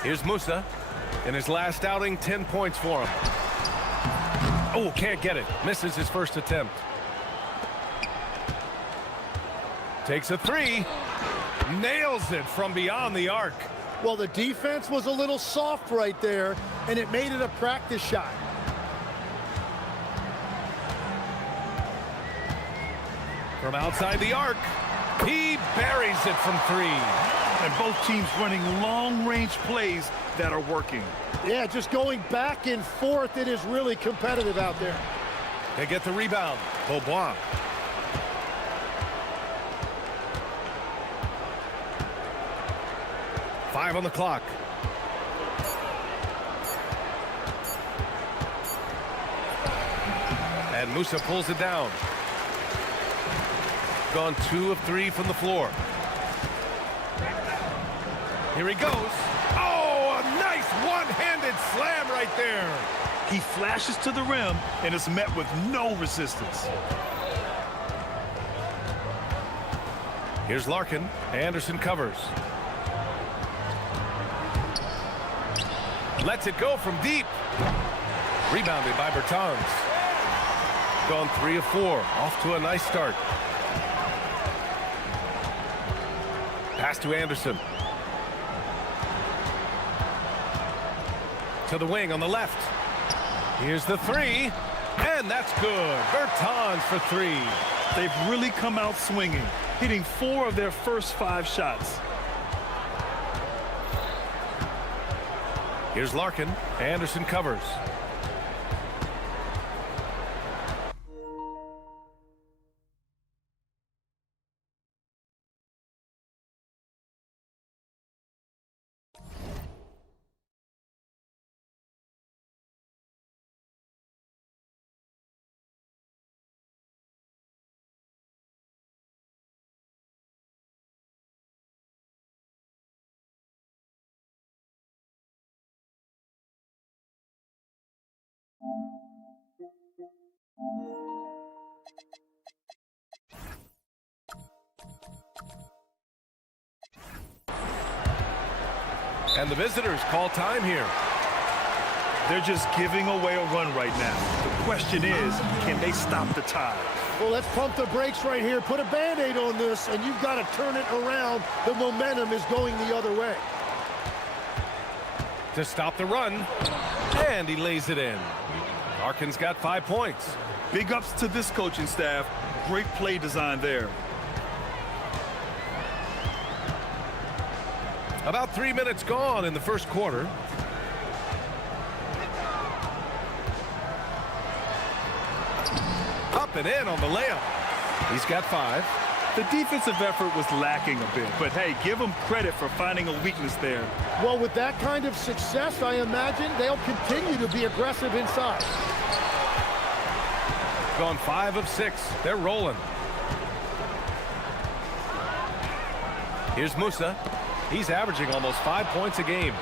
Here's Musa. In his last outing, 10 points for him. Oh, can't get it. Misses his first attempt. Takes a three. Nails it from beyond the arc. Well, the defense was a little soft right there, and it made it a practice shot. From outside the arc, he buries it from three. And both teams running long-range plays that are working. Yeah, just going back and forth, it is really competitive out there. They get the rebound. Beaubois. Five on the clock. And Musa pulls it down. Gone 2 of 3 from the floor. Here he goes. Oh, a nice one-handed slam right there. He flashes to the rim and is met with no resistance. Here's Larkin. Anderson covers. Lets it go from deep. Rebounded by Bertans. Gone 3 of 4. Off to a nice start. Pass to Anderson. To the wing on the left. Here's the three. And that's good. Bertans for 3. They've really come out swinging, hitting 4 of their first 5 shots. Here's Larkin. Anderson covers. And the visitors call time here. They're just giving away a run right now. The question is, can they stop the tide? Well, let's pump the brakes right here. Put a Band-Aid on this, and you've got to turn it around. The momentum is going the other way. To stop the run, and he lays it in. Larkin's got 5 points. Big ups to this coaching staff. Great play design there. About 3 minutes gone in the first quarter. Up and in on the layup. He's got 5. The defensive effort was lacking a bit, but hey, give them credit for finding a weakness there. Well, with that kind of success, I imagine they'll continue to be aggressive inside. Gone 5 of 6. They're rolling. Here's Musa. He's averaging almost 5 points a game.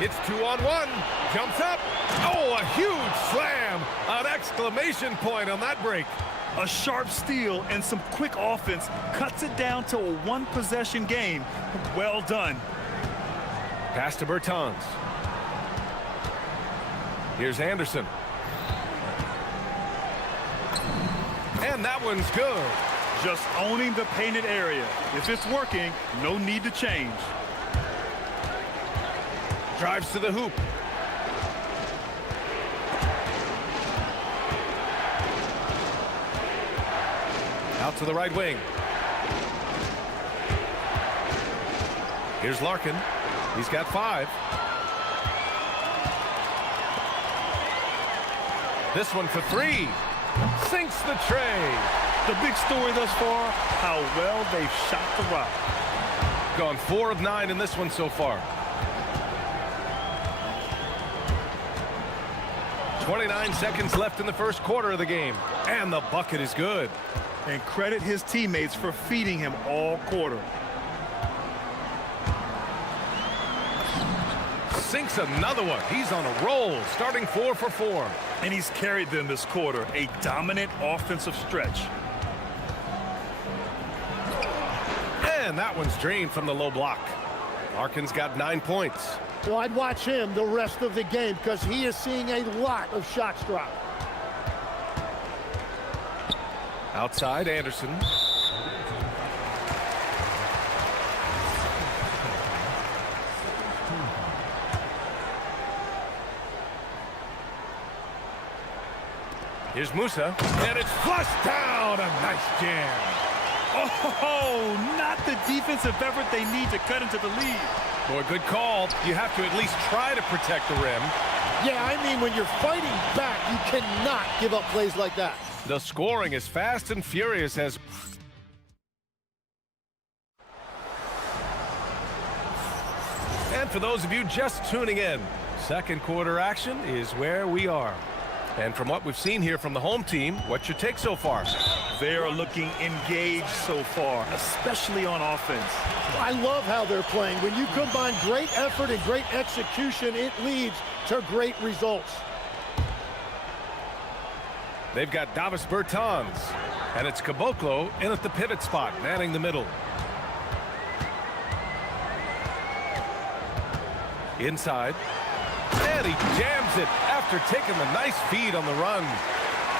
It's 2-on-1. Jumps up. Oh, a huge slam. An exclamation point on that break. A sharp steal and some quick offense cuts it down to a 1-possession game. Well done. Pass to Bertans. Here's Anderson. And that one's good. Just owning the painted area. If it's working, no need to change. Drives to the hoop. Out to the right wing. Here's Larkin. He's got 5. This one for 3. Sinks the tray. The big story thus far, how well they've shot the rock. Gone 4 of 9 in this one so far. 29 seconds left in the first quarter of the game. And the bucket is good. And credit his teammates for feeding him all quarter. Sinks another one. He's on a roll, starting 4 for 4. And he's carried them this quarter, a dominant offensive stretch. And that one's drained from the low block. Larkin's got 9 points. Well, I'd watch him the rest of the game because he is seeing a lot of shots drop. Outside, Anderson. Here's Musa, and it's flushed down. A nice jam. Oh, not the defensive effort they need to cut into the lead. Boy, good call. You have to at least try to protect the rim. Yeah, I mean, when you're fighting back, you cannot give up plays like that. The scoring is fast and furious as... And for those of you just tuning in, second quarter action is where we are. And from what we've seen here from the home team, what's your take so far? They are looking engaged so far, especially on offense. I love how they're playing. When you combine great effort and great execution, it leads to great results. They've got Davis Bertans, and it's Caboclo in at the pivot spot, manning the middle. Inside, and he jams it after taking the nice feed on the run.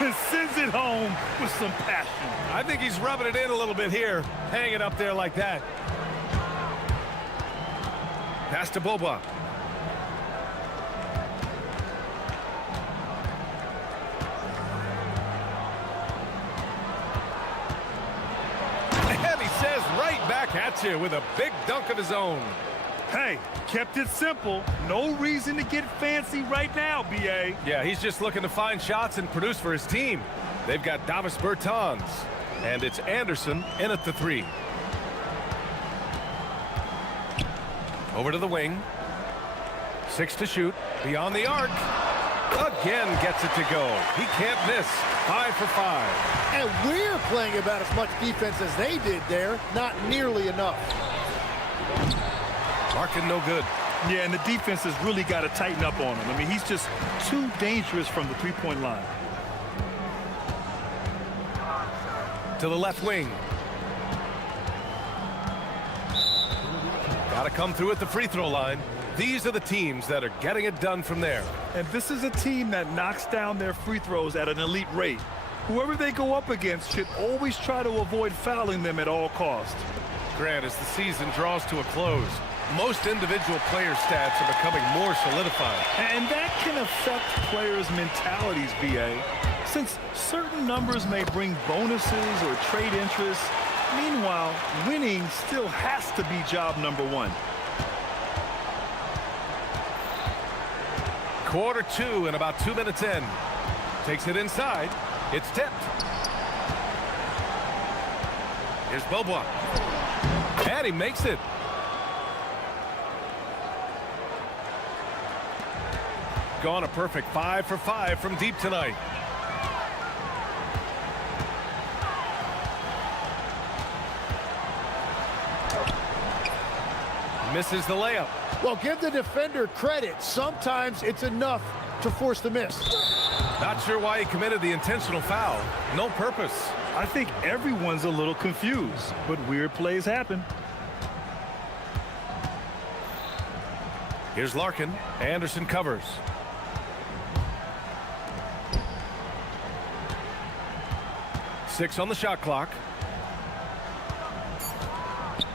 And sends it home with some passion. I think he's rubbing it in a little bit here, hanging up there like that. Pass to Boba. And he says right back at you with a big dunk of his own. Hey, kept it simple. No reason to get fancy right now, B.A. Yeah, he's just looking to find shots and produce for his team. They've got Davis Bertans, and it's Anderson in at the 3. Over to the wing. 6 to shoot. Beyond the arc. Again gets it to go. He can't miss. 5 for 5. And we're playing about as much defense as they did there. Not nearly enough. Larkin no good. Yeah, and the defense has really got to tighten up on him. I mean, he's just too dangerous from the three-point line. To the left wing. Got to come through at the free throw line. These are the teams that are getting it done from there. And this is a team that knocks down their free throws at an elite rate. Whoever they go up against should always try to avoid fouling them at all costs. Grant, as the season draws to a close, most individual player stats are becoming more solidified. And that can affect players' mentalities, B.A. Since certain numbers may bring bonuses or trade interest, meanwhile, winning still has to be job number 1. Quarter 2 and about 2 minutes in. Takes it inside. It's tipped. Here's Boba. And he makes it. Gone a perfect 5 for 5 from deep tonight. Misses the layup. Well, give the defender credit. Sometimes it's enough to force the miss. Not sure why he committed the intentional foul. No purpose. I think everyone's a little confused, but weird plays happen. Here's Larkin. Anderson covers. Six on the shot clock.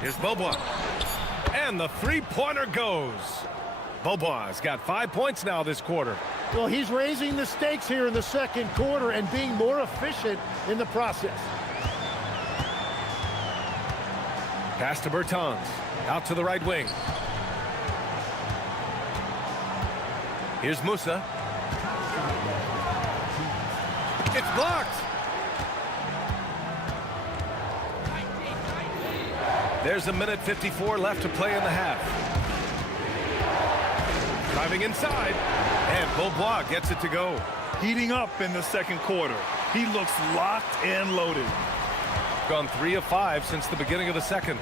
Here's Beaubois. And the three-pointer goes. Beaubois has got 5 points now this quarter. Well, he's raising the stakes here in the second quarter and being more efficient in the process. Pass to Bertans. Out to the right wing. Here's Musa. It's blocked. There's a minute 54 left to play in the half. Driving inside, and Beaubois gets it to go. Heating up in the second quarter. He looks locked and loaded. Gone 3 of 5 since the beginning of the second.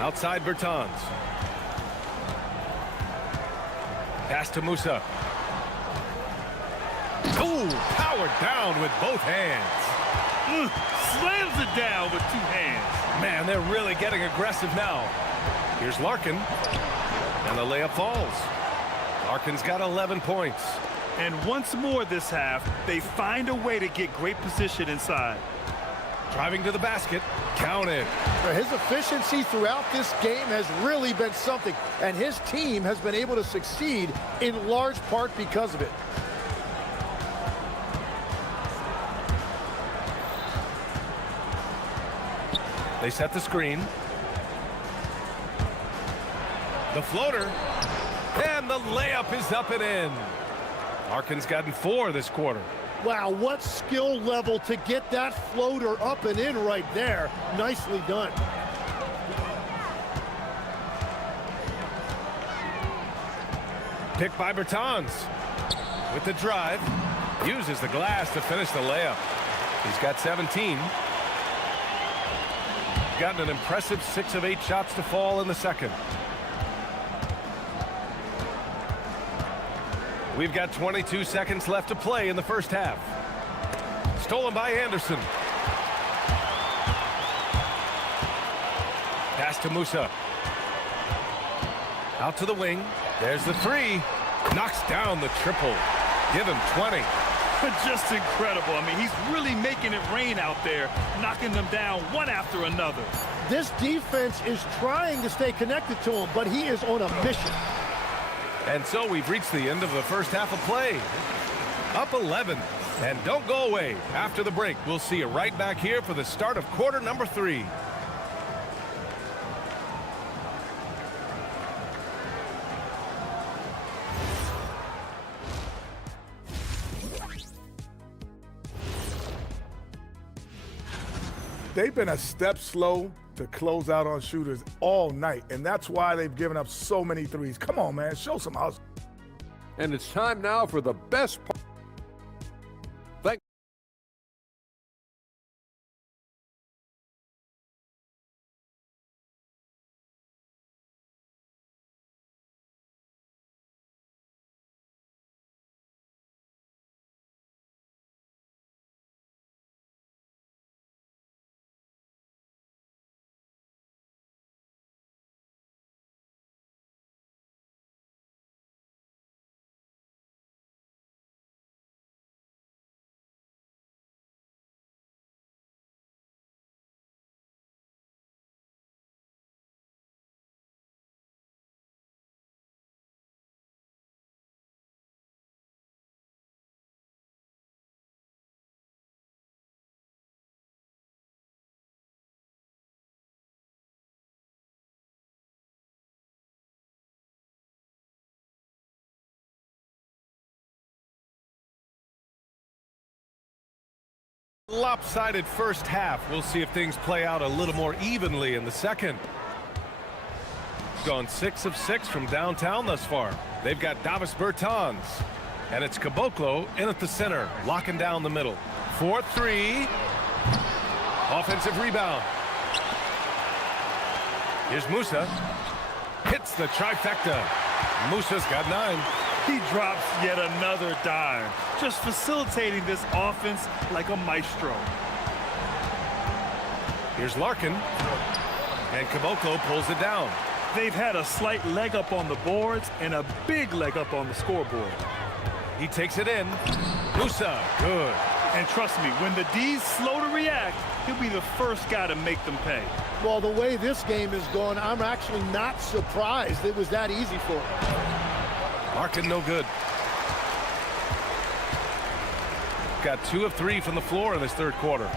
Outside Bertans. Pass to Musa. Ooh, powered down with both hands. Slams it down with 2 hands. Man, they're really getting aggressive now. Here's Larkin. And the layup falls. Larkin's got 11 points. And once more this half, they find a way to get great position inside. Driving to the basket. Counted. His efficiency throughout this game has really been something, and his team has been able to succeed in large part because of it. They set the screen. The floater. And the layup is up and in. Larkin's gotten 4 this quarter. Wow, what skill level to get that floater up and in right there. Nicely done. Picked by Bertans. With the drive. Uses the glass to finish the layup. He's got 17. Gotten an impressive 6 of 8 shots to fall in the second. We've got 22 seconds left to play in the first half. Stolen by Anderson. Pass to Musa. Out to the wing. There's the 3. Knocks down the triple. Give him 20. Just incredible. I mean, he's really making it rain out there, knocking them down one after another. This defense is trying to stay connected to him, but he is on a mission. And so we've reached the end of the first half of play. Up 11. And don't go away. After the break, we'll see you right back here for the start of quarter number 3. They've been a step slow to close out on shooters all night, and that's why they've given up so many threes. Come on, man, show some hustle. And it's time now for the best part. Lopsided first half. We'll see if things play out a little more evenly in the second. Gone 6 of 6 from downtown thus far. They've got Davis Bertans. And it's Caboclo in at the center, locking down the middle. 4-3. Offensive rebound. Here's Musa. Hits the trifecta. Musa's got 9. He drops yet another dime, just facilitating this offense like a maestro. Here's Larkin. And Caboclo pulls it down. They've had a slight leg up on the boards and a big leg up on the scoreboard. He takes it in. Musa, good. And trust me, when the D's slow to react, he'll be the first guy to make them pay. Well, the way this game is going, I'm actually not surprised it was that easy for him. Larkin no good. Got 2 of 3 from the floor in this third quarter.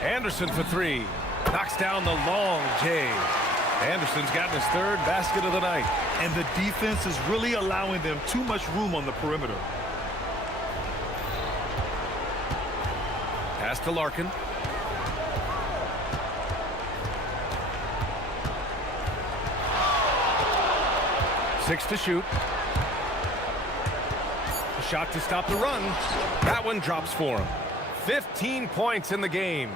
Anderson for 3. Knocks down the long J. Anderson's gotten his third basket of the night. And the defense is really allowing them too much room on the perimeter. Pass to Larkin. Six to shoot. A shot to stop the run. That one drops for him. 15 points in the game.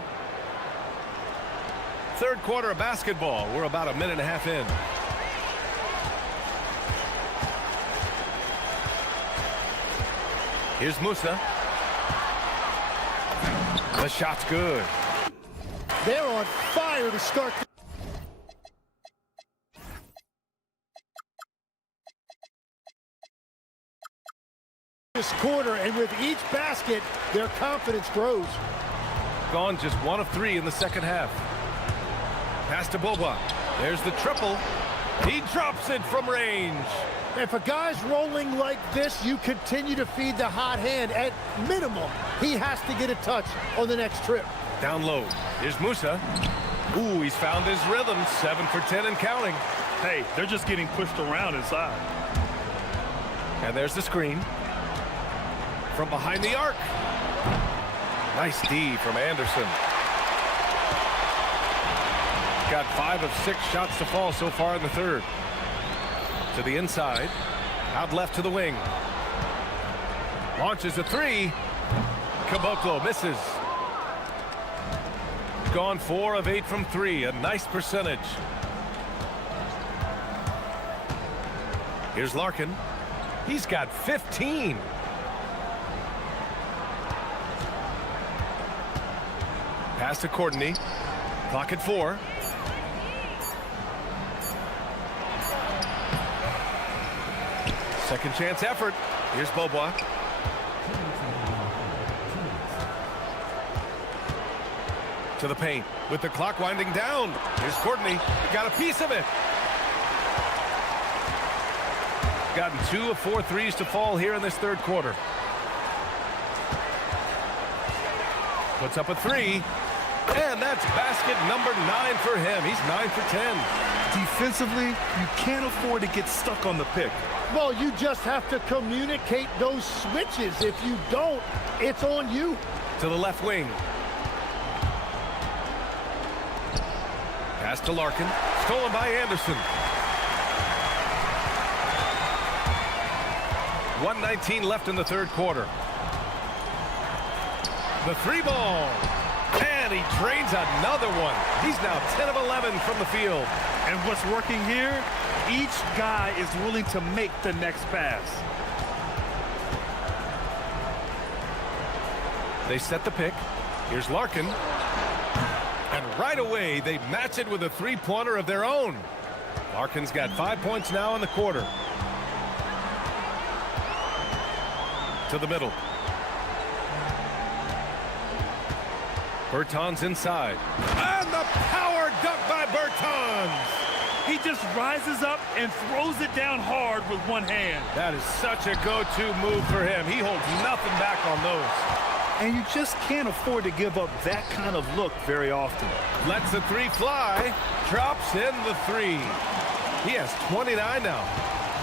Third quarter of basketball. We're about a minute and a half in. Here's Musa. The shot's good. They're on fire to start this quarter, and with each basket, their confidence grows. Gone just 1 of 3 in the second half. Pass to Boba. There's the triple. He drops it from range. If a guy's rolling like this, you continue to feed the hot hand. At minimum, he has to get a touch on the next trip. Down low. Here's Musa. Ooh, he's found his rhythm. 7 for 10 and counting. Hey, they're just getting pushed around inside. And there's the screen. From behind the arc. Nice D from Anderson. Got 5 of 6 shots to fall so far in the third. To the inside. Out left to the wing. Launches a 3. Caboclo misses. Gone 4 of 8 from 3. A nice percentage. Here's Larkin. He's got 15. Pass to Courtney. Clock at 4. Second chance effort. Here's Bobois. To the paint with the clock winding down. Here's Courtney. Got a piece of it. Gotten 2 of 4 threes to fall here in this third quarter. Puts up a 3. And that's basket number 9 for him. He's 9 for 10. Defensively, you can't afford to get stuck on the pick. Well, you just have to communicate those switches. If you don't, it's on you. To the left wing. Pass to Larkin. Stolen by Anderson. 1:19 left in the third quarter. The 3 ball. And he drains another one. He's now 10 of 11 from the field. And what's working here? Each guy is willing to make the next pass. They set the pick. Here's Larkin. And right away, they match it with a 3-pointer of their own. Larkin's got 5 points now in the quarter. To the middle. Bertans inside. And the power dunk by Bertans. He just rises up and throws it down hard with one hand. That is such a go-to move for him. He holds nothing back on those. And you just can't afford to give up that kind of look very often. Lets the 3 fly. Drops in the 3. He has 29 now.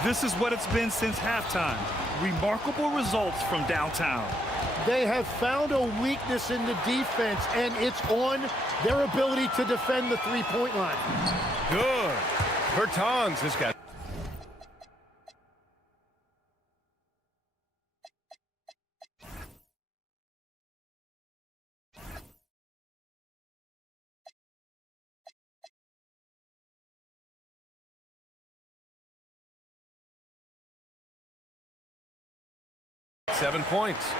This is what it's been since halftime. Remarkable results from downtown. They have found a weakness in the defense, and it's on their ability to defend the three-point line. Good. Bertans has got. $7 points.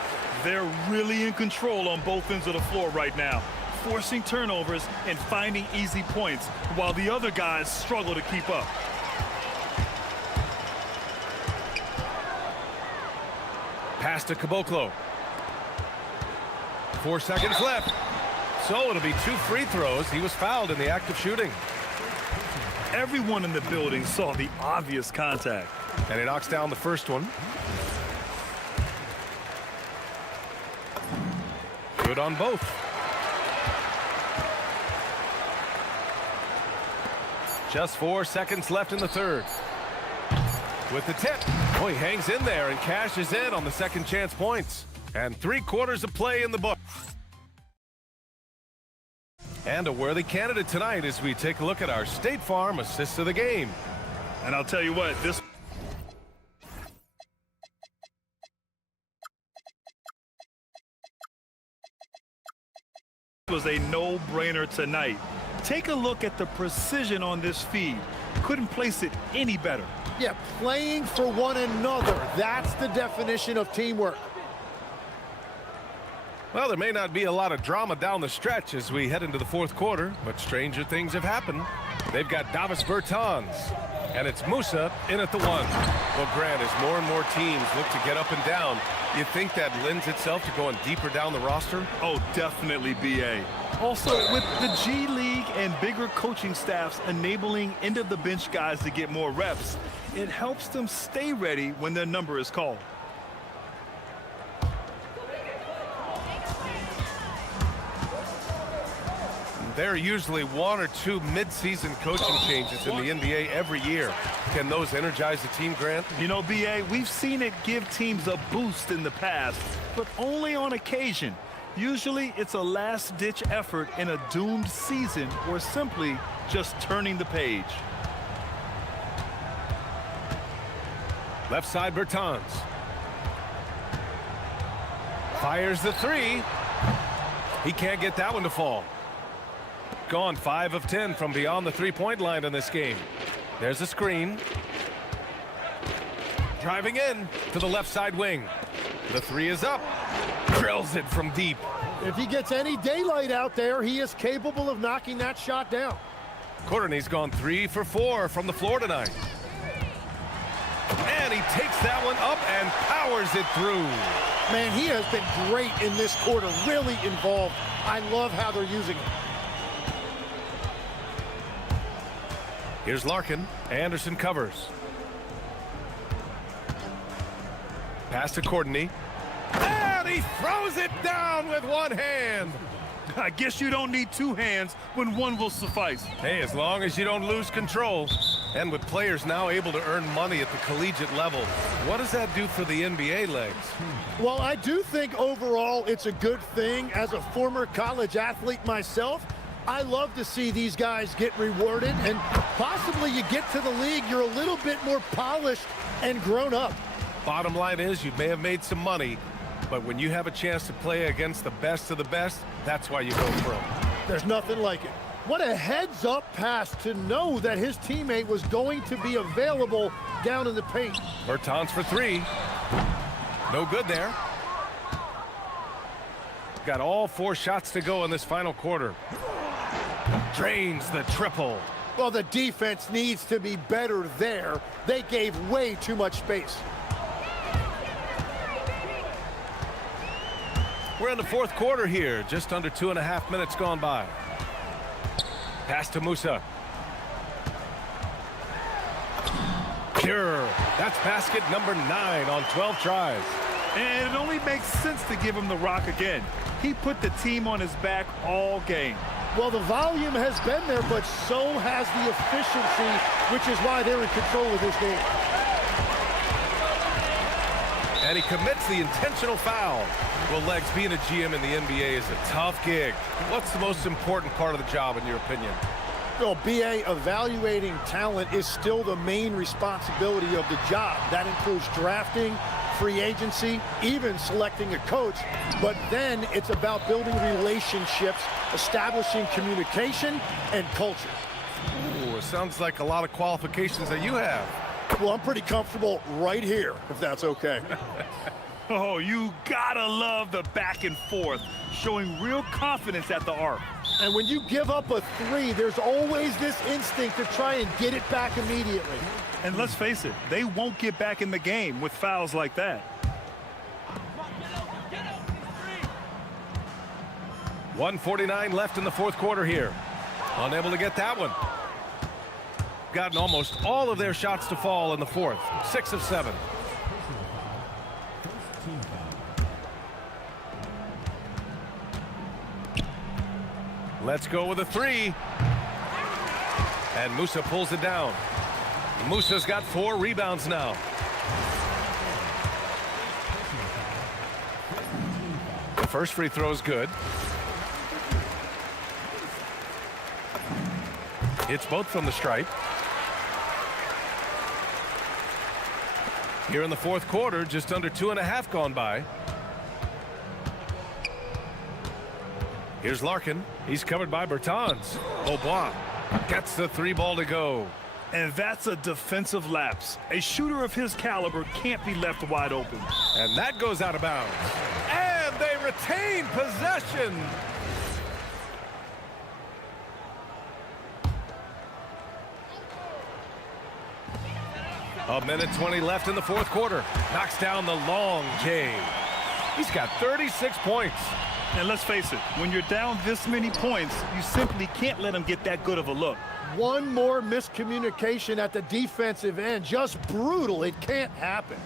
They're really in control on both ends of the floor right now. forcing turnovers and finding easy points while the other guys struggle to keep up. Pass to Caboclo. 4 seconds left. So it'll be 2 free throws. He was fouled in the act of shooting. Everyone in the building saw the obvious contact. And he knocks down the first one. Good on both. Just 4 seconds left in the third. With the tip. Oh, he hangs in there and cashes in on the second chance points. And 3 quarters of play in the book. And a worthy candidate tonight as we take a look at our State Farm assists of the game. And I'll tell you what, this was a no-brainer tonight. Take a look at the precision on this feed. Couldn't place it any better. Yeah, playing for one another. That's the definition of teamwork. Well, there may not be a lot of drama down the stretch as we head into the fourth quarter, but stranger things have happened. They've got Davis Bertans, and it's Musa in at the 1. Well, Grant, as more and more teams look to get up and down, you think that lends itself to going deeper down the roster? Oh, definitely, BA. Also, with the G League and bigger coaching staffs enabling end-of-the-bench guys to get more reps, it helps them stay ready when their number is called. There are usually 1 or 2 mid-season coaching changes in the NBA every year. Can those energize the team, Grant? You know, BA, we've seen it give teams a boost in the past, but only on occasion. Usually, it's a last-ditch effort in a doomed season or simply just turning the page. Left side, Bertans. Fires the 3. He can't get that one to fall. Gone 5 of 10 from beyond the three-point line in this game. There's a screen. Driving in to the left side wing. The 3 is up. Drills it from deep. If he gets any daylight out there, he is capable of knocking that shot down. Courtney's gone 3 for 4 from the floor tonight. And he takes that one up and powers it through. Man, he has been great in this quarter, really involved. I love how they're using him. Here's Larkin. Anderson covers. Pass to Courtney. And he throws it down with one hand. I guess you don't need 2 hands when 1 will suffice. Hey, as long as you don't lose control. And with players now able to earn money at the collegiate level, what does that do for the NBA legs? Well, I do think overall it's a good thing. As a former college athlete myself, I love to see these guys get rewarded, and possibly you get to the league, you're a little bit more polished and grown up. Bottom line is you may have made some money, but when you have a chance to play against the best of the best, that's why you go pro. There's nothing like it. What a heads-up pass to know that his teammate was going to be available down in the paint. Bertans for 3. No good there. Got all 4 shots to go in this final quarter. Drains the triple. Well, the defense needs to be better there. They gave way too much space. We're in the fourth quarter here. Just under 2.5 minutes gone by. Pass to Musa. Pure. That's basket number 9 on 12 tries. And it only makes sense to give him the rock again. He put the team on his back all game. Well, the volume has been there, but so has the efficiency, which is why they're in control of this game. And he commits the intentional foul. Well, Legs, being a GM in the NBA is a tough gig. What's the most important part of the job, in your opinion? Well, BA, evaluating talent is still the main responsibility of the job. That includes drafting, free agency, even selecting a coach. But then it's about building relationships, establishing communication, and culture. Ooh, it sounds like a lot of qualifications that you have. Well, I'm pretty comfortable right here, if that's okay. Oh, you gotta love the back and forth, showing real confidence at the arc. And when you give up a three, there's always this instinct to try and get it back immediately. And let's face it, they won't get back in the game with fouls like that. .149 left in the fourth quarter here. Unable to get that one. Gotten almost all of their shots to fall in the fourth. 6 of 7. Let's go with a three. And Musa pulls it down. Musa's got 4 rebounds now. The first free throw is good. It's both from the stripe. Here in the fourth quarter, just under 2.5 gone by. Here's Larkin. He's covered by Bertans. Aubois gets the 3 ball to go. And that's a defensive lapse. A shooter of his caliber can't be left wide open. And that goes out of bounds. And they retain possession. A minute 20 left in the fourth quarter. Knocks down the long J. He's got 36 points. And let's face it, when you're down this many points, you simply can't let him get that good of a look. One more miscommunication at the defensive end. Just brutal. It can't happen.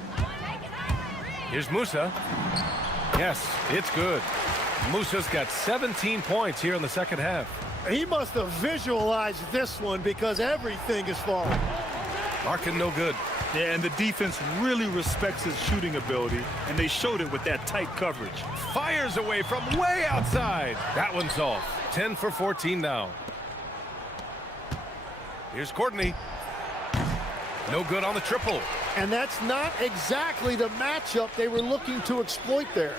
Here's Musa. Yes, it's good. Musa's got 17 points here in the second half. He must have visualized this one because everything is falling. Larkin no good. Yeah, and the defense really respects his shooting ability, and they showed it with that tight coverage. Fires away from way outside. That one's off. 10 for 14 now. Here's Courtney. No good on the triple. And that's not exactly the matchup they were looking to exploit there.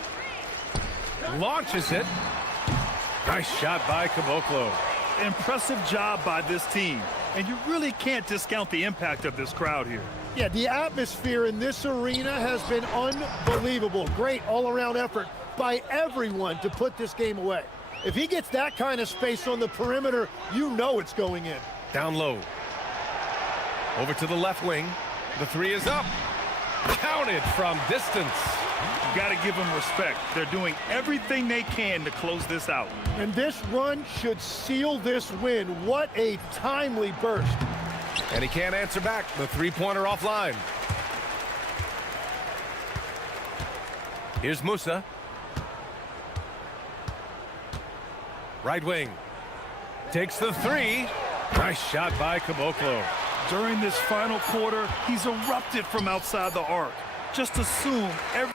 Launches it. Nice shot by Caboclo. Impressive job by this team. And you really can't discount the impact of this crowd here. Yeah, the atmosphere in this arena has been unbelievable. Great all-around effort by everyone to put this game away. If he gets that kind of space on the perimeter, you know it's going in. Down low. Over to the left wing. The 3 is up. Counted from distance. You got to give them respect. They're doing everything they can to close this out. And this run should seal this win. What a timely burst. And he can't answer back. The 3-pointer offline. Here's Musa. Right wing. Takes the 3. Nice shot by Caboclo. During this final quarter, he's erupted from outside the arc. Just assume every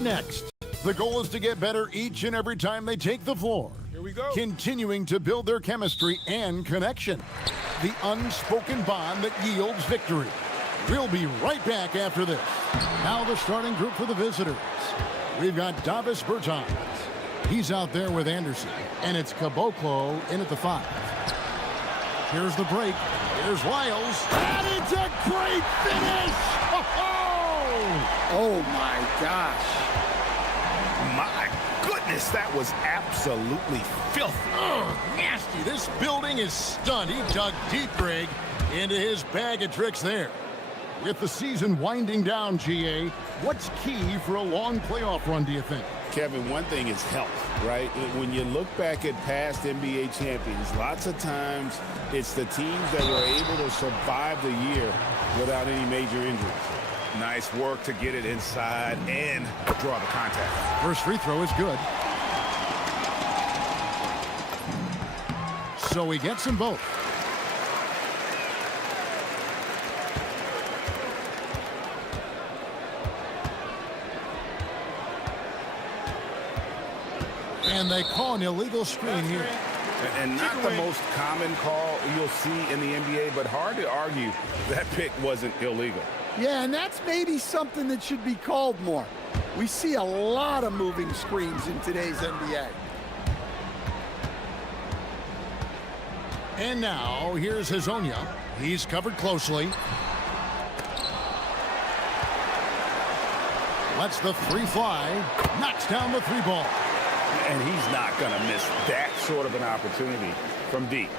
Next, the goal is to get better each and every time they take the floor. Here we go. Continuing to build their chemistry and connection. The unspoken bond that yields victory. We'll be right back after this. Now the starting group for the visitors. We've got Davis Bertans. He's out there with Anderson. And it's Caboclo in at the 5. Here's the break. Here's Wiles. And it's a great finish! Oh my gosh. My goodness, that was absolutely filthy. Nasty. This building is stunned. He dug deep, Greg, into his bag of tricks there. With the season winding down, GA, what's key for a long playoff run, do you think? Kevin, one thing is health, right? When you look back at past NBA champions, lots of times it's the teams that were able to survive the year without any major injuries. Nice work to get it inside and draw the contact. First free throw is good. So he gets them both. And they call an illegal screen here. And not the most common call you'll see in the NBA, but hard to argue that pick wasn't illegal. Yeah, and that's maybe something that should be called more. We see a lot of moving screens in today's NBA. And now, here's Hazonia. He's covered closely. Lets the 3 fly. Knocks down the 3 ball. And he's not going to miss that sort of an opportunity from deep.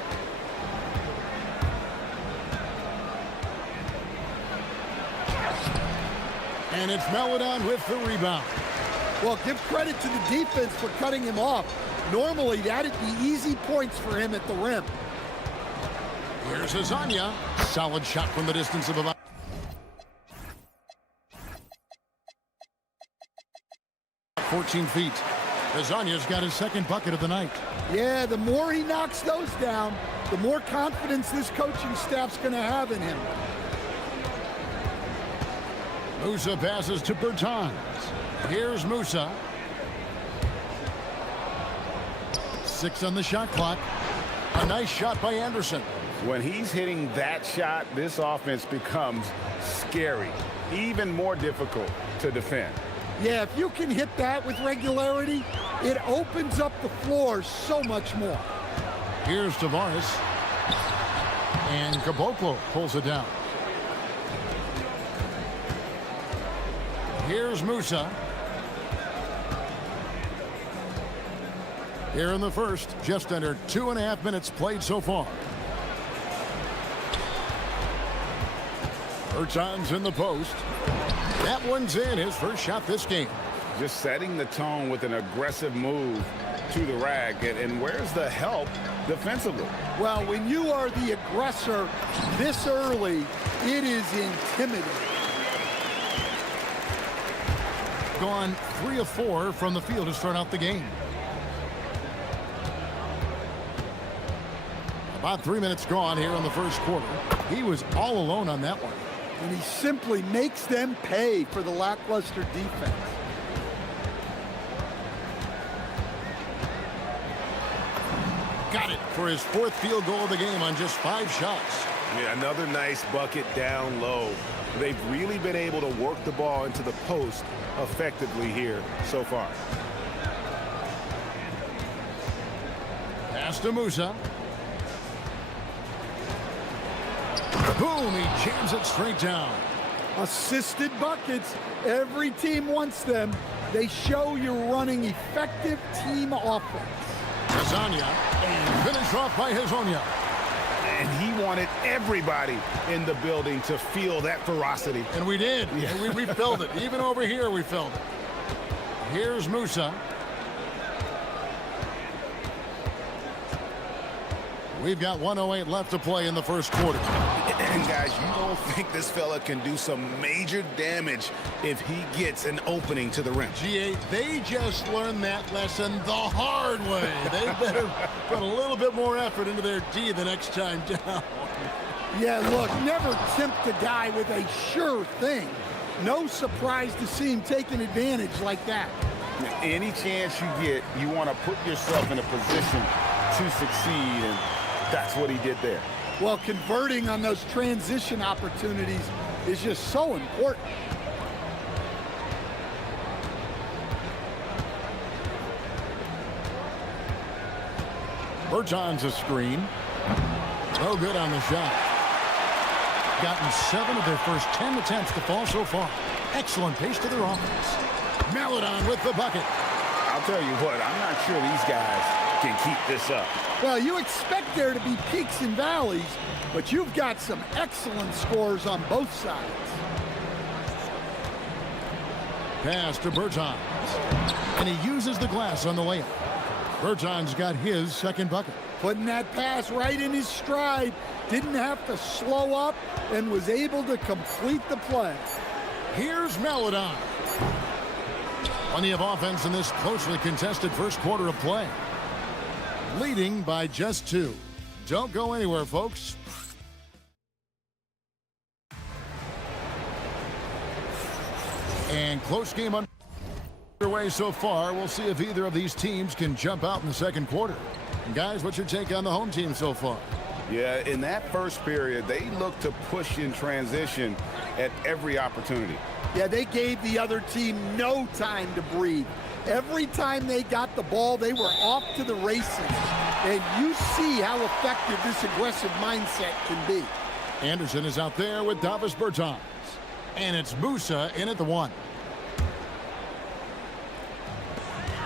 And it's Melodon with the rebound. Well, give credit to the defense for cutting him off. Normally, that'd be easy points for him at the rim. Here's Hazonia. Solid shot from the distance of about 14 feet. Hazonia's got his second bucket of the night. Yeah, the more he knocks those down, the more confidence this coaching staff's going to have in him. Musa passes to Bertans. Here's Musa. 6 on the shot clock. A nice shot by Anderson. When he's hitting that shot, this offense becomes scary, even more difficult to defend. Yeah, if you can hit that with regularity, it opens up the floor so much more. Here's Tavares. And Caboclo pulls it down. Here's Musa. Here in the first, just under 2.5 minutes played so far. Bertans in the post. That one's in, his first shot this game. Just setting the tone with an aggressive move to the rack. And where's the help defensively? Well, when you are the aggressor this early, it is intimidating. Gone 3 of 4 from the field to start out the game. About 3 minutes gone here in the first quarter. He was all alone on that one. And he simply makes them pay for the lackluster defense. Got it for his 4th field goal of the game on just 5 shots. Yeah, another nice bucket down low. They've really been able to work the ball into the post effectively here so far. Pass to Musa. Boom, he jams it straight down. Assisted buckets. Every team wants them. They show you're running effective team offense. Hazonia, and finished off by Hazonia. And he wanted everybody in the building to feel that ferocity. And we did. Yeah. We felt it. Even over here, we felt it. Here's Musa. We've got 1:08 left to play in the first quarter. And guys, you don't think this fella can do some major damage if he gets an opening to the rim. GA, they just learned that lesson the hard way. They better put a little bit more effort into their D the next time down. Yeah, look, never tempt a guy with a sure thing. No surprise to see him taking advantage like that. Any chance you get, you want to put yourself in a position to succeed, and that's what he did there. Well, converting on those transition opportunities is just so important. Berton's a screen. No good on the shot. Gotten 7 of their first 10 attempts to fall so far. Excellent pace to their offense. Maladon with the bucket. I'll tell you what, I'm not sure these guys can keep this up. Well, you expect there to be peaks and valleys, but you've got some excellent scores on both sides. Pass to Bertans. And he uses the glass on the layup. Bertans got his second bucket. Putting that pass right in his stride. Didn't have to slow up and was able to complete the play. Here's Maladon. Plenty of offense in this closely contested first quarter of play. Leading by just 2. Don't go anywhere, folks. And close game underway so far. We'll see if either of these teams can jump out in the second quarter. And guys, what's your take on the home team so far? Yeah, in that first period, they looked to push in transition at every opportunity. Yeah, they gave the other team no time to breathe. Every time they got the ball, they were off to the races. And you see how effective this aggressive mindset can be. Anderson is out there with Davis Bertans. And it's Musa in at the 1.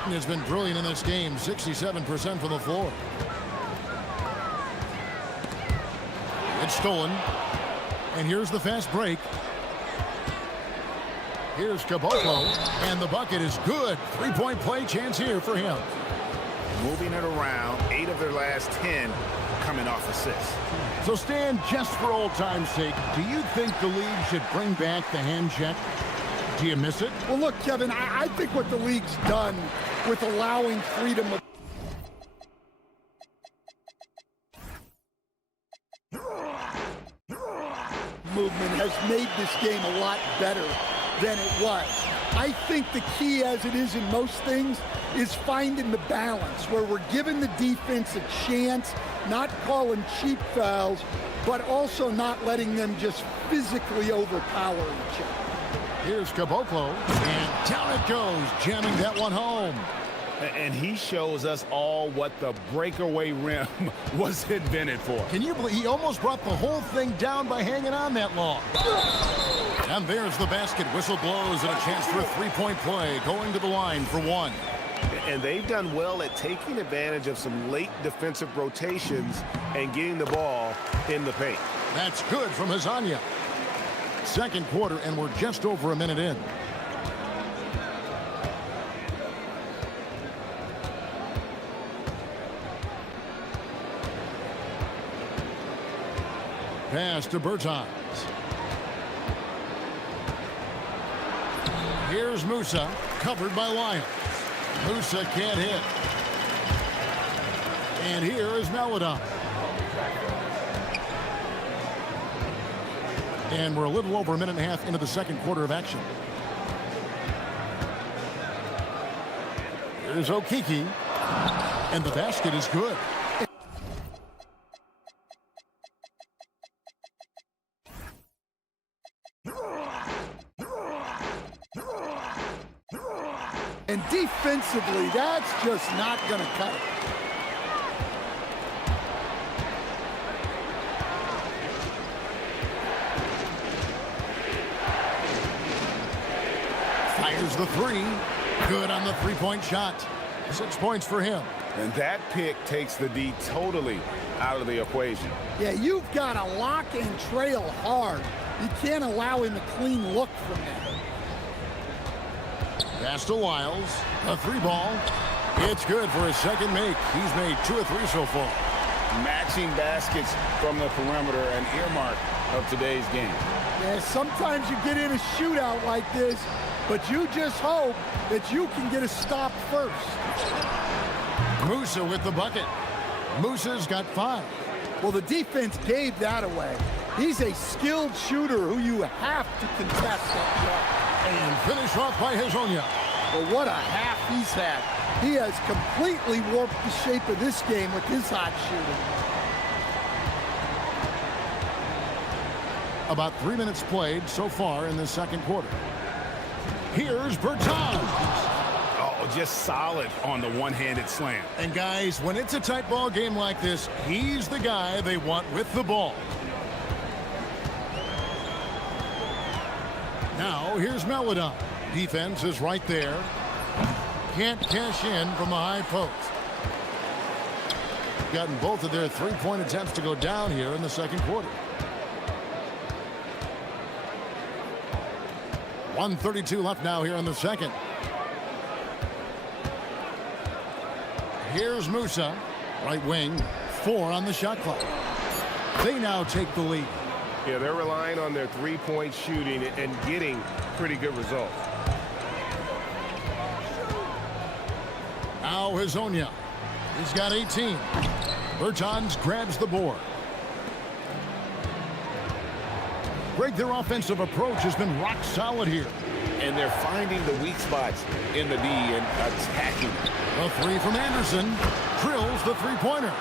Has been brilliant in this game, 67% from the floor. It's stolen. And here's the fast break. Here's Caboclo, and the bucket is good. 3-point play chance here for him. Moving it around, 8 of their last 10 coming off assists. So Stan, just for old time's sake, do you think the league should bring back the hand check? Do you miss it? Well, look, Kevin, I think what the league's done with allowing freedom of movement has made this game a lot better than it was. I think the key, as it is in most things, is finding the balance where we're giving the defense a chance, not calling cheap fouls, but also not letting them just physically overpower each other. Here's Caboclo, and down it goes, jamming that one home. And he shows us all what the breakaway rim was invented for. Can you believe he almost brought the whole thing down by hanging on that long? And there's the basket. Whistle blows and a chance for a 3-point play, going to the line for 1. And they've done well at taking advantage of some late defensive rotations and getting the ball in the paint. That's good from Hazanya. Second quarter, and we're just over a minute in. Pass to Bertans. Here's Musa, covered by Lyons. Musa can't hit. And here is Maladon. And we're a little over a minute and a half into the second quarter of action. Here's Okiki. And the basket is good. And defensively, that's just not going to cut it. Fires the 3. Good on the 3-point shot. 6 points for him. And that pick takes the D totally out of the equation. Yeah, you've got to lock and trail hard. You can't allow him a clean look from that. Pass to Wiles. A 3-ball. It's good for his second make. He's made 2 of 3 so far. Matching baskets from the perimeter, an earmark of today's game. Yeah, sometimes you get in a shootout like this, but you just hope that you can get a stop first. Musa with the bucket. Musa's got 5. Well, the defense gave that away. He's a skilled shooter who you have to contest that shot. And finish off by Hezonja. But what a half he's had. He has completely warped the shape of this game with his hot shooting. About 3 minutes played so far in the second quarter. Here's Bertans. Oh, just solid on the one-handed slam. And guys, when it's a tight ball game like this, he's the guy they want with the ball. Now, here's Melodon. Defense is right there. Can't cash in from the high post. Gotten both of their three-point attempts to go down here in the second quarter. 1:32 left now here in the second. Here's Musa, right wing, 4 on the shot clock. They now take the lead. Yeah, they're relying on their three-point shooting and getting pretty good results. Now Hezonja. He's got 18. Bertans grabs the board. Greg, their offensive approach has been rock solid here. And they're finding the weak spots in the D and attacking. A three from Anderson. Drills the three-pointer.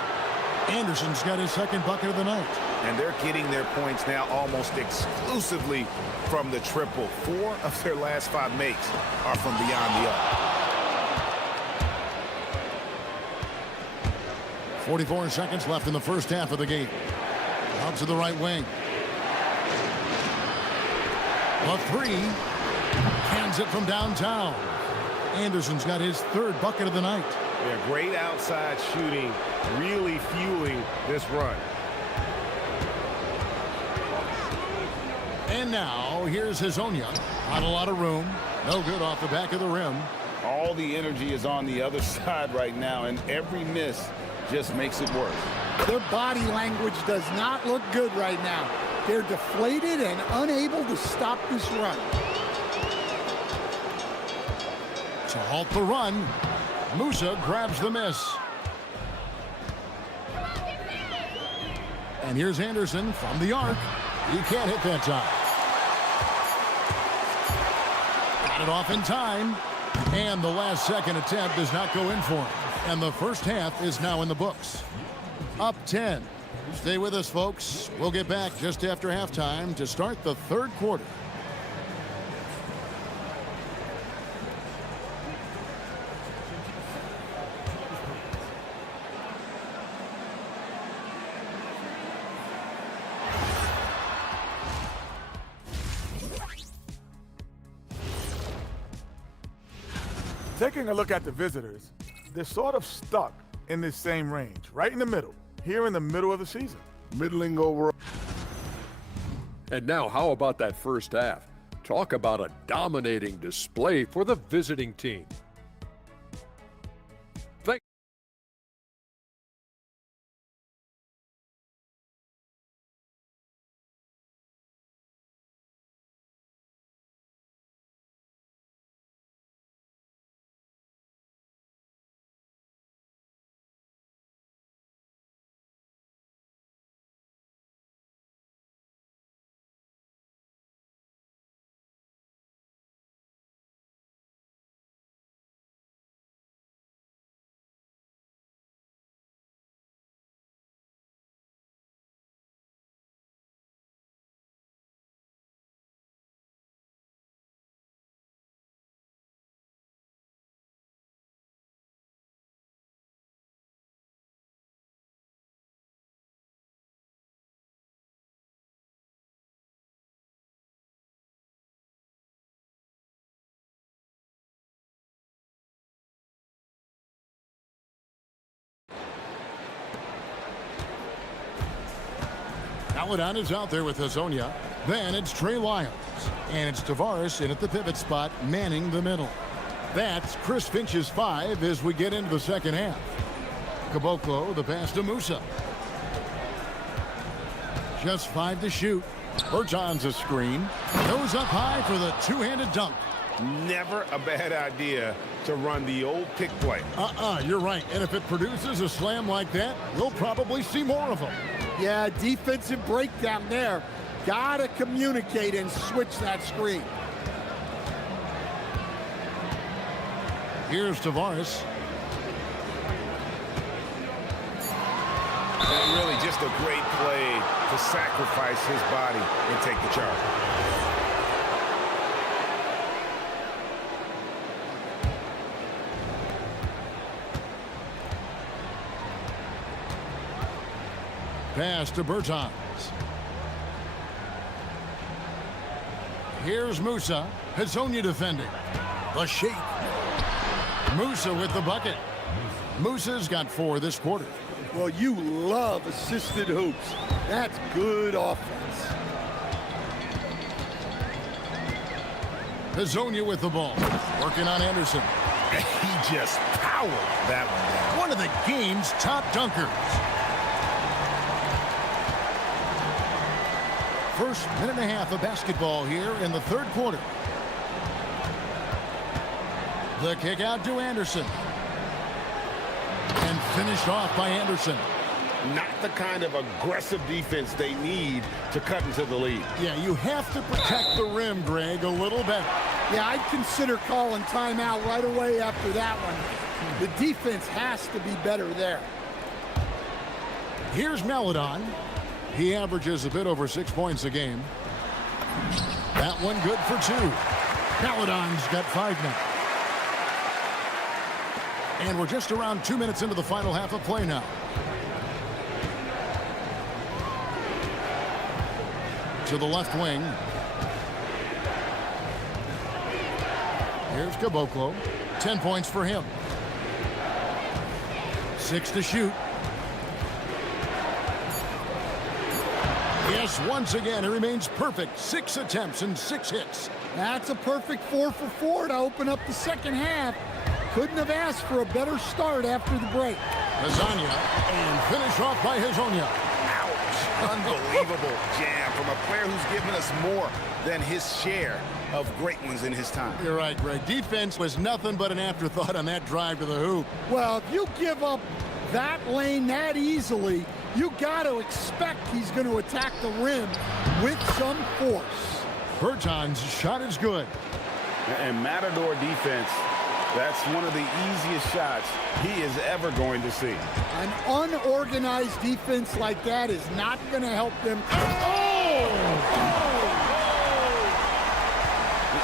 Anderson's got his second bucket of the night. And they're getting their points now almost exclusively from the triple. 4 of their last 5 makes are from beyond the arc. 44 seconds left in the first half of the game. Out to the right wing. A three. Cans it from downtown. Anderson's got his third bucket of the night. Yeah, great outside shooting, really fueling this run. And now, here's Hezonja. Not a lot of room. No good off the back of the rim. All the energy is on the other side right now, and every miss just makes it worse. Their body language does not look good right now. They're deflated and unable to stop this run. To halt the run, Musa grabs the miss. And here's Anderson from the arc. He can't hit that time. Got it off in time. And the last second attempt does not go in for him. And the first half is now in the books. Up 10. Stay with us, folks. We'll get back just after halftime to start the third quarter. Taking a look at the visitors, they're sort of stuck in this same range, right in the middle, here in the middle of the season. Middling overall. And now, how about that first half? Talk about a dominating display for the visiting team. Melodon is out there with Hezonja. Then it's Trey Lyles. And it's Tavares in at the pivot spot, manning the middle. That's Chris Finch's 5 as we get into the second half. Caboclo, the pass to Musa. Just 5 to shoot. Bertans a screen. Goes up high for the two-handed dunk. Never a bad idea to run the old pick play. You're right. And if it produces a slam like that, we'll probably see more of them. Yeah, defensive breakdown there. Gotta communicate and switch that screen. Here's Tavares. And really just a great play to sacrifice his body and take the charge. Pass to Bertans. Here's Musa. Hazonia defending. The shake. Musa with the bucket. Musa's got 4 this quarter. Well, you love assisted hoops. That's good offense. Hazonia with the ball. Working on Anderson. He just powered that one down. One of the game's top dunkers. First minute and a half of basketball here in the third quarter. The kick out to Anderson. And finished off by Anderson. Not the kind of aggressive defense they need to cut into the lead. Yeah, you have to protect the rim, Greg, a little better. Yeah, I'd consider calling timeout right away after that one. The defense has to be better there. Here's Maledon. He averages a bit over 6 points a game. That one good for 2. Maledon's got 5 now. And we're just around 2 minutes into the final half of play now. To the left wing. Here's Caboclo. 10 points for him. 6 to shoot. Yes, once again, it remains perfect. 6 attempts and 6 hits. That's a perfect 4 for 4 to open up the second half. Couldn't have asked for a better start after the break. Hazonia, and finish off by Hazonia. Ouch. Unbelievable jam from a player who's given us more than his share of great ones in his time. You're right, Greg. Defense was nothing but an afterthought on that drive to the hoop. Well, if you give up that lane that easily, you got to expect he's going to attack the rim with some force. Bertans' shot is good. And Matador defense, that's one of the easiest shots he is ever going to see. An unorganized defense like that is not going to help them.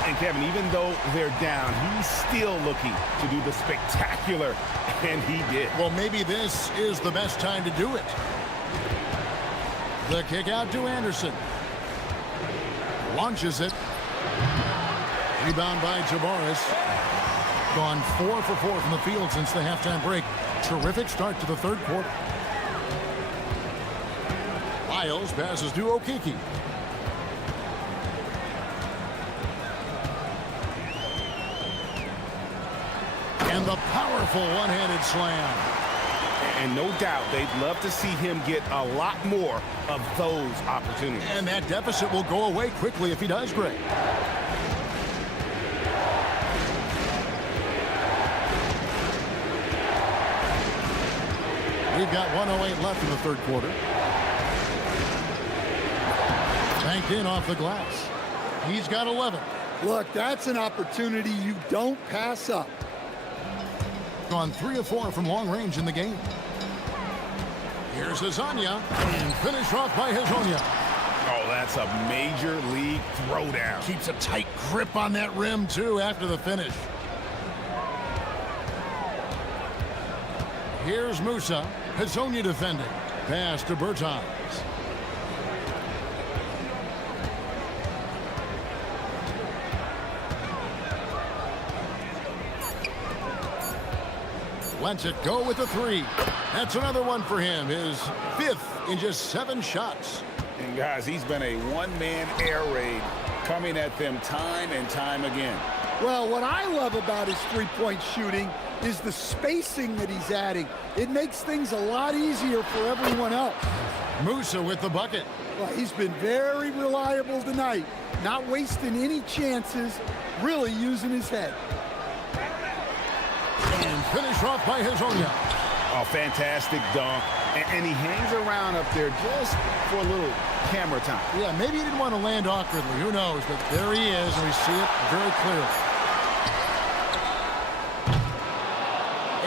And Kevin, even though they're down, he's still looking to do the spectacular, and he did. Well, maybe this is the best time to do it. The kick out to Anderson. Launches it. Rebound by Tavares. Gone 4 for 4 from the field since the halftime break. Terrific start to the third quarter. Lyles passes to Okiki. And the powerful one-handed slam. And no doubt they'd love to see him get a lot more of those opportunities. And that deficit will go away quickly if he does, Greg. We've got 1:08 left in the third quarter. Banked in off the glass. He's got 11. Look, that's an opportunity you don't pass up. Gone 3 of 4 from long range in the game. Here's Hazonia, and finish off by Hazonia. Oh, that's a major league throwdown. Keeps a tight grip on that rim, too, after the finish. Here's Musa. Hazonia defending. Pass to Bertans. Lets it go with the 3. That's another one for him. His 5th in just 7 shots. And guys, he's been a one-man air raid coming at them time and time again. Well, what I love about his three-point shooting is the spacing that he's adding. It makes things a lot easier for everyone else. Musa with the bucket. Well, he's been very reliable tonight, not wasting any chances, really using his head. And finish off by Hazonia. A fantastic dunk. And he hangs around up there just for a little camera time. Yeah, maybe he didn't want to land awkwardly. Who knows? But there he is, and we see it very clearly.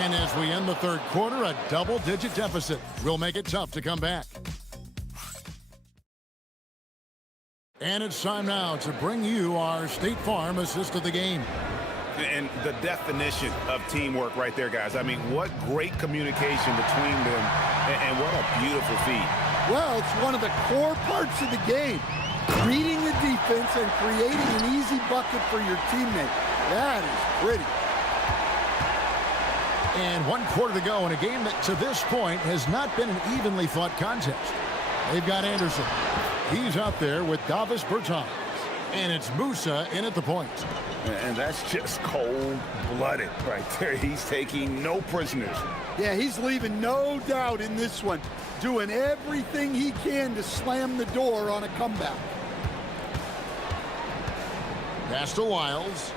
And as we end the third quarter, a double-digit deficit will make it tough to come back. And it's time now to bring you our State Farm assist of the game. And the definition of teamwork right there, guys. I mean, what great communication between them, and what a beautiful feed. Well, it's one of the core parts of the game. Reading the defense and creating an easy bucket for your teammate. That is pretty. And 1 quarter to go in a game that, to this point, has not been an evenly fought contest. They've got Anderson. He's out there with Davis Bertans. And it's Musa in at the point. And that's just cold-blooded right there. He's taking no prisoners. Yeah, he's leaving no doubt in this one. Doing everything he can to slam the door on a comeback. Pass to Wiles.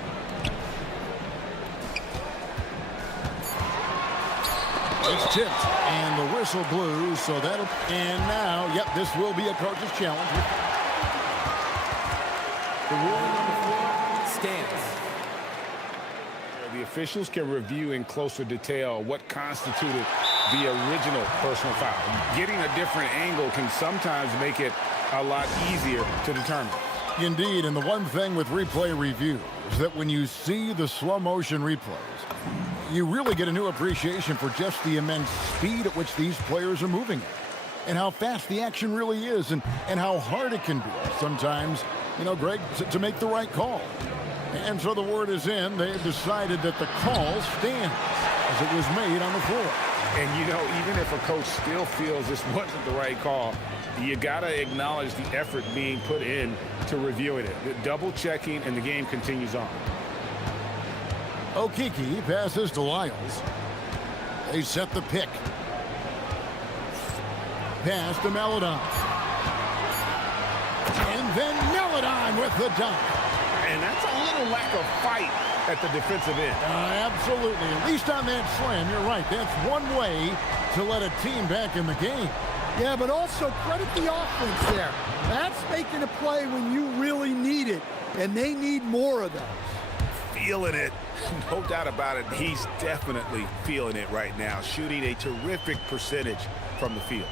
It's tipped, and the whistle blew, so that'll... And now, yep, this will be a coach's challenge. The ruling on the floor stands. The officials can review in closer detail what constituted the original personal foul. Getting a different angle can sometimes make it a lot easier to determine. Indeed, and the one thing with replay review is that when you see the slow motion replays, you really get a new appreciation for just the immense speed at which these players are moving and how fast the action really is and how hard it can be sometimes, you know, Greg, to make the right call. And so the word is in. They've decided that the call stands as it was made on the floor. And, you know, even if a coach still feels this wasn't the right call, you got to acknowledge the effort being put in to reviewing it. The double checking, and the game continues on. Okiki passes to Wiles. They set the pick. Pass to Melodon. And then Melodon with the dunk. And that's a little lack of fight at the defensive end. Absolutely. At least on that slam, you're right. That's one way to let a team back in the game. Yeah, but also credit the offense there. That's making a play when you really need it, and they need more of those. Feeling it. No doubt about it. He's definitely feeling it right now, shooting a terrific percentage from the field.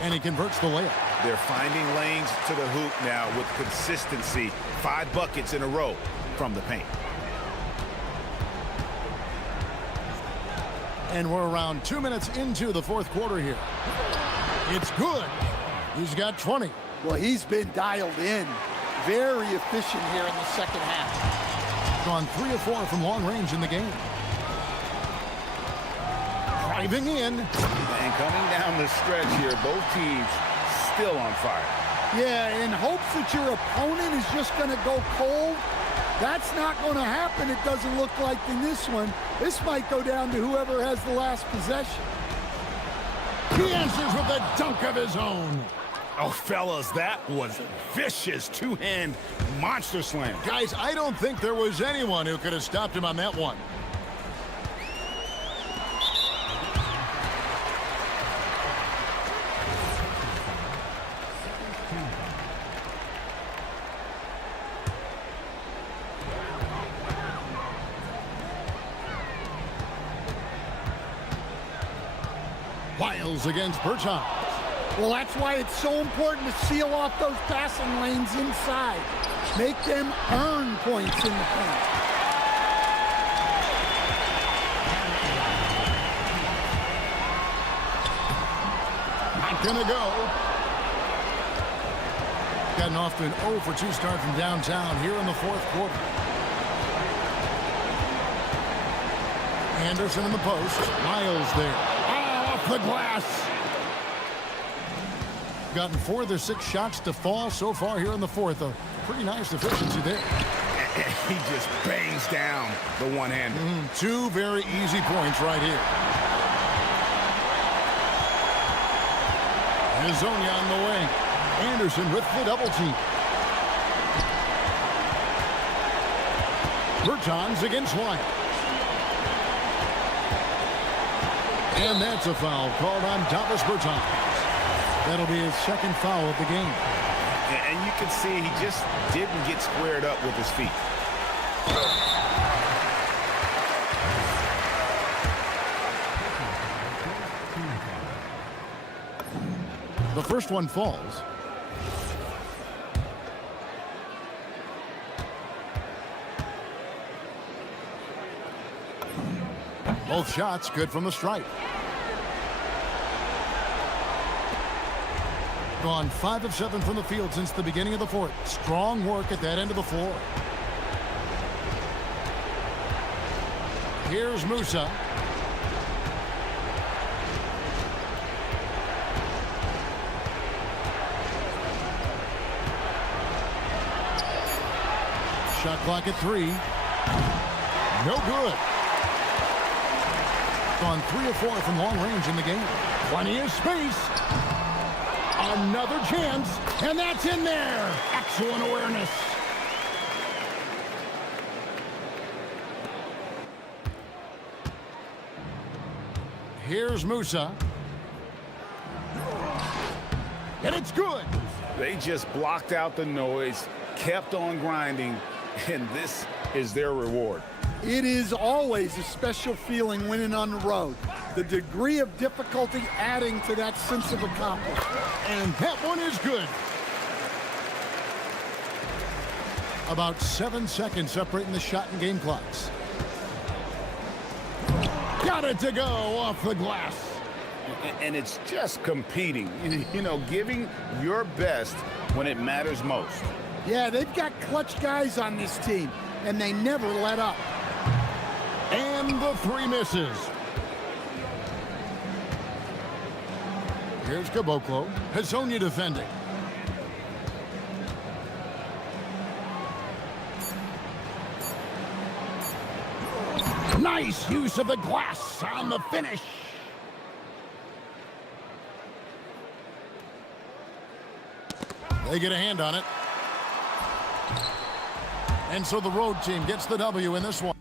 And he converts the layup. They're finding lanes to the hoop now with consistency. 5 buckets in a row from the paint. And we're around 2 minutes into the fourth quarter here. It's good. He's got 20. Well, he's been dialed in. Very efficient here in the second half. Gone 3 of 4 from long range in the game. Driving in. And coming down the stretch here, both teams still on fire. Yeah, in hopes that your opponent is just going to go cold. That's not going to happen, it doesn't look like, in this one. This might go down to whoever has the last possession. He answers with a dunk of his own. Oh, fellas, that was a vicious two-hand monster slam. Guys, I don't think there was anyone who could have stopped him on that one. Wiles against Bertans. Well, that's why it's so important to seal off those passing lanes inside. Make them earn points in the paint. Not gonna go. Gotten off to an 0 for 2 start from downtown here in the fourth quarter. Anderson in the post. Wiles there. Off the glass. Gotten 4 of their 6 shots to fall so far here in the fourth. A pretty nice efficiency there. He just bangs down the one-hander. 2 very easy points right here. Hazonia on the way. Anderson with the double team. Bertans against Wiles. And that's a foul called on Davis Bertans. That'll be his second foul of the game. And you can see he just didn't get squared up with his feet. The first one falls. Both shots good from the stripe. Gone 5 of 7 from the field since the beginning of the fourth. Strong work at that end of the floor. Here's Musa. Shot clock at 3. No good. Gone 3 of 4 from long range in the game. Plenty of space. Another chance, and that's in there. Excellent awareness. Here's Musa. And it's good. They just blocked out the noise, kept on grinding, and this is their reward. It is always a special feeling winning on the road. The degree of difficulty adding to that sense of accomplishment. And that one is good. About 7 seconds separating the shot and game clocks. Got it to go off the glass. And it's just competing, you know, giving your best when it matters most. Yeah, they've got clutch guys on this team, and they never let up. And the 3 misses. Here's Caboclo. Hazonia defending. Nice use of the glass on the finish. They get a hand on it. And so the road team gets the W in this one.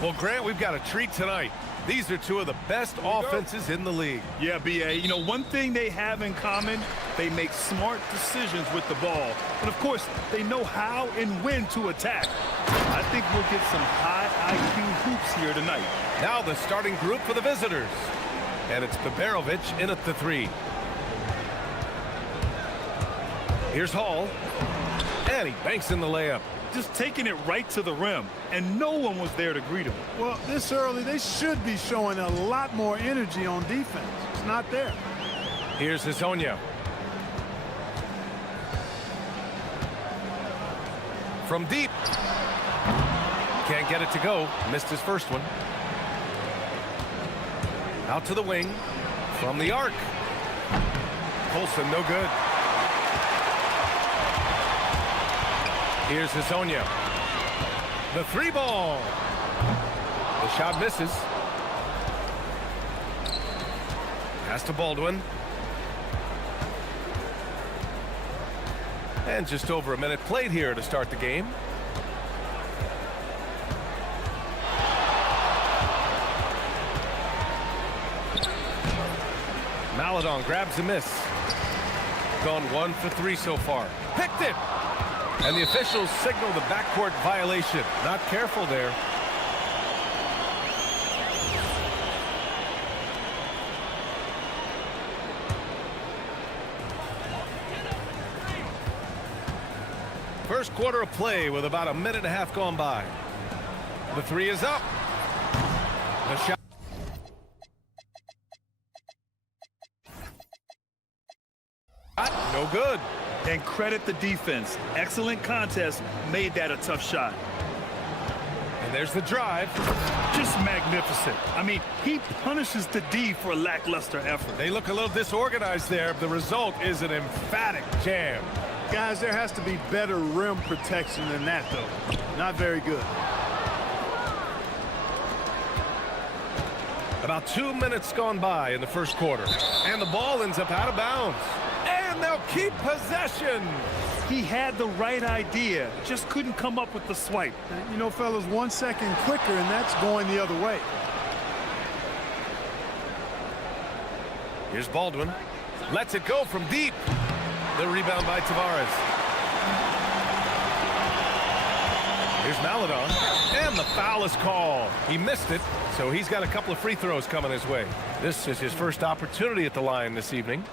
Well, Grant, we've got a treat tonight. These are two of the best offenses in the league. Yeah, B.A. You know, one thing they have in common, they make smart decisions with the ball. And, of course, they know how and when to attack. I think we'll get some high IQ hoops here tonight. Now the starting group for the visitors. And it's Biberovic in at the 3. Here's Hall. And he banks in the layup. Just taking it right to the rim, and no one was there to greet him. Well, this early, they should be showing a lot more energy on defense. It's not there. Here's Hezonja. From deep. Can't get it to go. Missed his first one. Out to the wing. From the arc. Colson, no good. Here's Hezonja. The 3 ball. The shot misses. Pass to Baldwin. And just over a minute played here to start the game. Maledon grabs a miss. Gone 1 for 3 so far. Picked it! And the officials signal the backcourt violation. Not careful there. First quarter of play with about a minute and a half gone by. The 3 is up. The shot. No good. And credit the defense. Excellent contest. Made that a tough shot. And there's the drive. Just magnificent. I mean, he punishes the D for lackluster effort. They look a little disorganized there. The result is an emphatic jam. Guys, there has to be better rim protection than that, though. Not very good. About 2 minutes gone by in the first quarter. And the ball ends up out of bounds. And they'll keep possession. He had the right idea, just couldn't come up with the swipe. You know, fellas, 1 second quicker, and that's going the other way. Here's Baldwin. Lets it go from deep. The rebound by Tavares. Here's Maledon. And the foul is called. He missed it, so he's got a couple of free throws coming his way. This is his first opportunity at the line this evening.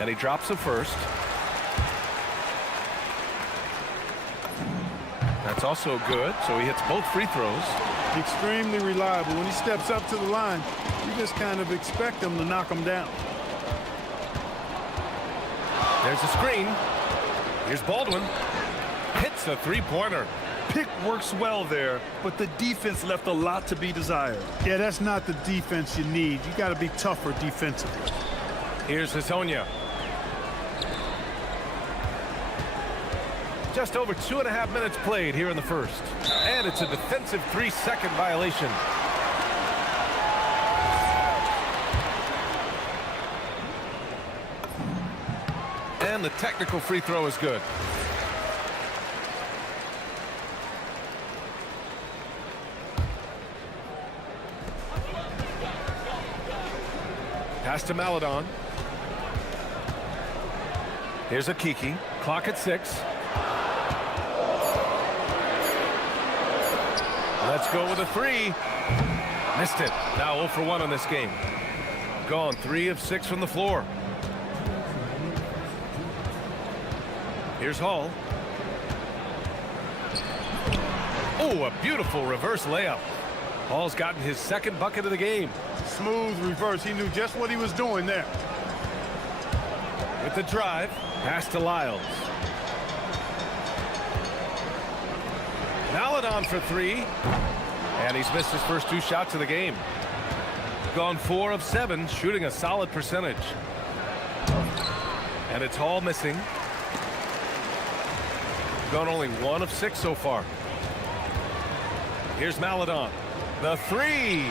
And he drops the first. That's also good, so he hits both free throws. Extremely reliable. When he steps up to the line, you just kind of expect him to knock him down. There's a screen. Here's Baldwin. Hits a three-pointer. Pick works well there, but the defense left a lot to be desired. Yeah, that's not the defense you need. You got to be tougher defensively. Here's Hezonja. Just over 2.5 minutes played here in the first. And it's a defensive 3-second violation. And the technical free throw is good. Pass to Maledon. Here's a Kiki. Clock at 6. Let's go with a 3. Missed it. Now 0 for 1 on this game. Gone 3 of 6 from the floor. Here's Hall. Oh, a beautiful reverse layup. Hall's gotten his second bucket of the game. Smooth reverse. He knew just what he was doing there. With the drive, pass to Lyles. Maledon for 3. And he's missed his first 2 shots of the game. Gone 4 of 7, shooting a solid percentage. And it's Hall missing. Gone only 1 of 6 so far. Here's Maledon. The 3.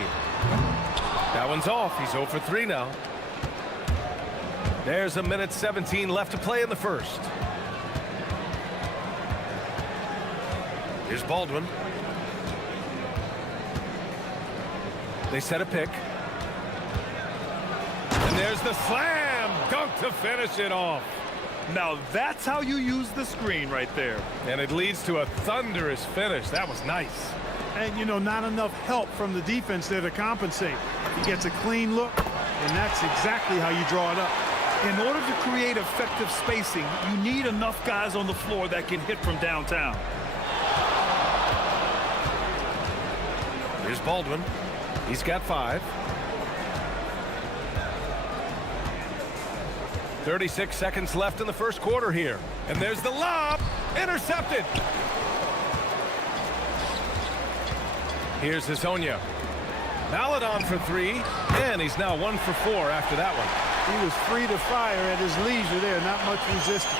That one's off. He's 0 for 3 now. There's a minute 17 left to play in the first. Here's Baldwin. They set a pick. And there's the slam dunk to finish it off. Now that's how you use the screen right there. And it leads to a thunderous finish. That was nice. And, you know, not enough help from the defense there to compensate. He gets a clean look, and that's exactly how you draw it up. In order to create effective spacing, you need enough guys on the floor that can hit from downtown. Here's Baldwin. He's got 5. 36 seconds left in the first quarter here. And there's the lob. Intercepted. Here's Hazonia. Mallet on for 3. And he's now 1 for 4 after that one. He was free to fire at his leisure there. Not much resistance.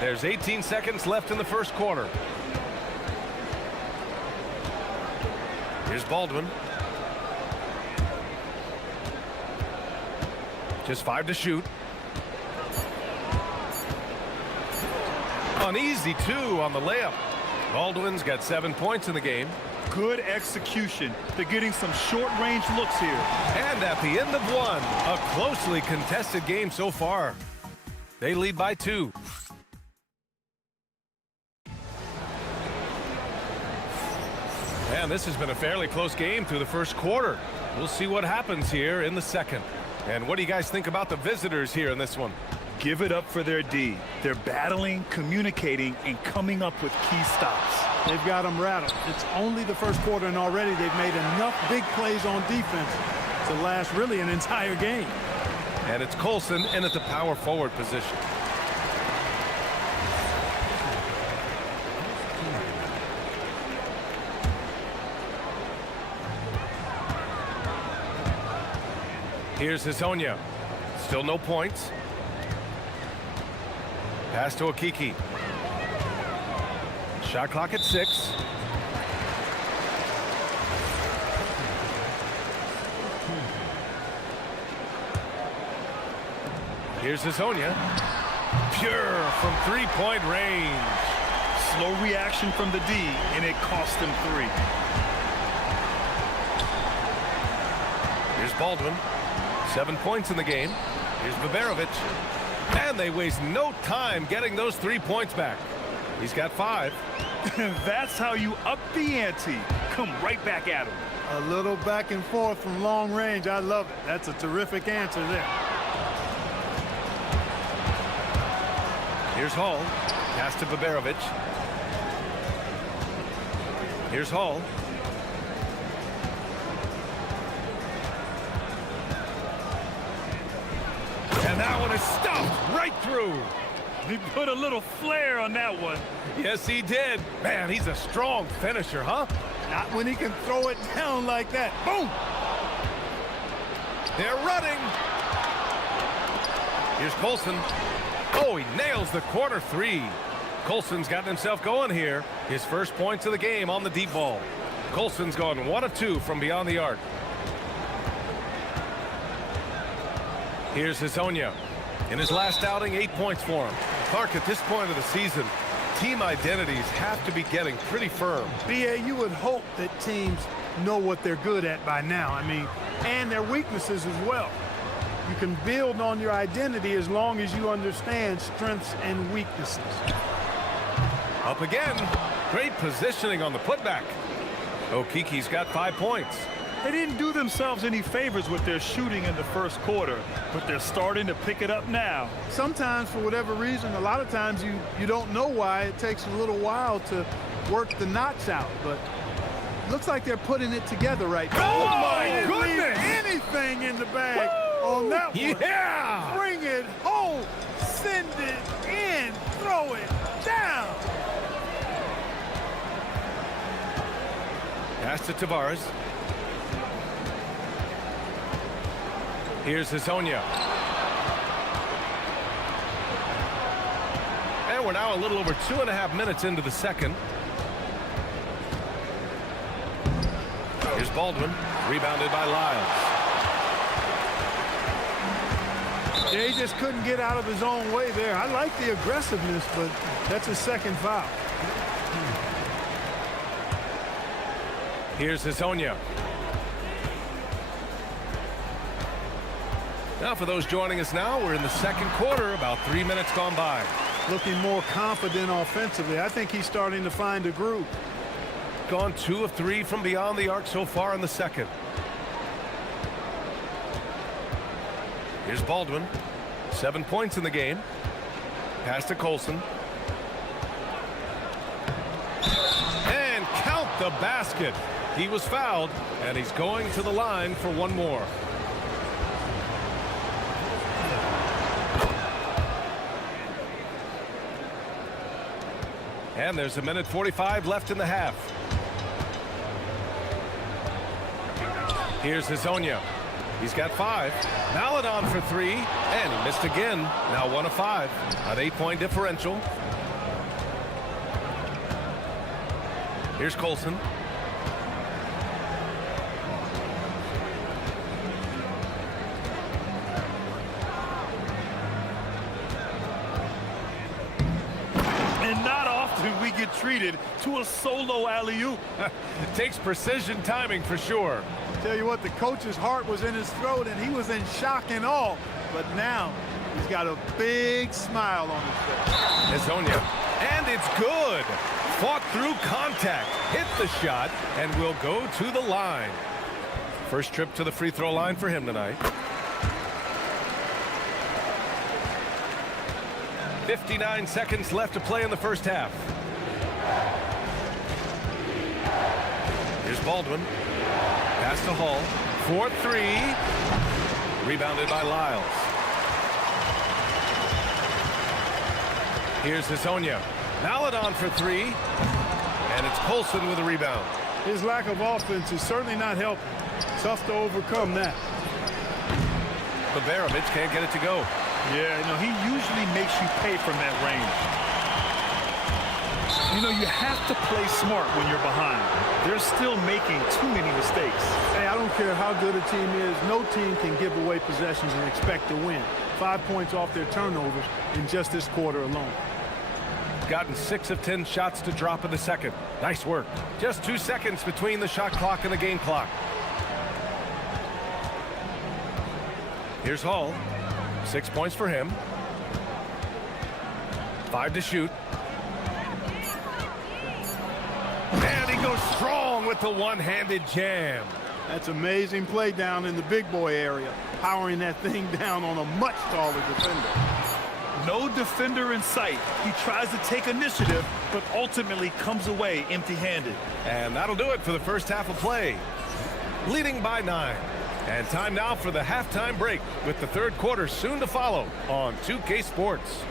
There's 18 seconds left in the first quarter. Here's Baldwin. Just 5 to shoot. An easy 2 on the layup. Baldwin's got 7 points in the game. Good execution. They're getting some short-range looks here. And at the end of 1, a closely contested game so far. They lead by 2. And this has been a fairly close game through the first quarter. We'll see what happens here in the second. And what do you guys think about the visitors here in this one? Give it up for their D. They're battling, communicating, and coming up with key stops. They've got them rattled. It's only the first quarter, and already they've made enough big plays on defense to last really an entire game. And it's Colson in at the power forward position. Here's Hazonia. Still no points. Pass to Okiki. Shot clock at 6. Here's Hazonia. Pure from 3-point range. Slow reaction from the D, and it cost them 3. Here's Baldwin. 7 points in the game. Here's Baberovic. And they waste no time getting those 3 points back. He's got 5. That's how you up the ante. Come right back at him. A little back and forth from long range. I love it. That's a terrific answer there. Here's Hall. Pass to Baberovic. Here's Hall. And that one is stuffed right through. He put a little flair on that one. Yes, he did. Man, he's a strong finisher, huh? Not when he can throw it down like that. Boom! They're running. Here's Colson. Oh, he nails the corner 3. Colson's gotten himself going here. His first points of the game on the deep ball. Colson's gone 1 of 2 from beyond the arc. Here's Hazonia. In his last outing, 8 points for him. Clark, at this point of the season, team identities have to be getting pretty firm. B.A., you would hope that teams know what they're good at by now. I mean, and their weaknesses as well. You can build on your identity as long as you understand strengths and weaknesses. Up again. Great positioning on the putback. Okiki's got 5 points. They didn't do themselves any favors with their shooting in the first quarter, but they're starting to pick it up now. Sometimes, for whatever reason, a lot of times you don't know why. It takes a little while to work the knots out, but it looks like they're putting it together right now. Oh, my goodness! Anything in the bag on that one. Yeah! Bring it home, send it in, throw it down. Pass to Tavares. Here's Hazonia. And we're now a little over 2.5 minutes into the second. Here's Baldwin, rebounded by Lyles. Yeah, he just couldn't get out of his own way there. I like the aggressiveness, but that's his second foul. Here's Hazonia. Now for those joining us now, we're in the second quarter, about 3 minutes gone by. Looking more confident offensively. I think he's starting to find a groove. Gone 2 of 3 from beyond the arc so far in the second. Here's Baldwin. 7 points in the game. Pass to Colson. And count the basket. He was fouled, and he's going to the line for one more. And there's 1:45 left in the half. Here's Hazonia. He's got 5. Maladon for 3, and he missed again. Now 1 of 5. An 8-point differential. Here's Colson. And not often we get treated to a solo alley-oop. Takes precision timing for sure. Tell you what, the coach's heart was in his throat and he was in shock and awe. But now he's got a big smile on his face. Hazonia. And it's good. Fought through contact. Hit the shot and will go to the line. First trip to the free throw line for him tonight. 59 seconds left to play in the first half. Here's Baldwin. Pass to Hall. 4-3. Rebounded by Lyles. Here's Hazonia. Maladon for 3. And it's Colson with a rebound. His lack of offense is certainly not helping. Tough to overcome that. Baberovic can't get it to go. Yeah, you know, he usually makes you pay from that range. You know, you have to play smart when you're behind. They're still making too many mistakes. Hey, I don't care how good a team is. No team can give away possessions and expect to win. 5 points off their turnovers in just this quarter alone. Gotten 6 of 10 shots to drop in the second. Nice work. Just 2 seconds between the shot clock and the game clock. Here's Hall. 6 points for him. 5 to shoot. And he goes strong with the one-handed jam. That's amazing play down in the big boy area. Powering that thing down on a much taller defender. No defender in sight. He tries to take initiative, but ultimately comes away empty-handed. And that'll do it for the first half of play. Leading by 9. And time now for the halftime break, with the third quarter soon to follow on 2K Sports.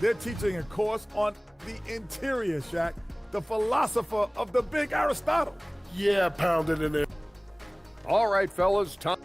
They're teaching a course on the interior, Shaq, the philosopher of the big Aristotle. Yeah, pounded in there. All right, fellas, time.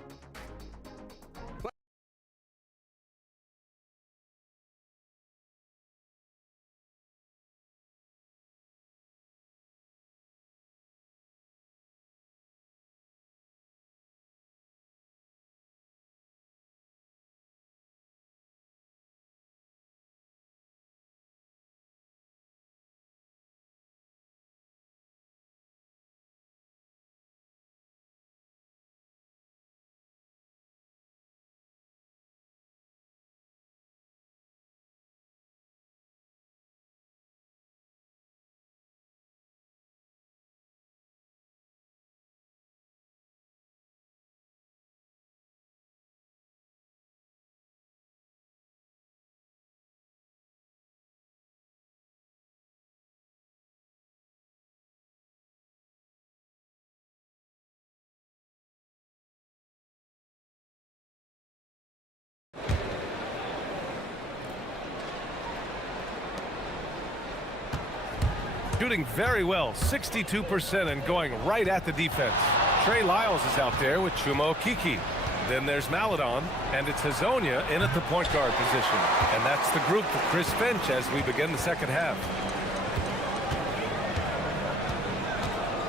Shooting very well, 62%, and going right at the defense. Trey Lyles is out there with Chuma Okeke. Then there's Maladon, and it's Hazonia in at the point guard position. And that's the group for Chris Finch as we begin the second half.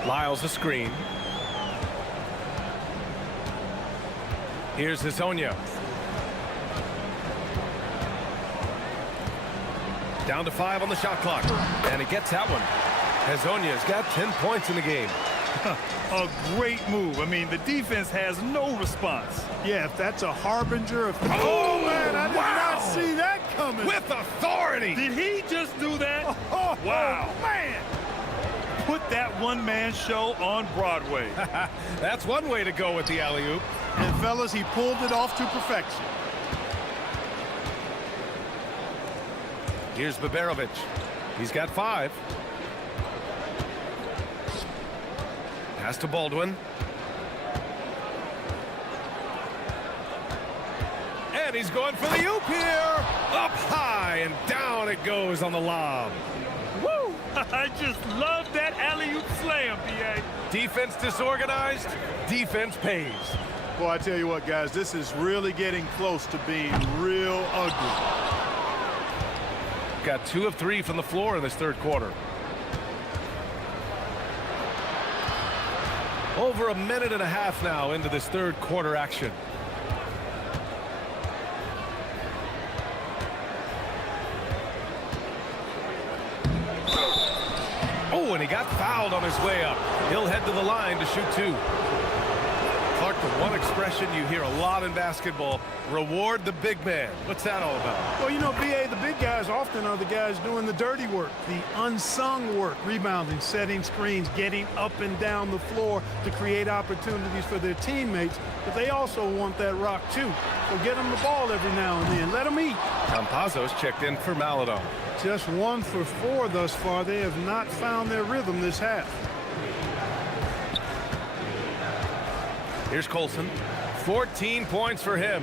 Lyles a screen. Here's Hazonia. Down to 5 on the shot clock. And he gets that one. Hezonja's got 10 points in the game. A great move. I mean, the defense has no response. Yeah, if that's a harbinger of... Oh, man, I did not see that coming. With authority. Did he just do that? Wow. Man. Put that one-man show on Broadway. That's one way to go with the alley-oop. And, fellas, he pulled it off to perfection. Here's Baberovic. He's got 5. Pass to Baldwin. And he's going for the oop here. Up high and down it goes on the lob. Woo! I just love that alley-oop slam, B.A. Defense disorganized, defense pays. Boy, I tell you what, guys, this is really getting close to being real ugly. Got 2 of 3 from the floor in this third quarter. Over a minute and a half now into this third quarter action. Oh, and he got fouled on his way up. He'll head to the line to shoot 2. Clark, the one expression you hear a lot in basketball, reward the big man. What's that all about? Well, you know, B.A., the big guys often are the guys doing the dirty work, the unsung work, rebounding, setting screens, getting up and down the floor to create opportunities for their teammates. But they also want that rock, too. So get them the ball every now and then. Let them eat. Campazzo's checked in for Maladon. Just 1 for 4 thus far. They have not found their rhythm this half. Here's Colson. 14 points for him.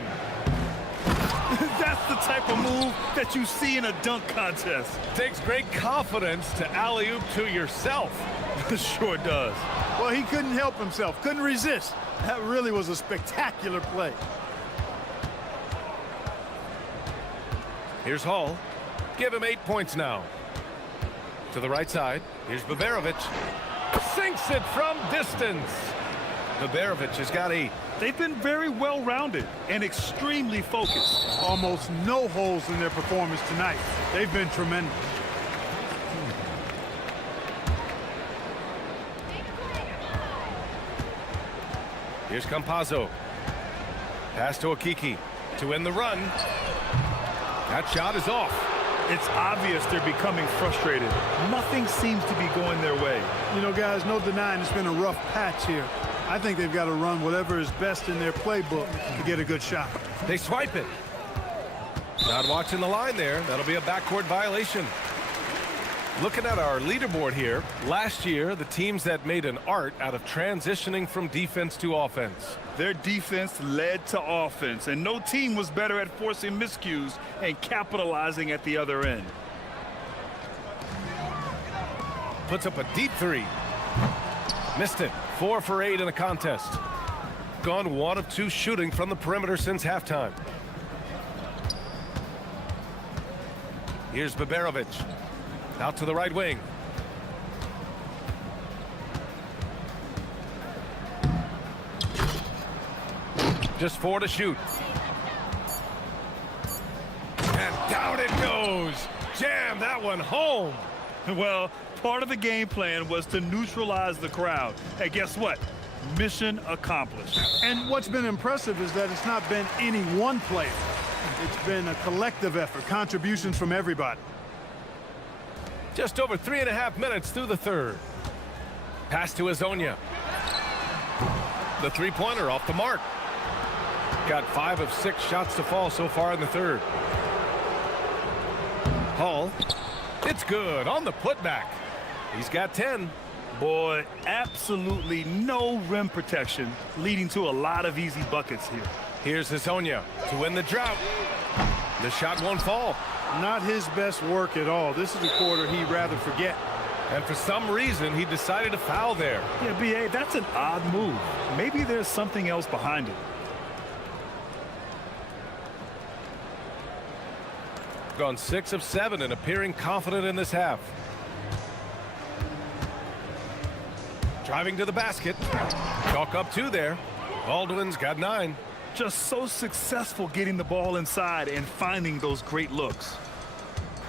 That's the type of move that you see in a dunk contest. Takes great confidence to alley-oop to yourself. Sure does. Well, he couldn't help himself. Couldn't resist. That really was a spectacular play. Here's Hall. Give him 8 points now. To the right side. Here's Baberovic. Sinks it from distance. Baberovic has got 8. They've been very well-rounded and extremely focused. Almost no holes in their performance tonight. They've been tremendous. Here's Campazzo. Pass to Akiki to end the run. That shot is off. It's obvious they're becoming frustrated. Nothing seems to be going their way. You know, guys, no denying it's been a rough patch here. I think they've got to run whatever is best in their playbook to get a good shot. They swipe it. Not watching the line there. That'll be a backcourt violation. Looking at our leaderboard here, last year, the teams that made an art out of transitioning from defense to offense. Their defense led to offense, and no team was better at forcing miscues and capitalizing at the other end. Puts up a deep 3. Missed it. 4 for 8 in a contest. Gone 1 of 2 shooting from the perimeter since halftime. Here's Baberovic. Out to the right wing. Just 4 to shoot. And down it goes. Jam that one home. Well, part of the game plan was to neutralize the crowd. And guess what? Mission accomplished. And what's been impressive is that it's not been any one player. It's been a collective effort, contributions from everybody. Just over 3.5 minutes through the third. Pass to Hezonja. The three-pointer off the mark. Got 5 of 6 shots to fall so far in the third. Hall. It's good on the putback. He's got 10. Boy, absolutely no rim protection, leading to a lot of easy buckets here. Here's Hezonja to win the drought. The shot won't fall. Not his best work at all. This is a quarter he'd rather forget. And for some reason, he decided to foul there. Yeah, B.A., that's an odd move. Maybe there's something else behind it. Gone 6 of 7 and appearing confident in this half. Driving to the basket. Chalk up 2 there. Baldwin's got 9. Just so successful getting the ball inside and finding those great looks.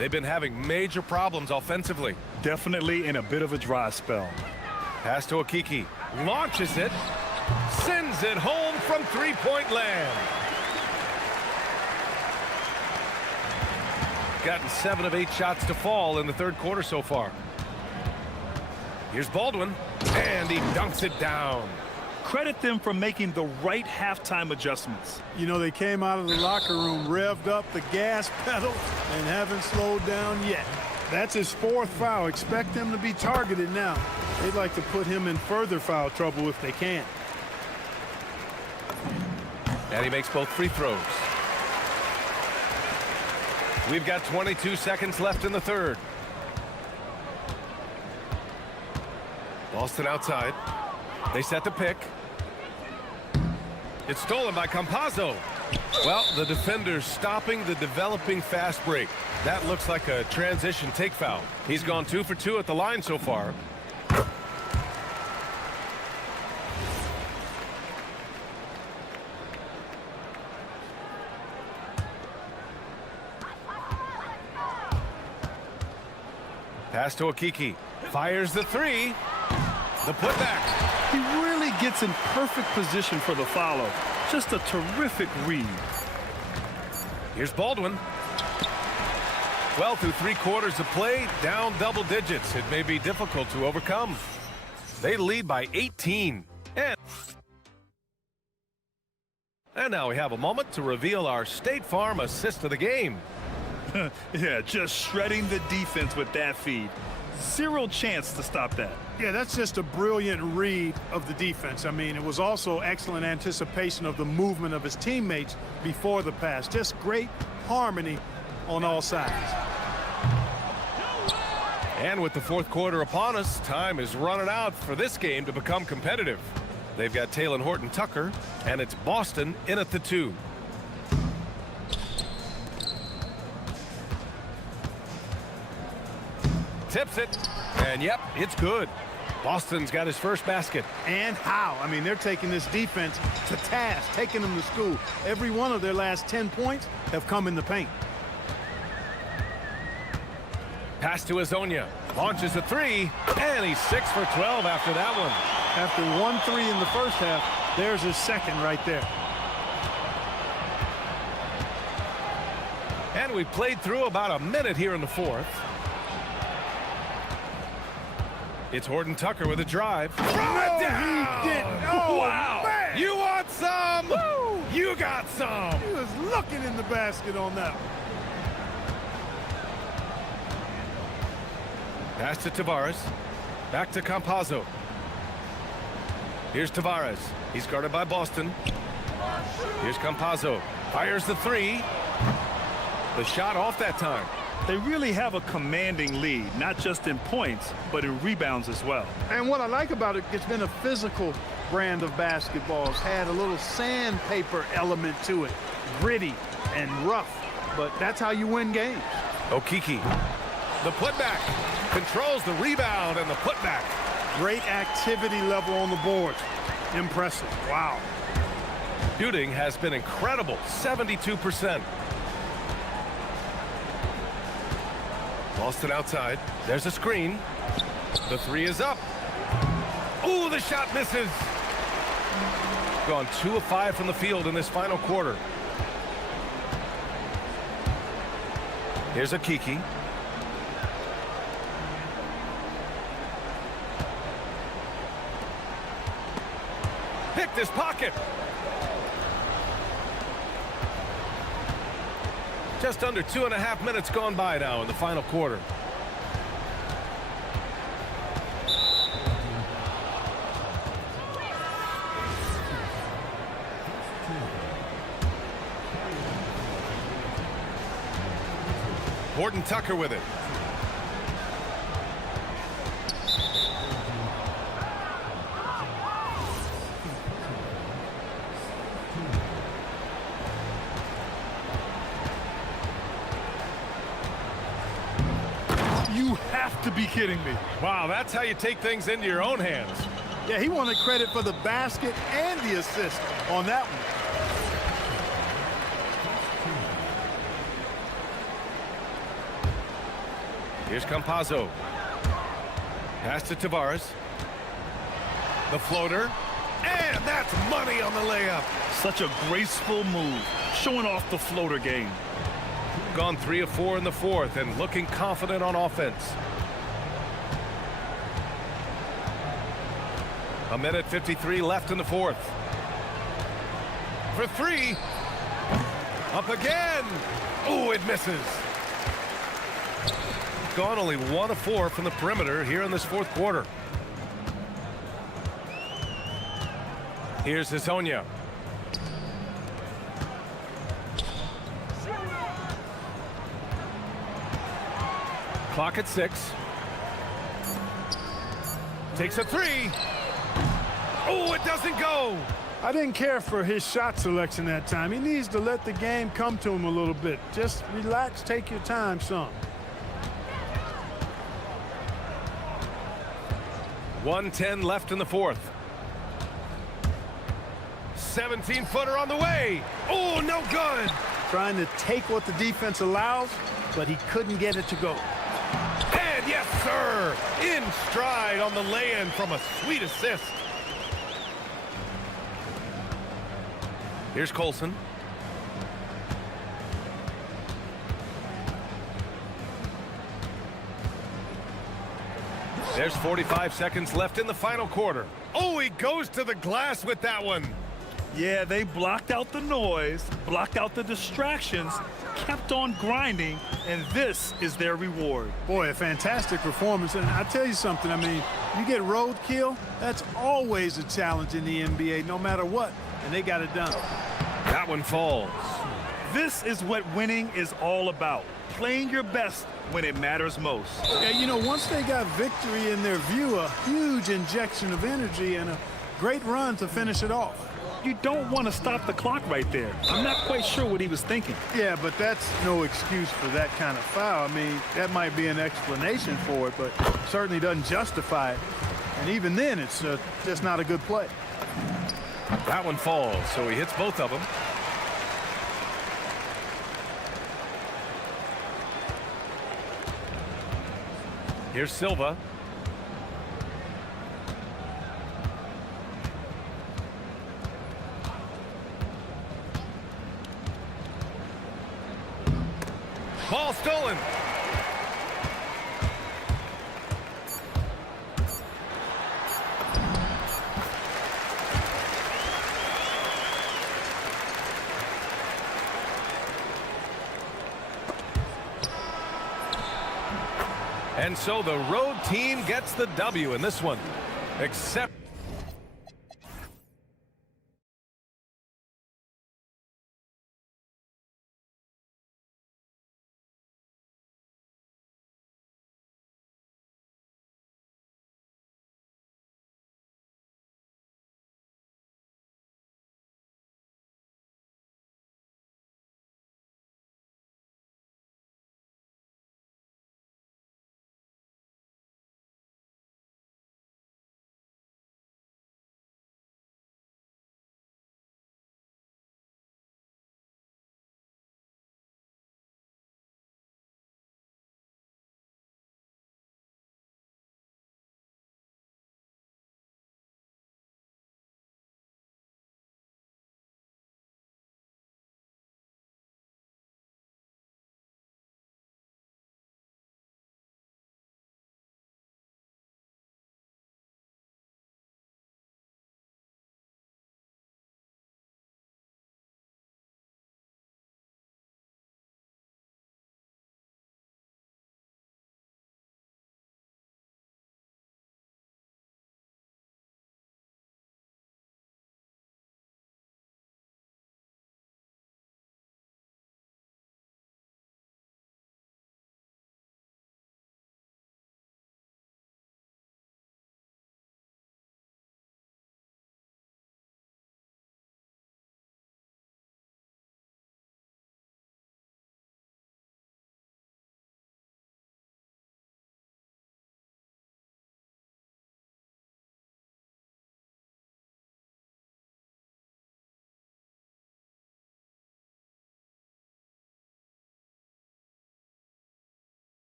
They've been having major problems offensively. Definitely in a bit of a dry spell. Pass to Okiki. Launches it. Sends it home from three-point land. Gotten 7 of 8 shots to fall in the third quarter so far. Here's Baldwin, and he dunks it down. Credit them for making the right halftime adjustments. You know, they came out of the locker room, revved up the gas pedal, and haven't slowed down yet. That's his 4th foul. Expect him to be targeted now. They'd like to put him in further foul trouble if they can. And he makes both free throws. We've got 22 seconds left in the third. Boston outside. They set the pick. It's stolen by Campazzo. Well, the defender's stopping the developing fast break. That looks like a transition take foul. He's gone 2 for 2 at the line so far. Pass to Okiki. Fires the 3. The putback. He really gets in perfect position for the follow. Just a terrific read. Here's Baldwin. Well, through 3 quarters of play, down double digits. It may be difficult to overcome. They lead by 18. And now we have a moment to reveal our State Farm assist of the game. Yeah, just shredding the defense with that feed. 0 chance to stop that. Yeah, that's just a brilliant read of the defense. I mean, it was also excellent anticipation of the movement of his teammates before the pass. Just great harmony on all sides. And with the 4th quarter upon us, time is running out for this game to become competitive. They've got Talon Horton-Tucker, and it's Boston in at the 2. Tips it, and yep, it's good. Boston's got his first basket. And how? I mean, they're taking this defense to task, taking them to school. Every one of their last 10 points have come in the paint. Pass to Azonia. Launches a 3, and he's 6 for 12 after that one. After 1 3 in the first half, there's his second right there. And we played through about a minute here in the 4th. It's Horton-Tucker with a drive. Throw it down! He didn't. Oh, wow! Man. You want some? Woo! You got some! He was looking in the basket on that one. Pass to Tavares. Back to Campazzo. Here's Tavares. He's guarded by Boston. Here's Campazzo. Fires the 3. The shot off that time. They really have a commanding lead, not just in points, but in rebounds as well. And what I like about it, it's been a physical brand of basketball. It's had a little sandpaper element to it. Gritty and rough, but that's how you win games. Okiki. The putback. Controls the rebound and the putback. Great activity level on the board. Impressive. Wow. Shooting has been incredible. 72%. Boston outside. There's a screen. The 3 is up. Ooh, the shot misses. Gone 2 of 5 from the field in this final quarter. Here's Okiki. Picked his pocket. Just under 2.5 minutes gone by now in the final quarter. Horton-Tucker with it. You have to be kidding me. Wow, that's how you take things into your own hands. Yeah, he wanted credit for the basket and the assist on that one. Here's Campazzo. Pass to Tavares. The floater. And that's money on the layup. Such a graceful move, showing off the floater game. Gone 3 of 4 in the fourth and looking confident on offense. A minute 53 left in the fourth. For three. Up again. Oh, it misses. Gone only 1 of 4 from the perimeter here in this fourth quarter. Here's Hezonja. Clock at 6. Takes a 3. Oh, it doesn't go. I didn't care for his shot selection that time. He needs to let the game come to him a little bit. Just relax, take your time some. 1:10 left in the fourth. 17-footer on the way. Oh, no good. Trying to take what the defense allows, but he couldn't get it to go. And yes, sir, in stride on the lay-in from a sweet assist. Here's Colson. There's 45 seconds left in the final quarter. Oh, he goes to the glass with that one. Yeah, they blocked out the noise, blocked out the distractions, kept on grinding, and this is their reward. Boy, a fantastic performance. And I tell you something, I mean, you get roadkill, that's always a challenge in the NBA, no matter what, and they got it done. That one falls. This is what winning is all about, playing your best when it matters most. Yeah, you know, once they got victory in their view, a huge injection of energy and a great run to finish it off. You don't want to stop the clock right there. I'm not quite sure what he was thinking. Yeah, but that's no excuse for that kind of foul. I mean, that might be an explanation for it, but certainly doesn't justify it. And even then, it's just not a good play. That one falls, so he hits both of them. Here's Silva. Ball stolen. And so the road team gets the W in this one. Except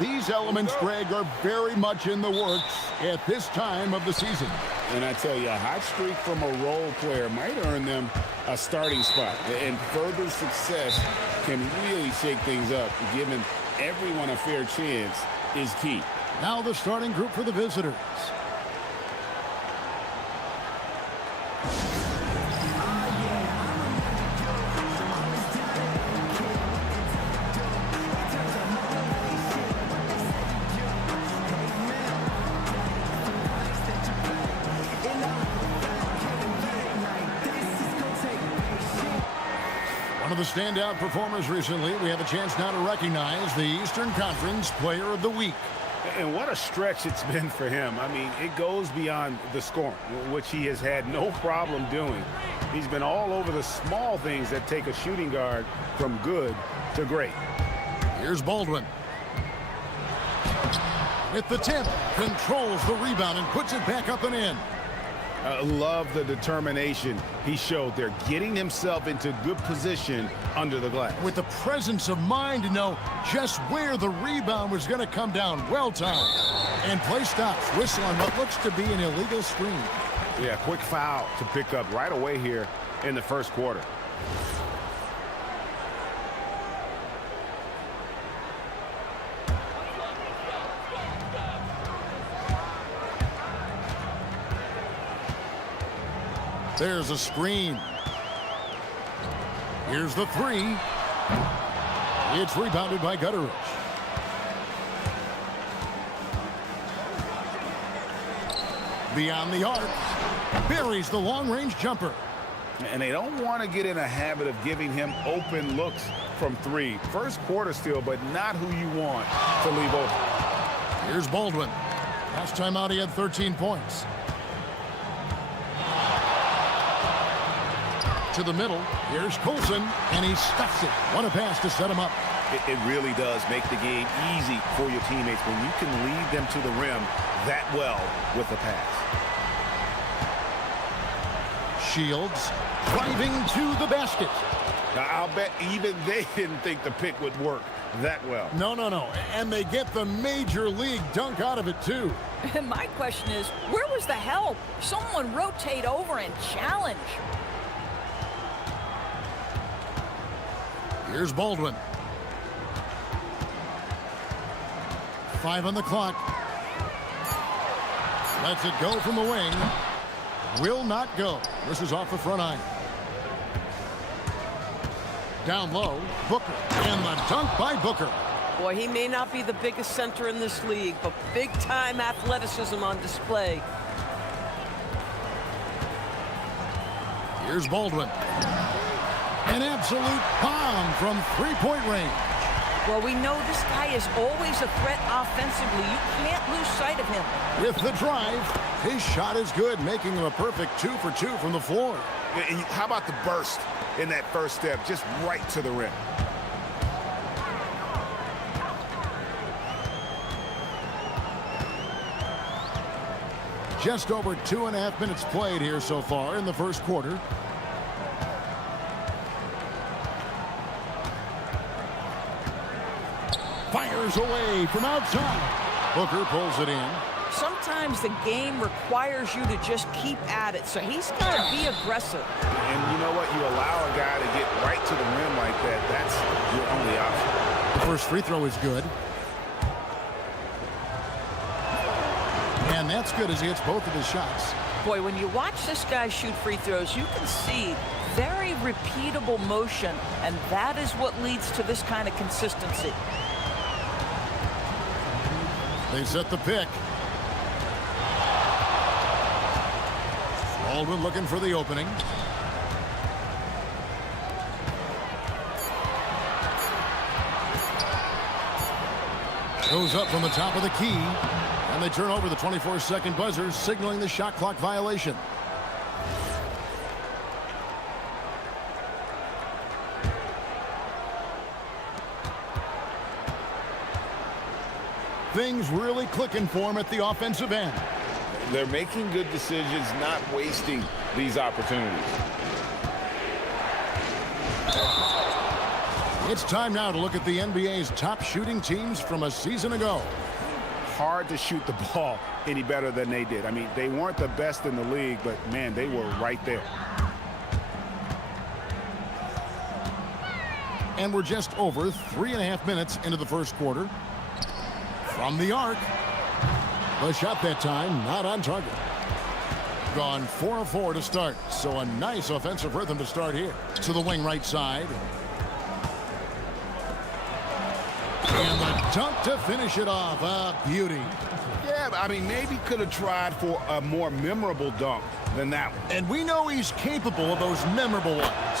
These elements, Greg, are very much in the works at this time of the season. And I tell you, a hot streak from a role player might earn them a starting spot. And further success can really shake things up. Giving everyone a fair chance is key. Now the starting group for the visitors. One of the standout performers recently, we have a chance now to recognize the Eastern Conference Player of the Week. And what a stretch it's been for him. I mean, it goes beyond the scoring, which he has had no problem doing. He's been all over the small things that take a shooting guard from good to great. Here's Baldwin. With the tip, controls the rebound and puts it back up and in. Love the determination he showed there, getting himself into good position under the glass. With the presence of mind to know just where the rebound was going to come down. Well timed. And play stops. Whistle on what looks to be an illegal screen. Yeah, quick foul to pick up right away here in the first quarter. There's a screen. Here's the three. It's rebounded by Gutteridge. Beyond the arc. Buries the long-range jumper. And they don't want to get in a habit of giving him open looks from three. First quarter still, but not who you want to leave open. Here's Baldwin. Last time out, he had 13 points. To the middle. Here's Colson, and he stuffs it. What a pass to set him up. It really does make the game easy for your teammates when you can lead them to the rim that well with the pass. Shields driving to the basket. Now, I'll bet even they didn't think the pick would work that well. No. And they get the major league dunk out of it, too. And my question is, where was the help? Someone rotate over and challenge. Here's Baldwin. 5 on the clock. Lets it go from the wing. Will not go. This is off the front iron. Down low, Booker. And the dunk by Booker. Boy, he may not be the biggest center in this league, but big-time athleticism on display. Here's Baldwin. An absolute bomb from three-point range. Well, we know this guy is always a threat offensively. You can't lose sight of him. With the drive, his shot is good, making him a perfect 2 for 2 from the floor. And how about the burst in that first step, just right to the rim? Just over 2.5 minutes played here so far in the first quarter. Fires away from outside. Booker pulls it in. Sometimes the game requires you to just keep at it, so he's got to be aggressive. And you know what? You allow a guy to get right to the rim like that. That's your only option. The first free throw is good. And that's good as he hits both of his shots. Boy, when you watch this guy shoot free throws, you can see very repeatable motion, and that is what leads to this kind of consistency. They set the pick. Baldwin looking for the opening. Goes up from the top of the key. And they turn over the 24-second buzzer, signaling the shot clock violation. Things really clicking for him at the offensive end. They're making good decisions, not wasting these opportunities. It's time now to look at the NBA's top shooting teams from a season ago. Hard to shoot the ball any better than they did. I mean, they weren't the best in the league, but, man, they were right there. And we're just over 3.5 minutes into the first quarter. From the arc. The shot that time not on target. Gone 4 of 4 to start. So a nice offensive rhythm to start here. To the wing right side. And the dunk to finish it off. A beauty. Yeah, I mean, maybe could have tried for a more memorable dunk than that one. And we know he's capable of those memorable ones.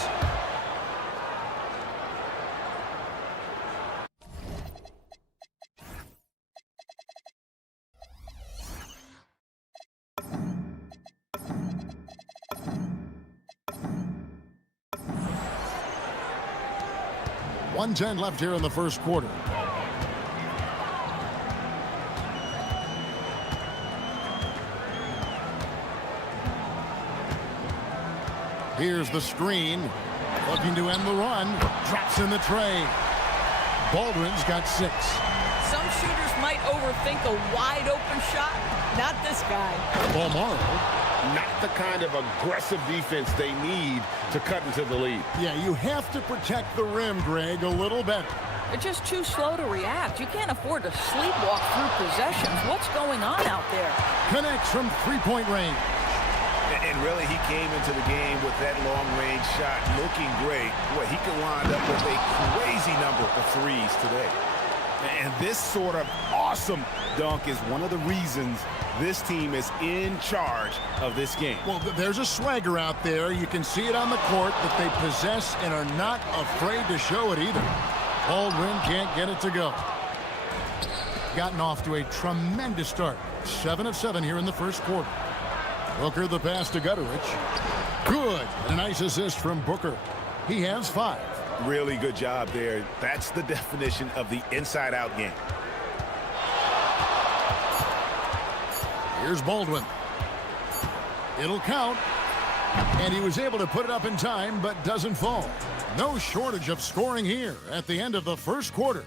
.110 left here in the first quarter. Here's the screen. Looking to end the run. Drops in the tray. Baldwin's got 6. Some shooters might overthink a wide open shot. Not this guy. Balmaro. Not the kind of aggressive defense they need to cut into the lead. Yeah, you have to protect the rim, Greg, a little better. They're just too slow to react. You can't afford to sleepwalk through possessions. What's going on out there? Connects from three-point range. And really, he came into the game with that long-range shot looking great. Boy, he could wind up with a crazy number of threes today. And this sort of awesome dunk is one of the reasons this team is in charge of this game. Well, there's a swagger out there. You can see it on the court that they possess and are not afraid to show it either. Baldwin can't get it to go. Gotten off to a tremendous start. 7 of 7 here in the first quarter. Booker the pass to Gutterich. Good. And a nice assist from Booker. He has 5. Really good job there. That's the definition of the inside-out game. Here's Baldwin. It'll count. And he was able to put it up in time, but doesn't fall. No shortage of scoring here at the end of the first quarter.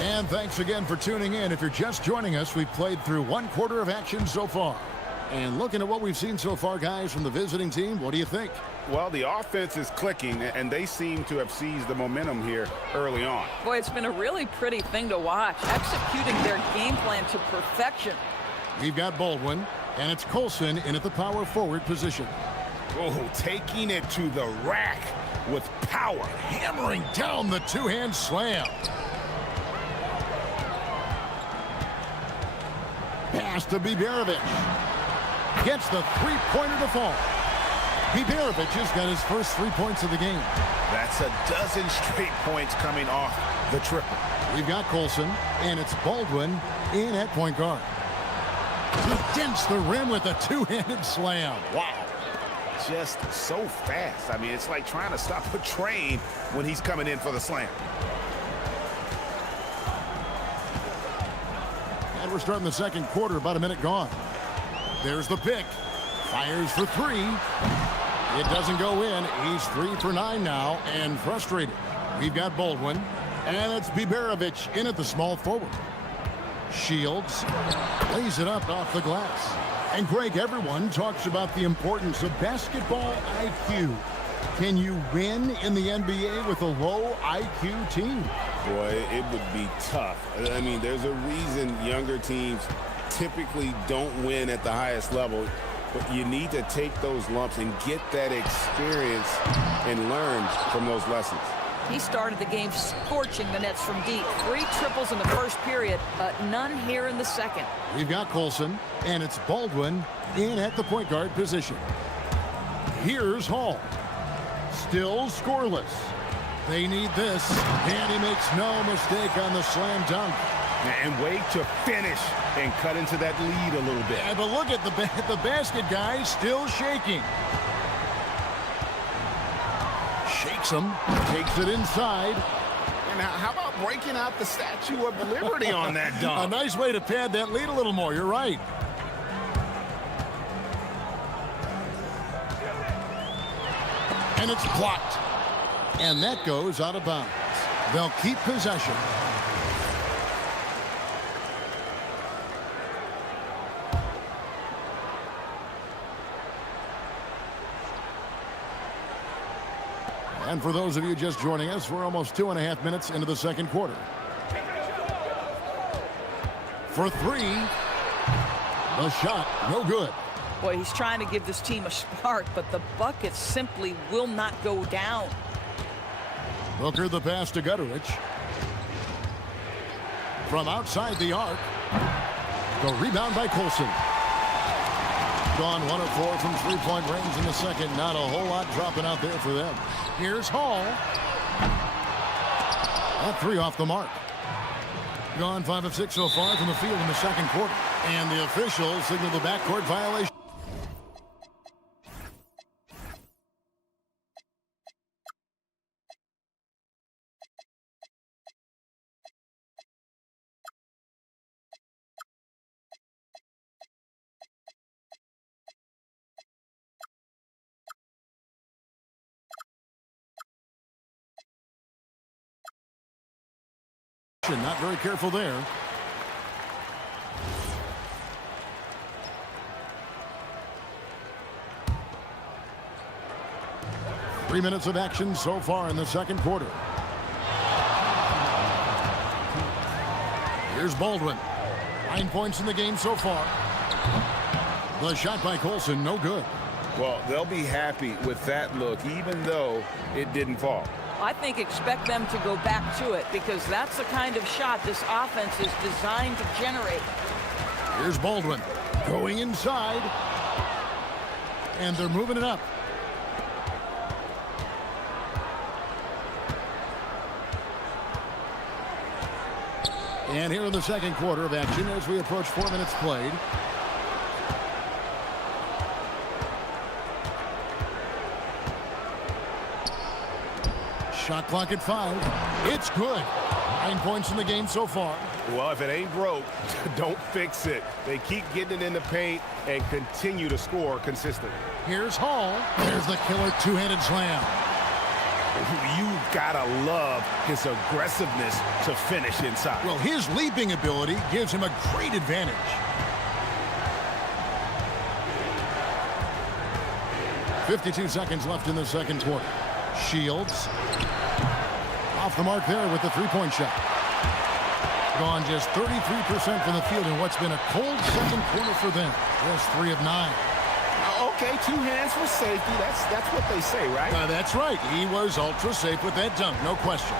And thanks again for tuning in. If you're just joining us, we've played through 1 quarter of action so far. And looking at what we've seen so far, guys, from the visiting team, what do you think? Well, the offense is clicking, and they seem to have seized the momentum here early on. Boy, it's been a really pretty thing to watch, executing their game plan to perfection. We've got Baldwin, and it's Colson in at the power forward position. Oh, taking it to the rack with power. Hammering down the two-hand slam. Pass to Biberovic. Gets the three-pointer to fall. Biberovic has got his first 3 points of the game. That's a dozen straight points coming off the triple. We've got Colson, and it's Baldwin in at point guard. He dents the rim with a two-handed slam. Wow. Just so fast. I mean, it's like trying to stop a train when he's coming in for the slam. And we're starting the second quarter, about a minute gone. There's the pick. Fires for 3. It doesn't go in. He's 3 for 9 now and frustrated. We've got Baldwin. And it's Biberovic in at the small forward. Shields lays it up off the glass. And Greg, everyone talks about the importance of basketball IQ. Can you win in the NBA with a low IQ team? Boy, it would be tough. I mean, there's a reason younger teams typically don't win at the highest level, but you need to take those lumps and get that experience and learn from those lessons. He started the game scorching the nets from deep. 3 triples in the first period, but none here in the second. We've got Colson, and it's Baldwin in at the point guard position. Here's Hall. Still scoreless. They need this, and he makes no mistake on the slam dunk. And wait to finish and cut into that lead a little bit. Yeah, but look at the basket guy still shaking. Shakes him, takes it inside. And how about breaking out the Statue of Liberty on that dunk? A nice way to pad that lead a little more. You're right. And it's blocked. And that goes out of bounds. They'll keep possession. And for those of you just joining us, we're almost 2.5 minutes into the second quarter. For three, the shot, no good. Boy, he's trying to give this team a spark, but the bucket simply will not go down. Booker the pass to Gutterich. From outside the arc. The rebound by Colson. Gone 1 of 4 from three-point range in the second. Not a whole lot dropping out there for them. Here's Hall. That three off the mark. Gone 5 of 6 so far from the field in the second quarter. And the officials signal the backcourt violation. Not very careful there. Three minutes of action so far in the second quarter. Here's Baldwin. 9 points in the game so far. The shot by Colson, no good. Well, they'll be happy with that look, even though it didn't fall. I think expect them to go back to it because that's the kind of shot this offense is designed to generate. Here's Baldwin going inside. And they're moving it up. And here in the second quarter of action as we approach 4 minutes played. Shot clock at 5. It's good. 9 points in the game so far. Well, if it ain't broke, don't fix it. They keep getting it in the paint and continue to score consistently. Here's Hall. There's the killer two-handed slam. You've got to love his aggressiveness to finish inside. Well, his leaping ability gives him a great advantage. .52 seconds left in the second quarter. Shields. Off the mark there with the three-point shot. Gone just 33% from the field in what's been a cold second quarter for them. Just 3 of 9. Okay, 2 hands for safety. That's what they say, right? That's right. He was ultra safe with that dunk, no question.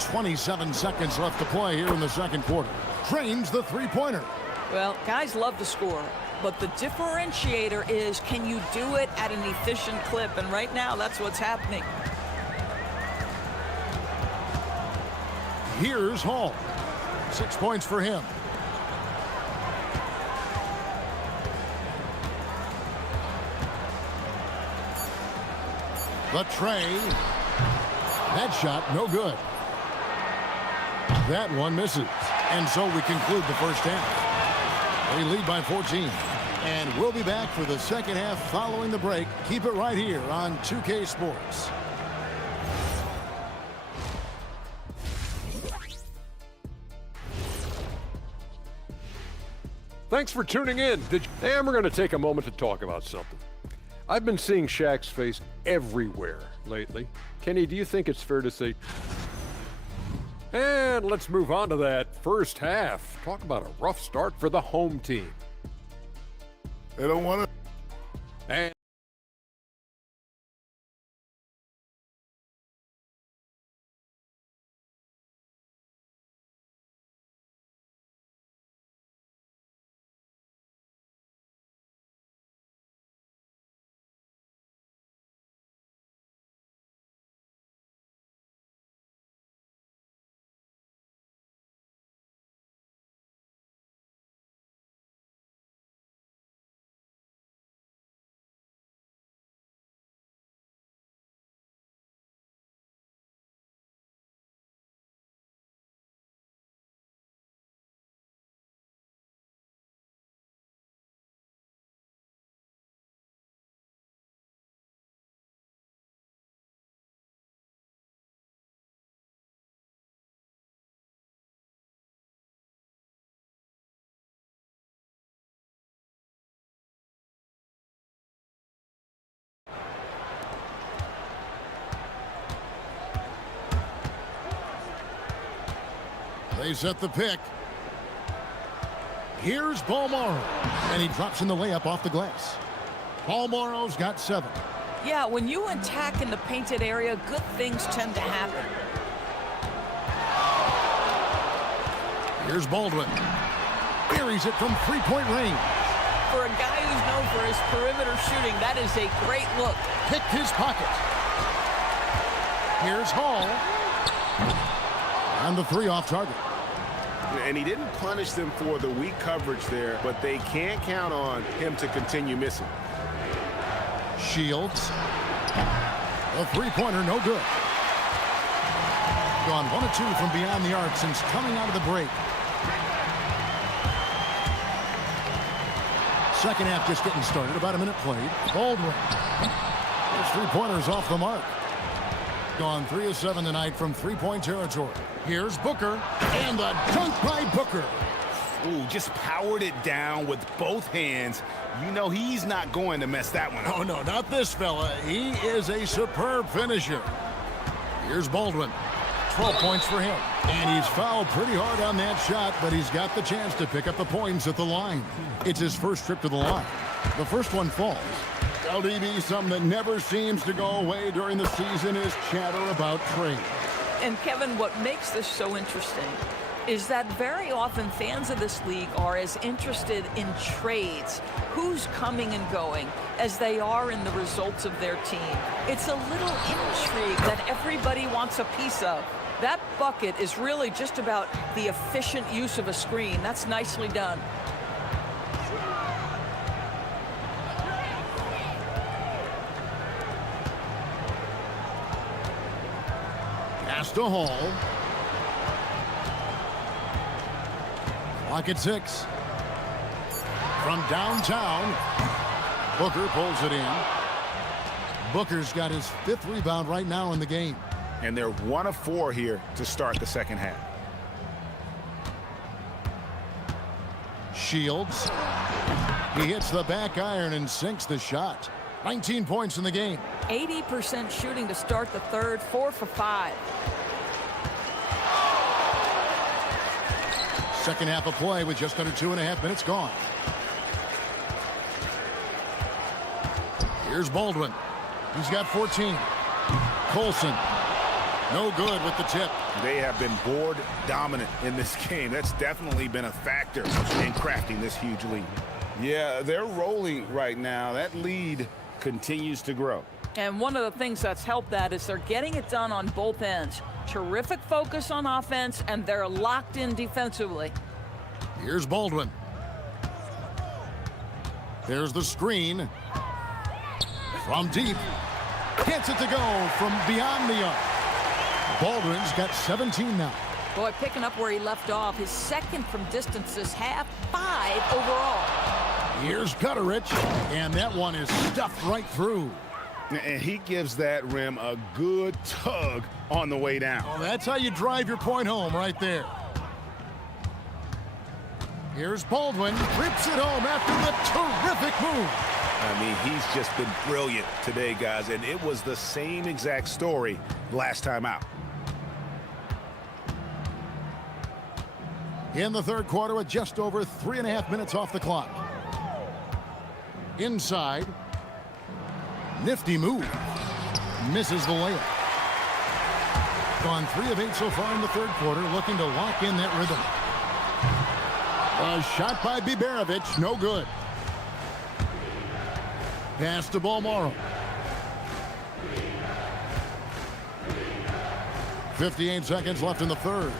.27 seconds left to play here in the second quarter. Trains the three-pointer. Well, guys love to score, but the differentiator is can you do it at an efficient clip? And right now, that's what's happening. Here's Hall. 6 points for him. The tray. That shot, no good. That one misses. And so we conclude the first half. They lead by 14. And we'll be back for the second half following the break. Keep it right here on 2K Sports. Thanks for tuning in. And we're going to take a moment to talk about something. I've been seeing Shaq's face everywhere lately. Kenny, do you think it's fair to say? And let's move on to that first half. Talk about a rough start for the home team. They don't want to. And They set the pick. Here's Balmoro, and he drops in the layup off the glass. Balmoro's got 7. Yeah, when you attack in the painted area, good things tend to happen. Here's Baldwin. Buries it from three-point range. For a guy who's known for his perimeter shooting, that is a great look. Picked his pocket. Here's Hall. And the 3 off target. And he didn't punish them for the weak coverage there, but they can't count on him to continue missing. Shields. A three-pointer, no good. Gone 1 of 2 from beyond the arc since coming out of the break. Second half just getting started. About a minute played. Baldwin. Those 3-pointers off the mark. Gone 3 of 7 tonight from three-point territory. Here's Booker. And the dunk by Booker. Ooh, just powered it down with both hands. You know he's not going to mess that one up. Oh, no, not this fella. He is a superb finisher. Here's Baldwin. 12 points for him. And he's fouled pretty hard on that shot, but he's got the chance to pick up the points at the line. It's his first trip to the line. The first one falls. LDB, something that never seems to go away during the season is chatter about trade. And Kevin, what makes this so interesting is that very often fans of this league are as interested in trades, who's coming and going, as they are in the results of their team. It's a little intrigue that everybody wants a piece of. That bucket is really just about the efficient use of a screen. That's nicely done. Pass to Hall. Clock at 6. From downtown, Booker pulls it in. Booker's got his 5th rebound right now in the game. And they're 1 of 4 here to start the second half. Shields. He hits the back iron and sinks the shot. 19 points in the game. 80% shooting to start the third, 4 for 5. Second half of play with just under 2.5 minutes gone. Here's Baldwin. He's got 14. Colson. No good with the tip. They have been board dominant in this game. That's definitely been a factor in crafting this huge lead. Yeah, they're rolling right now. That lead continues to grow. And one of the things that's helped that is they're getting it done on both ends. Terrific focus on offense, and they're locked in defensively. Here's Baldwin. There's the screen. From deep. Gets it to go from beyond the arc. Baldwin's got 17 now. Boy, picking up where he left off. His second from distance this half, 5 overall. Here's Gutterich, and that one is stuffed right through. And he gives that rim a good tug on the way down. Well, that's how you drive your point home right there. Here's Baldwin, rips it home after the terrific move. I mean, he's just been brilliant today, guys, and it was the same exact story last time out. In the third quarter with just over 3.5 minutes off the clock. Inside. Nifty move. Misses the layup. Gone 3 of 8 so far in the third quarter, looking to lock in that rhythm. A shot by Biberovic, no good. Pass to Balmoro. 58 seconds left in the third.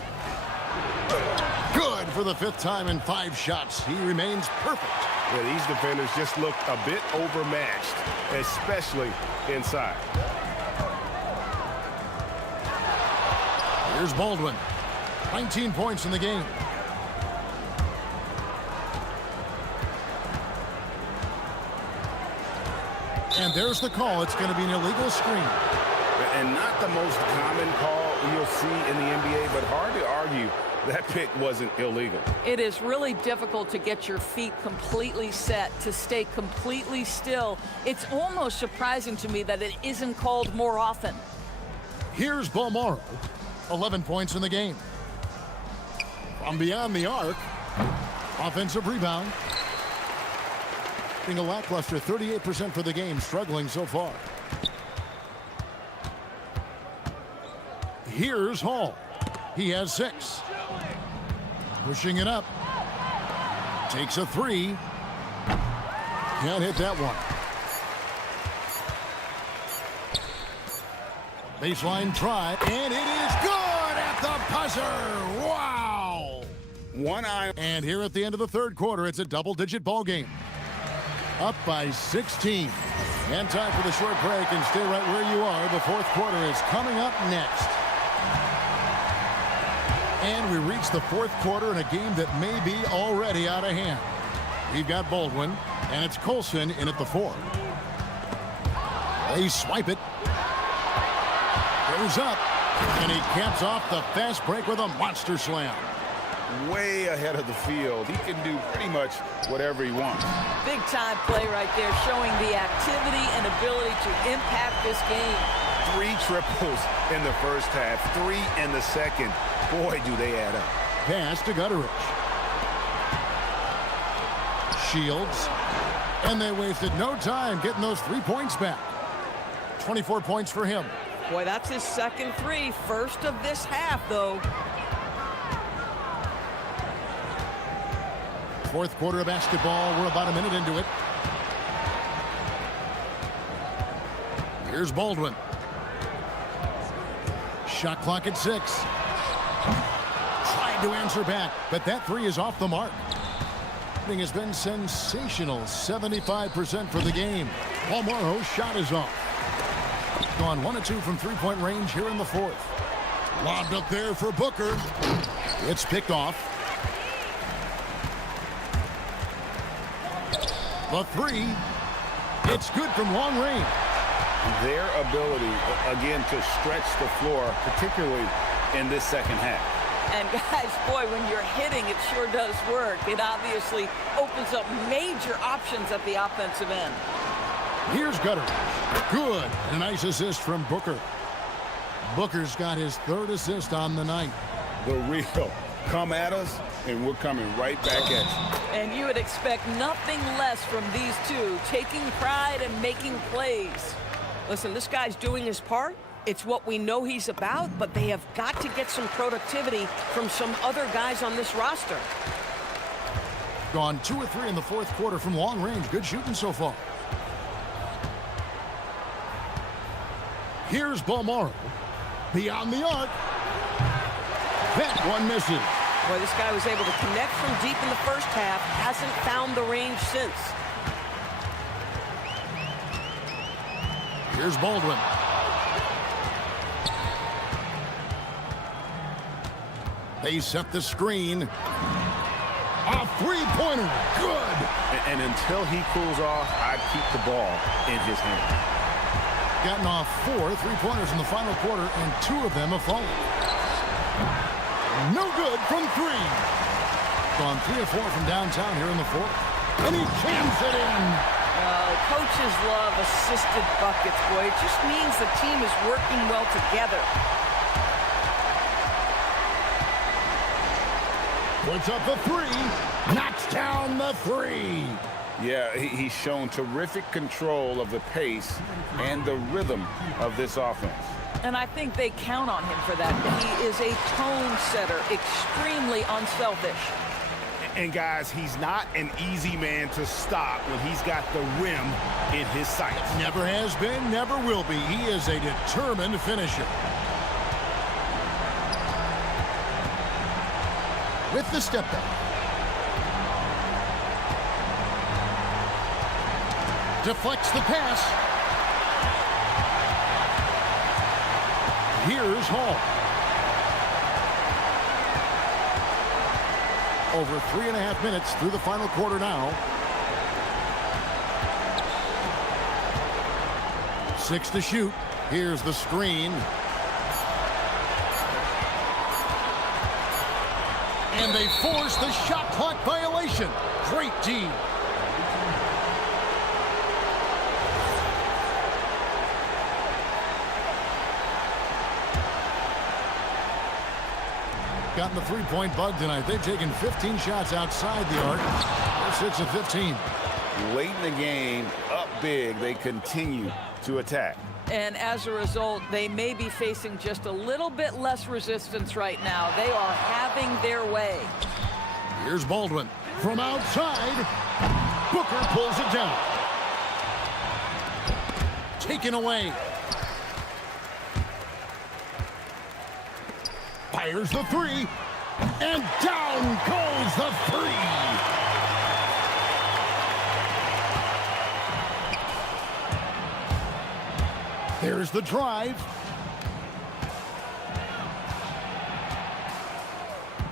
Good for the 5th time in 5 shots. He remains perfect. Yeah, these defenders just looked a bit overmatched, especially inside. Here's Baldwin. 19 points in the game. And there's the call. It's going to be an illegal screen. And not the most common call you'll see in the NBA, but hard to argue that pick wasn't illegal. It is really difficult to get your feet completely set, to stay completely still. It's almost surprising to me that it isn't called more often. Here's Balmoro. 11 points in the game. From beyond the arc. Offensive rebound. Being a lackluster 38% for the game, struggling so far. Here's Hall. He has 6. Pushing it up. Takes a 3. Can't hit that one. Baseline try, and it is good at the buzzer. Wow! One eye. And here at the end of the third quarter, it's a double-digit ball game. Up by 16. And time for the short break, and stay right where you are. The fourth quarter is coming up next. And we reach the fourth quarter in a game that may be already out of hand. We've got Baldwin, and it's Colson in at the 4. They swipe it. Goes up, and he caps off the fast break with a monster slam. Way ahead of the field. He can do pretty much whatever he wants. Big time play right there, showing the activity and ability to impact this game. 3 triples in the first half, 3 in the second. Boy, do they add up. Pass to Gutteridge. Shields. And they wasted no time getting those 3 points back. 24 points for him. Boy, that's his second 3. First of this half, though. Fourth quarter of basketball. We're about a minute into it. Here's Baldwin. Shot clock at 6. Tried to answer back, but that 3 is off the mark. Shooting has been sensational. 75% for the game. Paul Morrow's shot is off. Gone 1 of 2 from three-point range here in the fourth. Lobbed up there for Booker. It's picked off. The 3. It's good from long range. Their ability, again, to stretch the floor, particularly in this second half. And guys, boy, when you're hitting, it sure does work. It obviously opens up major options at the offensive end. Here's Gutter. Good. And a nice assist from Booker. Booker's got his 3rd assist on the night. The real. Come at us, and we're coming right back at you. And you would expect nothing less from these two, taking pride and making plays. Listen, this guy's doing his part. It's what we know he's about, but they have got to get some productivity from some other guys on this roster. Gone 2 or 3 in the fourth quarter from long range. Good shooting so far. Here's Balmaro. Beyond the arc. That one misses. Boy, this guy was able to connect from deep in the first half. Hasn't found the range since. Here's Baldwin. They set the screen. A 3-pointer. Good. And until he cools off, I'd keep the ball in his hand. Gotten off 4 3-pointers in the final quarter, and 2 of them have fallen. No good from 3. Gone 3 or 4 from downtown here in the fourth. And he jams it in. Coaches love assisted buckets, boy. It just means the team is working well together. Puts up the 3. Knocks down the 3. Yeah, he's shown terrific control of the pace and the rhythm of this offense. And I think they count on him for that. He is a tone setter, extremely unselfish. And guys, he's not an easy man to stop when he's got the rim in his sights. Never has been, never will be. He is a determined finisher. With the step back. Deflects the pass. Here's Hall. Over 3.5 minutes through the final quarter now. 6 to shoot. Here's the screen. And they force the shot clock violation. Great D. gotten the three-point bug tonight. They've taken 15 shots outside the arc. They're 6 of 15. Late in the game, up big, they continue to attack. And as a result, they may be facing just a little bit less resistance right now. They are having their way. Here's Baldwin from outside. Booker pulls it down. Taken away. Fires the three. And down goes the three. There's the drive.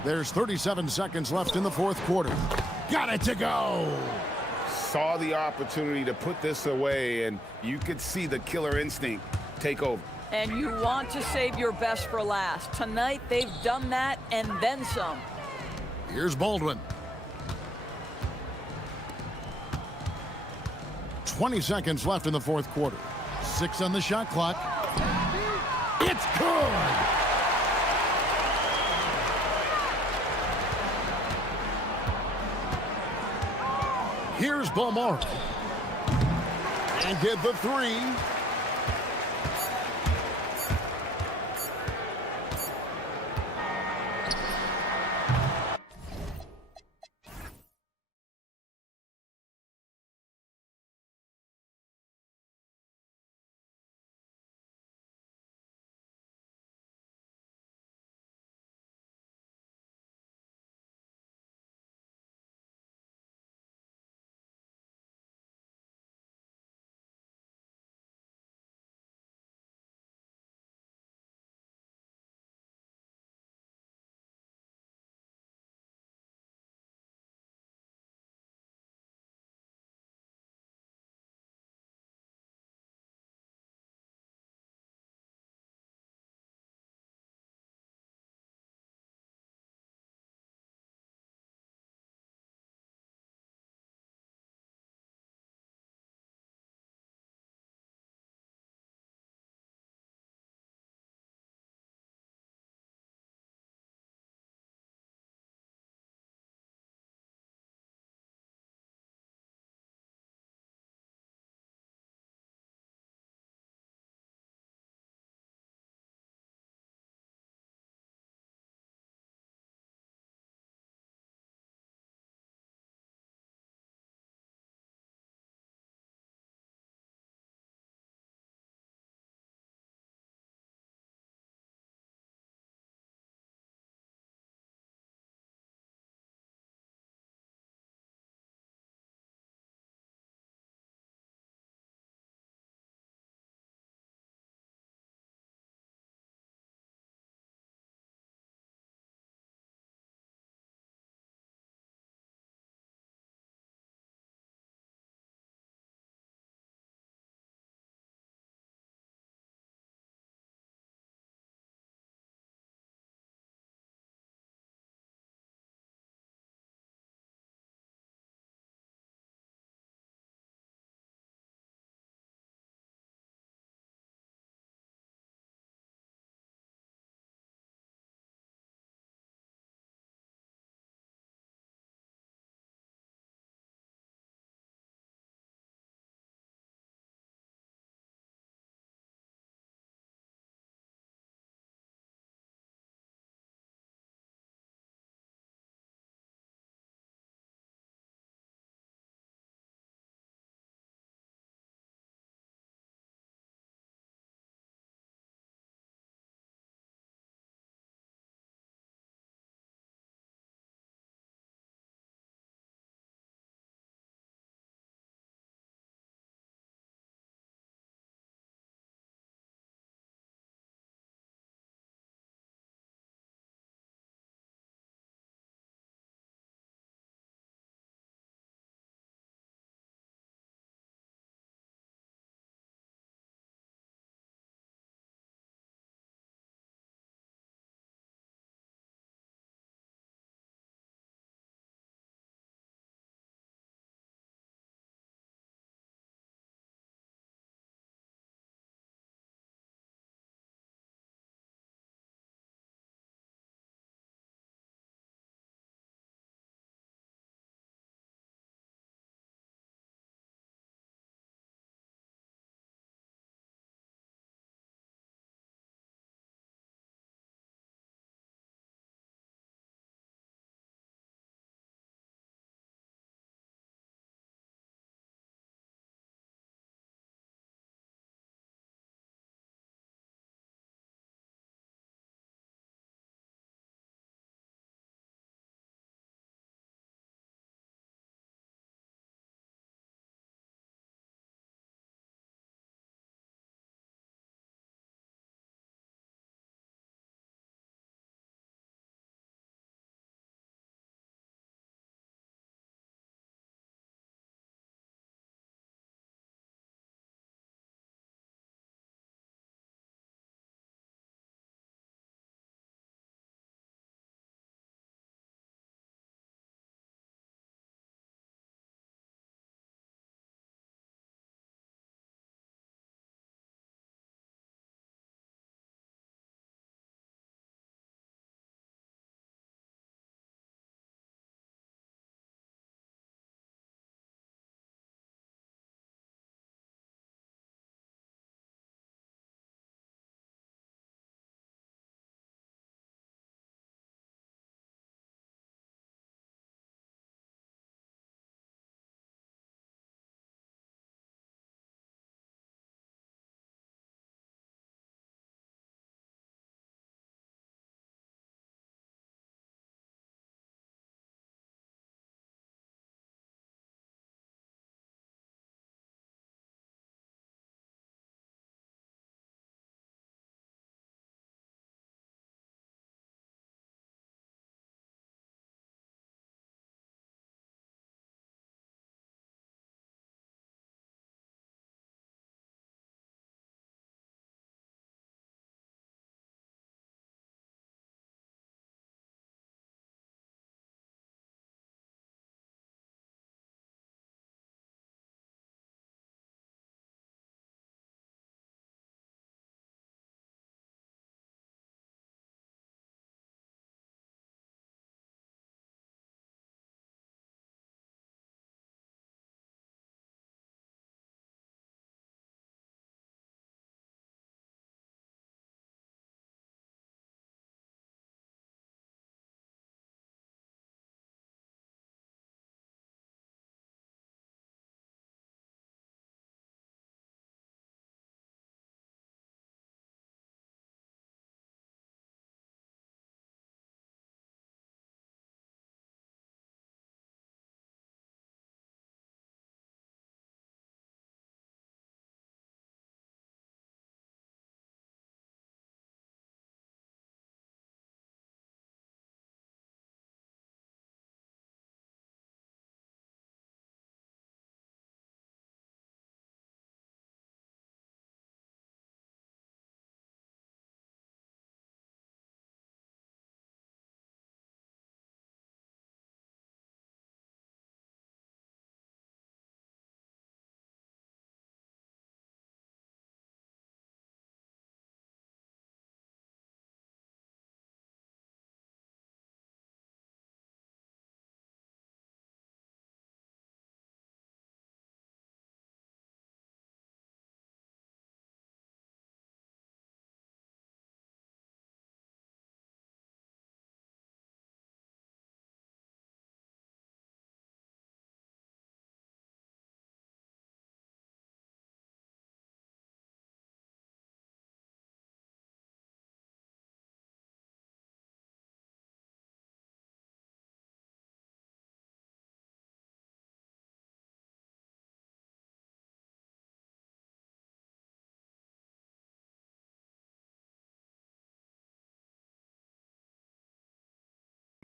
There's 37 seconds left in the fourth quarter. Got it to go. Saw the opportunity to put this away, and you could see the killer instinct take over. And you want to save your best for last. Tonight, they've done that and then some. Here's Baldwin. 20 seconds left in the fourth quarter. 6 on the shot clock. It's good. Here's Balmore. And get the three.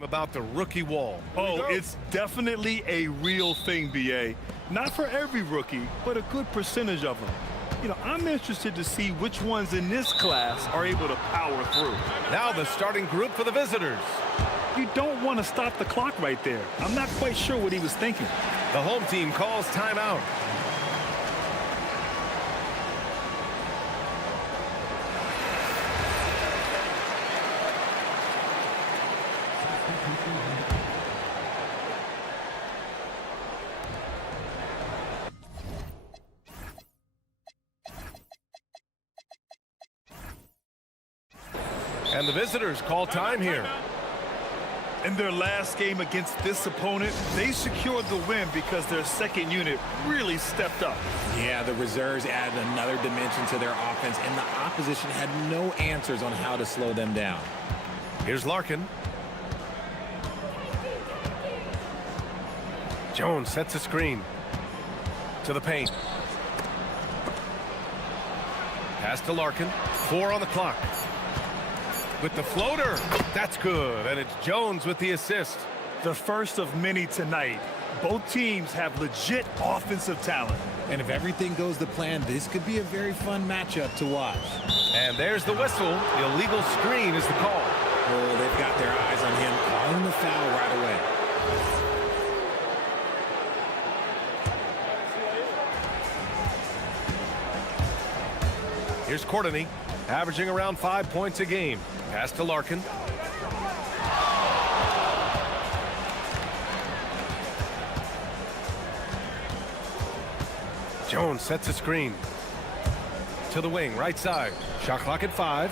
About the rookie wall. Oh, it's definitely a real thing, BA. Not for every rookie, but a good percentage of them. You know, I'm interested to see which ones in this class are able to power through. Now the starting group for the visitors. You don't want to stop the clock right there. I'm not quite sure what he was thinking. The home team calls timeout. And the visitors call time here. In their last game against this opponent, they secured the win because their second unit really stepped up. Yeah, the reserves added another dimension to their offense, and the opposition had no answers on how to slow them down. Here's Larkin. Jones sets a screen to the paint. Pass to Larkin. 4 on the clock. With the floater, that's good, and it's Jones with the assist. The first of many tonight. Both teams have legit offensive talent. And if everything goes to plan, this could be a very fun matchup to watch. And there's the whistle. Illegal screen is the call. Oh, they've got their eyes on him, calling the foul right away. Here's Courtney, averaging around 5 points a game. Pass to Larkin. Jones sets a screen. To the wing, right side. Shot clock at 5.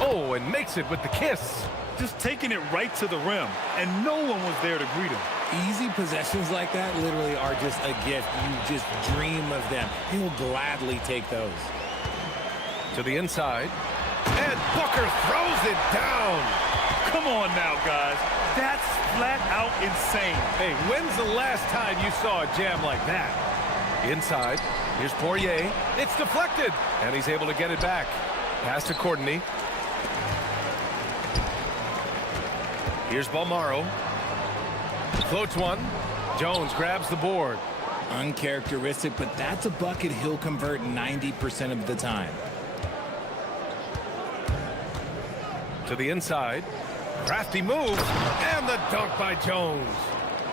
Oh, and makes it with the kiss. Just taking it right to the rim, and no one was there to greet him. Easy possessions like that literally are just a gift. You just dream of them. He will gladly take those. To the inside. And Booker throws it down. Come on now, guys. That's flat out insane. Hey, when's the last time you saw a jam like that? Inside. Here's Poirier. It's deflected. And he's able to get it back. Pass to Courtney. Here's Balmaro. Floats one. Jones grabs the board. Uncharacteristic, but that's a bucket he'll convert 90% of the time. To the inside. Crafty move. And the dunk by Jones.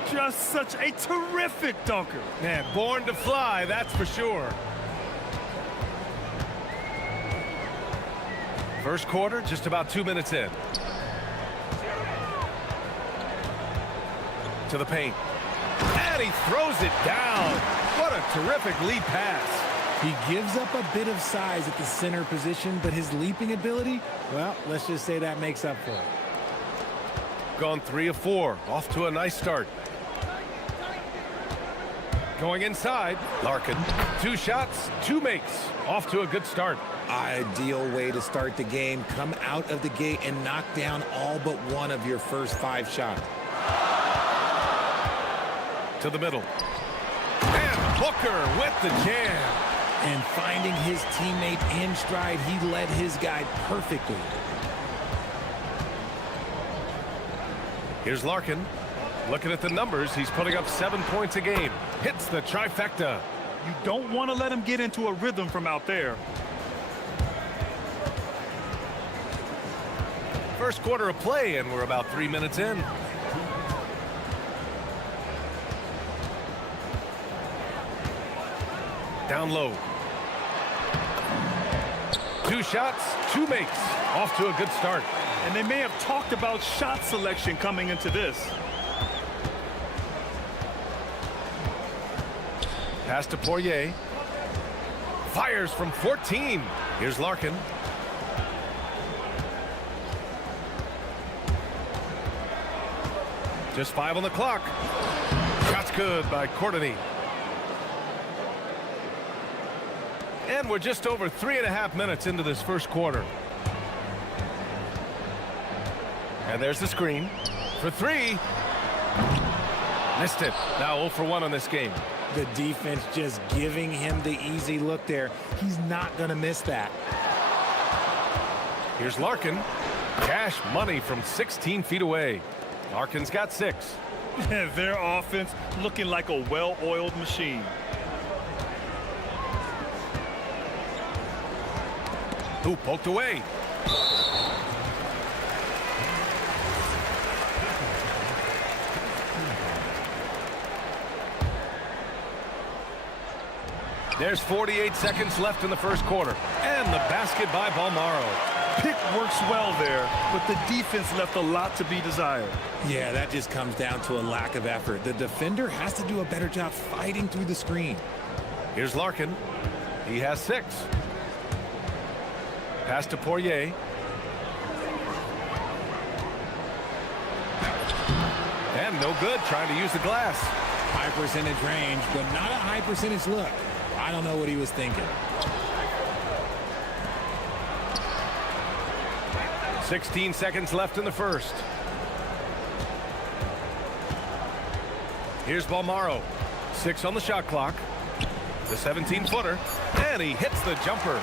Just such a terrific dunker. Man, born to fly, that's for sure. First quarter, just about 2 minutes in. To the paint. And he throws it down. What a terrific lead pass. He gives up a bit of size at the center position, but his leaping ability, well, let's just say that makes up for it. Gone 3 of 4. Off to a nice start. Going inside. Larkin. 2 shots, 2 makes. Off to a good start. Ideal way to start the game. Come out of the gate and knock down all but one of your first 5 shots. To the middle. And Booker with the jam. And finding his teammate in stride, he led his guy perfectly. Here's Larkin. Looking at the numbers, he's putting up 7 points a game. Hits the trifecta. You don't want to let him get into a rhythm from out there. First quarter of play, and we're about 3 minutes in. Down low. 2 shots, 2 makes. Off to a good start. And they may have talked about shot selection coming into this. Pass to Poirier. Fires from 14. Here's Larkin. Just 5 on the clock. Shot's good by Courtney. And we're just over 3.5 minutes into this first quarter. And there's the screen for 3. Missed it. Now 0 for 1 on this game. The defense just giving him the easy look there. He's not going to miss that. Here's Larkin. Cash money from 16 feet away. Larkin's got 6. Their offense looking like a well-oiled machine. Who poked away? There's 48 seconds left in the first quarter. And the basket by Balmaro. Pick works well there, but the defense left a lot to be desired. Yeah, that just comes down to a lack of effort. The defender has to do a better job fighting through the screen. Here's Larkin. He has 6. Pass to Poirier. And no good, trying to use the glass. High percentage range, but not a high percentage look. I don't know what he was thinking. 16 seconds left in the first. Here's Balmaro. 6 on the shot clock. The 17-footer. And he hits the jumper.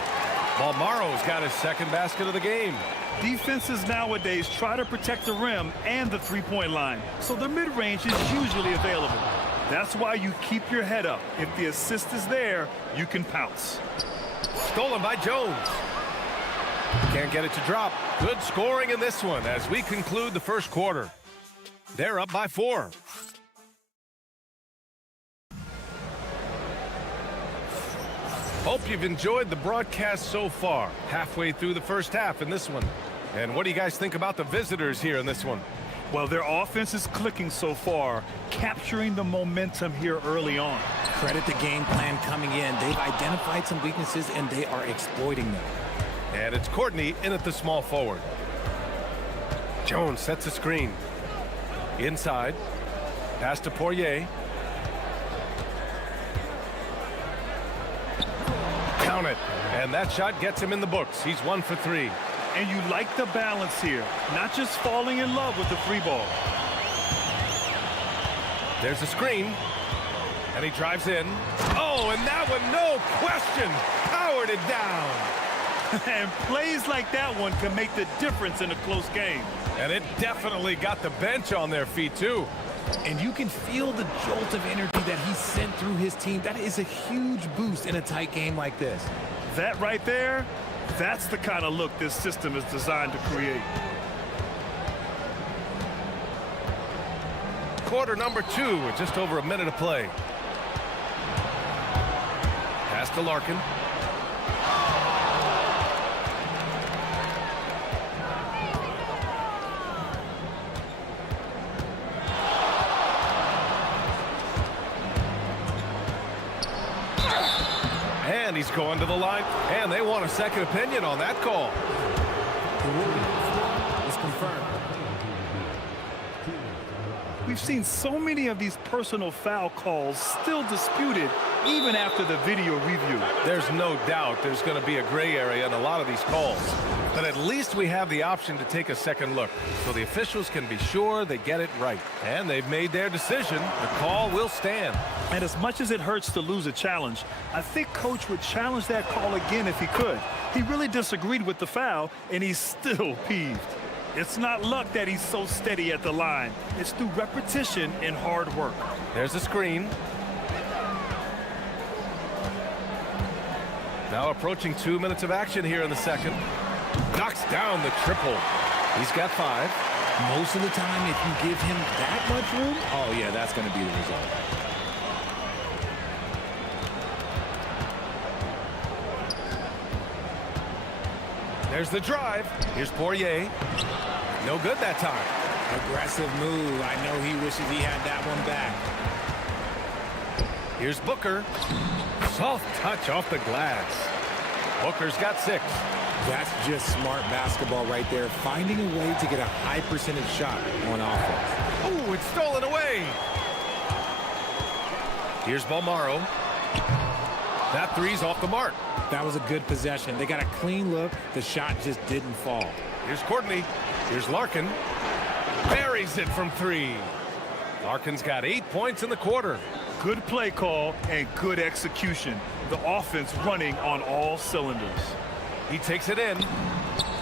Balmaro's got his second basket of the game. Defenses nowadays try to protect the rim and the three-point line, so the mid-range is usually available. That's why you keep your head up. If the assist is there, you can pounce. Stolen by Jones. Can't get it to drop. Good scoring in this one as we conclude the first quarter. They're up by 4. Hope you've enjoyed the broadcast so far. Halfway through the first half in this one. And what do you guys think about the visitors here in this one? Well, their offense is clicking so far, capturing the momentum here early on. Credit the game plan coming in. They've identified some weaknesses, and they are exploiting them. And it's Courtney in at the small forward. Jones sets a screen. Inside. Pass to Poirier. Count it. And that shot gets him in the books. He's 1 for 3. And you like the balance here, not just falling in love with the free ball. There's a screen. And he drives in. Oh, and that one, no question, powered it down. And plays like that one can make the difference in a close game. And it definitely got the bench on their feet, too. And you can feel the jolt of energy that he sent through his team. That is a huge boost in a tight game like this. That right there, that's the kind of look this system is designed to create. Quarter number 2 with just over a minute of play. Pass to Larkin. And he's going to the line, and they want a second opinion on that call. The ruling is confirmed. We've seen so many of these personal foul calls still disputed even after the video review. There's no doubt there's going to be a gray area in a lot of these calls. But at least we have the option to take a second look, so the officials can be sure they get it right. And they've made their decision. The call will stand. And as much as it hurts to lose a challenge, I think Coach would challenge that call again if he could. He really disagreed with the foul, and he's still peeved. It's not luck that he's so steady at the line. It's through repetition and hard work. There's a screen. Now approaching 2 minutes of action here in the second. Knocks down the triple. He's got 5. Most of the time, if you give him that much room, oh yeah, that's going to be the result. There's the drive. Here's Poirier. No good that time. Aggressive move. I know he wishes he had that one back. Here's Booker. Soft touch off the glass. Booker's got 6. That's just smart basketball right there. Finding a way to get a high percentage shot on offense. Ooh, it's stolen away. Here's Balmaro. That three's off the mark. That was a good possession. They got a clean look. The shot just didn't fall. Here's Courtney. Here's Larkin. Buries it from 3. Larkin's got 8 points in the quarter. Good play call and good execution. The offense running on all cylinders. He takes it in,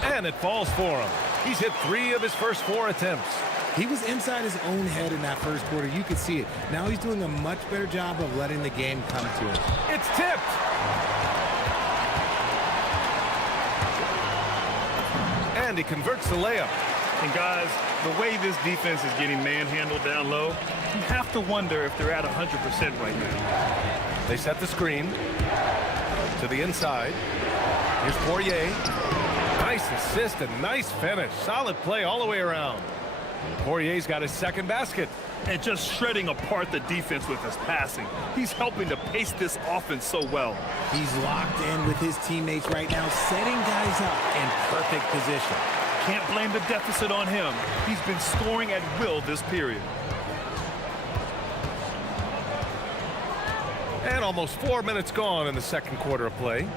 and it falls for him. He's hit 3 of his first 4 attempts. He was inside his own head in that first quarter. You could see it. Now he's doing a much better job of letting the game come to him. It's tipped. And he converts the layup. And guys, the way this defense is getting manhandled down low, you have to wonder if they're at 100% right now. They set the screen to the inside. Here's Poirier. Nice assist and nice finish. Solid play all the way around. Poirier's got his second basket. And just shredding apart the defense with his passing. He's helping to pace this offense so well. He's locked in with his teammates right now, setting guys up in perfect position. Can't blame the deficit on him. He's been scoring at will this period. And almost 4 minutes gone in the second quarter of play.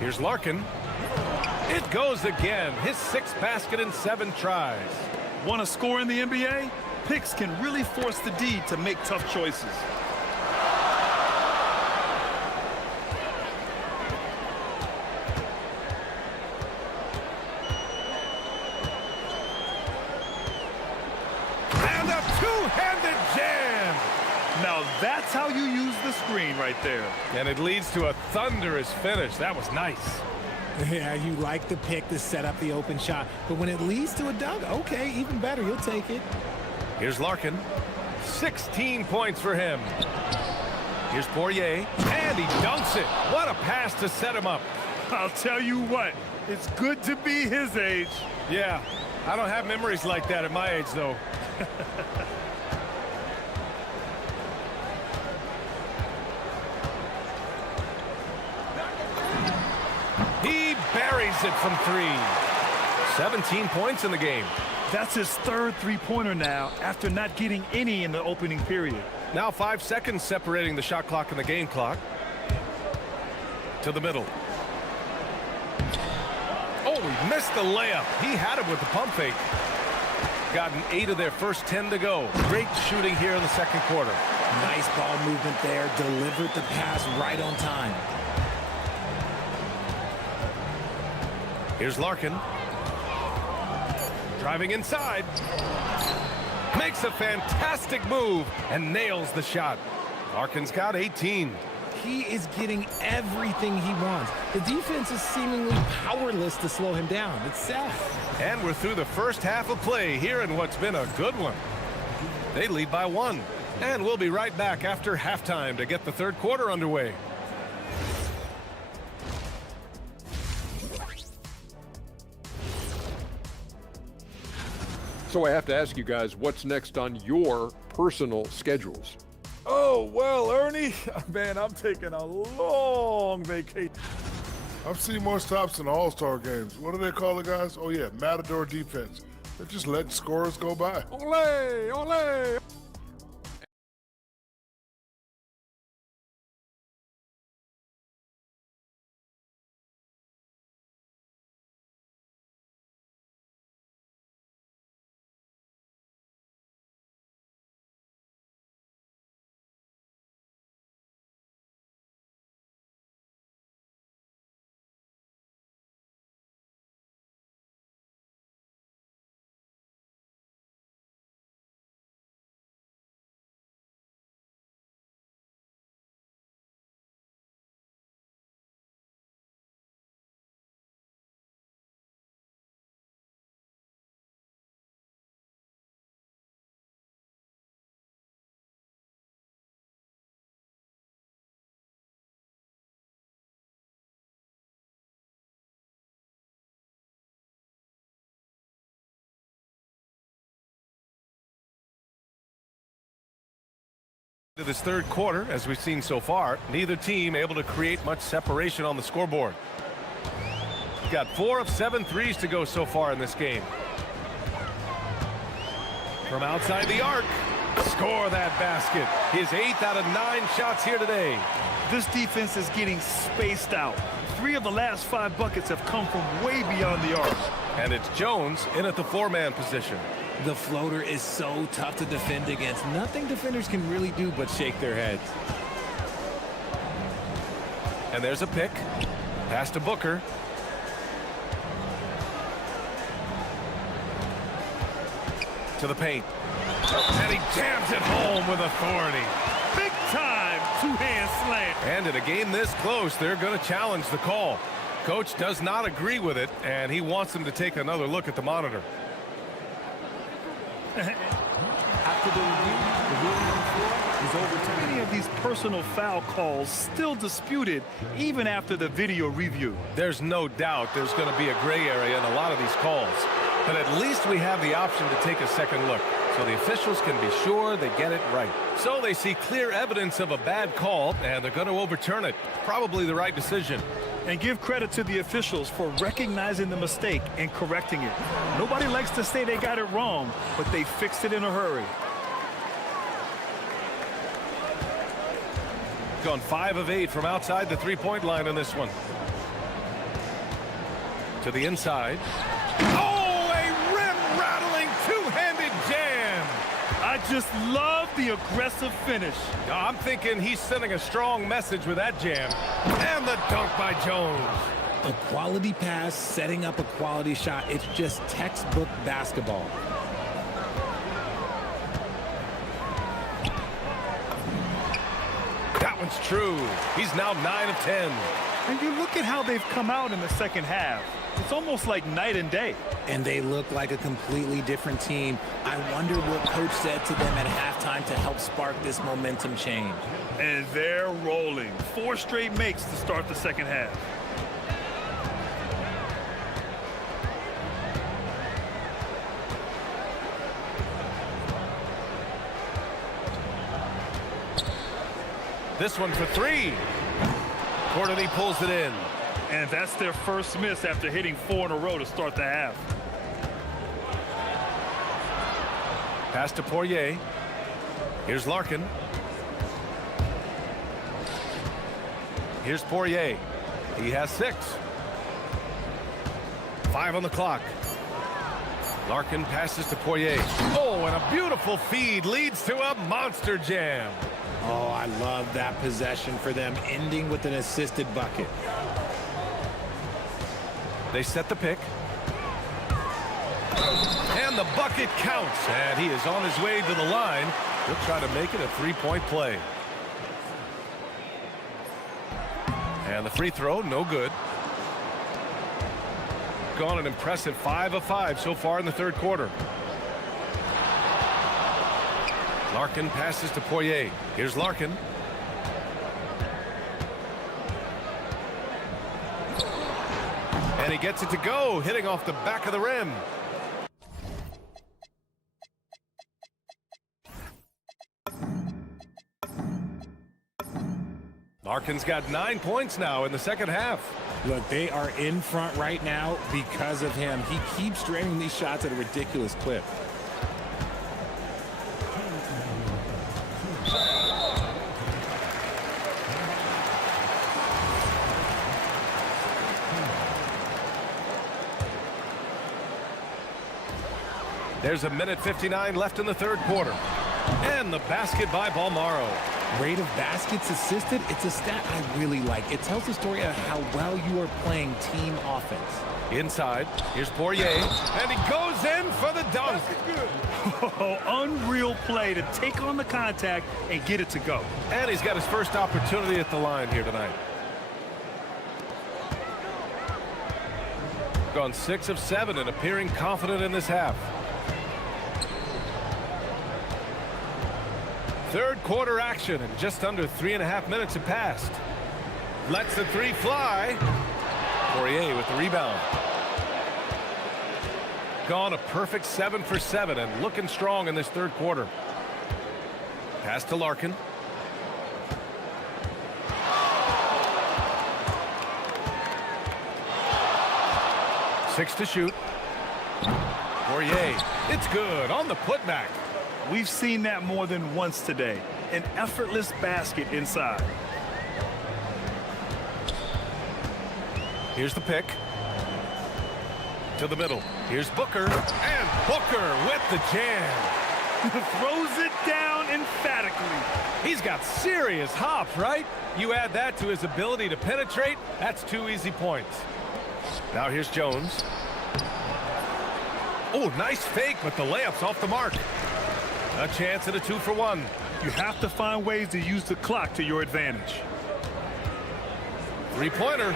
Here's Larkin. It goes again. His 6th basket in 7 tries. Want to score in the NBA? Picks can really force the D to make tough choices. And a two-handed jam. Now that's how you use the screen right there. And it leads to a thunderous finish. That was nice. Yeah, you like the pick to set up the open shot, but when it leads to a dunk, okay, even better, you'll take it. Here's Larkin. 16 points for him. Here's Poirier, and he dunks it. What a pass to set him up. I'll tell you what, it's good to be his age. Yeah, I don't have memories like that at my age, though. He buries it from 3. 17 points in the game. That's his 3rd three-pointer now after not getting any in the opening period. Now 5 seconds separating the shot clock and the game clock. To the middle. Oh, he missed the layup. He had it with the pump fake. Gotten 8 of their first 10 to go. Great shooting here in the second quarter. Nice ball movement there. Delivered the pass right on time. Here's Larkin. Driving inside. Makes a fantastic move and nails the shot. Larkin's got 18. He is getting everything he wants. The defense is seemingly powerless to slow him down. It's sad. And we're through the first half of play here in what's been a good one. They lead by 1. And we'll be right back after halftime to get the third quarter underway. So I have to ask you guys, what's next on your personal schedules? Oh, well, Ernie, man, I'm taking a long vacation. I've seen more stops in All-Star games. What do they call it, guys? Oh, yeah, Matador defense. They're just letting scorers go by. Ole, ole. To this third quarter, as we've seen so far, neither team able to create much separation on the scoreboard. We've got 4 of 7 threes to go so far in this game. From outside the arc, score that basket. His 8th out of 9 shots here today. This defense is getting spaced out. 3 of the last 5 buckets have come from way beyond the arc. And it's Jones in at the 4-man position. The floater is so tough to defend against. Nothing defenders can really do but shake their heads. And there's a pick. Pass to Booker. To the paint. And he jams it home with authority. Big time two-hand slam. And in a game this close, they're going to challenge the call. Coach does not agree with it, and he wants them to take another look at the monitor. After the review, the ruling on the floor is overturned. Many of these personal foul calls still disputed even after the video review. There's no doubt there's going to be a gray area in a lot of these calls, but at least we have the option to take a second look, so the officials can be sure they get it right. So they see clear evidence of a bad call, and they're going to overturn it. Probably the right decision. And give credit to the officials for recognizing the mistake and correcting it. Nobody likes to say they got it wrong, but they fixed it in a hurry. Gone 5 of 8 from outside the three-point line in this one. To the inside. Oh, a rim-rattling two-handed jam. I just love the aggressive finish. I'm thinking he's sending a strong message with that jam. And the dunk by Jones. A quality pass, setting up a quality shot. It's just textbook basketball. That one's true. He's now 9 of 10. And you look at how they've come out in the second half. It's almost like night and day. And they look like a completely different team. I wonder what coach said to them at halftime to help spark this momentum change. And they're rolling. 4 straight makes to start the second half. This one for 3. Courtney pulls it in. And that's their first miss after hitting 4 in a row to start the half. Pass to Poirier. Here's Larkin. Here's Poirier. He has 6. 5 on the clock. Larkin passes to Poirier. Oh, and a beautiful feed leads to a monster jam. Oh, I love that possession for them, ending with an assisted bucket. They set the pick. And the bucket counts. And he is on his way to the line. He'll try to make it a 3-point play. And the free throw, no good. Gone an impressive 5 of 5 so far in the third quarter. Larkin passes to Poirier. Here's Larkin. And he gets it to go, hitting off the back of the rim. Larkin's got 9 points now in the second half. Look, they are in front right now because of him. He keeps draining these shots at a ridiculous clip. There's a minute 59 left in the third quarter. And the basket by Balmaro. Rate of baskets assisted, it's a stat I really like. It tells the story of how well you are playing team offense. Inside, here's Poirier, and he goes in for the dunk. Oh, unreal play to take on the contact and get it to go. And he's got his first opportunity at the line here tonight. Gone 6 of 7 and appearing confident in this half. Third quarter action, and just under 3.5 minutes have passed. Lets the 3 fly. Poirier with the rebound. Gone a perfect 7 for 7 and looking strong in this third quarter. Pass to Larkin. Six to shoot. Poirier, it's good on the putback. We've seen that more than once today. An effortless basket inside. Here's the pick. To the middle. Here's Booker. And Booker with the jam. Throws it down emphatically. He's got serious hops, right? You add that to his ability to penetrate, that's 2 easy points. Now here's Jones. Oh, nice fake, but the layup's off the mark. A chance at a 2-for-1. You have to find ways to use the clock to your advantage. Three-pointer.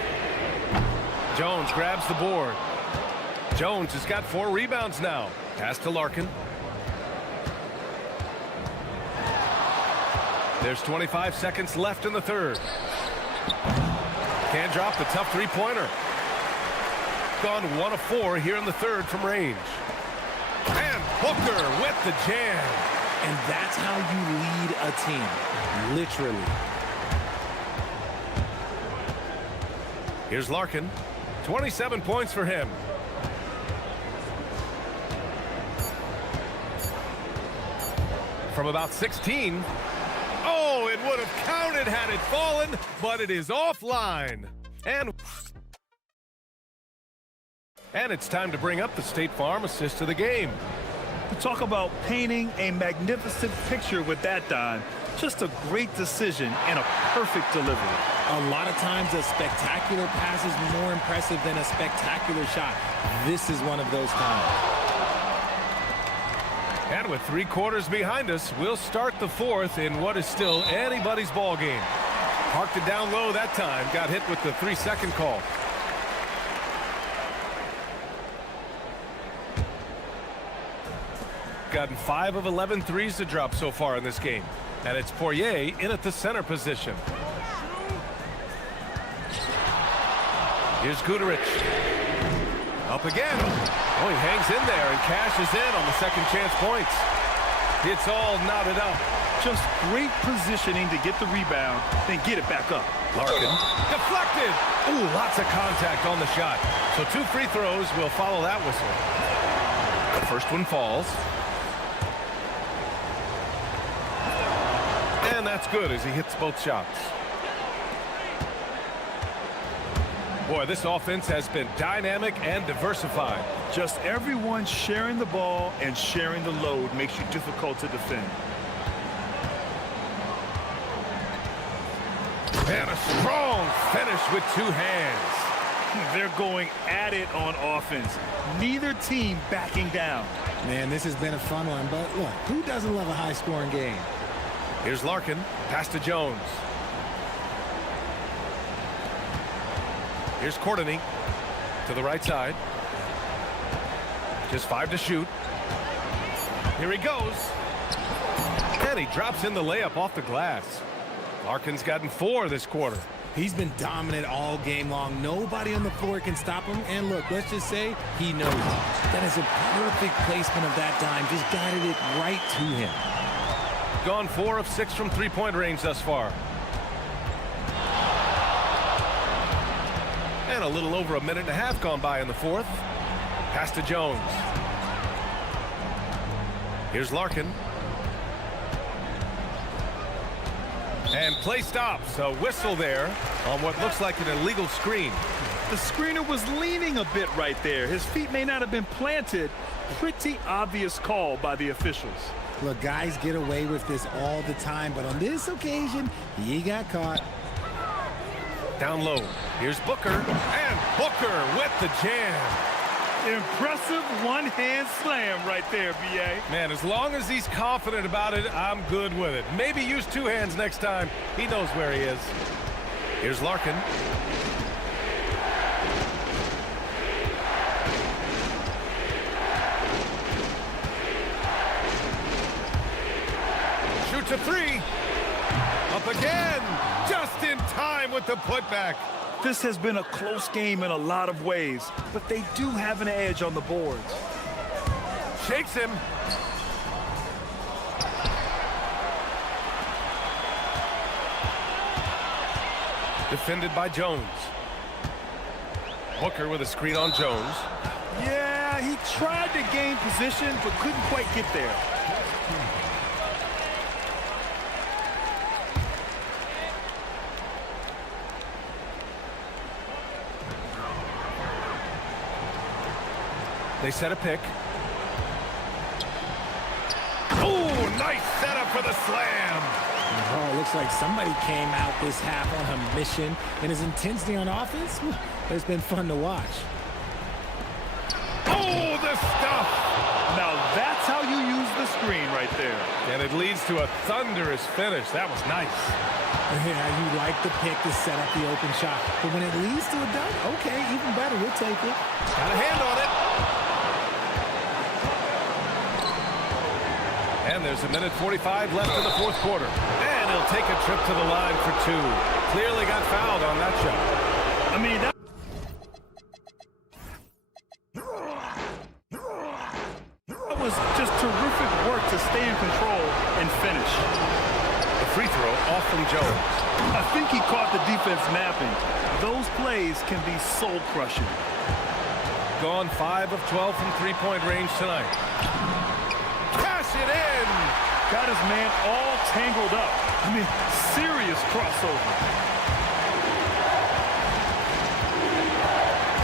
Jones grabs the board. Jones has got 4 rebounds now. Pass to Larkin. There's 25 seconds left in the third. Can't drop the tough three-pointer. Gone 1 of 4 here in the third from range. And Booker with the jam. And that's how you lead a team, literally. Here's Larkin. 27 points for him. From about 16. Oh, it would have counted had it fallen, but it is offline. And it's time to bring up the State Farm assist to the game. Talk about painting a magnificent picture with that dime. Just a great decision and a perfect delivery. A lot of times a spectacular pass is more impressive than a spectacular shot. This is one of those times. And with 3 quarters behind us, we'll start the fourth in what is still anybody's ball game. Parked it down low that time, got hit with the 3-second call. Gotten 5 of 11 threes to drop so far in this game. And it's Poirier in at the center position. Here's Guterich. Up again. Oh, he hangs in there and cashes in on the second chance points. It's all knotted up. Just great positioning to get the rebound, then get it back up. Larkin. Deflected. Ooh, lots of contact on the shot. So 2 free throws will follow that whistle. The first one falls. And that's good as he hits both shots. Boy, this offense has been dynamic and diversified. Just everyone sharing the ball and sharing the load makes you difficult to defend. And a strong finish with 2 hands. They're going at it on offense. Neither team backing down. Man, this has been a fun one, but look, who doesn't love a high-scoring game? Here's Larkin. Pass to Jones. Here's Courtney to the right side. Just 5 to shoot. Here he goes. And he drops in the layup off the glass. Larkin's gotten 4 this quarter. He's been dominant all game long. Nobody on the floor can stop him. And look, let's just say he knows it. That is a perfect placement of that dime. Just guided it right to him. Gone 4 of 6 from 3-point range thus far. And a little over a minute and a half gone by in the fourth. Pass to Jones. Here's Larkin. And play stops. A whistle there on what looks like an illegal screen. The screener was leaning a bit right there. His feet may not have been planted. Pretty obvious call by the officials. Look, guys get away with this all the time, but on this occasion, he got caught. Down low. Here's Booker. And Booker with the jam. Impressive one-hand slam right there, B.A. Man, as long as he's confident about it, I'm good with it. Maybe use 2 hands next time. He knows where he is. Here's Larkin. Shoots a 3. Up again. Just in time with the putback. This has been a close game in a lot of ways, but they do have an edge on the boards. Shakes him. Defended by Jones. Booker with a screen on Jones. Yeah, he tried to gain position, but couldn't quite get there. They set a pick. Oh, nice setup for the slam. Oh, it looks like somebody came out this half on a mission, and his intensity on offense, it's been fun to watch. Oh, the stuff. screen right there. And it leads to a thunderous finish. That was nice. Yeah, you like the pick to set up the open shot. But when it leads to a dunk, okay, even better. We'll take it. Got a hand on it. And there's a minute 45 left in the fourth quarter. And he'll take a trip to the line for two. Clearly got fouled on that shot. I mean, that was just terrific work to stay in control and finish. The free throw off from Jones. I think he caught the defense napping. Those plays can be soul-crushing. Gone 5 of 12 from three-point range tonight. Cash it in! Got his man all tangled up. I mean, serious crossover.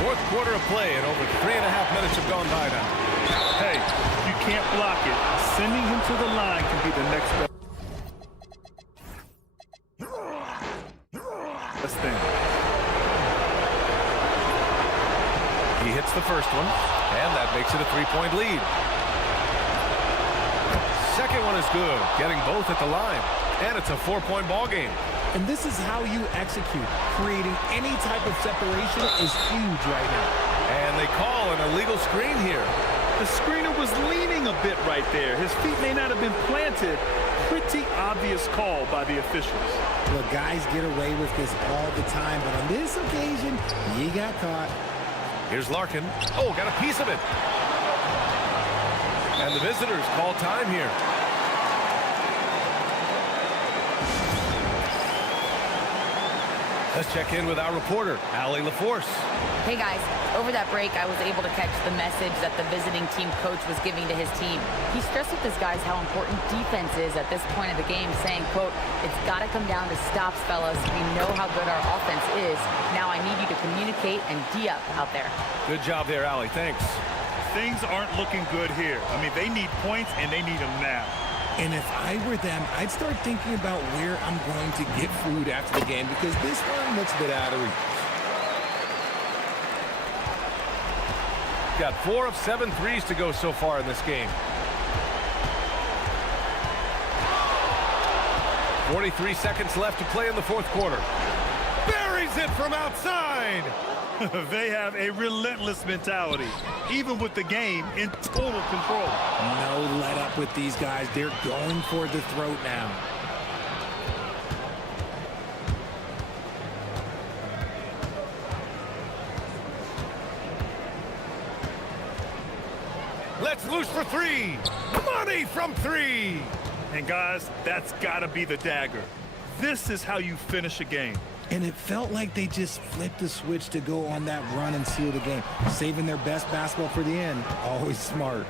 Fourth quarter of play and over 3.5 minutes have gone by now. Hey, you can't block it. Sending him to the line can be the next best thing. He hits the first one, and that makes it a three-point lead. Second one is good, getting both at the line, and it's a 4-point ball game. And this is how you execute. Creating any type of separation is huge right now. And they call an illegal screen here. The screener was leaning a bit right there. His feet may not have been planted. Pretty obvious call by the officials. Look, guys get away with this all the time, but on this occasion, he got caught. Here's Larkin. Oh, got a piece of it. And the visitors call time here. Let's check in with our reporter, Allie LaForce. Hey guys, over that break, I was able to catch the message that the visiting team coach was giving to his team. He stressed with his guys how important defense is at this point of the game, saying, quote, "It's got to come down to stops, fellas. We know how good our offense is. Now I need you to communicate and D-up out there." Good job there, Allie. Thanks. Things aren't looking good here. I mean, they need points, and they need them now. And if I were them, I'd start thinking about where I'm going to get food after the game because this one looks a bit out of reach. Got 4 of 7 threes to go so far in this game. 43 seconds left to play in the fourth quarter. Buries it from outside! They have a relentless mentality, even with the game in total control. No let up with these guys. They're going for the throat now. Let's loose for three. Money from three. And guys, that's got to be the dagger. This is how you finish a game. And it felt like they just flipped the switch to go on that run and seal the game. Saving their best basketball for the end. Always smart.